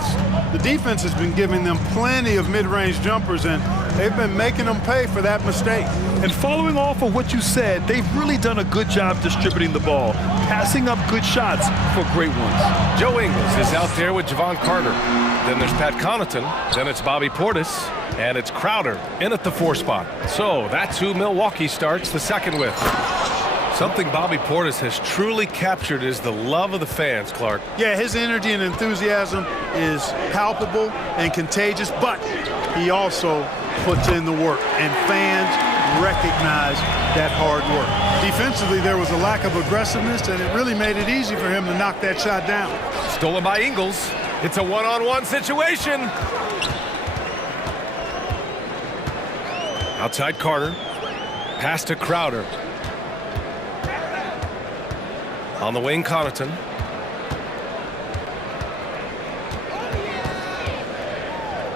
The defense has been giving them plenty of mid-range jumpers, and they've been making them pay for that mistake. And following off of what you said, they've really done a good job distributing the ball, passing up good shots for great ones. Joe Ingles is out there with Javon Carter. Then there's Pat Connaughton. Then it's Bobby Portis. And it's Crowder in at the 4 spot. So that's who Milwaukee starts the second with. Something Bobby Portis has truly captured is the love of the fans, Clark. Yeah, his energy and enthusiasm is palpable and contagious, but he also puts in the work, and fans recognize that hard work. Defensively, there was a lack of aggressiveness, and it really made it easy for him to knock that shot down. Stolen by Ingles. It's a one-on-one situation. Outside Carter. Pass to Crowder. On the wing, Connaughton.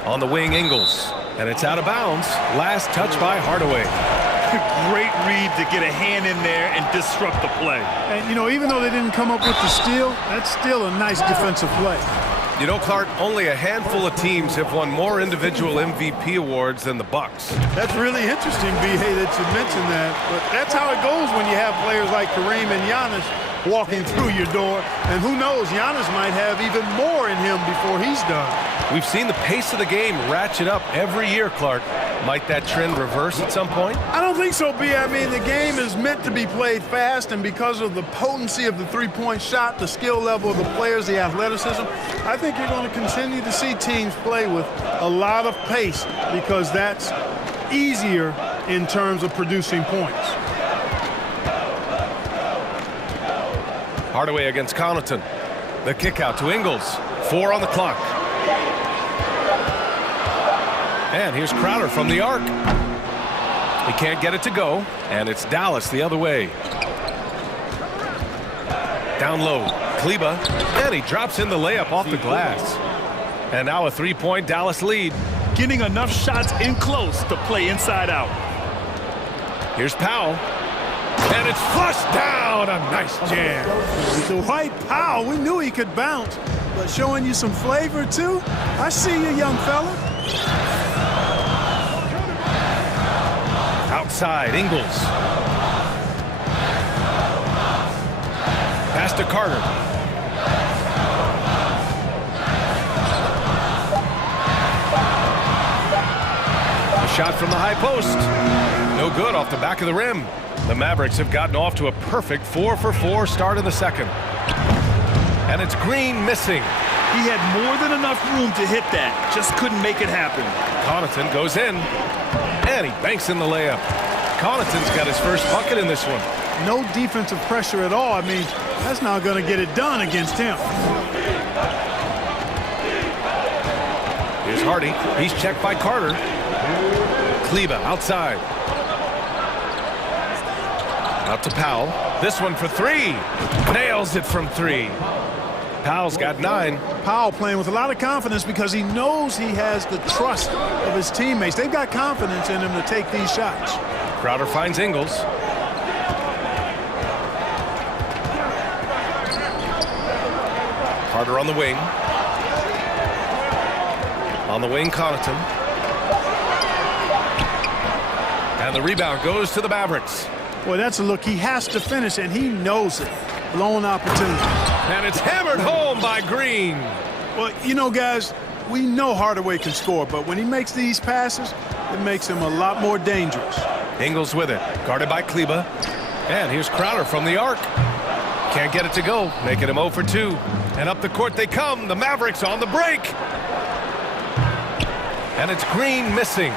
On the wing, Ingles. And it's out of bounds. Last touch by Hardaway. Great read to get a hand in there and disrupt the play. And, you know, even though they didn't come up with the steal, that's still a nice defensive play. You know, Clark, only a handful of teams have won more individual MVP awards than the Bucks. That's really interesting, B.A., that you mentioned that. But that's how it goes when you have players like Kareem and Giannis walking through your door. And who knows, Giannis might have even more in him before he's done. We've seen the pace of the game ratchet up every year, Clark. Might that trend reverse at some point? I don't think so, B. I mean, the game is meant to be played fast, and because of the potency of the three-point shot, the skill level of the players, the athleticism, I think you're going to continue to see teams play with a lot of pace because that's easier in terms of producing points. Hardaway against Connaughton. The kick out to Ingles. 4 on the clock. And here's Crowder from the arc. He can't get it to go, and it's Dallas the other way. Down low, Kleba, and he drops in the layup off the glass. And now a 3-point Dallas lead. Getting enough shots in close to play inside out. Here's Powell. And it's flushed down. A nice jam. Dwight Powell, we knew he could bounce, but showing you some flavor too. I see you, young fella. Outside, Ingles. Pass to Carter. A shot from the high post. No good off the back of the rim. The Mavericks have gotten off to a perfect 4-for-4 start in the second. And it's Green missing. He had more than enough room to hit that. Just couldn't make it happen. Connaughton goes in. And he banks in the layup. Connaughton's got his first bucket in this one. No defensive pressure at all. I mean, that's not going to get it done against him. Here's Hardy. He's checked by Carter. Kleba outside. Out to Powell. This one for 3. Nails it from 3. Powell's got 9. Powell playing with a lot of confidence because he knows he has the trust of his teammates. They've got confidence in him to take these shots. Crowder finds Ingles. Carter on the wing. On the wing, Connaughton. And the rebound goes to the Mavericks. Boy, that's a look. He has to finish, and he knows it. Blown opportunity. And it's hammered home by Green. Well, you know, guys, we know Hardaway can score, but when he makes these passes, it makes him a lot more dangerous. Ingles with it, guarded by Kleba. And here's Crowder from the arc. Can't get it to go, making him 0 for 2. And up the court they come, the Mavericks on the break. And it's Green missing.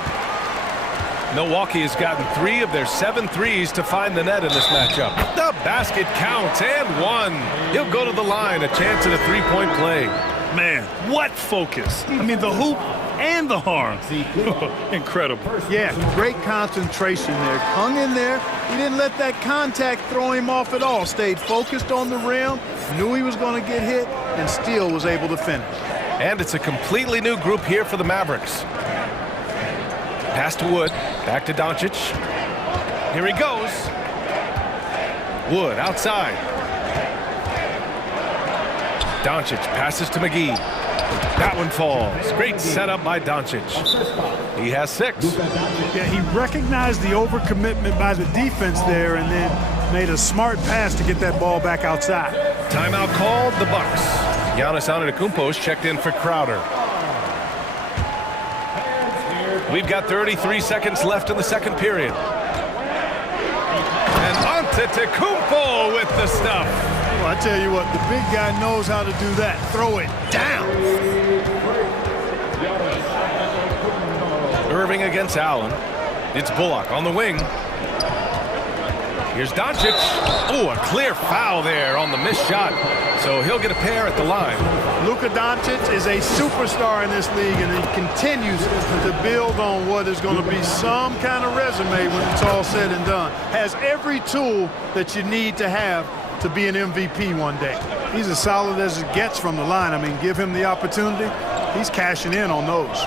Milwaukee has gotten 3 of their 7 threes to find the net in this matchup. The basket counts and 1. He'll go to the line, a chance at a 3-point play. Man, what focus. I mean, the hoop and the harm. Incredible. Yeah, great concentration there. Hung in there. He didn't let that contact throw him off at all. Stayed focused on the rim, knew he was going to get hit, and still was able to finish. And it's a completely new group here for the Mavericks. Pass to Wood, back to Doncic. Here he goes. Wood outside. Doncic passes to McGee. That one falls. Great setup by Doncic. He has 6. Yeah, he recognized the overcommitment by the defense there and then made a smart pass to get that ball back outside. Timeout called, the Bucks. Giannis Antetokounmpo is checked in for Crowder. We've got 33 seconds left in the second period. And Antetokounmpo with the stuff. Well, I tell you what, the big guy knows how to do that. Throw it down. Irving against Allen. It's Bullock on the wing. Here's Doncic. Oh, a clear foul there on the missed shot. So he'll get a pair at the line. Luka Doncic is a superstar in this league, and he continues to build on what is going to be some kind of resume when it's all said and done. Has every tool that you need to have to be an MVP one day. He's as solid as it gets from the line. I mean, give him the opportunity. He's cashing in on those.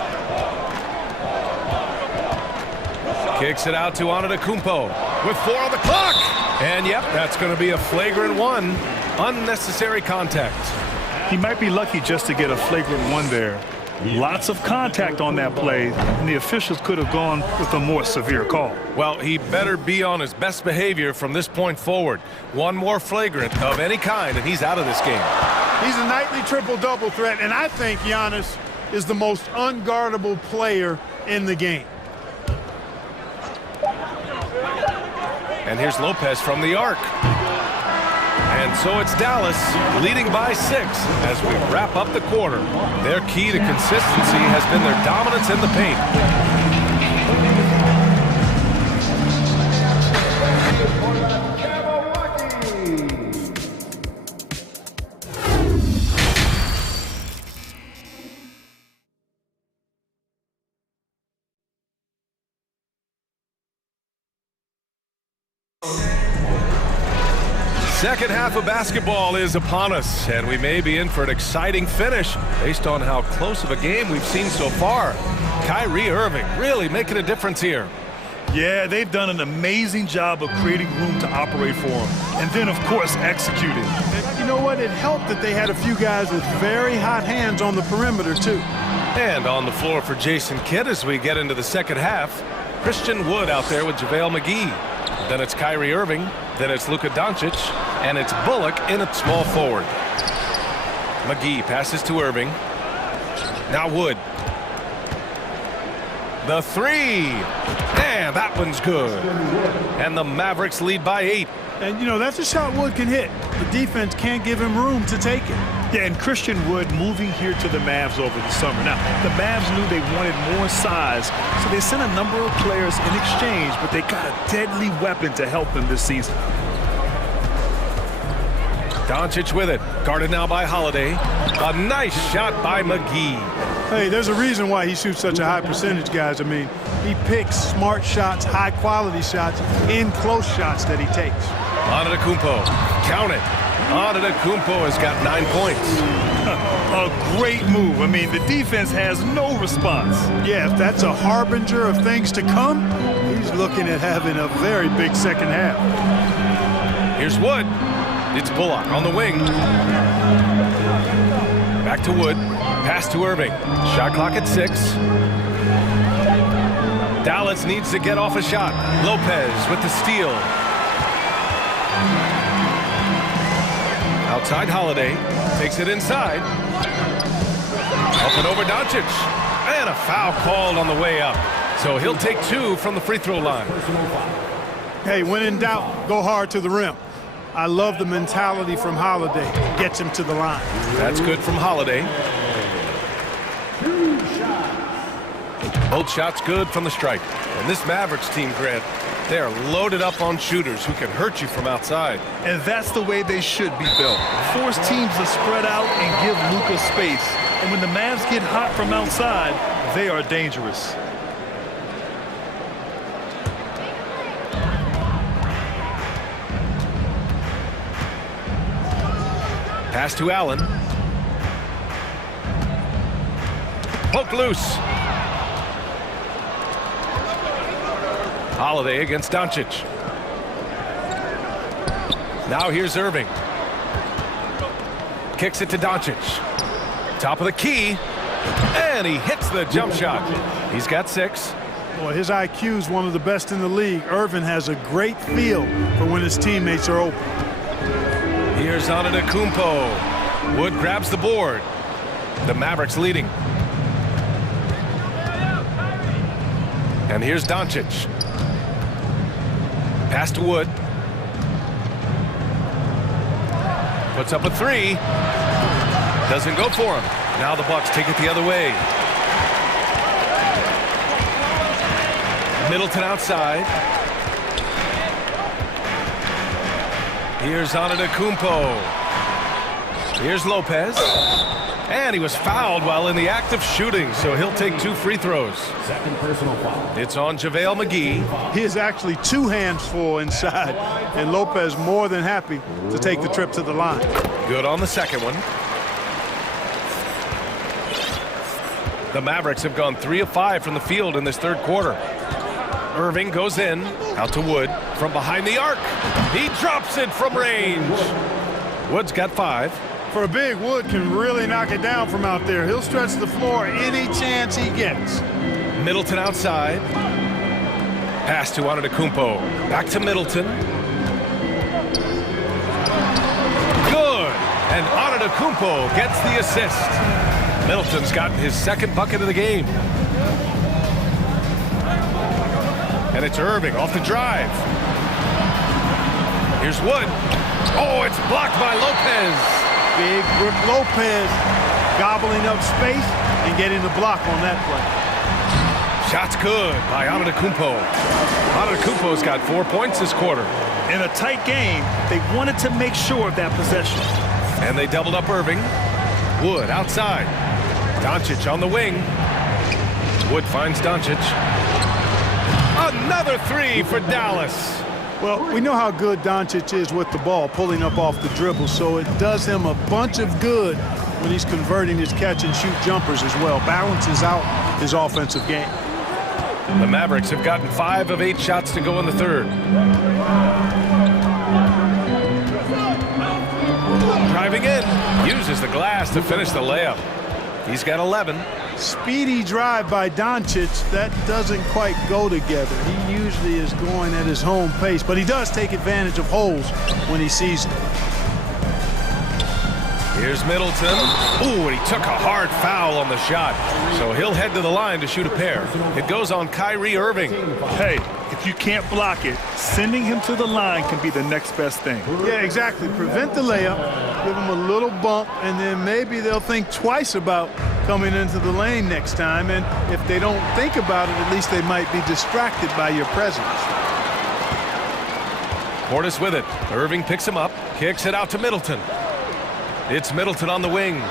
Kicks it out to Antetokounmpo with 4 on the clock. And yep, that's going to be a flagrant 1. Unnecessary contact. He might be lucky just to get a flagrant 1 there. Lots of contact on that play, and the officials could have gone with a more severe call. Well, he better be on his best behavior from this point forward. 1 more flagrant of any kind, and he's out of this game. He's a nightly triple-double threat, and I think Giannis is the most unguardable player in the game. And here's Lopez from the arc. And so it's Dallas leading by 6 as we wrap up the quarter. Their key to consistency has been their dominance in the paint. Second half of basketball is upon us, and we may be in for an exciting finish based on how close of a game we've seen so far. Kyrie Irving really making a difference here. Yeah, they've done an amazing job of creating room to operate for him, and then, of course, executing. You know what? It helped that they had a few guys with very hot hands on the perimeter, too. And on the floor for Jason Kidd as we get into the second half, Christian Wood out there with JaVale McGee. Then it's Kyrie Irving. Then it's Luka Doncic. And it's Bullock in at small forward. McGee passes to Irving. Now Wood. The 3. And that one's good. And the Mavericks lead by 8. And, you know, that's a shot Wood can hit. The defense can't give him room to take it. Yeah, and Christian Wood moving here to the Mavs over the summer. Now, the Mavs knew they wanted more size, so they sent a number of players in exchange, but they got a deadly weapon to help them this season. Doncic with it. Guarded now by Holiday. A nice shot by McGee. Hey, there's a reason why he shoots such a high percentage, guys. I mean, he picks smart shots, high-quality shots, in close shots that he takes. Antetokounmpo. Count it. Antetokounmpo has got 9 points. A great move. I mean, the defense has no response. Yeah, if that's a harbinger of things to come, he's looking at having a very big second half. Here's Wood. It's Bullock on the wing. Back to Wood. Pass to Irving. Shot clock at 6. Dallas needs to get off a shot. Lopez with the steal. Outside Holiday. Takes it inside. Up and over Doncic. And a foul called on the way up. So he'll take 2 from the free throw line. Hey, when in doubt, go hard to the rim. I love the mentality from Holiday. Gets him to the line. That's good from Holiday. Both shots good from the stripe. And this Mavericks team, Grant, they are loaded up on shooters who can hurt you from outside. And that's the way they should be built. Force teams to spread out and give Luka space. And when the Mavs get hot from outside, they are dangerous. Pass to Allen. Poke loose. Holiday against Doncic. Now here's Irving. Kicks it to Doncic. Top of the key. And he hits the jump shot. He's got 6. Boy, his IQ is one of the best in the league. Irvin has a great feel for when his teammates are open. Here's Antetokounmpo. Wood grabs the board. The Mavericks leading. And here's Doncic. Pass to Wood. Puts up a 3. Doesn't go for him. Now the Bucks take it the other way. Middleton outside. Here's Antetokounmpo. Here's Lopez. And he was fouled while in the act of shooting, so he'll take 2 free throws. Second personal foul. It's on JaVale McGee. He is actually 2 hands full inside, and Lopez more than happy to take the trip to the line. Good on the second one. The Mavericks have gone 3 of 5 from the field in this third quarter. Irving goes in, out to Wood, from behind the arc. He drops it from range. Wood's got 5. For a big, Wood can really knock it down from out there. He'll stretch the floor any chance he gets. Middleton outside. Pass to Antetokounmpo. Back to Middleton. Good. And Antetokounmpo gets the assist. Middleton's gotten his 2nd bucket of the game. And it's Irving off the drive. Here's Wood. Oh, it's blocked by Lopez. Big Brook Lopez gobbling up space and getting the block on that play. Shot's good by Antetokounmpo. Antetokounmpo's got 4 points this quarter. In a tight game, they wanted to make sure of that possession. And they doubled up Irving. Wood outside. Doncic on the wing. Wood finds Doncic. Another 3 for Dallas. Well, we know how good Doncic is with the ball, pulling up off the dribble, so it does him a bunch of good when he's converting his catch-and-shoot jumpers as well. Balances out his offensive game. The Mavericks have gotten 5 of 8 shots to go in the third. Driving in, uses the glass to finish the layup. He's got 11. Speedy drive by Doncic. That doesn't quite go together. He usually is going at his home pace, but he does take advantage of holes when he sees them. Here's Middleton. Ooh, and he took a hard foul on the shot. So he'll head to the line to shoot a pair. It goes on Kyrie Irving. Hey, if you can't block it, sending him to the line can be the next best thing. Yeah, exactly. Prevent the layup, give him a little bump, and then maybe they'll think twice about coming into the lane next time. And if they don't think about it, at least they might be distracted by your presence. Portis with it. Irving picks him up, kicks it out to Middleton. It's Middleton on the wing.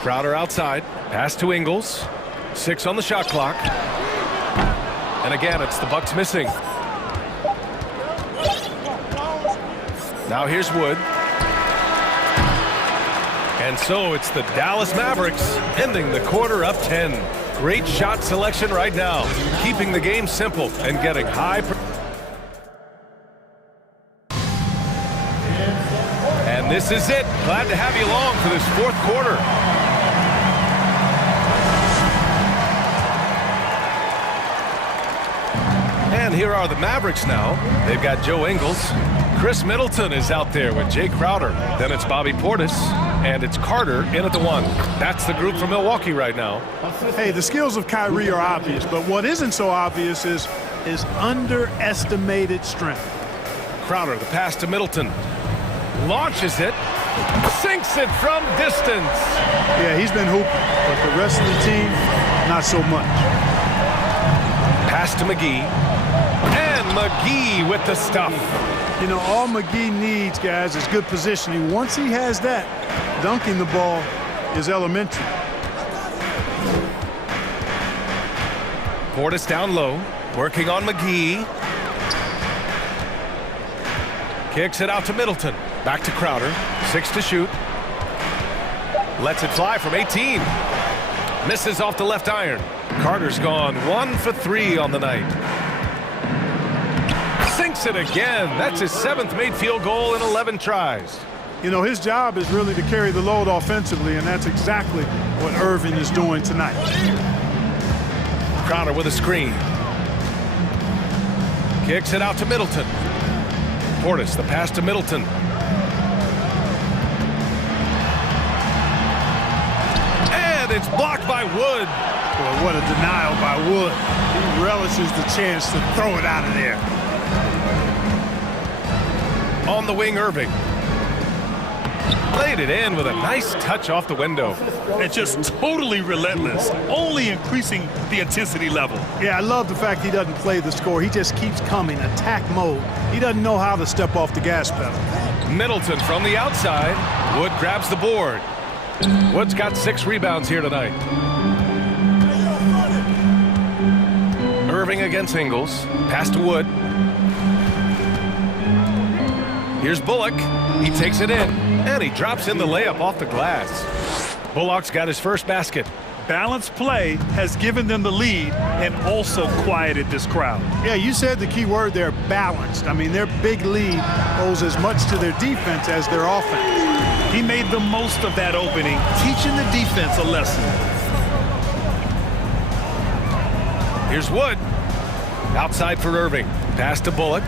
Crowder outside. Pass to Ingles. 6 on the shot clock. And again, it's the Bucks missing. Now here's Wood. And so it's the Dallas Mavericks ending the quarter up 10. Great shot selection right now, keeping the game simple and getting high. And this is it. Glad to have you along for this fourth quarter. And here are the Mavericks now. They've got Joe Ingles. Chris Middleton is out there with Jay Crowder. Then it's Bobby Portis. And it's Carter in at the 1. That's the group from Milwaukee right now. Hey, the skills of Kyrie are obvious, but what isn't so obvious is his underestimated strength. Crowder, the pass to Middleton. Launches it. Sinks it from distance. Yeah, he's been hooping, but the rest of the team, not so much. Pass to McGee. And McGee with the stuff. You know, all McGee needs, guys, is good positioning. Once he has that, dunking the ball is elementary. Portis down low, working on McGee. Kicks it out to Middleton. Back to Crowder. 6 to shoot. Lets it fly from 18. Misses off the left iron. Carter's gone 1 for 3 on the night. Sinks it again. That's his 7th made field goal in 11 tries. You know, his job is really to carry the load offensively, and that's exactly what Irving is doing tonight. Crowder with a screen. Kicks it out to Middleton. Portis, the pass to Middleton. And it's blocked by Wood. Boy, what a denial by Wood. He relishes the chance to throw it out of there. On the wing, Irving. Played it in with a nice touch off the window. And just totally relentless, only increasing the intensity level. Yeah, I love the fact he doesn't play the score. He just keeps coming, attack mode. He doesn't know how to step off the gas pedal. Middleton from the outside. Wood grabs the board. Wood's got 6 rebounds here tonight. Irving against Ingles. Pass to Wood. Here's Bullock. He takes it in, and he drops in the layup off the glass. Bullock's got his first basket. Balanced play has given them the lead and also quieted this crowd. Yeah, you said the key word there, balanced. I mean, their big lead owes as much to their defense as their offense. He made the most of that opening, teaching the defense a lesson. Here's Wood. Outside for Irving. Pass to Bullock.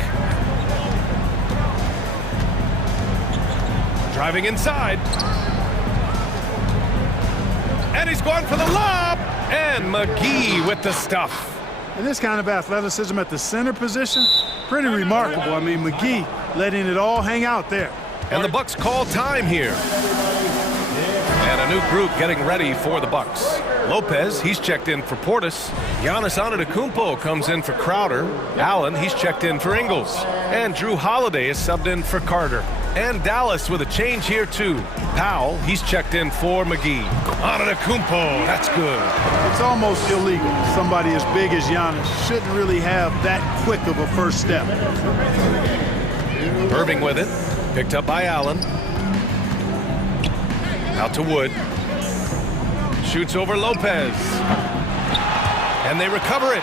Driving inside. And he's going for the lob. And McGee with the stuff. And this kind of athleticism at the center position, pretty remarkable. I mean, McGee letting it all hang out there. And the Bucks call time here. And a new group getting ready for the Bucks. Lopez, he's checked in for Portis. Giannis Antetokounmpo comes in for Crowder. Allen, he's checked in for Ingles. And Drew Holiday is subbed in for Carter. And Dallas with a change here too. Powell, he's checked in for McGee. Antetokounmpo, that's good. It's almost illegal. Somebody as big as Giannis shouldn't really have that quick of a first step. Irving with it. Picked up by Allen. Out to Wood. Shoots over Lopez. And they recover it.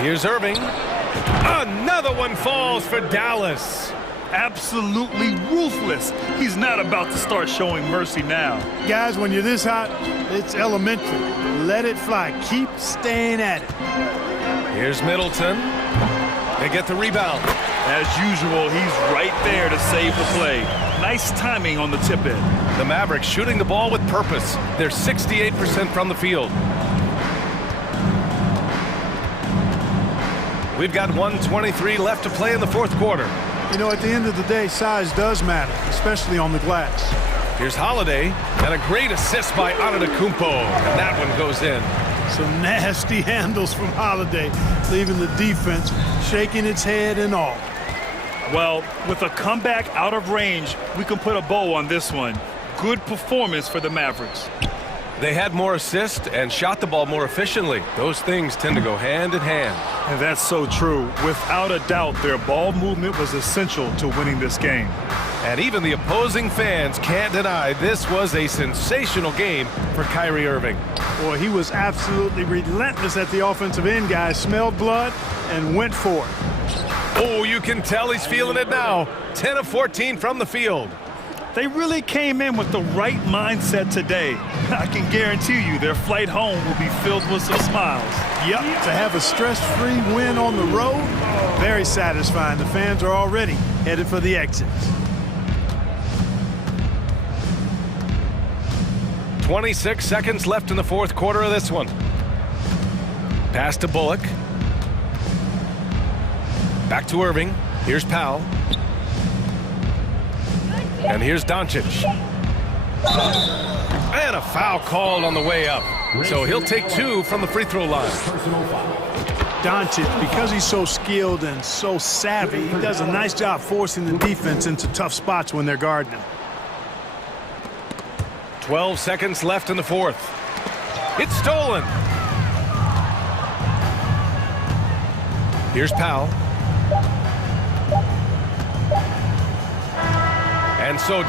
Here's Irving. Another one falls for Dallas. Absolutely ruthless. He's not about to start showing mercy now. Guys, when you're this hot, it's elementary. Let it fly. Keep staying at it. Here's Middleton. They get the rebound. As usual, he's right there to save the play. Nice timing on the tip in. The Mavericks shooting the ball with purpose. They're 68% from the field. We've got 1:23 left to play in the fourth quarter. You know, at the end of the day, size does matter, especially on the glass. Here's Holiday, and a great assist by Antetokounmpo, and that one goes in. Some nasty handles from Holiday, leaving the defense shaking its head and all. Well, with a comeback out of range, we can put a bow on this one. Good performance for the Mavericks. They had more assists and shot the ball more efficiently. Those things tend to go hand in hand. And that's so true. Without a doubt, their ball movement was essential to winning this game. And even the opposing fans can't deny this was a sensational game for Kyrie Irving. Boy, he was absolutely relentless at the offensive end, guys. Smelled blood and went for it. Oh, you can tell he's feeling it now. 10 of 14 from the field. They really came in with the right mindset today. I can guarantee you their flight home will be filled with some smiles. Yep, to have a stress-free win on the road, very satisfying. The fans are already headed for the exits. 26 seconds left in the fourth quarter of this one. Pass to Bullock. Back to Irving. Here's Powell. And here's Doncic. And a foul called on the way up. So he'll take 2 from the free throw line. Doncic, because he's so skilled and so savvy, he does a nice job forcing the defense into tough spots when they're guarding him. 12 seconds left in the fourth. It's stolen. Here's Powell. And so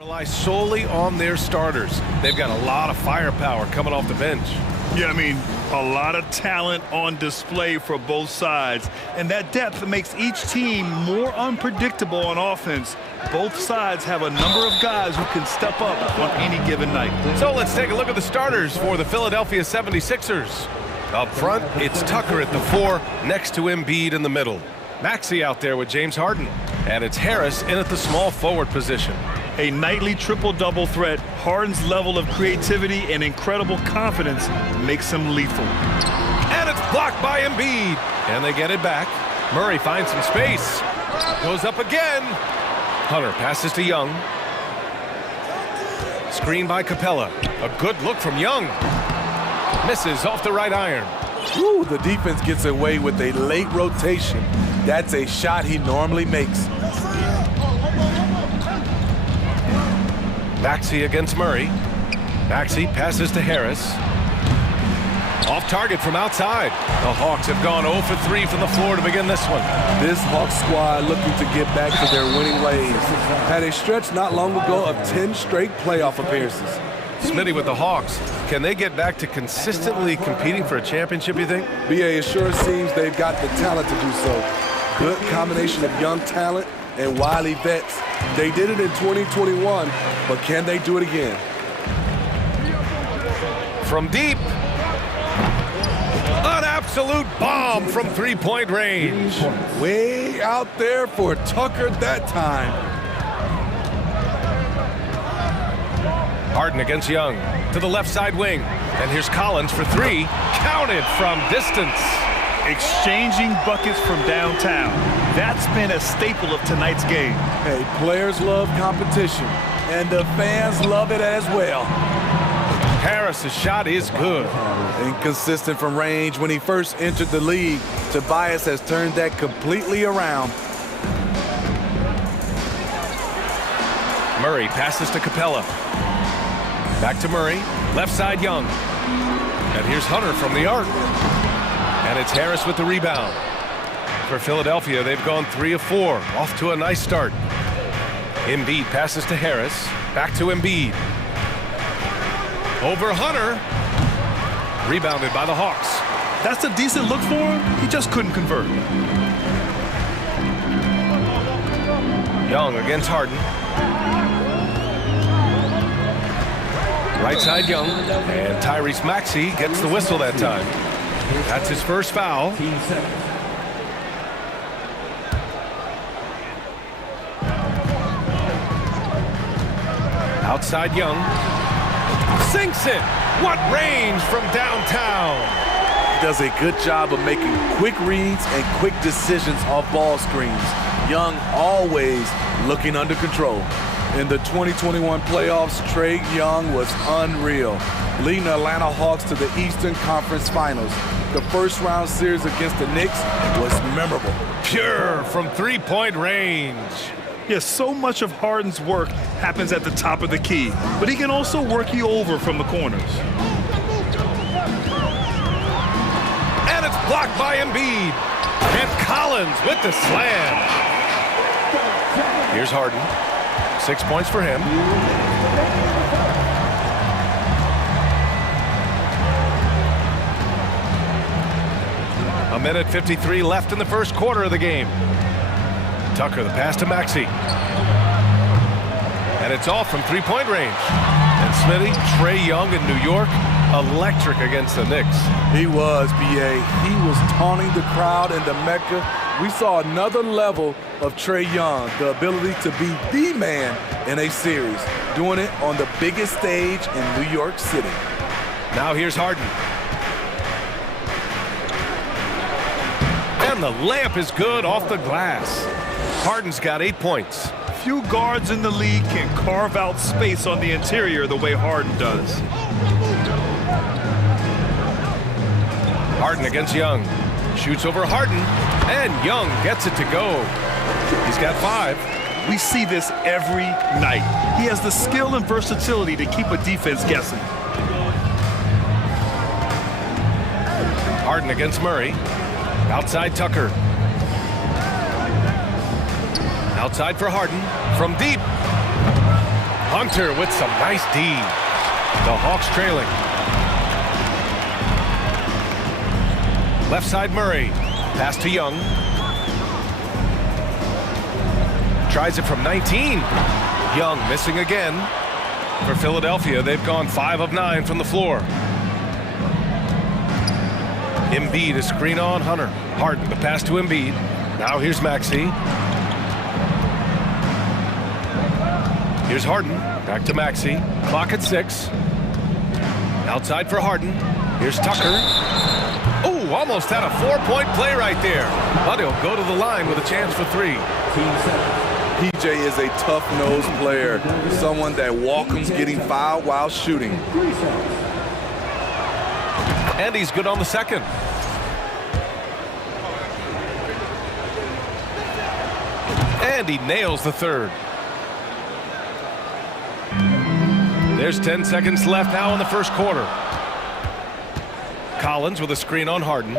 Rely solely on their starters. They've got a lot of firepower coming off the bench. Yeah, I mean, a lot of talent on display for both sides. And that depth makes each team more unpredictable on offense. Both sides have a number of guys who can step up on any given night. So let's take a look at the starters for the Philadelphia 76ers. Up front, it's Tucker at the 4, next to Embiid in the middle. Maxey out there with James Harden. And it's Harris in at the small forward position. A nightly triple-double threat, Harden's level of creativity and incredible confidence makes him lethal. And it's blocked by Embiid. And they get it back. Murray finds some space. Goes up again. Hunter passes to Young. Screen by Capella. A good look from Young. Misses off the right iron. Ooh, the defense gets away with a late rotation. That's a shot he normally makes. Maxey against Murray. Maxey passes to Harris. Off target from outside. The Hawks have gone 0 for 3 from the floor to begin this one. This Hawks squad looking to get back to their winning ways. Had a stretch not long ago of 10 straight playoff appearances. Smitty with the Hawks. Can they get back to consistently competing for a championship, you think? BA, it sure seems they've got the talent to do so. Good combination of young talent and wily vets. They did it in 2021, but can they do it again? From deep. An absolute bomb from three-point range. Way out there for Tucker that time. Harden against Young to the left side wing. And here's Collins for 3. Counted from distance. Exchanging buckets from downtown. That's been a staple of tonight's game. Hey, players love competition, and the fans love it as well. Harris's shot is good. Inconsistent from range when he first entered the league. Tobias has turned that completely around. Murray passes to Capella. Back to Murray. Left side Young. And here's Hunter from the arc. And it's Harris with the rebound. For Philadelphia, they've gone 3 of 4. Off to a nice start. Embiid passes to Harris. Back to Embiid. Over Hunter. Rebounded by the Hawks. That's a decent look for him. He just couldn't convert. Young against Harden. Right side Young. And Tyrese Maxey gets the whistle that time. That's his first foul. Outside Young. Sinks it. What range from downtown. He does a good job of making quick reads and quick decisions off ball screens. Young always looking under control. In the 2021 playoffs, Trae Young was unreal, leading the Atlanta Hawks to the Eastern Conference Finals. The first round series against the Knicks was memorable. Pure from three-point range. Yes, so much of Harden's work happens at the top of the key, but he can also work you over from the corners. And it's blocked by Embiid. And Collins with the slam. Here's Harden. 6 points for him. A minute 53 left in the first quarter of the game. Tucker, the pass to Maxey. And it's off from three-point range. And Smitty, Trae Young in New York, electric against the Knicks. He was, B.A. He was taunting the crowd in the Mecca. We saw another level of Trae Young, the ability to be the man in a series, doing it on the biggest stage in New York City. Now here's Harden. And the layup is good off the glass. Harden's got 8 points. Few guards in the league can carve out space on the interior the way Harden does. Harden against Young. Shoots over Harden, and Young gets it to go. He's got 5. We see this every night. He has the skill and versatility to keep a defense guessing. Harden against Murray. Outside Tucker. Outside for Harden. From deep. Hunter with some nice D. The Hawks trailing. Left side Murray. Pass to Young. Tries it from 19. Young missing again. For Philadelphia, they've gone 5 of 9 from the floor. Embiid, a screen on Hunter. Harden, the pass to Embiid. Now here's Maxey. Here's Harden, back to Maxey. Clock at 6. Outside for Harden. Here's Tucker. Oh, almost had a 4-point play right there. But he'll go to the line with a chance for 3. PJ is a tough-nosed player, someone that welcomes getting fouled while shooting. And he's good on the second. And he nails the third. There's 10 seconds left now in the first quarter. Collins with a screen on Harden.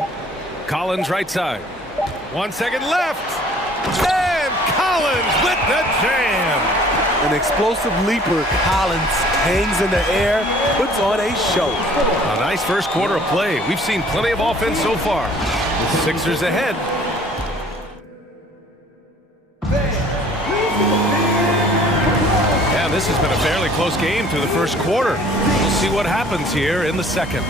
Collins right side. 1 second left. And Collins with the jam. An explosive leaper, Collins hangs in the air, puts on a show. A nice first quarter of play. We've seen plenty of offense so far. The Sixers ahead. Yeah, this has been a fairly close game through the first quarter. We'll see what happens here in the second.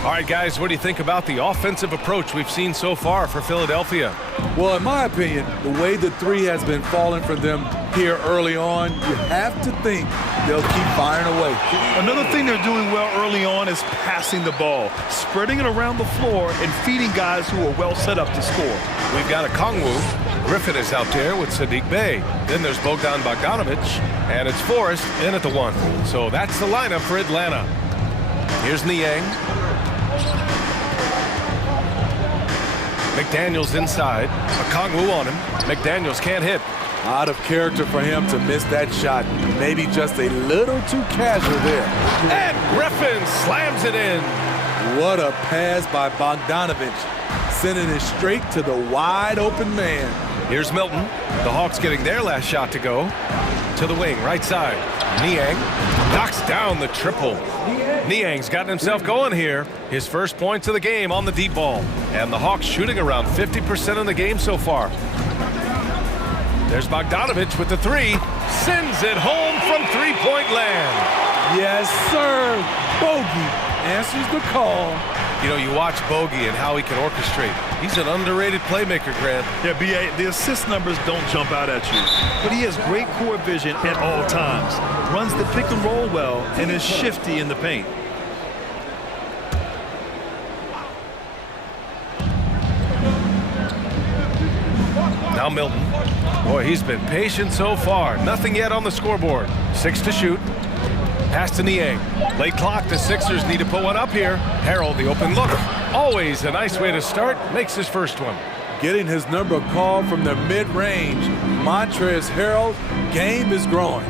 All right, guys, what do you think about the offensive approach we've seen so far for Philadelphia? Well, in my opinion, the way the three has been falling for them here early on, you have to think they'll keep firing away. Another thing they're doing well early on is passing the ball, spreading it around the floor and feeding guys who are well set up to score. We've got a Kongwu. Griffin is out there with Sadiq Bey. Then there's Bogdan Bogdanovic, and it's Forrest in at the 1. So that's the lineup for Atlanta. Here's Niang. McDaniels inside. Okongwu on him. McDaniels can't hit. Out of character for him to miss that shot. Maybe just a little too casual there. And Griffin slams it in. What a pass by Bogdanovic. Sending it straight to the wide open man. Here's Milton. The Hawks getting their last shot to go. To the wing, right side. Niang knocks down the triple. Niang's gotten himself going here. His first points of the game on the deep ball. And the Hawks shooting around 50% in the game so far. There's Bogdanovic with the 3. Sends it home from three-point land. Yes, sir. Bogey answers the call. You know, you watch Bogey and how he can orchestrate. He's an underrated playmaker, Grant. Yeah, B.A., the assist numbers don't jump out at you, but he has great core vision at all times, runs the pick and roll well, and is shifty in the paint. Now Milton. Boy, he's been patient so far. Nothing yet on the scoreboard. 6 to shoot. Pass to Niang. Late clock, the Sixers need to put one up here. Harold, the open look. Always a nice way to start. Makes his first one. Getting his number called from the mid-range. Montrezl Harrell, game is growing.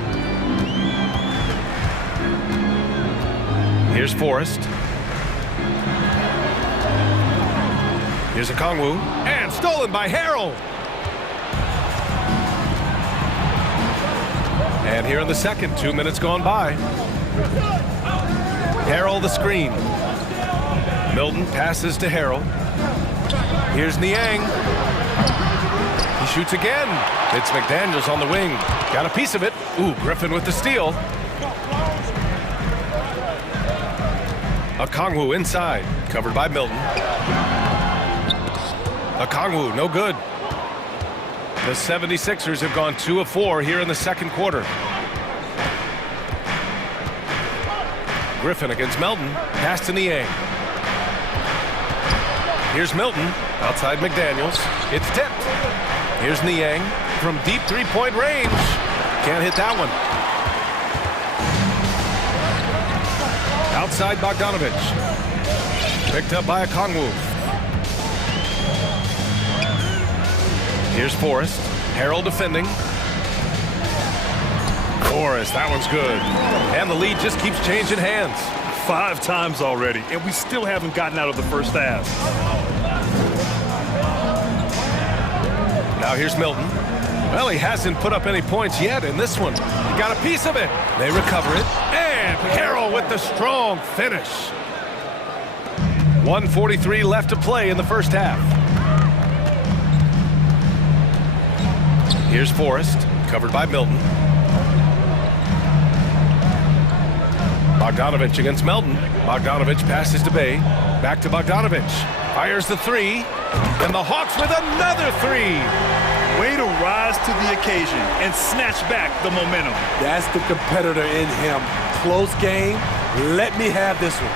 Here's Forrest. Here's Okongwu. And stolen by Harold. And here in the second, 2 minutes gone by. Harrell the screen. Milton passes to Harrell. Here's Niang. He shoots again. It's McDaniels on the wing. Got a piece of it. Ooh, Griffin with the steal. Okongwu inside. Covered by Milton. Okongwu, no good. The 76ers have gone 2 of 4 here in the second quarter. Griffin against Melton. Pass to Niang. Here's Milton. Outside McDaniels. It's tipped. Here's Niang from deep three-point range. Can't hit that one. Outside Bogdanovic. Picked up by Okongwu. Here's Forrest. Harold defending. Forrest, that one's good. And the lead just keeps changing hands. 5 times already, and we still haven't gotten out of the first half. Now here's Milton. Well, he hasn't put up any points yet in this one. He got a piece of it. They recover it. And Harrell with the strong finish. 1:43 left to play in the first half. Here's Forrest, covered by Milton. Bogdanovich against Melton. Bogdanovich passes to Bay. Back to Bogdanovich. Fires the three. And the Hawks with another three. Way to rise to the occasion and snatch back the momentum. That's the competitor in him. Close game. Let me have this one.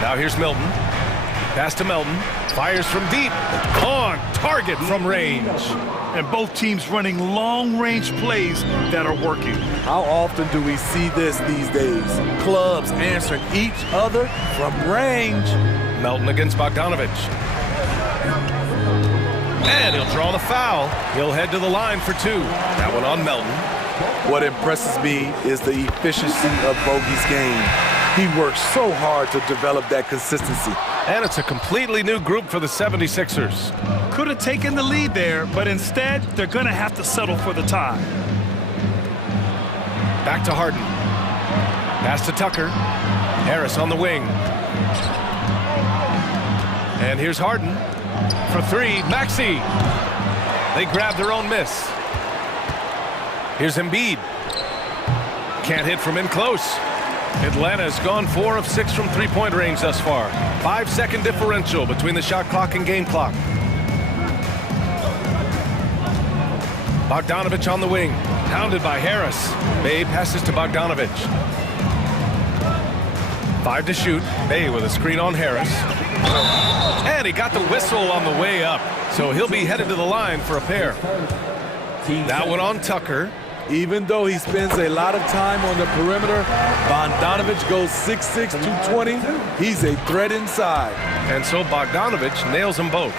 Now here's Milton. Pass to Melton. Fires from deep. On target from range. And both teams running long-range plays that are working. How often do we see this these days? Clubs answering each other from range. Melton against Bogdanovich. And he'll draw the foul. He'll head to the line for two. That one on Melton. What impresses me is the efficiency of Bogey's game. He works so hard to develop that consistency. And it's a completely new group for the 76ers. Could have taken the lead there, but instead, they're going to have to settle for the tie. Back to Harden. Pass to Tucker. Harris on the wing. And here's Harden. For three, Maxey. They grab their own miss. Here's Embiid. Can't hit from in close. Atlanta's gone 4 of 6 from three-point range thus far. 5-second differential between the shot clock and game clock. Bogdanovich on the wing. Hounded by Harris. Bay passes to Bogdanovich. 5 to shoot. Bay with a screen on Harris. And he got the whistle on the way up. So he'll be headed to the line for a pair. That one on Tucker. Even though he spends a lot of time on the perimeter, Bogdanovich goes 6'6", 220. He's a threat inside. And so Bogdanovich nails them both.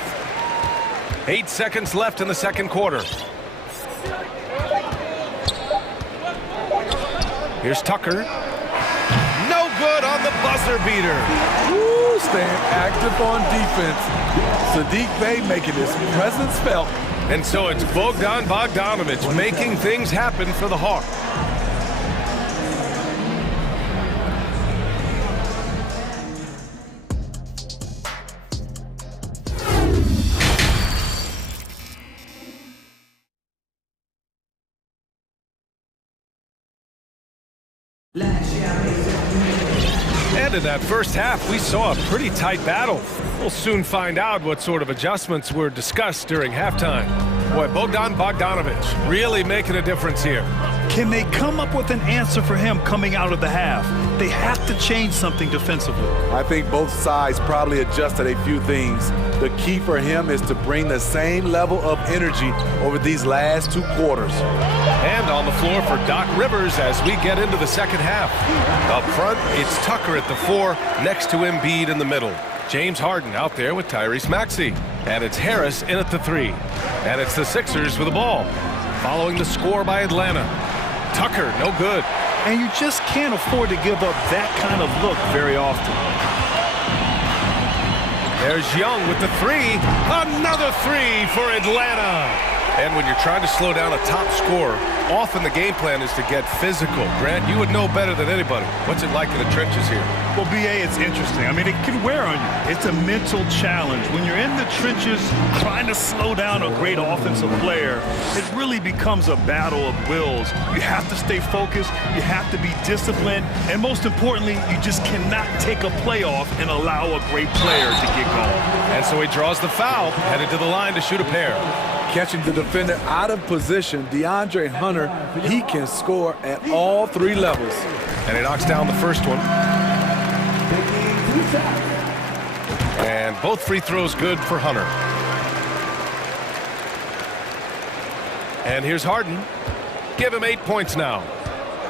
8 seconds left in the second quarter. Here's Tucker. No good on the buzzer beater. Woo, staying active on defense. Saddiq Bey making his presence felt. And so it's Bogdan Bogdanovich making things happen for the Hawks. And in that first half, we saw a pretty tight battle. We'll soon find out what sort of adjustments were discussed during halftime. Boy, Bogdan Bogdanovich really making a difference here. Can they come up with an answer for him coming out of the half? They have to change something defensively. I think both sides probably adjusted a few things. The key for him is to bring the same level of energy over these last 2 quarters. And on the floor for Doc Rivers as we get into the second half. Up front, it's Tucker at the 4, next to Embiid in the middle. James Harden out there with Tyrese Maxey. And it's Harris in at the 3. And it's the Sixers with the ball. Following the score by Atlanta. Tucker, no good. And you just can't afford to give up that kind of look very often. There's Young with the 3. Another 3 for Atlanta. And when you're trying to slow down a top scorer, often the game plan is to get physical. Grant, you would know better than anybody. What's it like in the trenches here? Well, BA, it's interesting. I mean, it can wear on you. It's a mental challenge. When you're in the trenches trying to slow down a great offensive player, it really becomes a battle of wills. You have to stay focused. You have to be disciplined. And most importantly, you just cannot take a play off and allow a great player to get going. And so he draws the foul, headed to the line to shoot a pair. Catching the defender out of position, DeAndre Hunter, he can score at all 3 levels. And he knocks down the first one. And both free throws good for Hunter. And here's Harden. Give him 8 points now.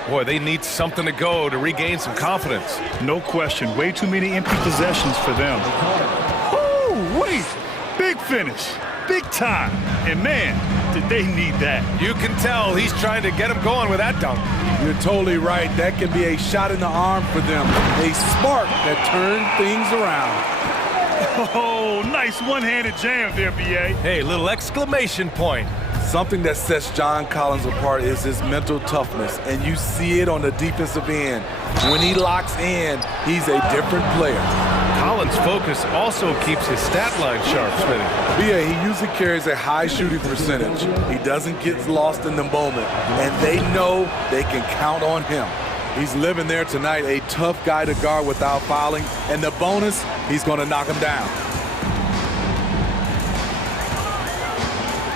Boy, they need something to go to regain some confidence. No question. Way too many empty possessions for them. Oh, wait. Big finish. Big time. And man, did they need that. You can tell he's trying to get him going with that dunk. You're totally right. That can be a shot in the arm for them. A spark that turned things around. Oh, nice one-handed jam there, BA. Hey, little exclamation point. Something that sets John Collins apart is his mental toughness, and you see it on the defensive end. When he locks in, he's a different player. Collins' focus also keeps his stat line sharp, Smitty. B.A., he usually carries a high shooting percentage. He doesn't get lost in the moment, and they know they can count on him. He's living there tonight, a tough guy to guard without fouling, and the bonus, he's going to knock him down.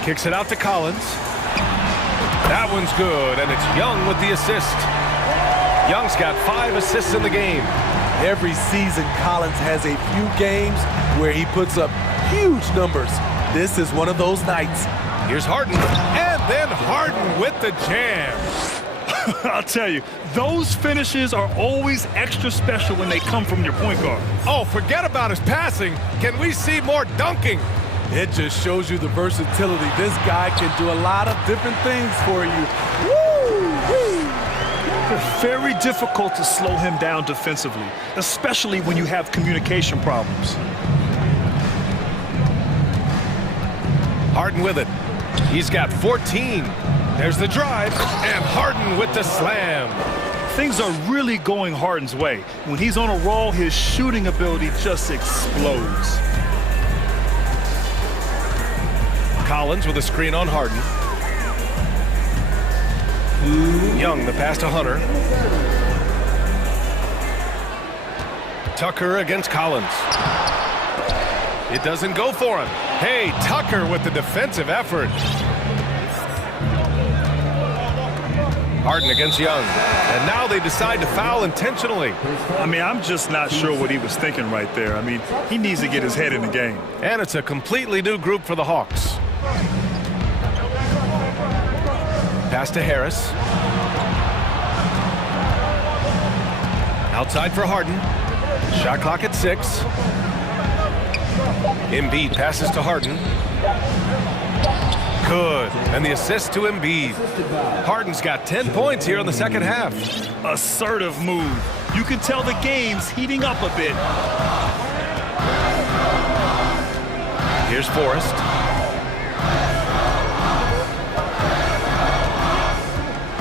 Kicks it out to Collins. That one's good, and it's Young with the assist. Young's got 5 assists in the game. Every season, Collins has a few games where he puts up huge numbers. This is one of those nights. Here's Harden, and then Harden with the jam. I'll tell you, those finishes are always extra special when they come from your point guard. Oh, forget about his passing. Can we see more dunking? It just shows you the versatility. This guy can do a lot of different things for you. Woo-wee! It's very difficult to slow him down defensively, especially when you have communication problems. Harden with it. He's got 14. There's the drive, and Harden with the slam. Things are really going Harden's way. When he's on a roll, his shooting ability just explodes. Collins with a screen on Harden. Young, the pass to Hunter. Tucker against Collins. It doesn't go for him. Hey, Tucker with the defensive effort. Harden against Young. And now they decide to foul intentionally. I mean, I'm just not sure what he was thinking right there. I mean, he needs to get his head in the game. And it's a completely new group for the Hawks. Pass to Harris. Outside for Harden. Shot clock at 6. Embiid passes to Harden. Good. And the assist to Embiid. Harden's got 10 points here in the second half. Assertive move. You can tell the game's heating up a bit. Here's Forrest.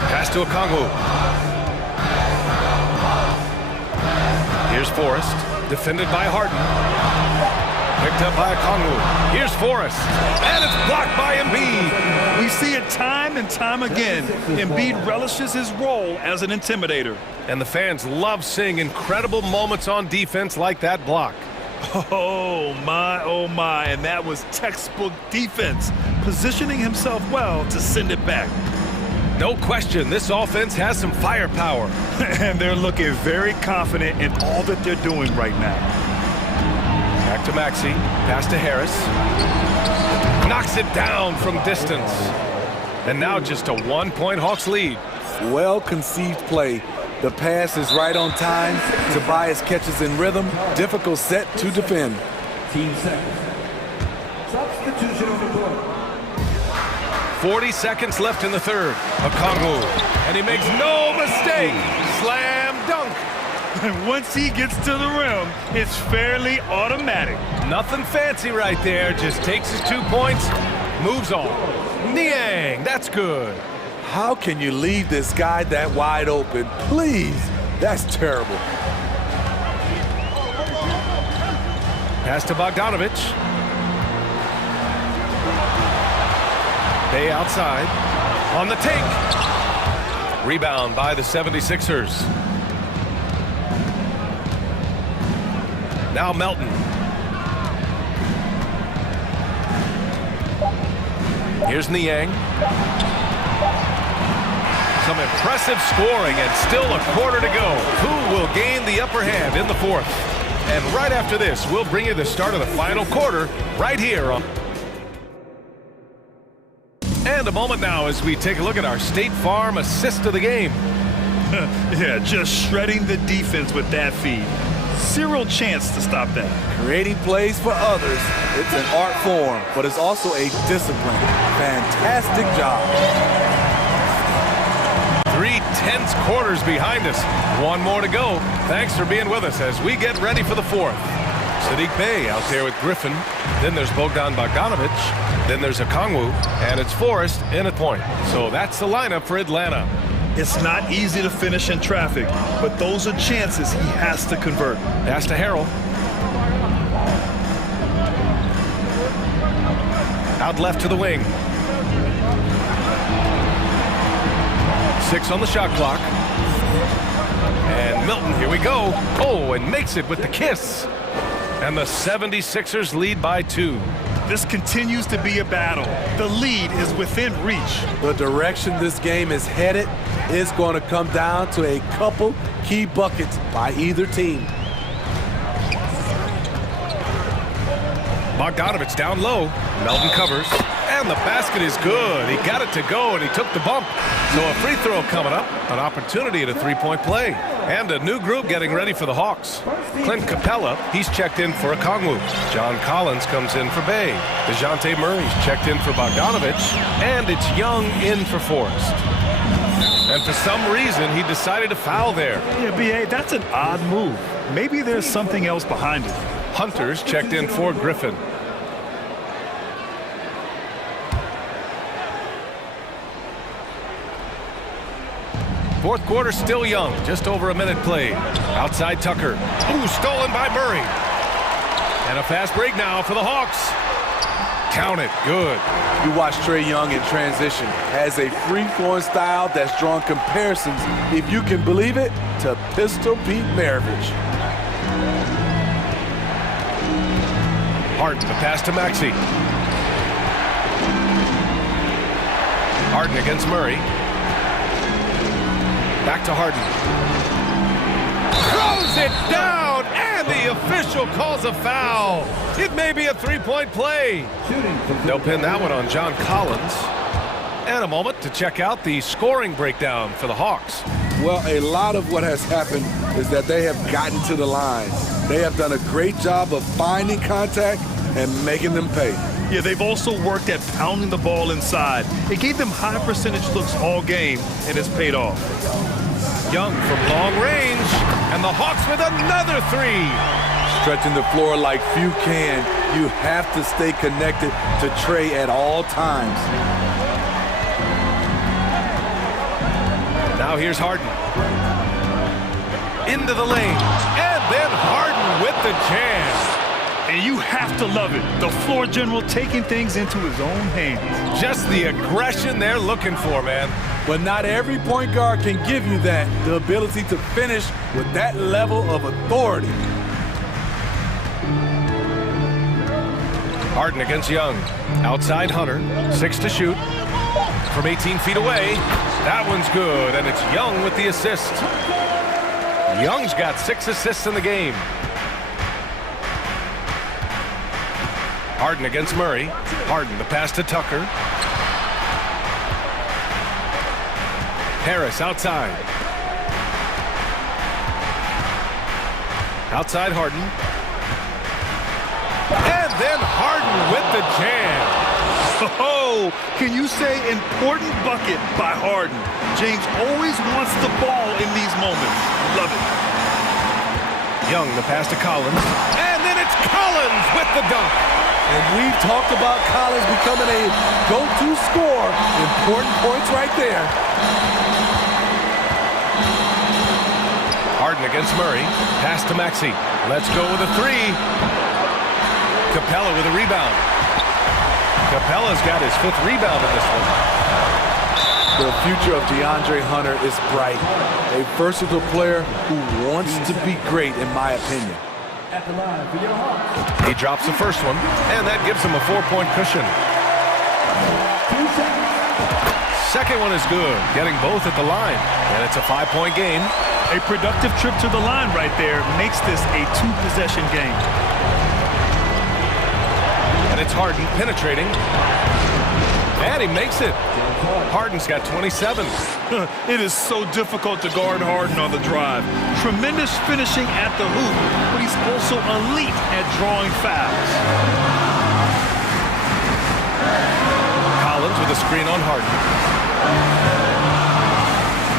Pass to Okongwu. Here's Forrest. Defended by Harden. Picked up by Okongwu. Here's Forrest. And it's blocked by Embiid. We see it time and time again. Embiid relishes his role as an intimidator. And the fans love seeing incredible moments on defense like that block. Oh my, and that was textbook defense, positioning himself well to send it back. No question, this offense has some firepower. And they're looking very confident in all that they're doing right now. Back to Maxey, pass to Harris. Knocks it down from distance. And now just a 1-point Hawks lead. Well-conceived play. The pass is right on time. Tobias catches in rhythm. Difficult set to defend. Team seconds. Substitution on the court. 40 seconds left in the third. Okongwu. And he makes no mistake. Slam dunk. And once he gets to the rim, it's fairly automatic. Nothing fancy right there. Just takes his 2 points, moves on. Niang, that's good. How can you leave this guy that wide open? Please, that's terrible. Pass to Bogdanovich. Bay outside. On the take. Rebound by the 76ers. Now Melton. Here's Niang. Some impressive scoring and still a quarter to go. Who will gain the upper hand in the fourth? And right after this, we'll bring you the start of the final quarter right here on. And a moment now as we take a look at our State Farm assist of the game. Yeah, just shredding the defense with that feed. Zero chance to stop that. Creating plays for others, it's an art form, but it's also a discipline. Fantastic job. 3 tense quarters behind us. One more to go. Thanks for being with us as we get ready for the fourth. Sadiq Bey out there with Griffin. Then there's Bogdan Bogdanovic. Then there's Okongwu. And it's Forrest in at point. So that's the lineup for Atlanta. It's not easy to finish in traffic, but those are chances he has to convert. Pass to Harrell. Out left to the wing. 6 on the shot clock. And Milton, here we go. Oh, and makes it with the kiss. And the 76ers lead by 2. This continues to be a battle. The lead is within reach. The direction this game is headed is going to come down to a couple key buckets by either team. Bogdanovic down low. Melton covers. And the basket is good. He got it to go, and he took the bump. So a free throw coming up. An opportunity at a three-point play. And a new group getting ready for the Hawks. Clint Capella, he's checked in for Okongwu. John Collins comes in for Bey. DeJounte Murray's checked in for Bogdanovic. And it's Young in for Forrest. And for some reason, he decided to foul there. Yeah, B.A., that's an odd move. Maybe there's something else behind it. Hunter's checked in for Griffin. Fourth quarter still young, just over a minute played. Outside Tucker. Ooh, stolen by Murray. And a fast break now for the Hawks. Count it, good. You watch Trae Young in transition. Has a free-flowing style that's drawn comparisons, if you can believe it, to Pistol Pete Maravich. Harden, the pass to Maxey. Harden against Murray. Back to Harden. Throws it down, and the official calls a foul. It may be a three-point play. They'll pin that one on John Collins. And a moment to check out the scoring breakdown for the Hawks. Well, a lot of what has happened is that they have gotten to the line. They have done a great job of finding contact and making them pay. Yeah, they've also worked at pounding the ball inside. It gave them high percentage looks all game, and it's paid off. Young from long range, and the Hawks with another three. Stretching the floor like few can, you have to stay connected to Trae at all times. Now here's Harden. Into the lane, and then Harden with the jam. And you have to love it. The floor general taking things into his own hands. Just the aggression they're looking for, man. But not every point guard can give you that, the ability to finish with that level of authority. Harden against Young. Outside Hunter. 6 to shoot. From 18 feet away. That one's good, and it's Young with the assist. Young's got 6 assists in the game. Harden against Murray. Harden, the pass to Tucker. Harris outside. Outside Harden. And then Harden with the jam. Oh, can you say important bucket by Harden? James always wants the ball in these moments. Love it. Young, the pass to Collins. And then it's Collins with the dunk. And we've talked about Collins becoming a go-to scorer. Important points right there. Harden against Murray. Pass to Maxey. Let's go with a three. Capella with a rebound. Capella's got his 5th rebound in this one. The future of DeAndre Hunter is bright. A versatile player who wants to be great, in my opinion. At the line for your Hawks. He drops the first one, and that gives him a 4-point cushion. 2 seconds. Second one is good, getting both at the line, and it's a 5-point game. A productive trip to the line right there makes this a 2-possession game. And it's Harden penetrating, and he makes it. Harden's got 27. It is so difficult to guard Harden on the drive. Tremendous finishing at the hoop, but he's also elite at drawing fouls. Collins with a screen on Harden.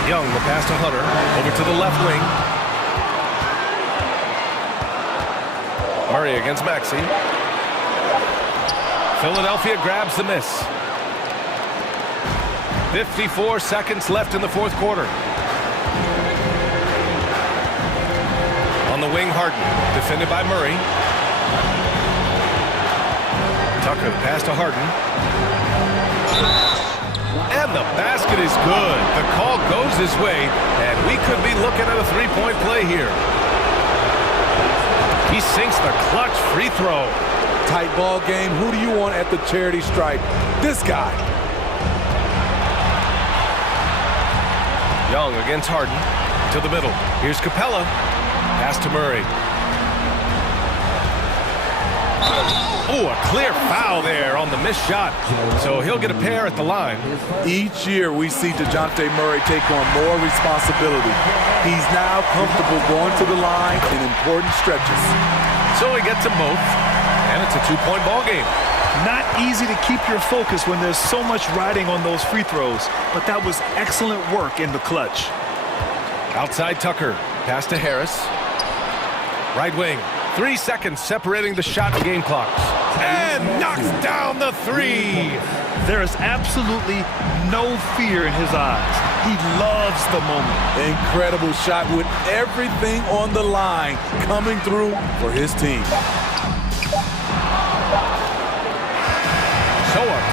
Young, the pass to Hunter, over to the left wing. Murray against Maxey. Philadelphia grabs the miss. 54 seconds left in the fourth quarter. On the wing, Harden, defended by Murray. Tucker, the pass to Harden. And the basket is good. The call goes his way, and we could be looking at a three-point play here. He sinks the clutch free throw. Tight ball game. Who do you want at the charity stripe? This guy. Young against Harden. To the middle. Here's Capella. Pass to Murray. Oh, a clear foul there on the missed shot. So he'll get a pair at the line. Each year we see DeJounte Murray take on more responsibility. He's now comfortable going to the line in important stretches. So he gets them both, and it's a two-point ball game. Not easy to keep your focus when there's so much riding on those free throws, but that was excellent work in the clutch. Outside Tucker, pass to Harris. Right wing, 3 seconds separating the shot and game clocks. And knocks down the three. There is absolutely no fear in his eyes. He loves the moment. Incredible shot with everything on the line coming through for his team. So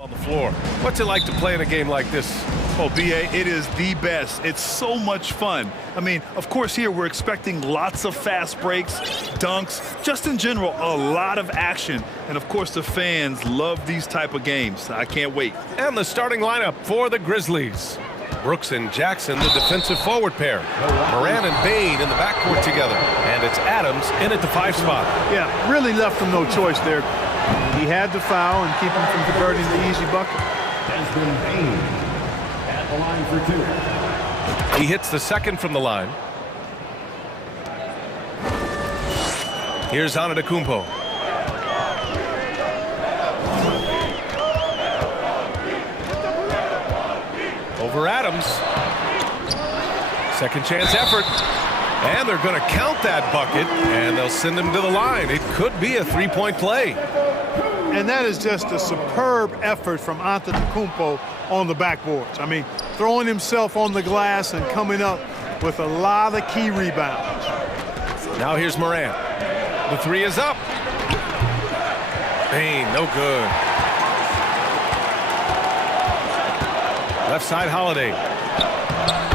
On the floor. What's it like to play in a game like this? Oh, B.A., it is the best. It's so much fun. I mean, of course, here we're expecting lots of fast breaks, dunks, just in general, a lot of action. And, of course, the fans love these type of games. I can't wait. And the starting lineup for the Grizzlies. Brooks and Jackson, the defensive forward pair. Moran and Bain in the backcourt together. And it's Adams in at the 5 spot. Yeah, really left him no choice there. He had to foul and keep him from converting the easy bucket. Desmond Bain at the line for 2. He hits the second from the line. Here's Antetokounmpo. Over Adams. Second chance effort. And they're going to count that bucket, and they'll send him to the line. It could be a 3-point play. And that is just a superb effort from Antetokounmpo on the backboards. I mean, throwing himself on the glass and coming up with a lot of key rebounds. Now here's Moran. The 3 is up. Bain, no good. Left side, Holiday.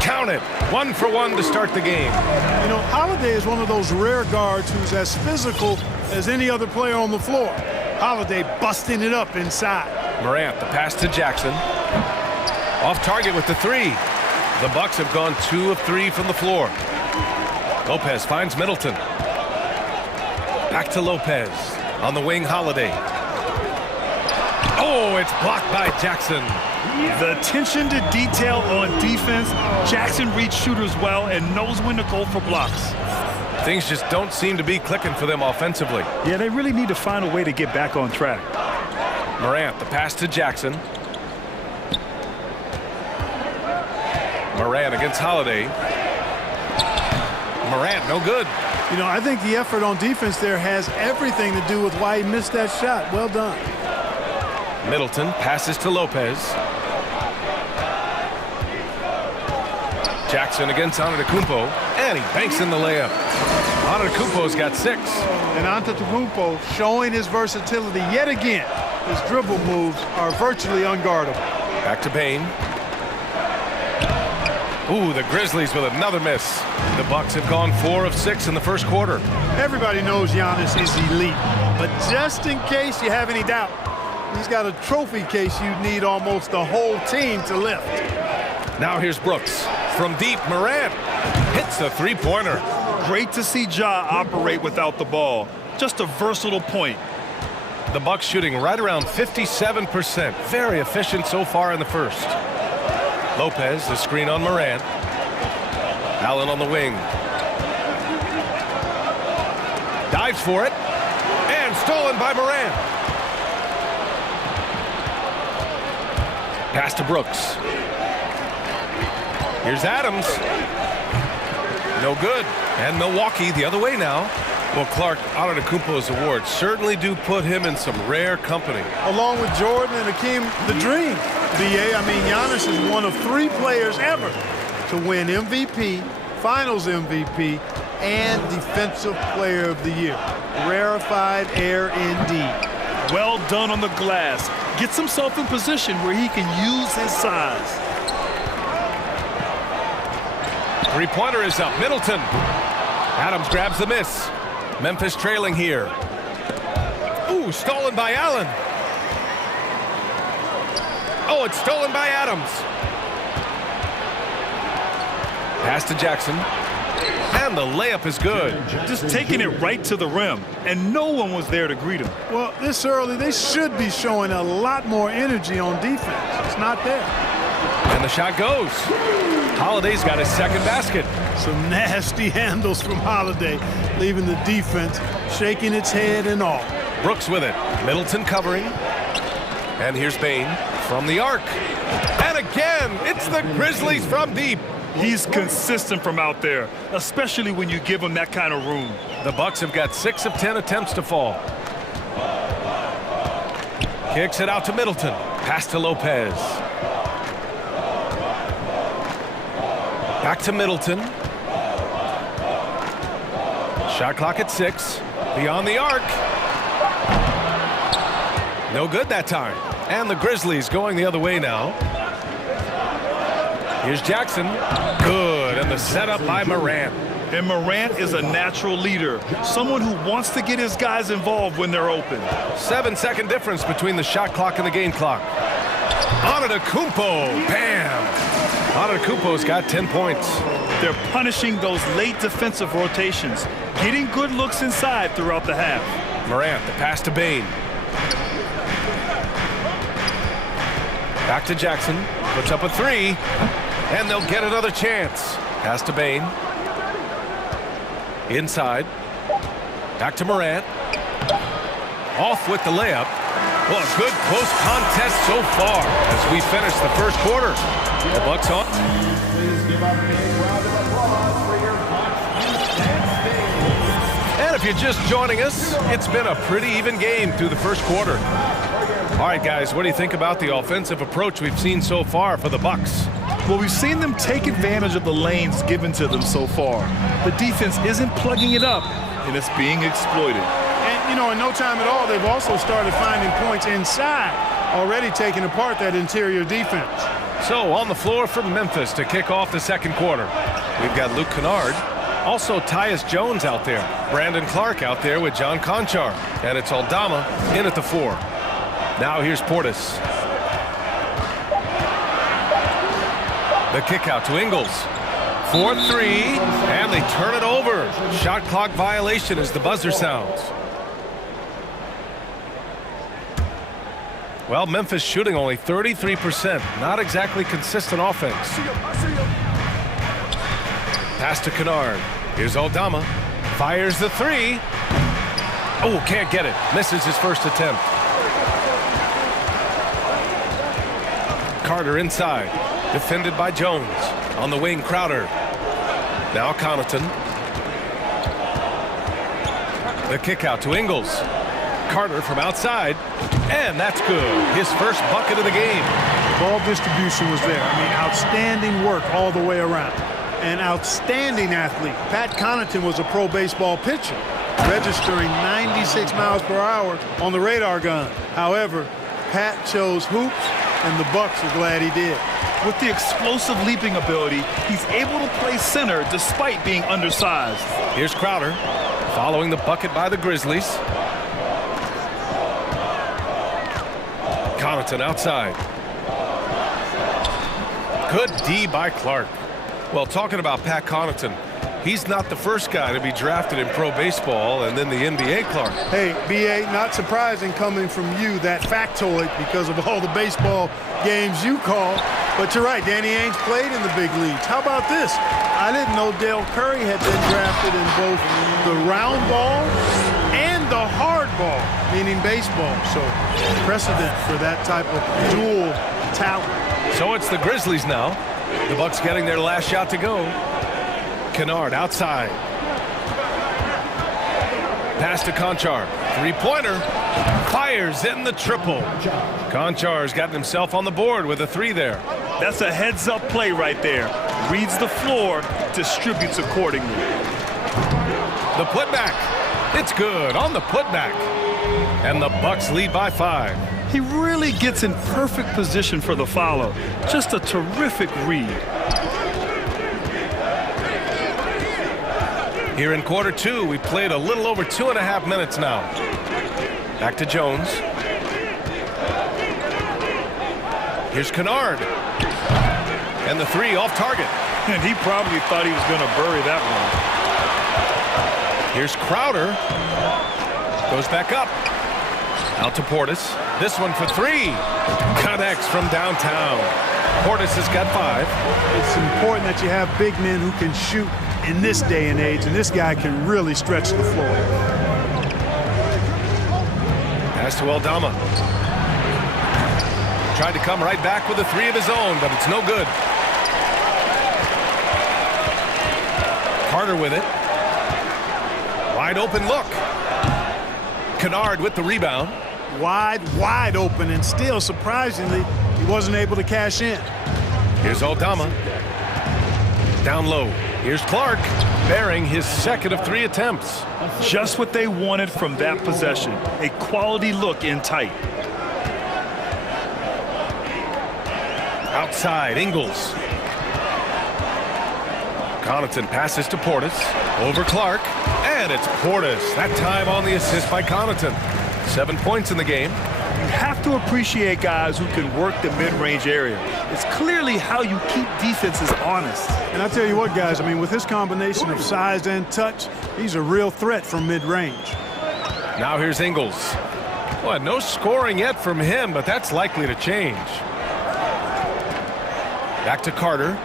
Count it. 1 for 1 to start the game. You know, Holiday is one of those rare guards who's as physical as any other player on the floor. Holiday busting it up inside. Morant, the pass to Jackson. Off target with the 3. The Bucks have gone 2 of 3 from the floor. Lopez finds Middleton. Back to Lopez. On the wing, Holiday. Oh, it's blocked by Jackson. The attention to detail on defense. Jackson reads shooters well and knows when to go for blocks. Things just don't seem to be clicking for them offensively. Yeah, they really need to find a way to get back on track. Morant, the pass to Jackson. Morant against Holiday. Morant, no good. You know, I think the effort on defense there has everything to do with why he missed that shot. Well done. Middleton passes to Lopez. Jackson against Antetokounmpo, and he banks in the layup. Antetokounmpo's got 6. And Antetokounmpo showing his versatility yet again. His dribble moves are virtually unguardable. Back to Bain. Ooh, the Grizzlies with another miss. The Bucks have gone 4 of 6 in the first quarter. Everybody knows Giannis is elite, but just in case you have any doubt, he's got a trophy case you'd need almost the whole team to lift. Now here's Brooks. From deep, Morant hits a 3-pointer. Great to see Ja operate without the ball. Just a versatile point. The Bucks shooting right around 57%. Very efficient so far in the first. Lopez, the screen on Morant. Allen on the wing. Dives for it. And stolen by Morant. Pass to Brooks. Here's Adams. No good. And Milwaukee the other way now. Well, Clark, Antetokounmpo's awards certainly do put him in some rare company. Along with Jordan and Hakeem, the dream. BA, I mean, Giannis is one of 3 players ever to win MVP, Finals MVP, and Defensive Player of the Year. Rarefied air indeed. Well done on the glass. Gets himself in position where he can use his size. 3-pointer is up. Middleton. Adams grabs the miss. Memphis trailing here. Ooh, stolen by Allen. Oh, it's stolen by Adams. Pass to Jackson. And the layup is good. Just taking it right to the rim, and no one was there to greet him. Well, this early, they should be showing a lot more energy on defense. It's not there. And the shot goes. Holiday's got his second basket. Some nasty handles from Holiday, leaving the defense shaking its head and all. Brooks with it. Middleton covering. And here's Bain from the arc. And again, it's the Grizzlies from deep. He's consistent from out there, especially when you give him that kind of room. The Bucks have got 6 of 10 attempts to fall. Kicks it out to Middleton. Pass to Lopez. Back to Middleton. Shot clock at 6. Beyond the arc. No good that time. And the Grizzlies going the other way now. Here's Jackson. Good. And the setup by Morant. And Morant is a natural leader, someone who wants to get his guys involved when they're open. 7-second difference between the shot clock and the game clock. Antetokounmpo, bam! Antetokounmpo's got 10 points. They're punishing those late defensive rotations, getting good looks inside throughout the half. Morant, the pass to Bane. Back to Jackson, puts up a three, and they'll get another chance. Pass to Bane. Inside. Back to Morant. Off with the layup. Well, a good close contest so far as we finish the first quarter. The Bucks on. Please give a big round of applause for your Bucks and And if you're just joining us, it's been a pretty even game through the first quarter. All right, guys, what do you think about the offensive approach we've seen so far for the Bucks? Well, we've seen them take advantage of the lanes given to them so far. The defense isn't plugging it up, and it's being exploited. And, you know, in no time at all, they've also started finding points inside, already taking apart that interior defense. So on the floor for Memphis to kick off the second quarter. We've got Luke Kennard, also Tyus Jones out there, Brandon Clark out there with John Conchar, and it's Aldama in at the 4. Now here's Portis. The kick out to Ingles. 4-3, and they turn it over. Shot clock violation as the buzzer sounds. Well, Memphis shooting only 33%. Not exactly consistent offense. Pass to Kennard. Here's Aldama. Fires the three. Oh, can't get it. Misses his first attempt. Carter inside. Defended by Jones. On the wing, Crowder. Now Connaughton. The kick out to Ingles. Carter from outside. And that's good. His first bucket of the game. Ball distribution was there. I mean, outstanding work all the way around. An outstanding athlete. Pat Connaughton was a pro baseball pitcher, registering 96 miles per hour on the radar gun. However, Pat chose hoops, and the Bucks are glad he did. With the explosive leaping ability, he's able to play center despite being undersized. Here's Crowder, following the bucket by the Grizzlies. Connaughton outside. Good D by Clark. Well, talking about Pat Connaughton, he's not the first guy to be drafted in pro baseball and then the NBA, Clark. Hey, B.A., not surprising coming from you, that factoid, because of all the baseball games you call. But you're right, Danny Ainge played in the big leagues. How about this? I didn't know Dale Curry had been drafted in both the round ball and the hard ball, meaning baseball. So precedent for that type of dual talent. So it's the Grizzlies now. The Bucks getting their last shot to go. Kennard outside. Pass to Conchar. Three-pointer. Fires in the triple. Conchar's gotten himself on the board with a three there. That's a heads-up play right there. Reads the floor, distributes accordingly. The putback. It's good on the putback. And the Bucks lead by 5. He really gets in perfect position for the follow. Just a terrific read. Here in quarter 2, we played a little over 2.5 minutes now. Back to Jones. Here's Kennard. And the three off target. And he probably thought he was going to bury that one. Here's Crowder. Goes back up. Out to Portis. This one for 3. Connects from downtown. Portis has got 5. It's important that you have big men who can shoot in this day and age, and this guy can really stretch the floor. Pass to Aldama. Tried to come right back with a 3 of his own, but it's no good. Carter with it. Wide open look. Kennard with the rebound. Wide open, and still, surprisingly, he wasn't able to cash in. Here's Aldama. Down low. Here's Clark, bearing his second of 3 attempts. Just what they wanted from that possession. A quality look in tight. Outside, Ingles. Connaughton passes to Portis. Over Clark. And it's Portis. That time on the assist by Connaughton. 7 points in the game. You have to appreciate guys who can work the mid-range area. It's clearly how you keep defenses honest. And I tell you what, guys, I mean, with his combination of size and touch, he's a real threat from mid-range. Now here's Ingles. Well, no scoring yet from him, but that's likely to change. Back to Carter.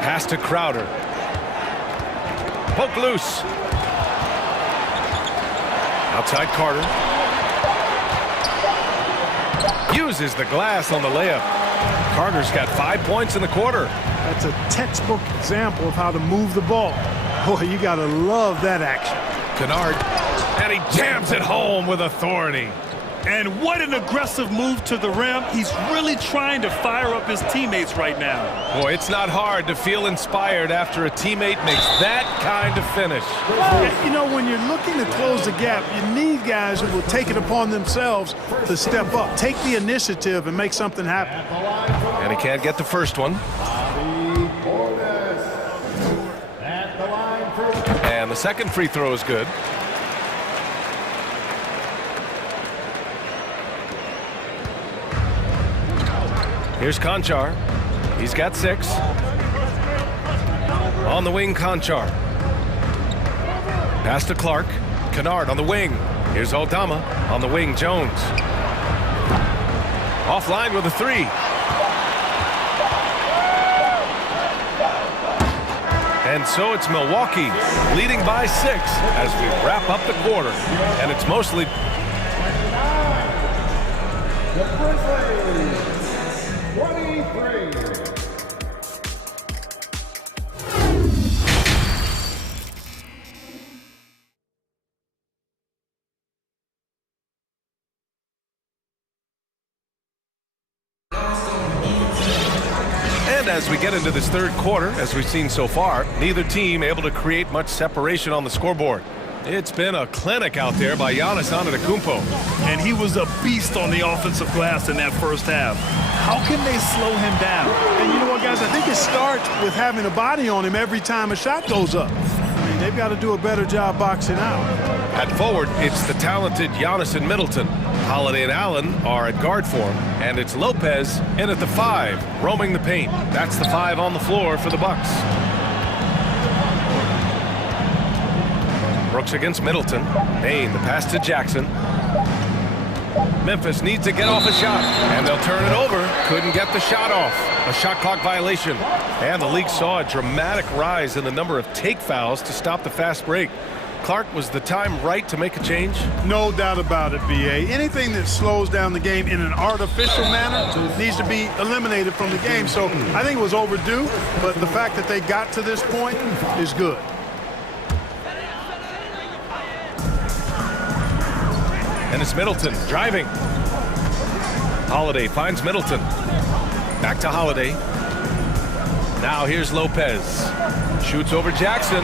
Pass to Crowder. Poke loose. Outside Carter. Uses the glass on the layup. Carter's got 5 points in the quarter. That's a textbook example of how to move the ball. Boy, you got to love that action. Kennard. And he jams it home with authority. And what an aggressive move to the rim. He's really trying to fire up his teammates right now. Boy, it's not hard to feel inspired after a teammate makes that kind of finish. You know, when you're looking to close the gap, you need guys who will take it upon themselves to step up, take the initiative, and make something happen. And he can't get the first one. And the second free throw is good. Here's Conchar. He's got 6. On the wing, Conchar. Pass to Clark. Kennard on the wing. Here's Aldama. On the wing, Jones. Offline with a 3. And so it's Milwaukee leading by 6 as we wrap up the quarter. And it's mostly... As we get into this third quarter, as we've seen so far, neither team able to create much separation on the scoreboard. It's been a clinic out there by Giannis Antetokounmpo. And he was a beast on the offensive glass in that first half. How can they slow him down? And you know what, guys? I think it starts with having a body on him every time a shot goes up. I mean, they've got to do a better job boxing out. At forward, it's the talented Giannis and Middleton. Holiday and Allen are at guard for him, and it's Lopez in at the 5, roaming the paint. That's the 5 on the floor for the Bucks. Brooks against Middleton. Payne, the pass to Jackson. Memphis needs to get off a shot, and they'll turn it over. Couldn't get the shot off. A shot clock violation. And the league saw a dramatic rise in the number of take fouls to stop the fast break. Clark, was the time right to make a change? No doubt about it, B.A. Anything that slows down the game in an artificial manner needs to be eliminated from the game. So I think it was overdue, but the fact that they got to this point is good. And it's Middleton driving. Holiday finds Middleton. Back to Holiday. Now here's Lopez. Shoots over Jackson.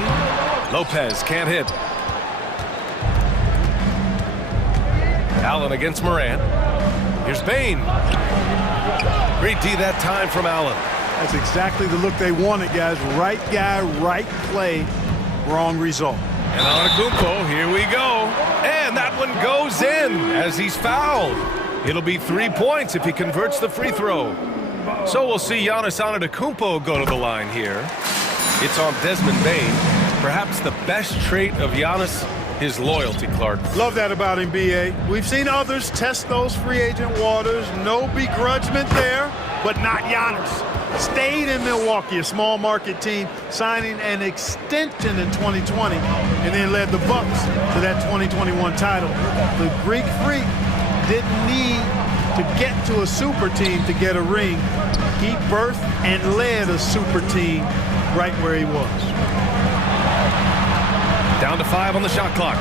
Lopez can't hit. Allen against Morant. Here's Bane. Great D that time from Allen. That's exactly the look they wanted, guys. Right guy, right play, wrong result. And Antetokounmpo, here we go. And that one goes in as he's fouled. It'll be 3 points if he converts the free throw. So we'll see Giannis Antetokounmpo go to the line here. It's on Desmond Bane. Perhaps the best trait of Giannis, his loyalty, Clark. Love that about him, B.A. We've seen others test those free agent waters. No begrudgment there, but not Giannis. Stayed in Milwaukee, a small market team, signing an extension in 2020, and then led the Bucks to that 2021 title. The Greek Freak didn't need to get to a super team to get a ring. He birthed and led a super team right where he was. Down to 5 on the shot clock.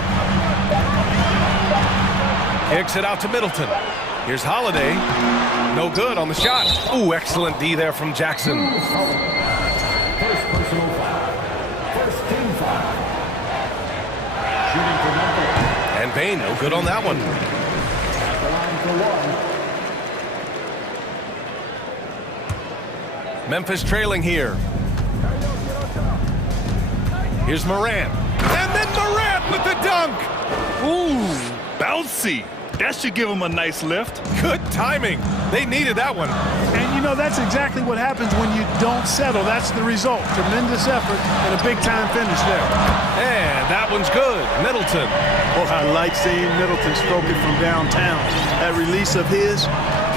Kicks it out to Middleton. Here's Holiday. No good on the shot. Ooh, excellent D there from Jackson. First personal foul. First team foul. Shooting for Memphis. And Bane, no good on that one. At the line for one. Memphis trailing here. Here's Morant. And then Morant with the dunk. Ooh, bouncy. That should give him a nice lift. Good timing. They needed that one. And you know, that's exactly what happens when you don't settle. That's the result. Tremendous effort and a big-time finish there. And that one's good. Middleton. Oh, I like seeing Middleton stroke it from downtown. That release of his,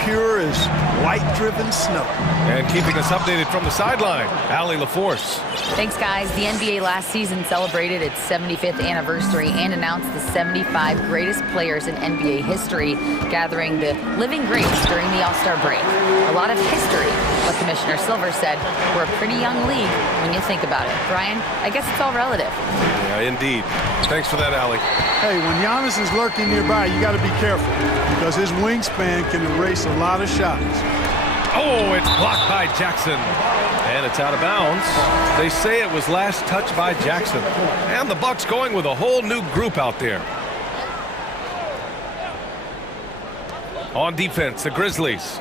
pure as white-driven snow. And keeping us updated from the sideline, Allie LaForce. Thanks, guys. The NBA last season celebrated its 75th anniversary and announced the 75 greatest players in NBA history, gathering the living greats during the All-Star break. A lot of history, but Commissioner Silver said we're a pretty young league when you think about it. Brian, I guess it's all relative. Yeah, indeed. Thanks for that, Allie. Hey, when Giannis is lurking nearby, you got to be careful because his wingspan can erase a lot of shots. Oh, it's blocked by Jackson. And it's out of bounds. They say it was last touched by Jackson. And the Bucks going with a whole new group out there. On defense, the Grizzlies.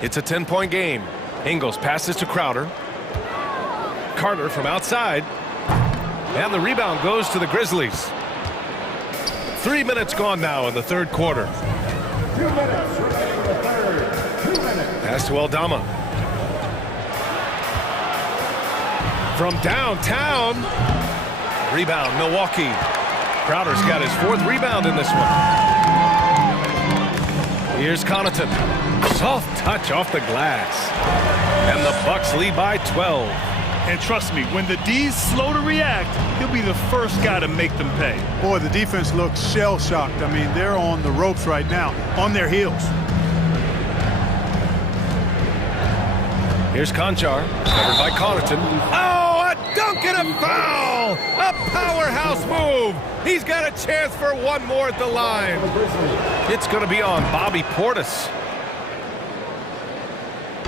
It's a 10-point game. Ingles passes to Crowder. Carter from outside. And the rebound goes to the Grizzlies. 3 minutes gone now in the third quarter. 2 minutes remaining in the third. 2 minutes. Pass to Aldama. From downtown. Rebound, Milwaukee. Crowder's got his 4th rebound in this one. Here's Connaughton. Soft touch off the glass. And the Bucks lead by 12. And trust me, when the D's slow to react, he'll be the first guy to make them pay. Boy, the defense looks shell-shocked. I mean, they're on the ropes right now, on their heels. Here's Conchar, covered by Connaughton. Oh, a dunk and a foul! A powerhouse move! He's got a chance for one more at the line. It's going to be on Bobby Portis.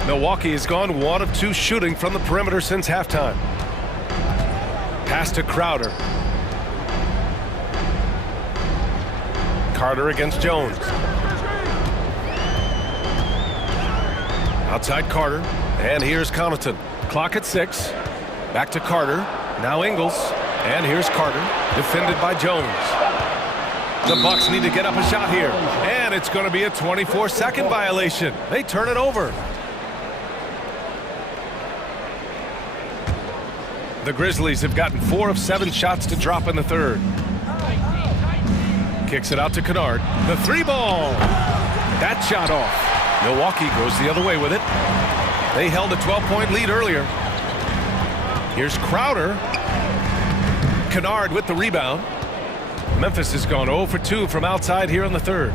Milwaukee has gone 1 of 2 shooting from the perimeter since halftime. Pass to Crowder. Carter against Jones. Outside Carter. And here's Connaughton. Clock at 6. Back to Carter. Now Ingles. And here's Carter. Defended by Jones. The Bucks need to get up a shot here. And it's going to be a 24-second violation. They turn it over. The Grizzlies have gotten 4 of 7 shots to drop in the third. Kicks it out to Kennard. The 3-ball. That shot off. Milwaukee goes the other way with it. They held a 12-point lead earlier. Here's Crowder. Kennard with the rebound. Memphis has gone 0 for 2 from outside here in the third.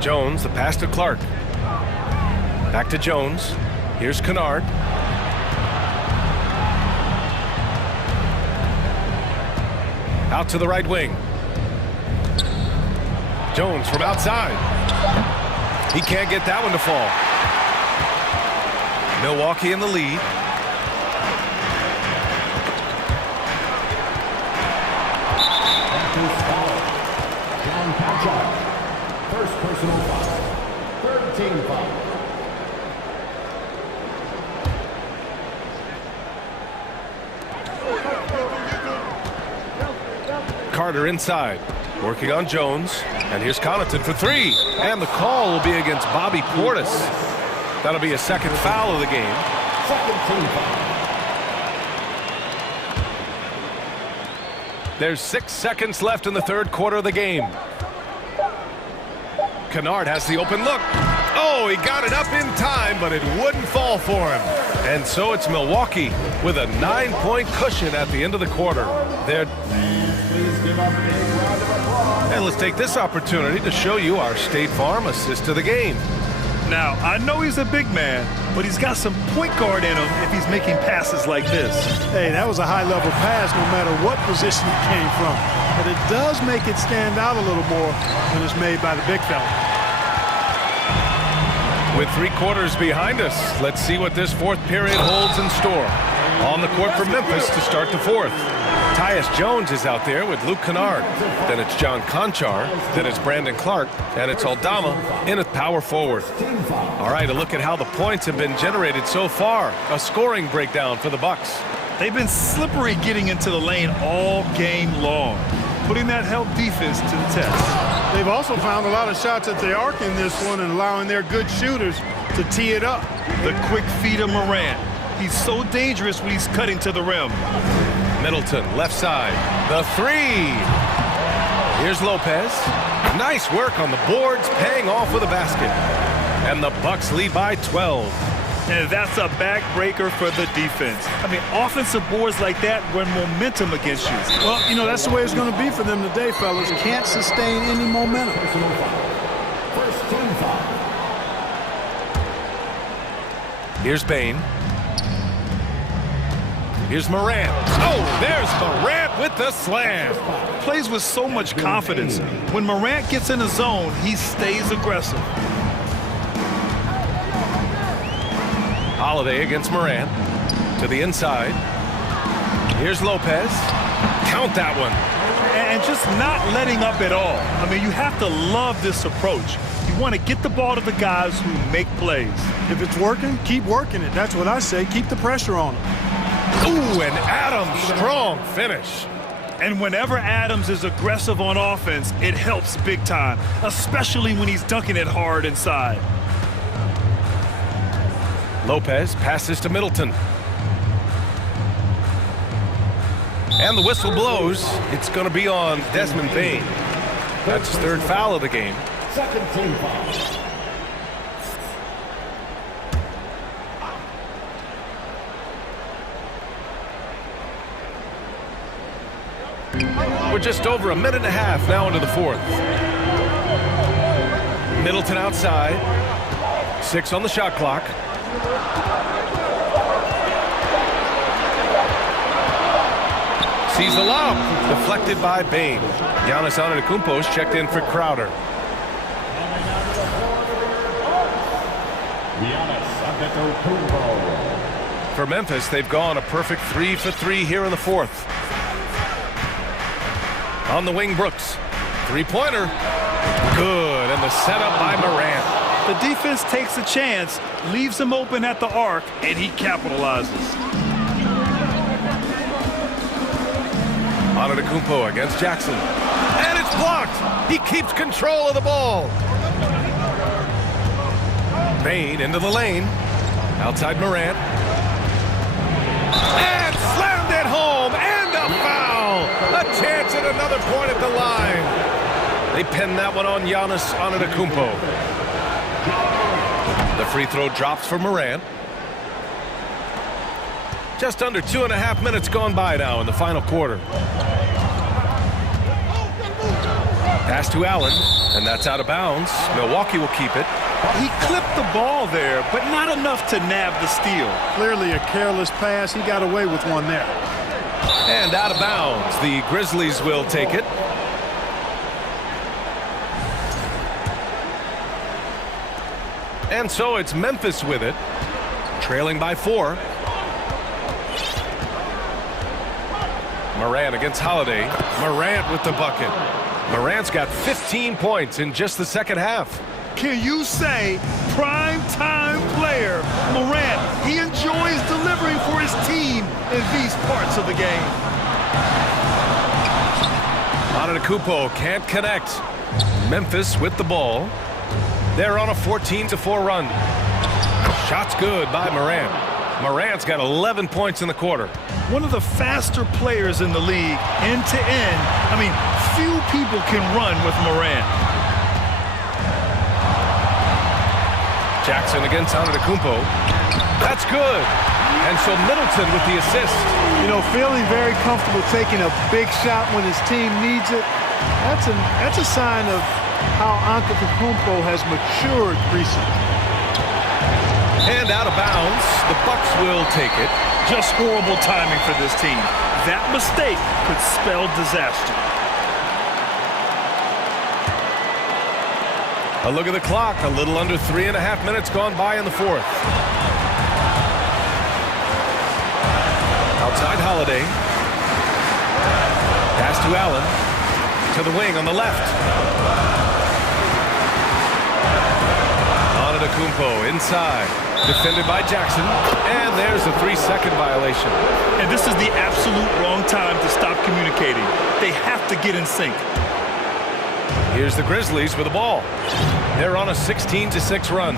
Jones, the pass to Clark. Back to Jones. Here's Kennard. Out to the right wing. Jones from outside. He can't get that one to fall. Milwaukee in the lead. John Conchar. First personal foul. Third team foul. Carter inside, working on Jones, and here's Connaughton for 3, and the call will be against Bobby Portis. That'll be a second foul of the game. Second team foul. There's 6 seconds left in the third quarter of the game. Kennard has the open look. Oh, he got it up in time, but it wouldn't fall for him. And so it's Milwaukee with a 9-point cushion at the end of the quarter. And let's take this opportunity to show you our State Farm assist to the game. Now, I know he's a big man, but he's got some point guard in him if he's making passes like this. Hey, that was a high-level pass no matter what position it came from. But it does make it stand out a little more when it's made by the big fella. With 3 quarters behind us, let's see what this fourth period holds in store. On the court for Memphis to start the fourth. Tyus Jones is out there with Luke Kennard. Then it's John Conchar. Then it's Brandon Clark. And it's Aldama in at power forward. All right, a look at how the points have been generated so far. A scoring breakdown for the Bucks. They've been slippery getting into the lane all game long, putting that help defense to the test. They've also found a lot of shots at the arc in this one and allowing their good shooters to tee it up. The quick feed of Morant. He's so dangerous when he's cutting to the rim. Middleton, left side. The three. Here's Lopez. Nice work on the boards, paying off with a basket. And the Bucks lead by 12. And that's a backbreaker for the defense. I mean, offensive boards like that run momentum against you. Well, you know, that's the way it's going to be for them today, fellas. Can't sustain any momentum. Here's Bain. Here's Morant. Oh, there's Morant with the slam. Plays with so much confidence. When Morant gets in the zone, he stays aggressive. Holiday against Morant. To the inside. Here's Lopez. Count that one. And just not letting up at all. I mean, you have to love this approach. You want to get the ball to the guys who make plays. If it's working, keep working it. That's what I say. Keep the pressure on them. Ooh, and Adams, strong finish. And whenever Adams is aggressive on offense, it helps big time, especially when he's dunking it hard inside. Lopez passes to Middleton. And the whistle blows. It's going to be on Desmond Bain. That's his third foul of the game. Second team foul. We're just over a minute and a half now into the fourth. Middleton outside. 6 on the shot clock. Sees the lob. Deflected by Bain. Giannis Antetokounmpo checked in for Crowder. For Memphis, they've gone a perfect 3 for 3 here in the fourth. On the wing, Brooks. Three-pointer. Good, and the setup by Morant. The defense takes a chance, leaves him open at the arc, and he capitalizes. Antetokounmpo against Jackson. And it's blocked. He keeps control of the ball. Bain into the lane. Outside Morant. And slammed it home. And a foul. A chance at another point at the line. They pinned that one on Giannis Antetokounmpo. The free throw drops for Morant. Just under 2.5 minutes gone by now in the final quarter. Pass to Allen, and that's out of bounds. Milwaukee will keep it. He clipped the ball there, but not enough to nab the steal. Clearly a careless pass. He got away with one there. And out of bounds. The Grizzlies will take it. And so it's Memphis with it, trailing by 4. Morant against Holiday. Morant with the bucket. Morant's got 15 points in just the second half. Can you say prime-time player Morant? He enjoys delivering for his team in these parts of the game. Antetokounmpo can't connect. Memphis with the ball. They're on a 14-4 run. Shot's good by Morant. Morant's got 11 points in the quarter. One of the faster players in the league, end to end. I mean, few people can run with Morant. Jackson against Antetokounmpo. That's good. And so Middleton with the assist. You know, feeling very comfortable taking a big shot when his team needs it. That's a sign of how Antetokounmpo has matured recently. And out of bounds, the Bucks will take it. Just horrible timing for this team. That mistake could spell disaster. A look at the clock. A little under 3.5 minutes gone by in the fourth. Outside Holiday. to Allen. To the wing on the left. Antetokounmpo inside. Defended by Jackson. And there's a 3-second violation. And this is the absolute wrong time to stop communicating. They have to get in sync. Here's the Grizzlies with the ball. They're on a 16-6 run.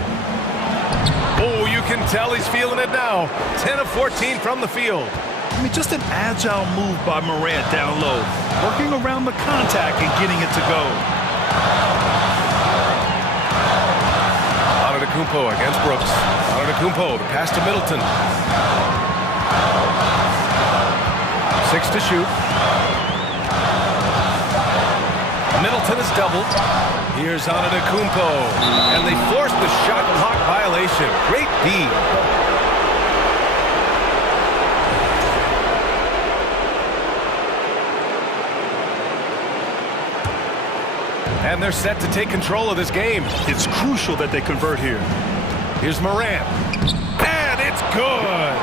Oh, you can tell he's feeling it now. 10 of 14 from the field. I mean, just an agile move by Morant down low, working around the contact and getting it to go. Antetokounmpo against Brooks. Antetokounmpo, the pass to Middleton. 6 to shoot. Middleton is doubled. Here's Antetokounmpo, and they forced the shot clock violation. Great D. And they're set to take control of this game. It's crucial that they convert here. Here's Morant. And it's good.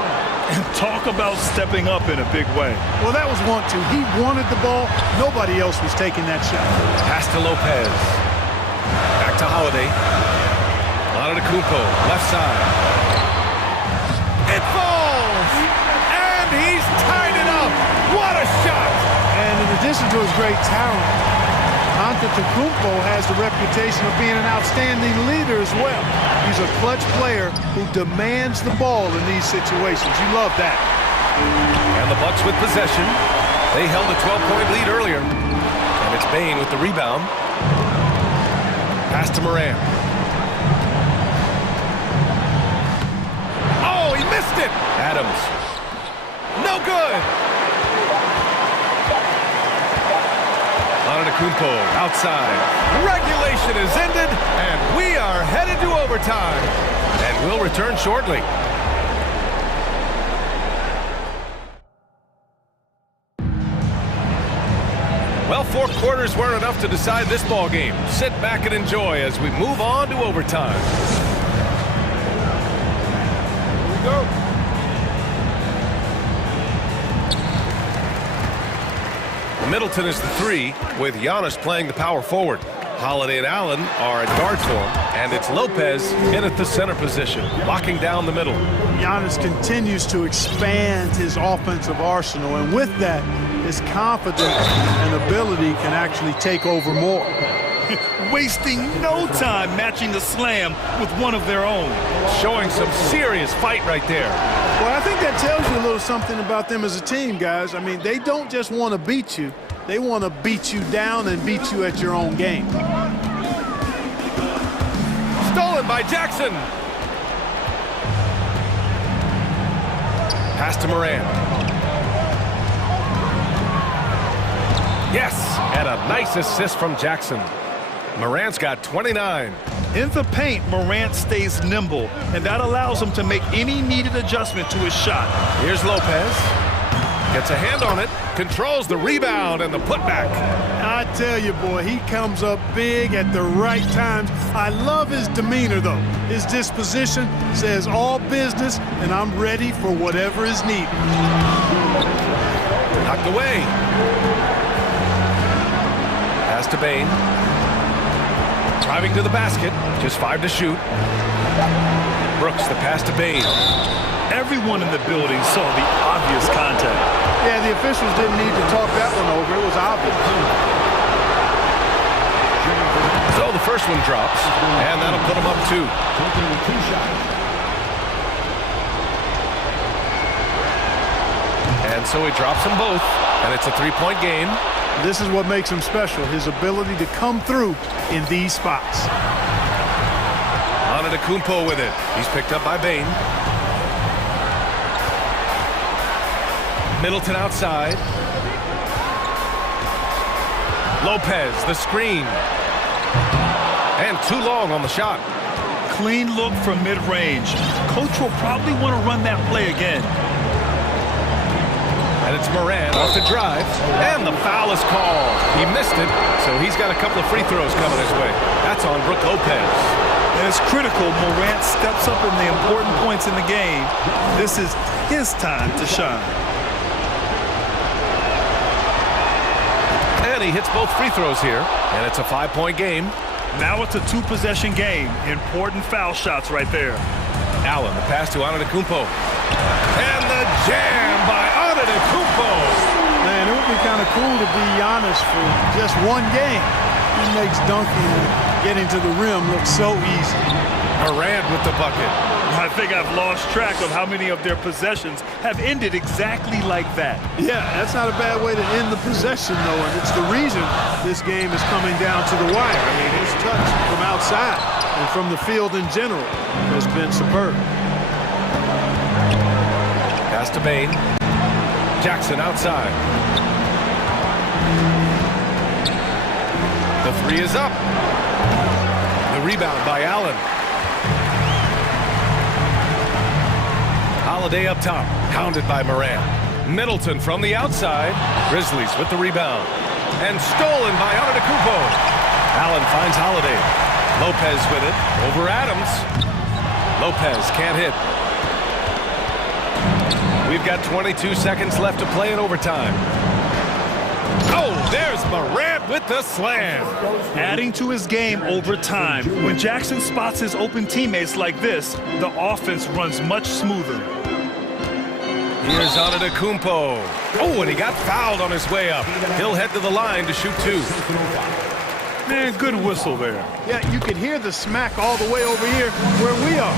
And talk about stepping up in a big way. Well, that was 1-2. He wanted the ball. Nobody else was taking that shot. Pass to Lopez. Back to Holiday. Antetokounmpo, left side. It falls! And he's tied it up. What a shot! And in addition to his great talent, Antetokounmpo has the reputation of being an outstanding leader as well. He's a clutch player who demands the ball in these situations. You love that. And the Bucks with possession. They held a 12-point lead earlier. And it's Bane with the rebound. Pass to Morant. Oh, he missed it! Adams. No good! Antetokounmpo outside. Regulation is ended, and we are headed to overtime. And we'll return shortly. Well, 4 quarters weren't enough to decide this ball game. Sit back and enjoy as we move on to overtime. Here we go. Middleton is the 3, with Giannis playing the power forward. Holiday and Allen are at guard for him, and it's Lopez in at the center position, locking down the middle. Giannis continues to expand his offensive arsenal, and with that, his confidence and ability can actually take over more. Wasting no time matching the slam with one of their own. Showing some serious fight right there. Well, I think that tells you a little something about them as a team, guys. I mean, they don't just want to beat you. They want to beat you down and beat you at your own game. Stolen by Jackson. Pass to Morant. Yes, and a nice assist from Jackson. Morant's got 29. In the paint, Morant stays nimble, and that allows him to make any needed adjustment to his shot. Here's Lopez. Gets a hand on it, controls the rebound and the putback. I tell you, boy, he comes up big at the right times. I love his demeanor, though. His disposition says all business, and I'm ready for whatever is needed. Knocked away. Pass to Bane. Driving to the basket, just 5 to shoot. Brooks, the pass to Bane. Everyone in the building saw the obvious contact. Yeah, the officials didn't need to talk that one over. It was obvious. So the first one drops, and that'll put him up 2. And so he drops them both, and it's a 3-point game. This is what makes him special, his ability to come through in these spots. Antetokounmpo with it. He's picked up by Bane. Middleton outside. Lopez, the screen. And too long on the shot. Clean look from mid-range. Coach will probably want to run that play again. And it's Morant off the drive. And the foul is called. He missed it, so he's got a couple of free throws coming his way. That's on Brook Lopez. And it's critical Morant steps up in the important points in the game. This is his time to shine. and he hits both free throws here, and it's a 5-point game. Now it's a 2-possession game. Important foul shots right there. Allen, the pass to Antetokounmpo. And the jam by Antetokounmpo. Man, it would be kind of cool to be Giannis for just one game. He makes dunking and getting to the rim look so easy. Morant with the bucket. I think I've lost track of how many of their possessions have ended exactly like that. Yeah, that's not a bad way to end the possession, though, and it's the reason this game is coming down to the wire. I mean, his touch from outside and from the field in general has been superb. Pass to Bain. Jackson outside. The three is up. The rebound by Allen. Holiday up top, pounded by Morant. Middleton from the outside. Grizzlies with the rebound. And stolen by Antetokounmpo. Allen finds Holiday. Lopez with it, over Adams. Lopez can't hit. We've got 22 seconds left to play in overtime. Oh, there's Morant with the slam. Adding to his game over time. When Jackson spots his open teammates like this, the offense runs much smoother. Here's Antetokounmpo. Oh, and he got fouled on his way up. He'll head to the line to shoot 2. Man, good whistle there. Yeah, you can hear the smack all the way over here where we are.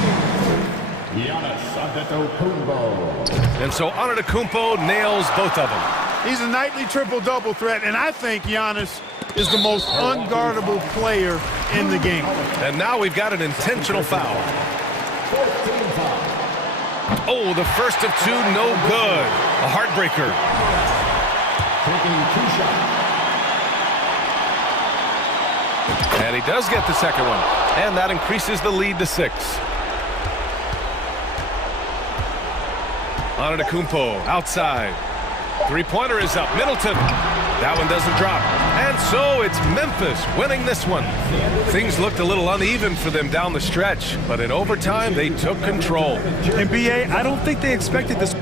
And so Antetokounmpo nails both of them. He's a nightly triple-double threat, and I think Giannis is the most unguardable player in the game. And now we've got an intentional foul. Oh, the first of 2, no good. A heartbreaker. And he does get the second one. And that increases the lead to 6. Antetokounmpo outside. Three-pointer is up. Middleton. That one doesn't drop. And so it's Memphis winning this one. Things looked a little uneven for them down the stretch, but in overtime, they took control. And BA, I don't think they expected this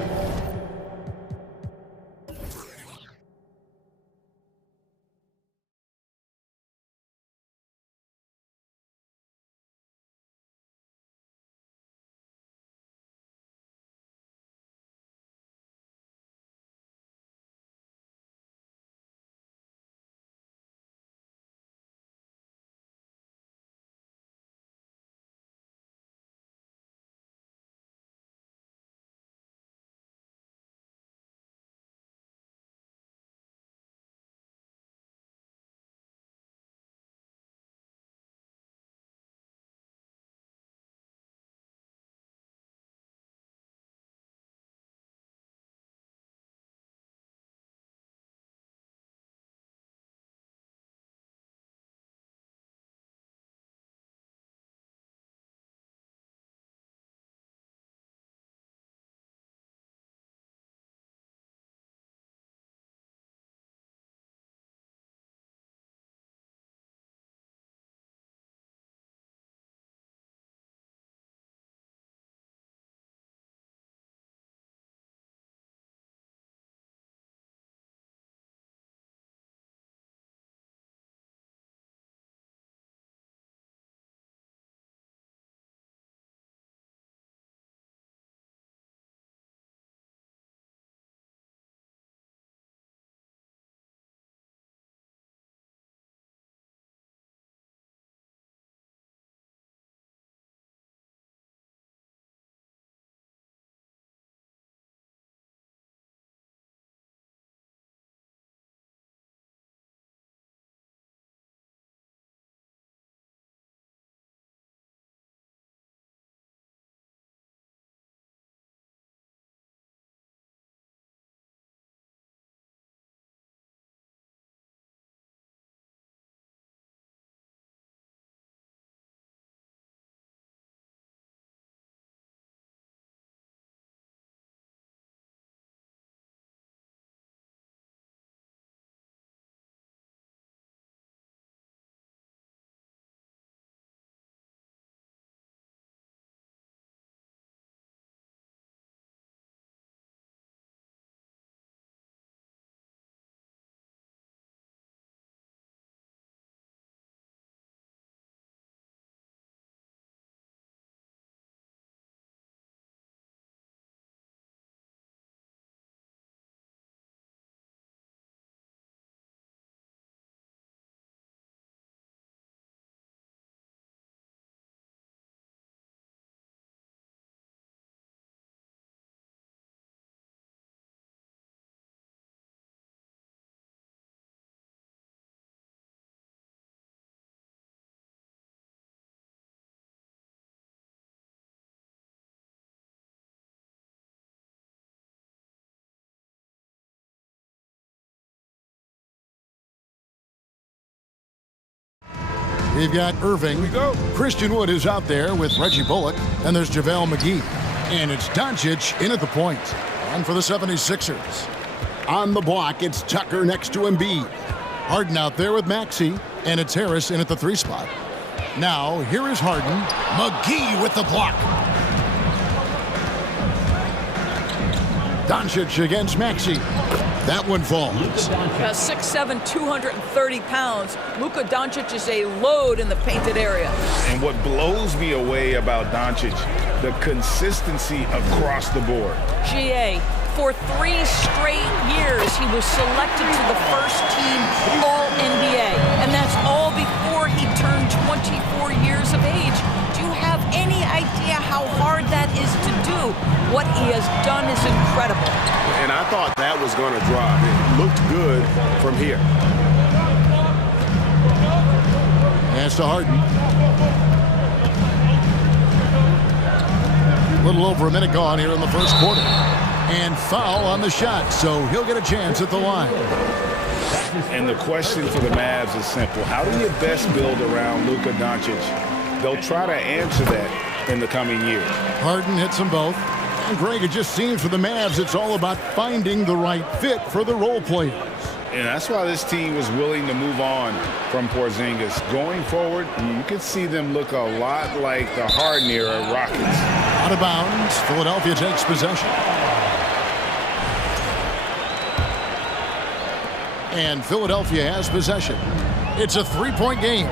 We've got Irving. Christian Wood is out there with Reggie Bullock. And there's JaVale McGee. And it's Doncic in at the point. And for the 76ers. On the block, it's Tucker next to Embiid. Harden out there with Maxey. And it's Harris in at the 3 spot. Now, here is Harden. McGee with the block. Doncic against Maxey. That one falls. 6'7", 230 pounds. Luka Doncic is a load in the painted area. And what blows me away about Doncic, the consistency across the board. GA, for 3 straight years, he was selected to the first team All-NBA. And that's all before he turned 24 years of age. Do you have any idea how hard that is to do? What he has done is incredible. And I thought that was going to drop. It looked good from here. Pass to Harden. A little over a minute gone here in the first quarter. And foul on the shot, so he'll get a chance at the line. And the question for the Mavs is simple. How do you best build around Luka Doncic? They'll try to answer that in the coming years. Harden hits them both. And Greg, it just seems for the Mavs, it's all about finding the right fit for the role players. And that's why this team was willing to move on from Porzingis. Going forward, you could see them look a lot like the Harden era Rockets. Out of bounds, Philadelphia takes possession. And Philadelphia has possession. It's a 3-point game.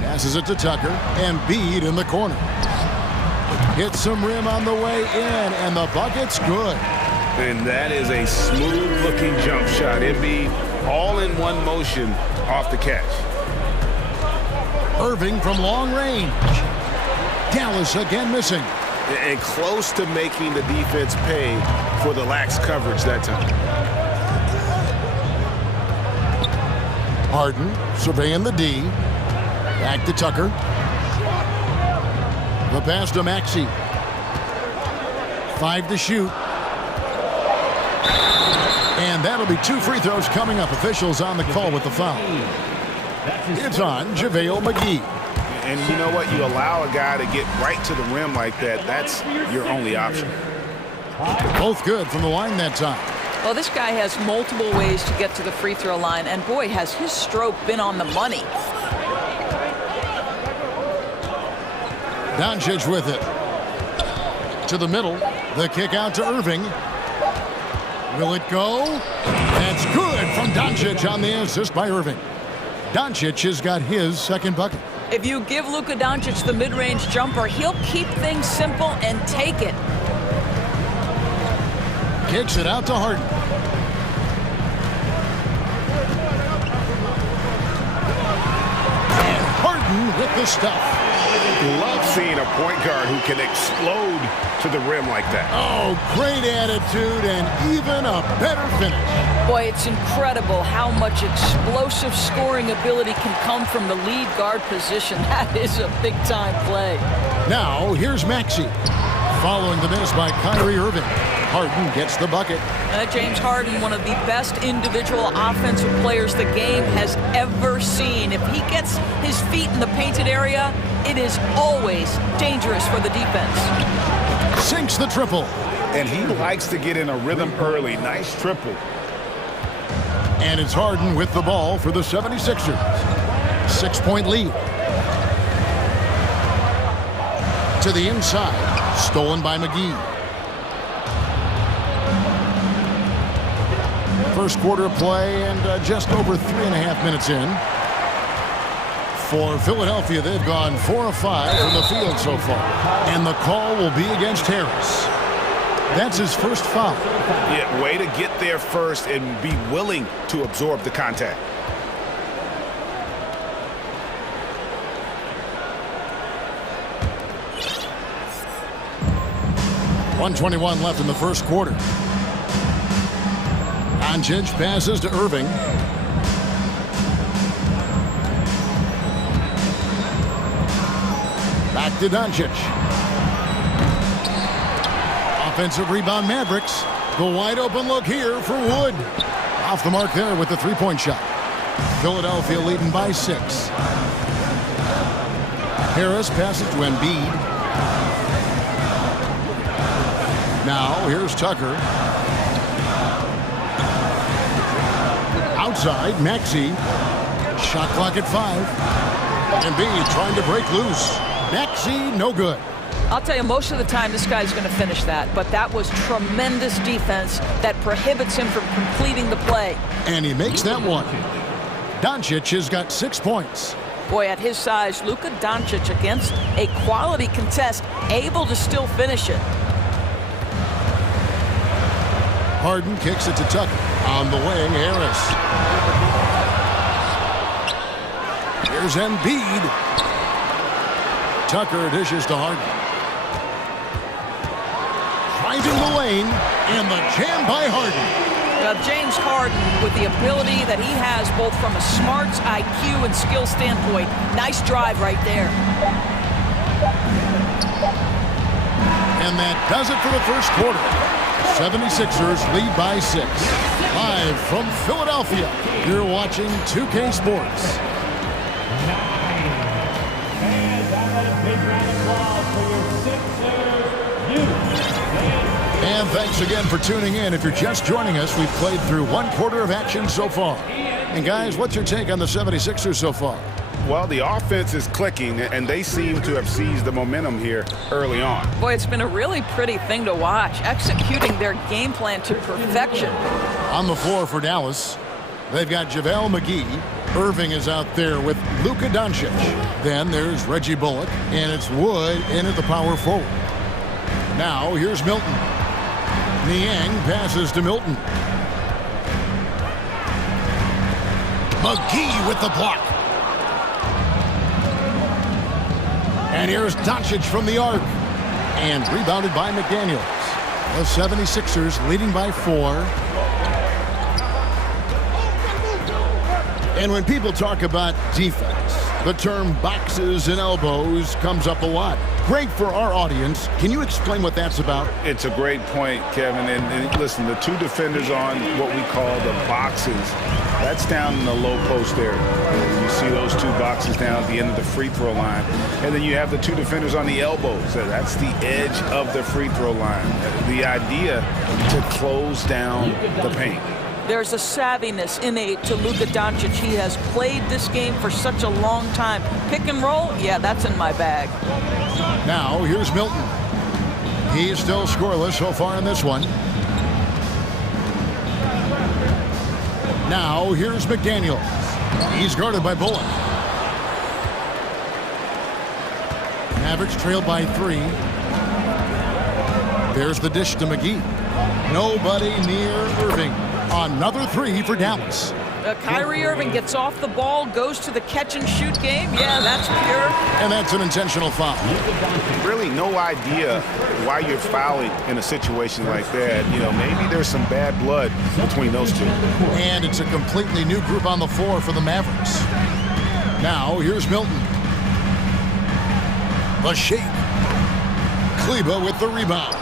Passes it to Tucker. And Embiid in the corner. Hits some rim on the way in, and the bucket's good. And that is a smooth-looking jump shot. Embiid all in one motion off the catch. Irving from long range. Dallas again missing. And close to making the defense pay for the lax coverage that time. Harden surveying the D. Back to Tucker. The pass to Maxey. 5 to shoot. And that'll be 2 free throws coming up. Officials on the call with the foul. It's on JaVale McGee. And you know what? You allow a guy to get right to the rim like that. That's your only option. Both good from the line that time. Well, this guy has multiple ways to get to the free throw line. And boy, has his stroke been on the money. Doncic with it. To the middle. The kick out to Irving. Will it go? That's good from Doncic on the assist by Irving. Doncic has got his second bucket. If you give Luka Doncic the mid-range jumper, he'll keep things simple and take it. Kicks it out to Harden. And Harden with the stuff. Love seeing a point guard who can explode to the rim like that. Oh, great attitude and even a better finish. Boy, it's incredible how much explosive scoring ability can come from the lead guard position. That is a big-time play. Now, here's Maxey. Following the miss by Kyrie Irving. Harden gets the bucket. James Harden, one of the best individual offensive players the game has ever seen. If he gets his feet in the painted area, it is always dangerous for the defense. Sinks the triple. And he likes to get in a rhythm early. Nice triple. And it's Harden with the ball for the 76ers. 6-point lead. To the inside. Stolen by McGee. First quarter play and just over 3.5 minutes in. For Philadelphia, they've gone 4 of 5 from the field so far. And the call will be against Harris. That's his first foul. Yeah, way to get there first and be willing to absorb the contact. .121 left in the first quarter. Doncic passes to Irving. Back to Doncic. Offensive rebound Mavericks. The wide open look here for Wood. Off the mark there with the three-point shot. Philadelphia leading by 6. Harris passes to Embiid. Now here's Tucker. Outside, Maxey. Shot clock at 5. Embiid trying to break loose. Maxey, no good. I'll tell you, most of the time this guy's going to finish that, but that was tremendous defense that prohibits him from completing the play. And he makes that one. Doncic has got 6 points. Boy, at his size, Luka Doncic against a quality contest, able to still finish it. Harden kicks it to Tucker. On the wing, Harris. Here's Embiid. Tucker dishes to Harden. Finding the lane, and the jam by Harden. James Harden, with the ability that he has both from a smarts, IQ, and skill standpoint, nice drive right there. And that does it for the first quarter. 76ers lead by 6. Live from Philadelphia, you're watching 2K Sports. And thanks again for tuning in. If you're just joining us, we've played through one quarter of action so far. And guys, what's your take on the 76ers so far? Well, the offense is clicking, and they seem to have seized the momentum here early on. Boy, it's been a really pretty thing to watch, executing their game plan to perfection. On the floor for Dallas, they've got JaVale McGee. Irving is out there with Luka Doncic. Then there's Reggie Bullock, and it's Wood in at the power forward. Now here's Milton. Niang passes to Milton. McGee with the block. And here's Doncic from the arc. And rebounded by McDaniels. The 76ers leading by 4. And when people talk about defense, the term boxes and elbows comes up a lot. Great for our audience. Can you explain what that's about? It's a great point, Kevin. And listen, the two defenders on what we call the boxes, that's down in the low post area. You see those two boxes down at the end of the free throw line. And then you have the two defenders on the elbows. That's the edge of the free throw line. The idea to close down the paint. There's a savviness innate to Luka Doncic. He has played this game for such a long time. Pick and roll, yeah, that's in my bag. Now, here's Milton. He's still scoreless so far in this one. Now, here's McDaniels. He's guarded by Bullock. Mavericks trailed by 3. There's the dish to McGee. Nobody near Irving. Another 3 for Dallas. Kyrie Irving gets off the ball, goes to the catch-and-shoot game. Yeah, that's pure. And that's an intentional foul. Really no idea why you're fouling in a situation like that. You know, maybe there's some bad blood between those two. And it's a completely new group on the floor for the Mavericks. Now, here's Milton. The shake. Kleba with the rebound.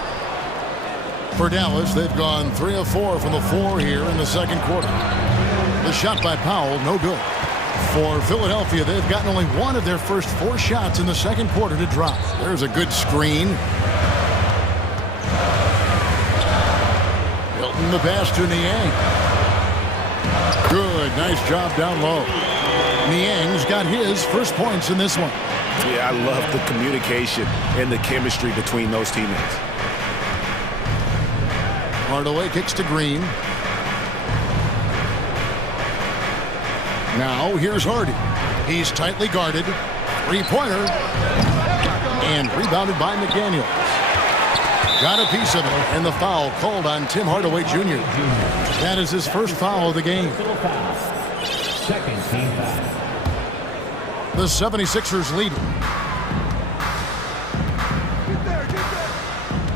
For Dallas, they've gone 3 of 4 from the floor here in the second quarter. The shot by Powell, no good. For Philadelphia, they've gotten only 1 of their first 4 shots in the second quarter to drop. There's a good screen. Milton the pass to Niang. Good, nice job down low. Niang's got his first points in this one. Yeah, I love the communication and the chemistry between those teammates. Hardaway kicks to Green. Now here's Hardy. He's tightly guarded. 3-pointer. And rebounded by McDaniels. Got a piece of it. And the foul called on Tim Hardaway Jr. That is his first foul of the game. Second team foul. The 76ers leading.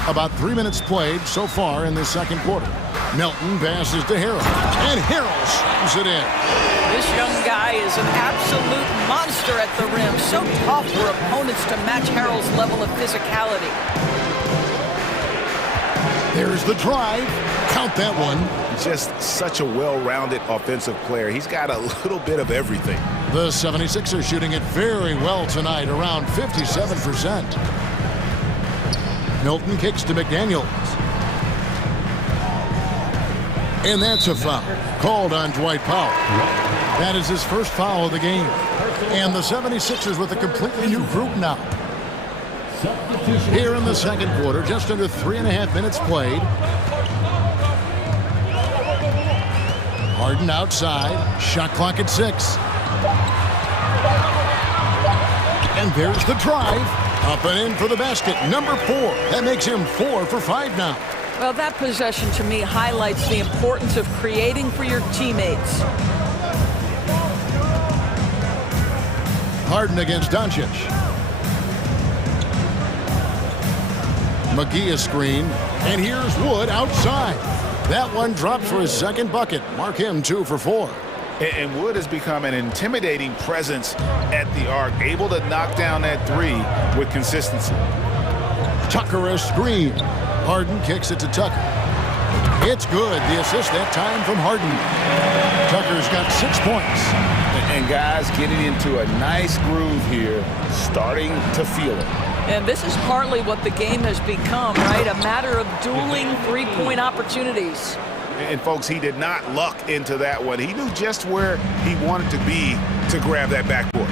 About 3 minutes played so far in the second quarter. Milton passes to Harrell. And Harrell shoots it in. This young guy is an absolute monster at the rim. So tough for opponents to match Harrell's level of physicality. There's the drive. Count that one. Just such a well-rounded offensive player. He's got a little bit of everything. The 76ers shooting it very well tonight, around 57%. Milton kicks to McDaniels. And that's a foul called on Dwight Powell. That is his first foul of the game. And the 76ers with a completely new group now. Here in the second quarter, just under 3.5 minutes played. Harden outside. Shot clock at 6. And there's the drive. Up and in for the basket. Number 4. That makes him 4 for 5 now. Well, that possession to me highlights the importance of creating for your teammates. Harden against Doncic. McGee a screen. And here's Wood outside. That one drops for his second bucket. Mark him 2 for 4. And Wood has become an intimidating presence at the arc, able to knock down that 3 with consistency. Tucker a screen. Harden kicks it to Tucker. It's good. The assist that time from Harden. Tucker's got 6 points. And guys getting into a nice groove here, starting to feel it. And this is partly what the game has become, right? A matter of dueling three-point opportunities. And folks, he did not luck into that one. He knew just where he wanted to be to grab that backboard.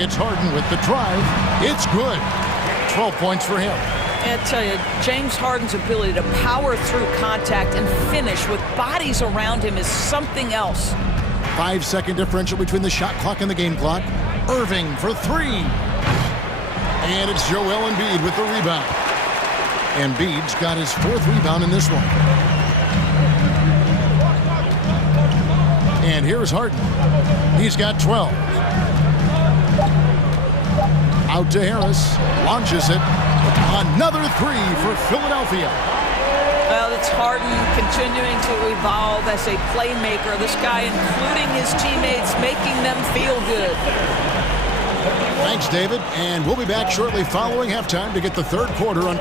It's Harden with the drive. It's good. 12 points for him. And I tell you, James Harden's ability to power through contact and finish with bodies around him is something else. 5-second differential between the shot clock and the game clock. Irving for 3. And it's Joel Embiid with the rebound. Embiid's got his 4th rebound in this one. And here's Harden. He's got 12. Out to Harris. Launches it. Another 3 for Philadelphia. Well, it's Harden continuing to evolve as a playmaker. This guy, including his teammates, making them feel good. Thanks, David. And we'll be back shortly following halftime to get the third quarter on.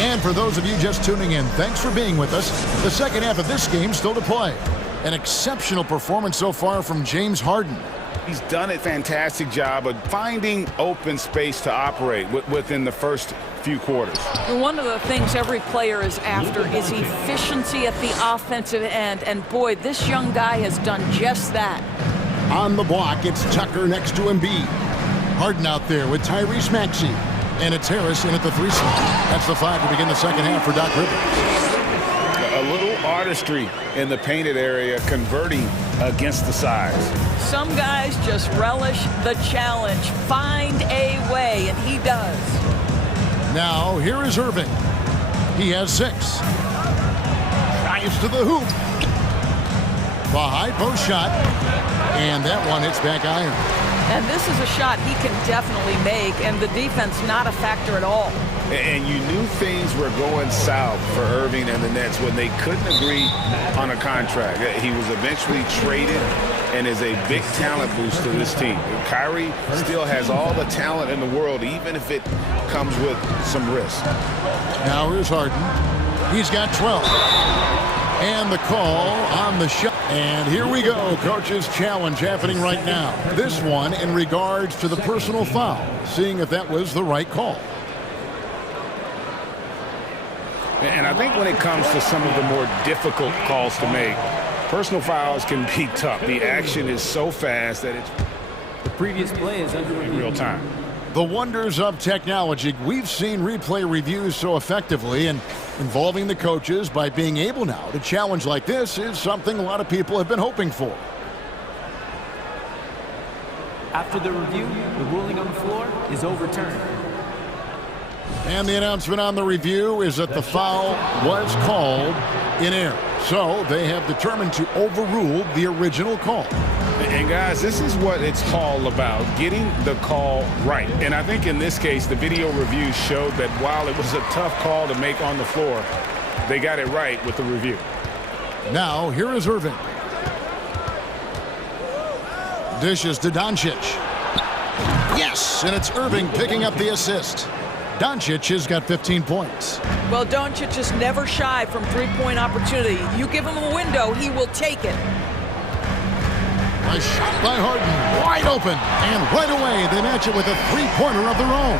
And for those of you just tuning in, thanks for being with us. The second half of this game still to play. An exceptional performance so far from James Harden. He's done a fantastic job of finding open space to operate within the first few quarters. One of the things every player is after is efficiency at the offensive end. And boy, this young guy has done just that. On the block, it's Tucker next to Embiid. Harden out there with Tyrese Maxey. And it's Harris in at the 3 slot. That's the 5 to begin the second half for Doc Rivers. A little artistry in the painted area, converting against the size. Some guys just relish the challenge. Find a way, and he does. Now, here is Irving. He has 6. Drives to the hoop. The high post shot. And that one hits back iron. And this is a shot he can definitely make, and the defense not a factor at all. And you knew things were going south for Irving and the Nets when they couldn't agree on a contract. He was eventually traded and is a big talent boost to this team. Kyrie still has all the talent in the world, even if it comes with some risk. Now here's Harden. He's got 12. And the call on the shot. And here we go. Coach's challenge happening right now. This one in regards to the personal foul. Seeing if that was the right call. And I think when it comes to some of the more difficult calls to make, personal fouls can be tough. The action is so fast that it's the previous play is under in real time. The wonders of technology. We've seen replay reviews so effectively, and involving the coaches by being able now to challenge like this is something a lot of people have been hoping for. After the review, the ruling on the floor is overturned. And the announcement on the review is that the foul was called in error. So they have determined to overrule the original call. And guys, this is what it's all about, getting the call right. And I think in this case, the video review showed that while it was a tough call to make on the floor, they got it right with the review. Now, here is Irving. Dishes to Doncic. Yes, and it's Irving picking up the assist. Doncic has got 15 points. Well, Doncic is never shy from three-point opportunity. You give him a window, he will take it. A shot by Harden, wide open, and right away they match it with a three-pointer of their own.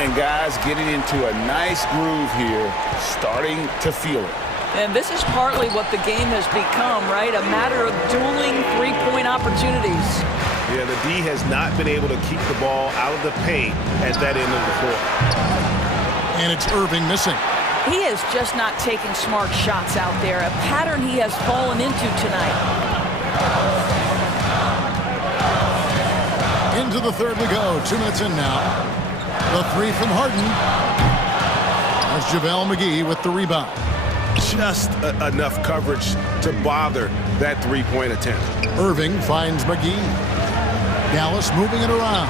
And guys getting into a nice groove here, starting to feel it. And this is partly what the game has become, right? A matter of dueling three-point opportunities. Yeah, the D has not been able to keep the ball out of the paint at that end of the floor. And it's Irving missing. He is just not taking smart shots out there, a pattern he has fallen into tonight. Into the third we go. 2 minutes in now. The three from Harden. That's JaVale McGee with the rebound. Just enough coverage to bother that three-point attempt. Irving finds McGee. Dallas moving it around.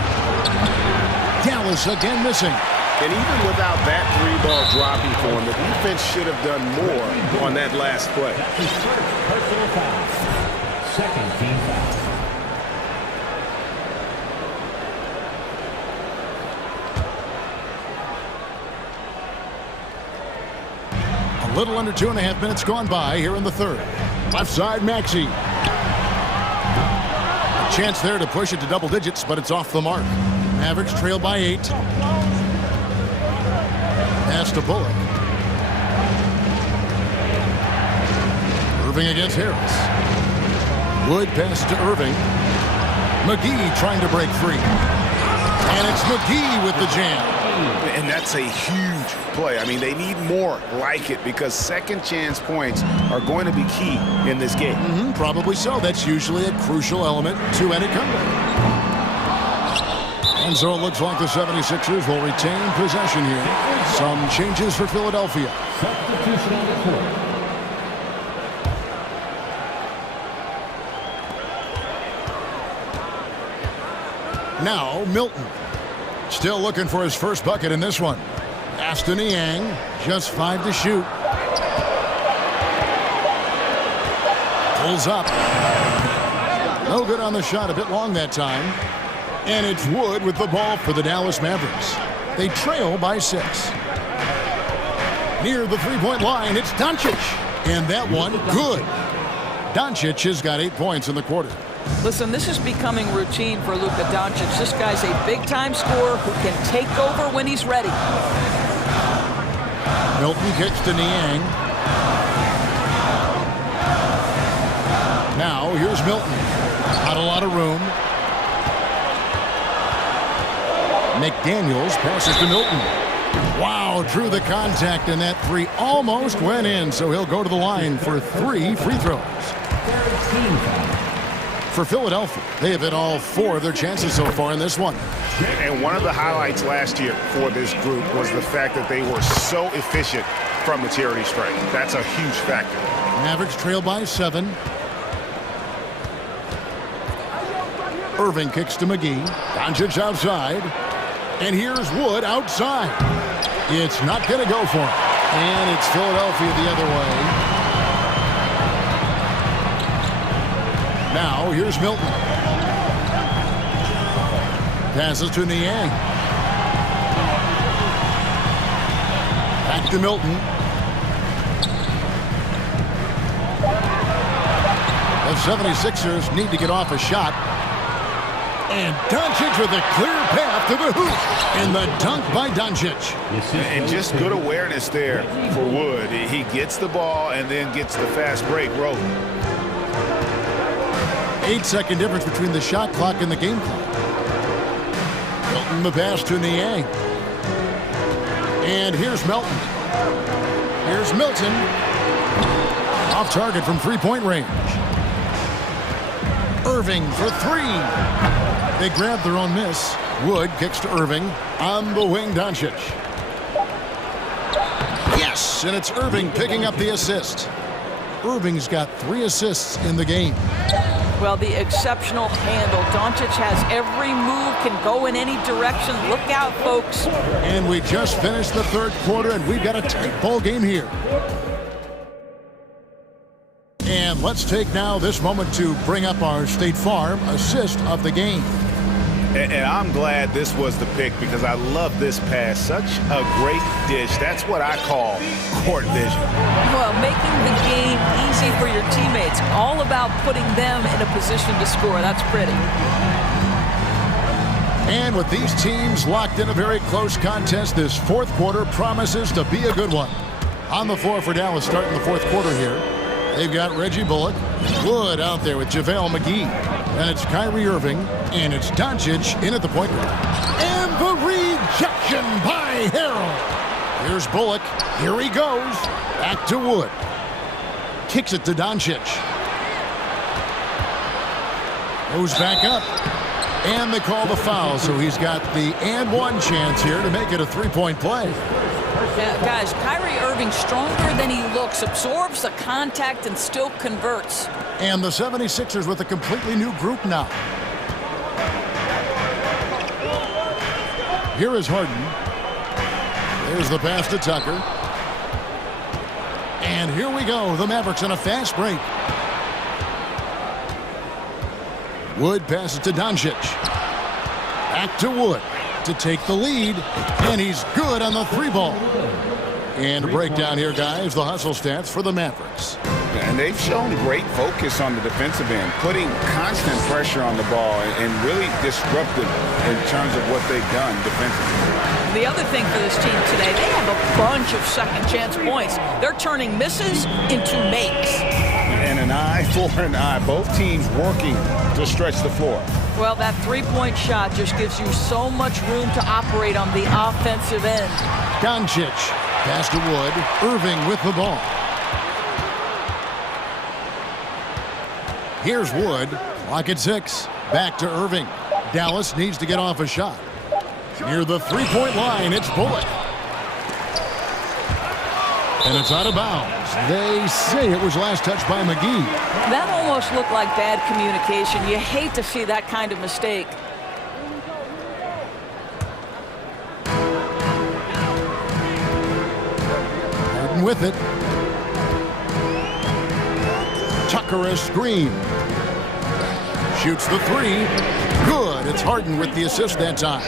Dallas again missing. And even without that three-ball dropping for him, the defense should have done more on that last play. Personal foul. Second team foul. A little under 2.5 minutes gone by here in the third. Left side, Maxey. A chance there to push it to double digits, but it's off the mark. Mavericks trail by 8. Pass to Bullock. Irving against Harris. Wood passes to Irving. McGee trying to break free. And it's McGee with the jam. And that's a huge play. I mean, they need more like it because second chance points are going to be key in this game. Probably so. That's usually a crucial element to any comeback. And so it looks like the 76ers will retain possession here. Some changes for Philadelphia. Substitution on the court. Now Milton. Still looking for his first bucket in this one. Aston Yang, just 5 to shoot. Pulls up. No good on the shot, a bit long that time. And it's Wood with the ball for the Dallas Mavericks. They trail by 6. Near the three-point line, it's Doncic. And that one, good. Doncic has got 8 points in the quarter. Listen, this is becoming routine for Luka Doncic. This guy's a big-time scorer who can take over when he's ready. Milton kicks to Niang. Now, here's Milton. Not a lot of room. McDaniels passes to Milton. Wow, drew the contact, and that three almost went in, so he'll go to the line for 3 free throws. For Philadelphia, they have hit all 4 of their chances so far in this one. And one of the highlights last year for this group was the fact that they were so efficient from the charity stripe. That's a huge factor. Mavericks trail by 7. Irving kicks to McGee. Doncic outside. And here's Wood outside. It's not going to go for him. And it's Philadelphia the other way. Now, here's Milton. Passes to Niang. Back to Milton. The 76ers need to get off a shot. And Doncic with a clear path to the hoop. And the dunk by Doncic. And just good awareness there for Wood. He gets the ball and then gets the fast break rolling. 8-second difference between the shot clock and the game clock. Milton the pass to Niang. And here's Milton. Here's Milton. Off target from three-point range. Irving for 3. They grab their own miss. Wood kicks to Irving. On the wing, Doncic. Yes, and it's Irving picking up the assist. Irving's got 3 assists in the game. Well, the exceptional handle. Doncic has every move, can go in any direction. Look out, folks. And we just finished the third quarter, and we've got a tight ball game here. And let's take now this moment to bring up our State Farm assist of the game. And I'm glad this was the pick because I love this pass. Such a great dish. That's what I call court vision. Well, making the game easy for your teammates. All about putting them in a position to score. That's pretty. And with these teams locked in a very close contest, this fourth quarter promises to be a good one. On the floor for Dallas starting the fourth quarter here, they've got Reggie Bullock, Wood out there with JaVale McGee. And it's Kyrie Irving, and it's Doncic in at the point guard. And the rejection by Harrell. Here's Bullock. Here he goes. Back to Wood. Kicks it to Doncic. Goes back up. And they call the foul, so he's got the and one chance here to make it a three-point play. Yeah, guys, Kyrie Irving stronger than he looks, absorbs the contact and still converts. And the 76ers with a completely new group now. Here is Harden. There's the pass to Tucker. And here we go, the Mavericks on a fast break. Wood passes to Doncic. Back to Wood to take the lead, and he's good on the three ball. And a breakdown here, guys, the hustle stats for the Mavericks. And they've shown great focus on the defensive end, putting constant pressure on the ball and really disruptive in terms of what they've done defensively. The other thing for this team today, they have a bunch of second chance points. They're turning misses into makes. And an eye for an eye. Both teams working to stretch the floor. Well, that three-point shot just gives you so much room to operate on the offensive end. Doncic, pass to Wood. Irving with the ball. Here's Wood. Clock at 6. Back to Irving. Dallas needs to get off a shot. Near the three-point line, it's Bullock. And it's out of bounds. They say it was last touched by McGee. That almost looked like bad communication. You hate to see that kind of mistake. Harden with it. Tucker a screen. Shoots the three. Good. It's Harden with the assist that time.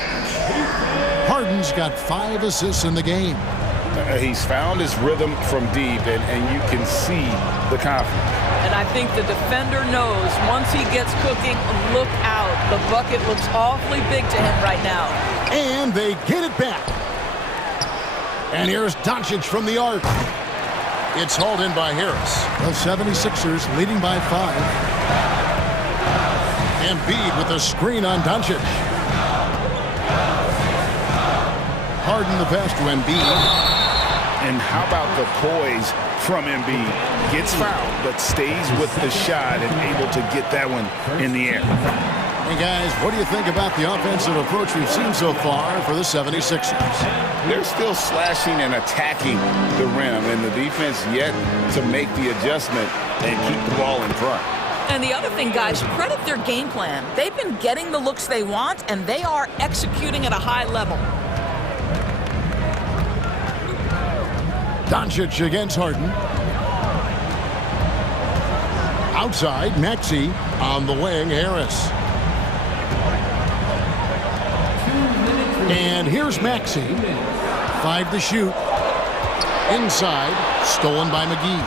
Harden's got 5 assists in the game. He's found his rhythm from deep, and you can see the confidence. And I think the defender knows once he gets cooking, look out. The bucket looks awfully big to him right now. And they get it back. And here's Doncic from the arc. It's hauled in by Harris. The 76ers leading by 5. Embiid with a screen on Doncic. Harden the pass to Embiid. And how about the poise from Embiid? Gets fouled, but stays with the shot and able to get that one in the air. Hey, guys, what do you think about the offensive approach we've seen so far for the 76ers? They're still slashing and attacking the rim, and the defense yet to make the adjustment and keep the ball in front. And the other thing, guys, credit their game plan. They've been getting the looks they want, and they are executing at a high level. Doncic against Harden. Outside, Maxey. On the wing, Harris. And here's Maxey. 5 to shoot. Inside, stolen by McGee.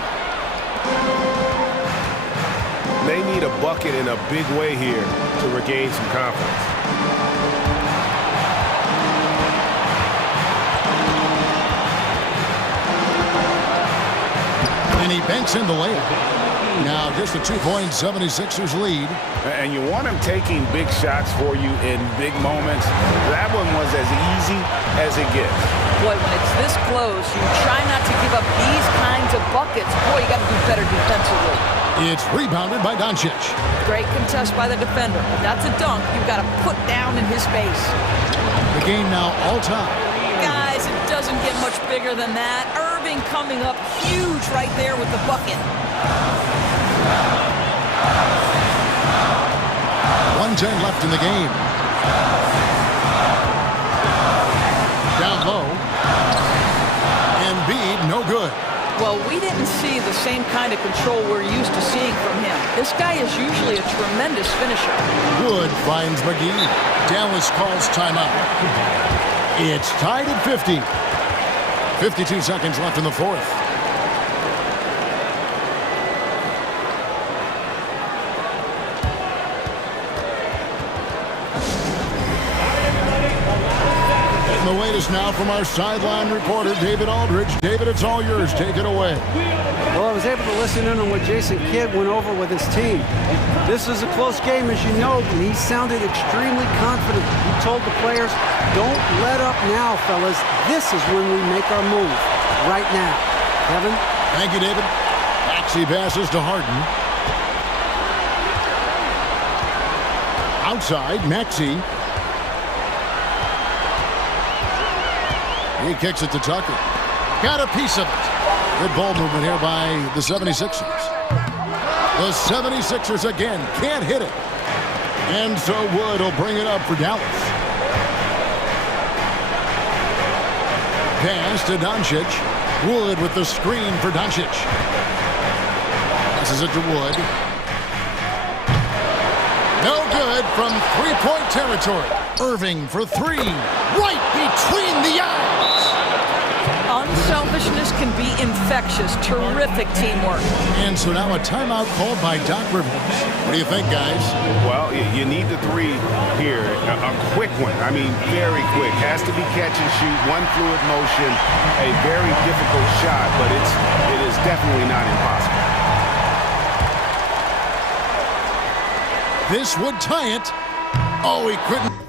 They need a bucket in a big way here to regain some confidence. And he banks in the layup. Now just a 2-point 76ers lead. And you want him taking big shots for you in big moments. That one was as easy as it gets. Boy, when it's this close, you try not to give up these kinds of buckets. Boy, you got to do better defensively. It's rebounded by Doncic. Great contest by the defender. If that's a dunk, you've got to put down in his face. The game now all-time. Guys, it doesn't get much bigger than that. Irving coming up huge right there with the bucket. 1:10 left in the game. Down low. Embiid, no good. Well, we didn't see the same kind of control we're used to seeing from him. This guy is usually a tremendous finisher. Wood finds McGee. Dallas calls timeout. It's tied at 50. 52 seconds left in the fourth. And the wait is now from our sideline reporter, David Aldridge. David, it's all yours. Take it away. Well, I was able to listen in on what Jason Kidd went over with his team. This is a close game, as you know, and he sounded extremely confident. He told the players, don't let up now, fellas. This is when we make our move. Right now. Kevin? Thank you, David. Maxey passes to Harden. Outside, Maxey. He kicks it to Tucker. Got a piece of it. Good ball movement here by the 76ers. The 76ers again can't hit it. And so Wood will bring it up for Dallas. Pass to Doncic. Wood with the screen for Doncic. Passes it to Wood. No good from three-point territory. Irving for three. Right between the eyes. Unselfishness can be infectious. Terrific teamwork. And so now a timeout called by Doc Rivers. What do you think, guys? Well, you need the three here. A quick one. I mean, very quick. Has to be catch and shoot. One fluid motion. A very difficult shot, but it is definitely not impossible. This would tie it. Oh, he couldn't.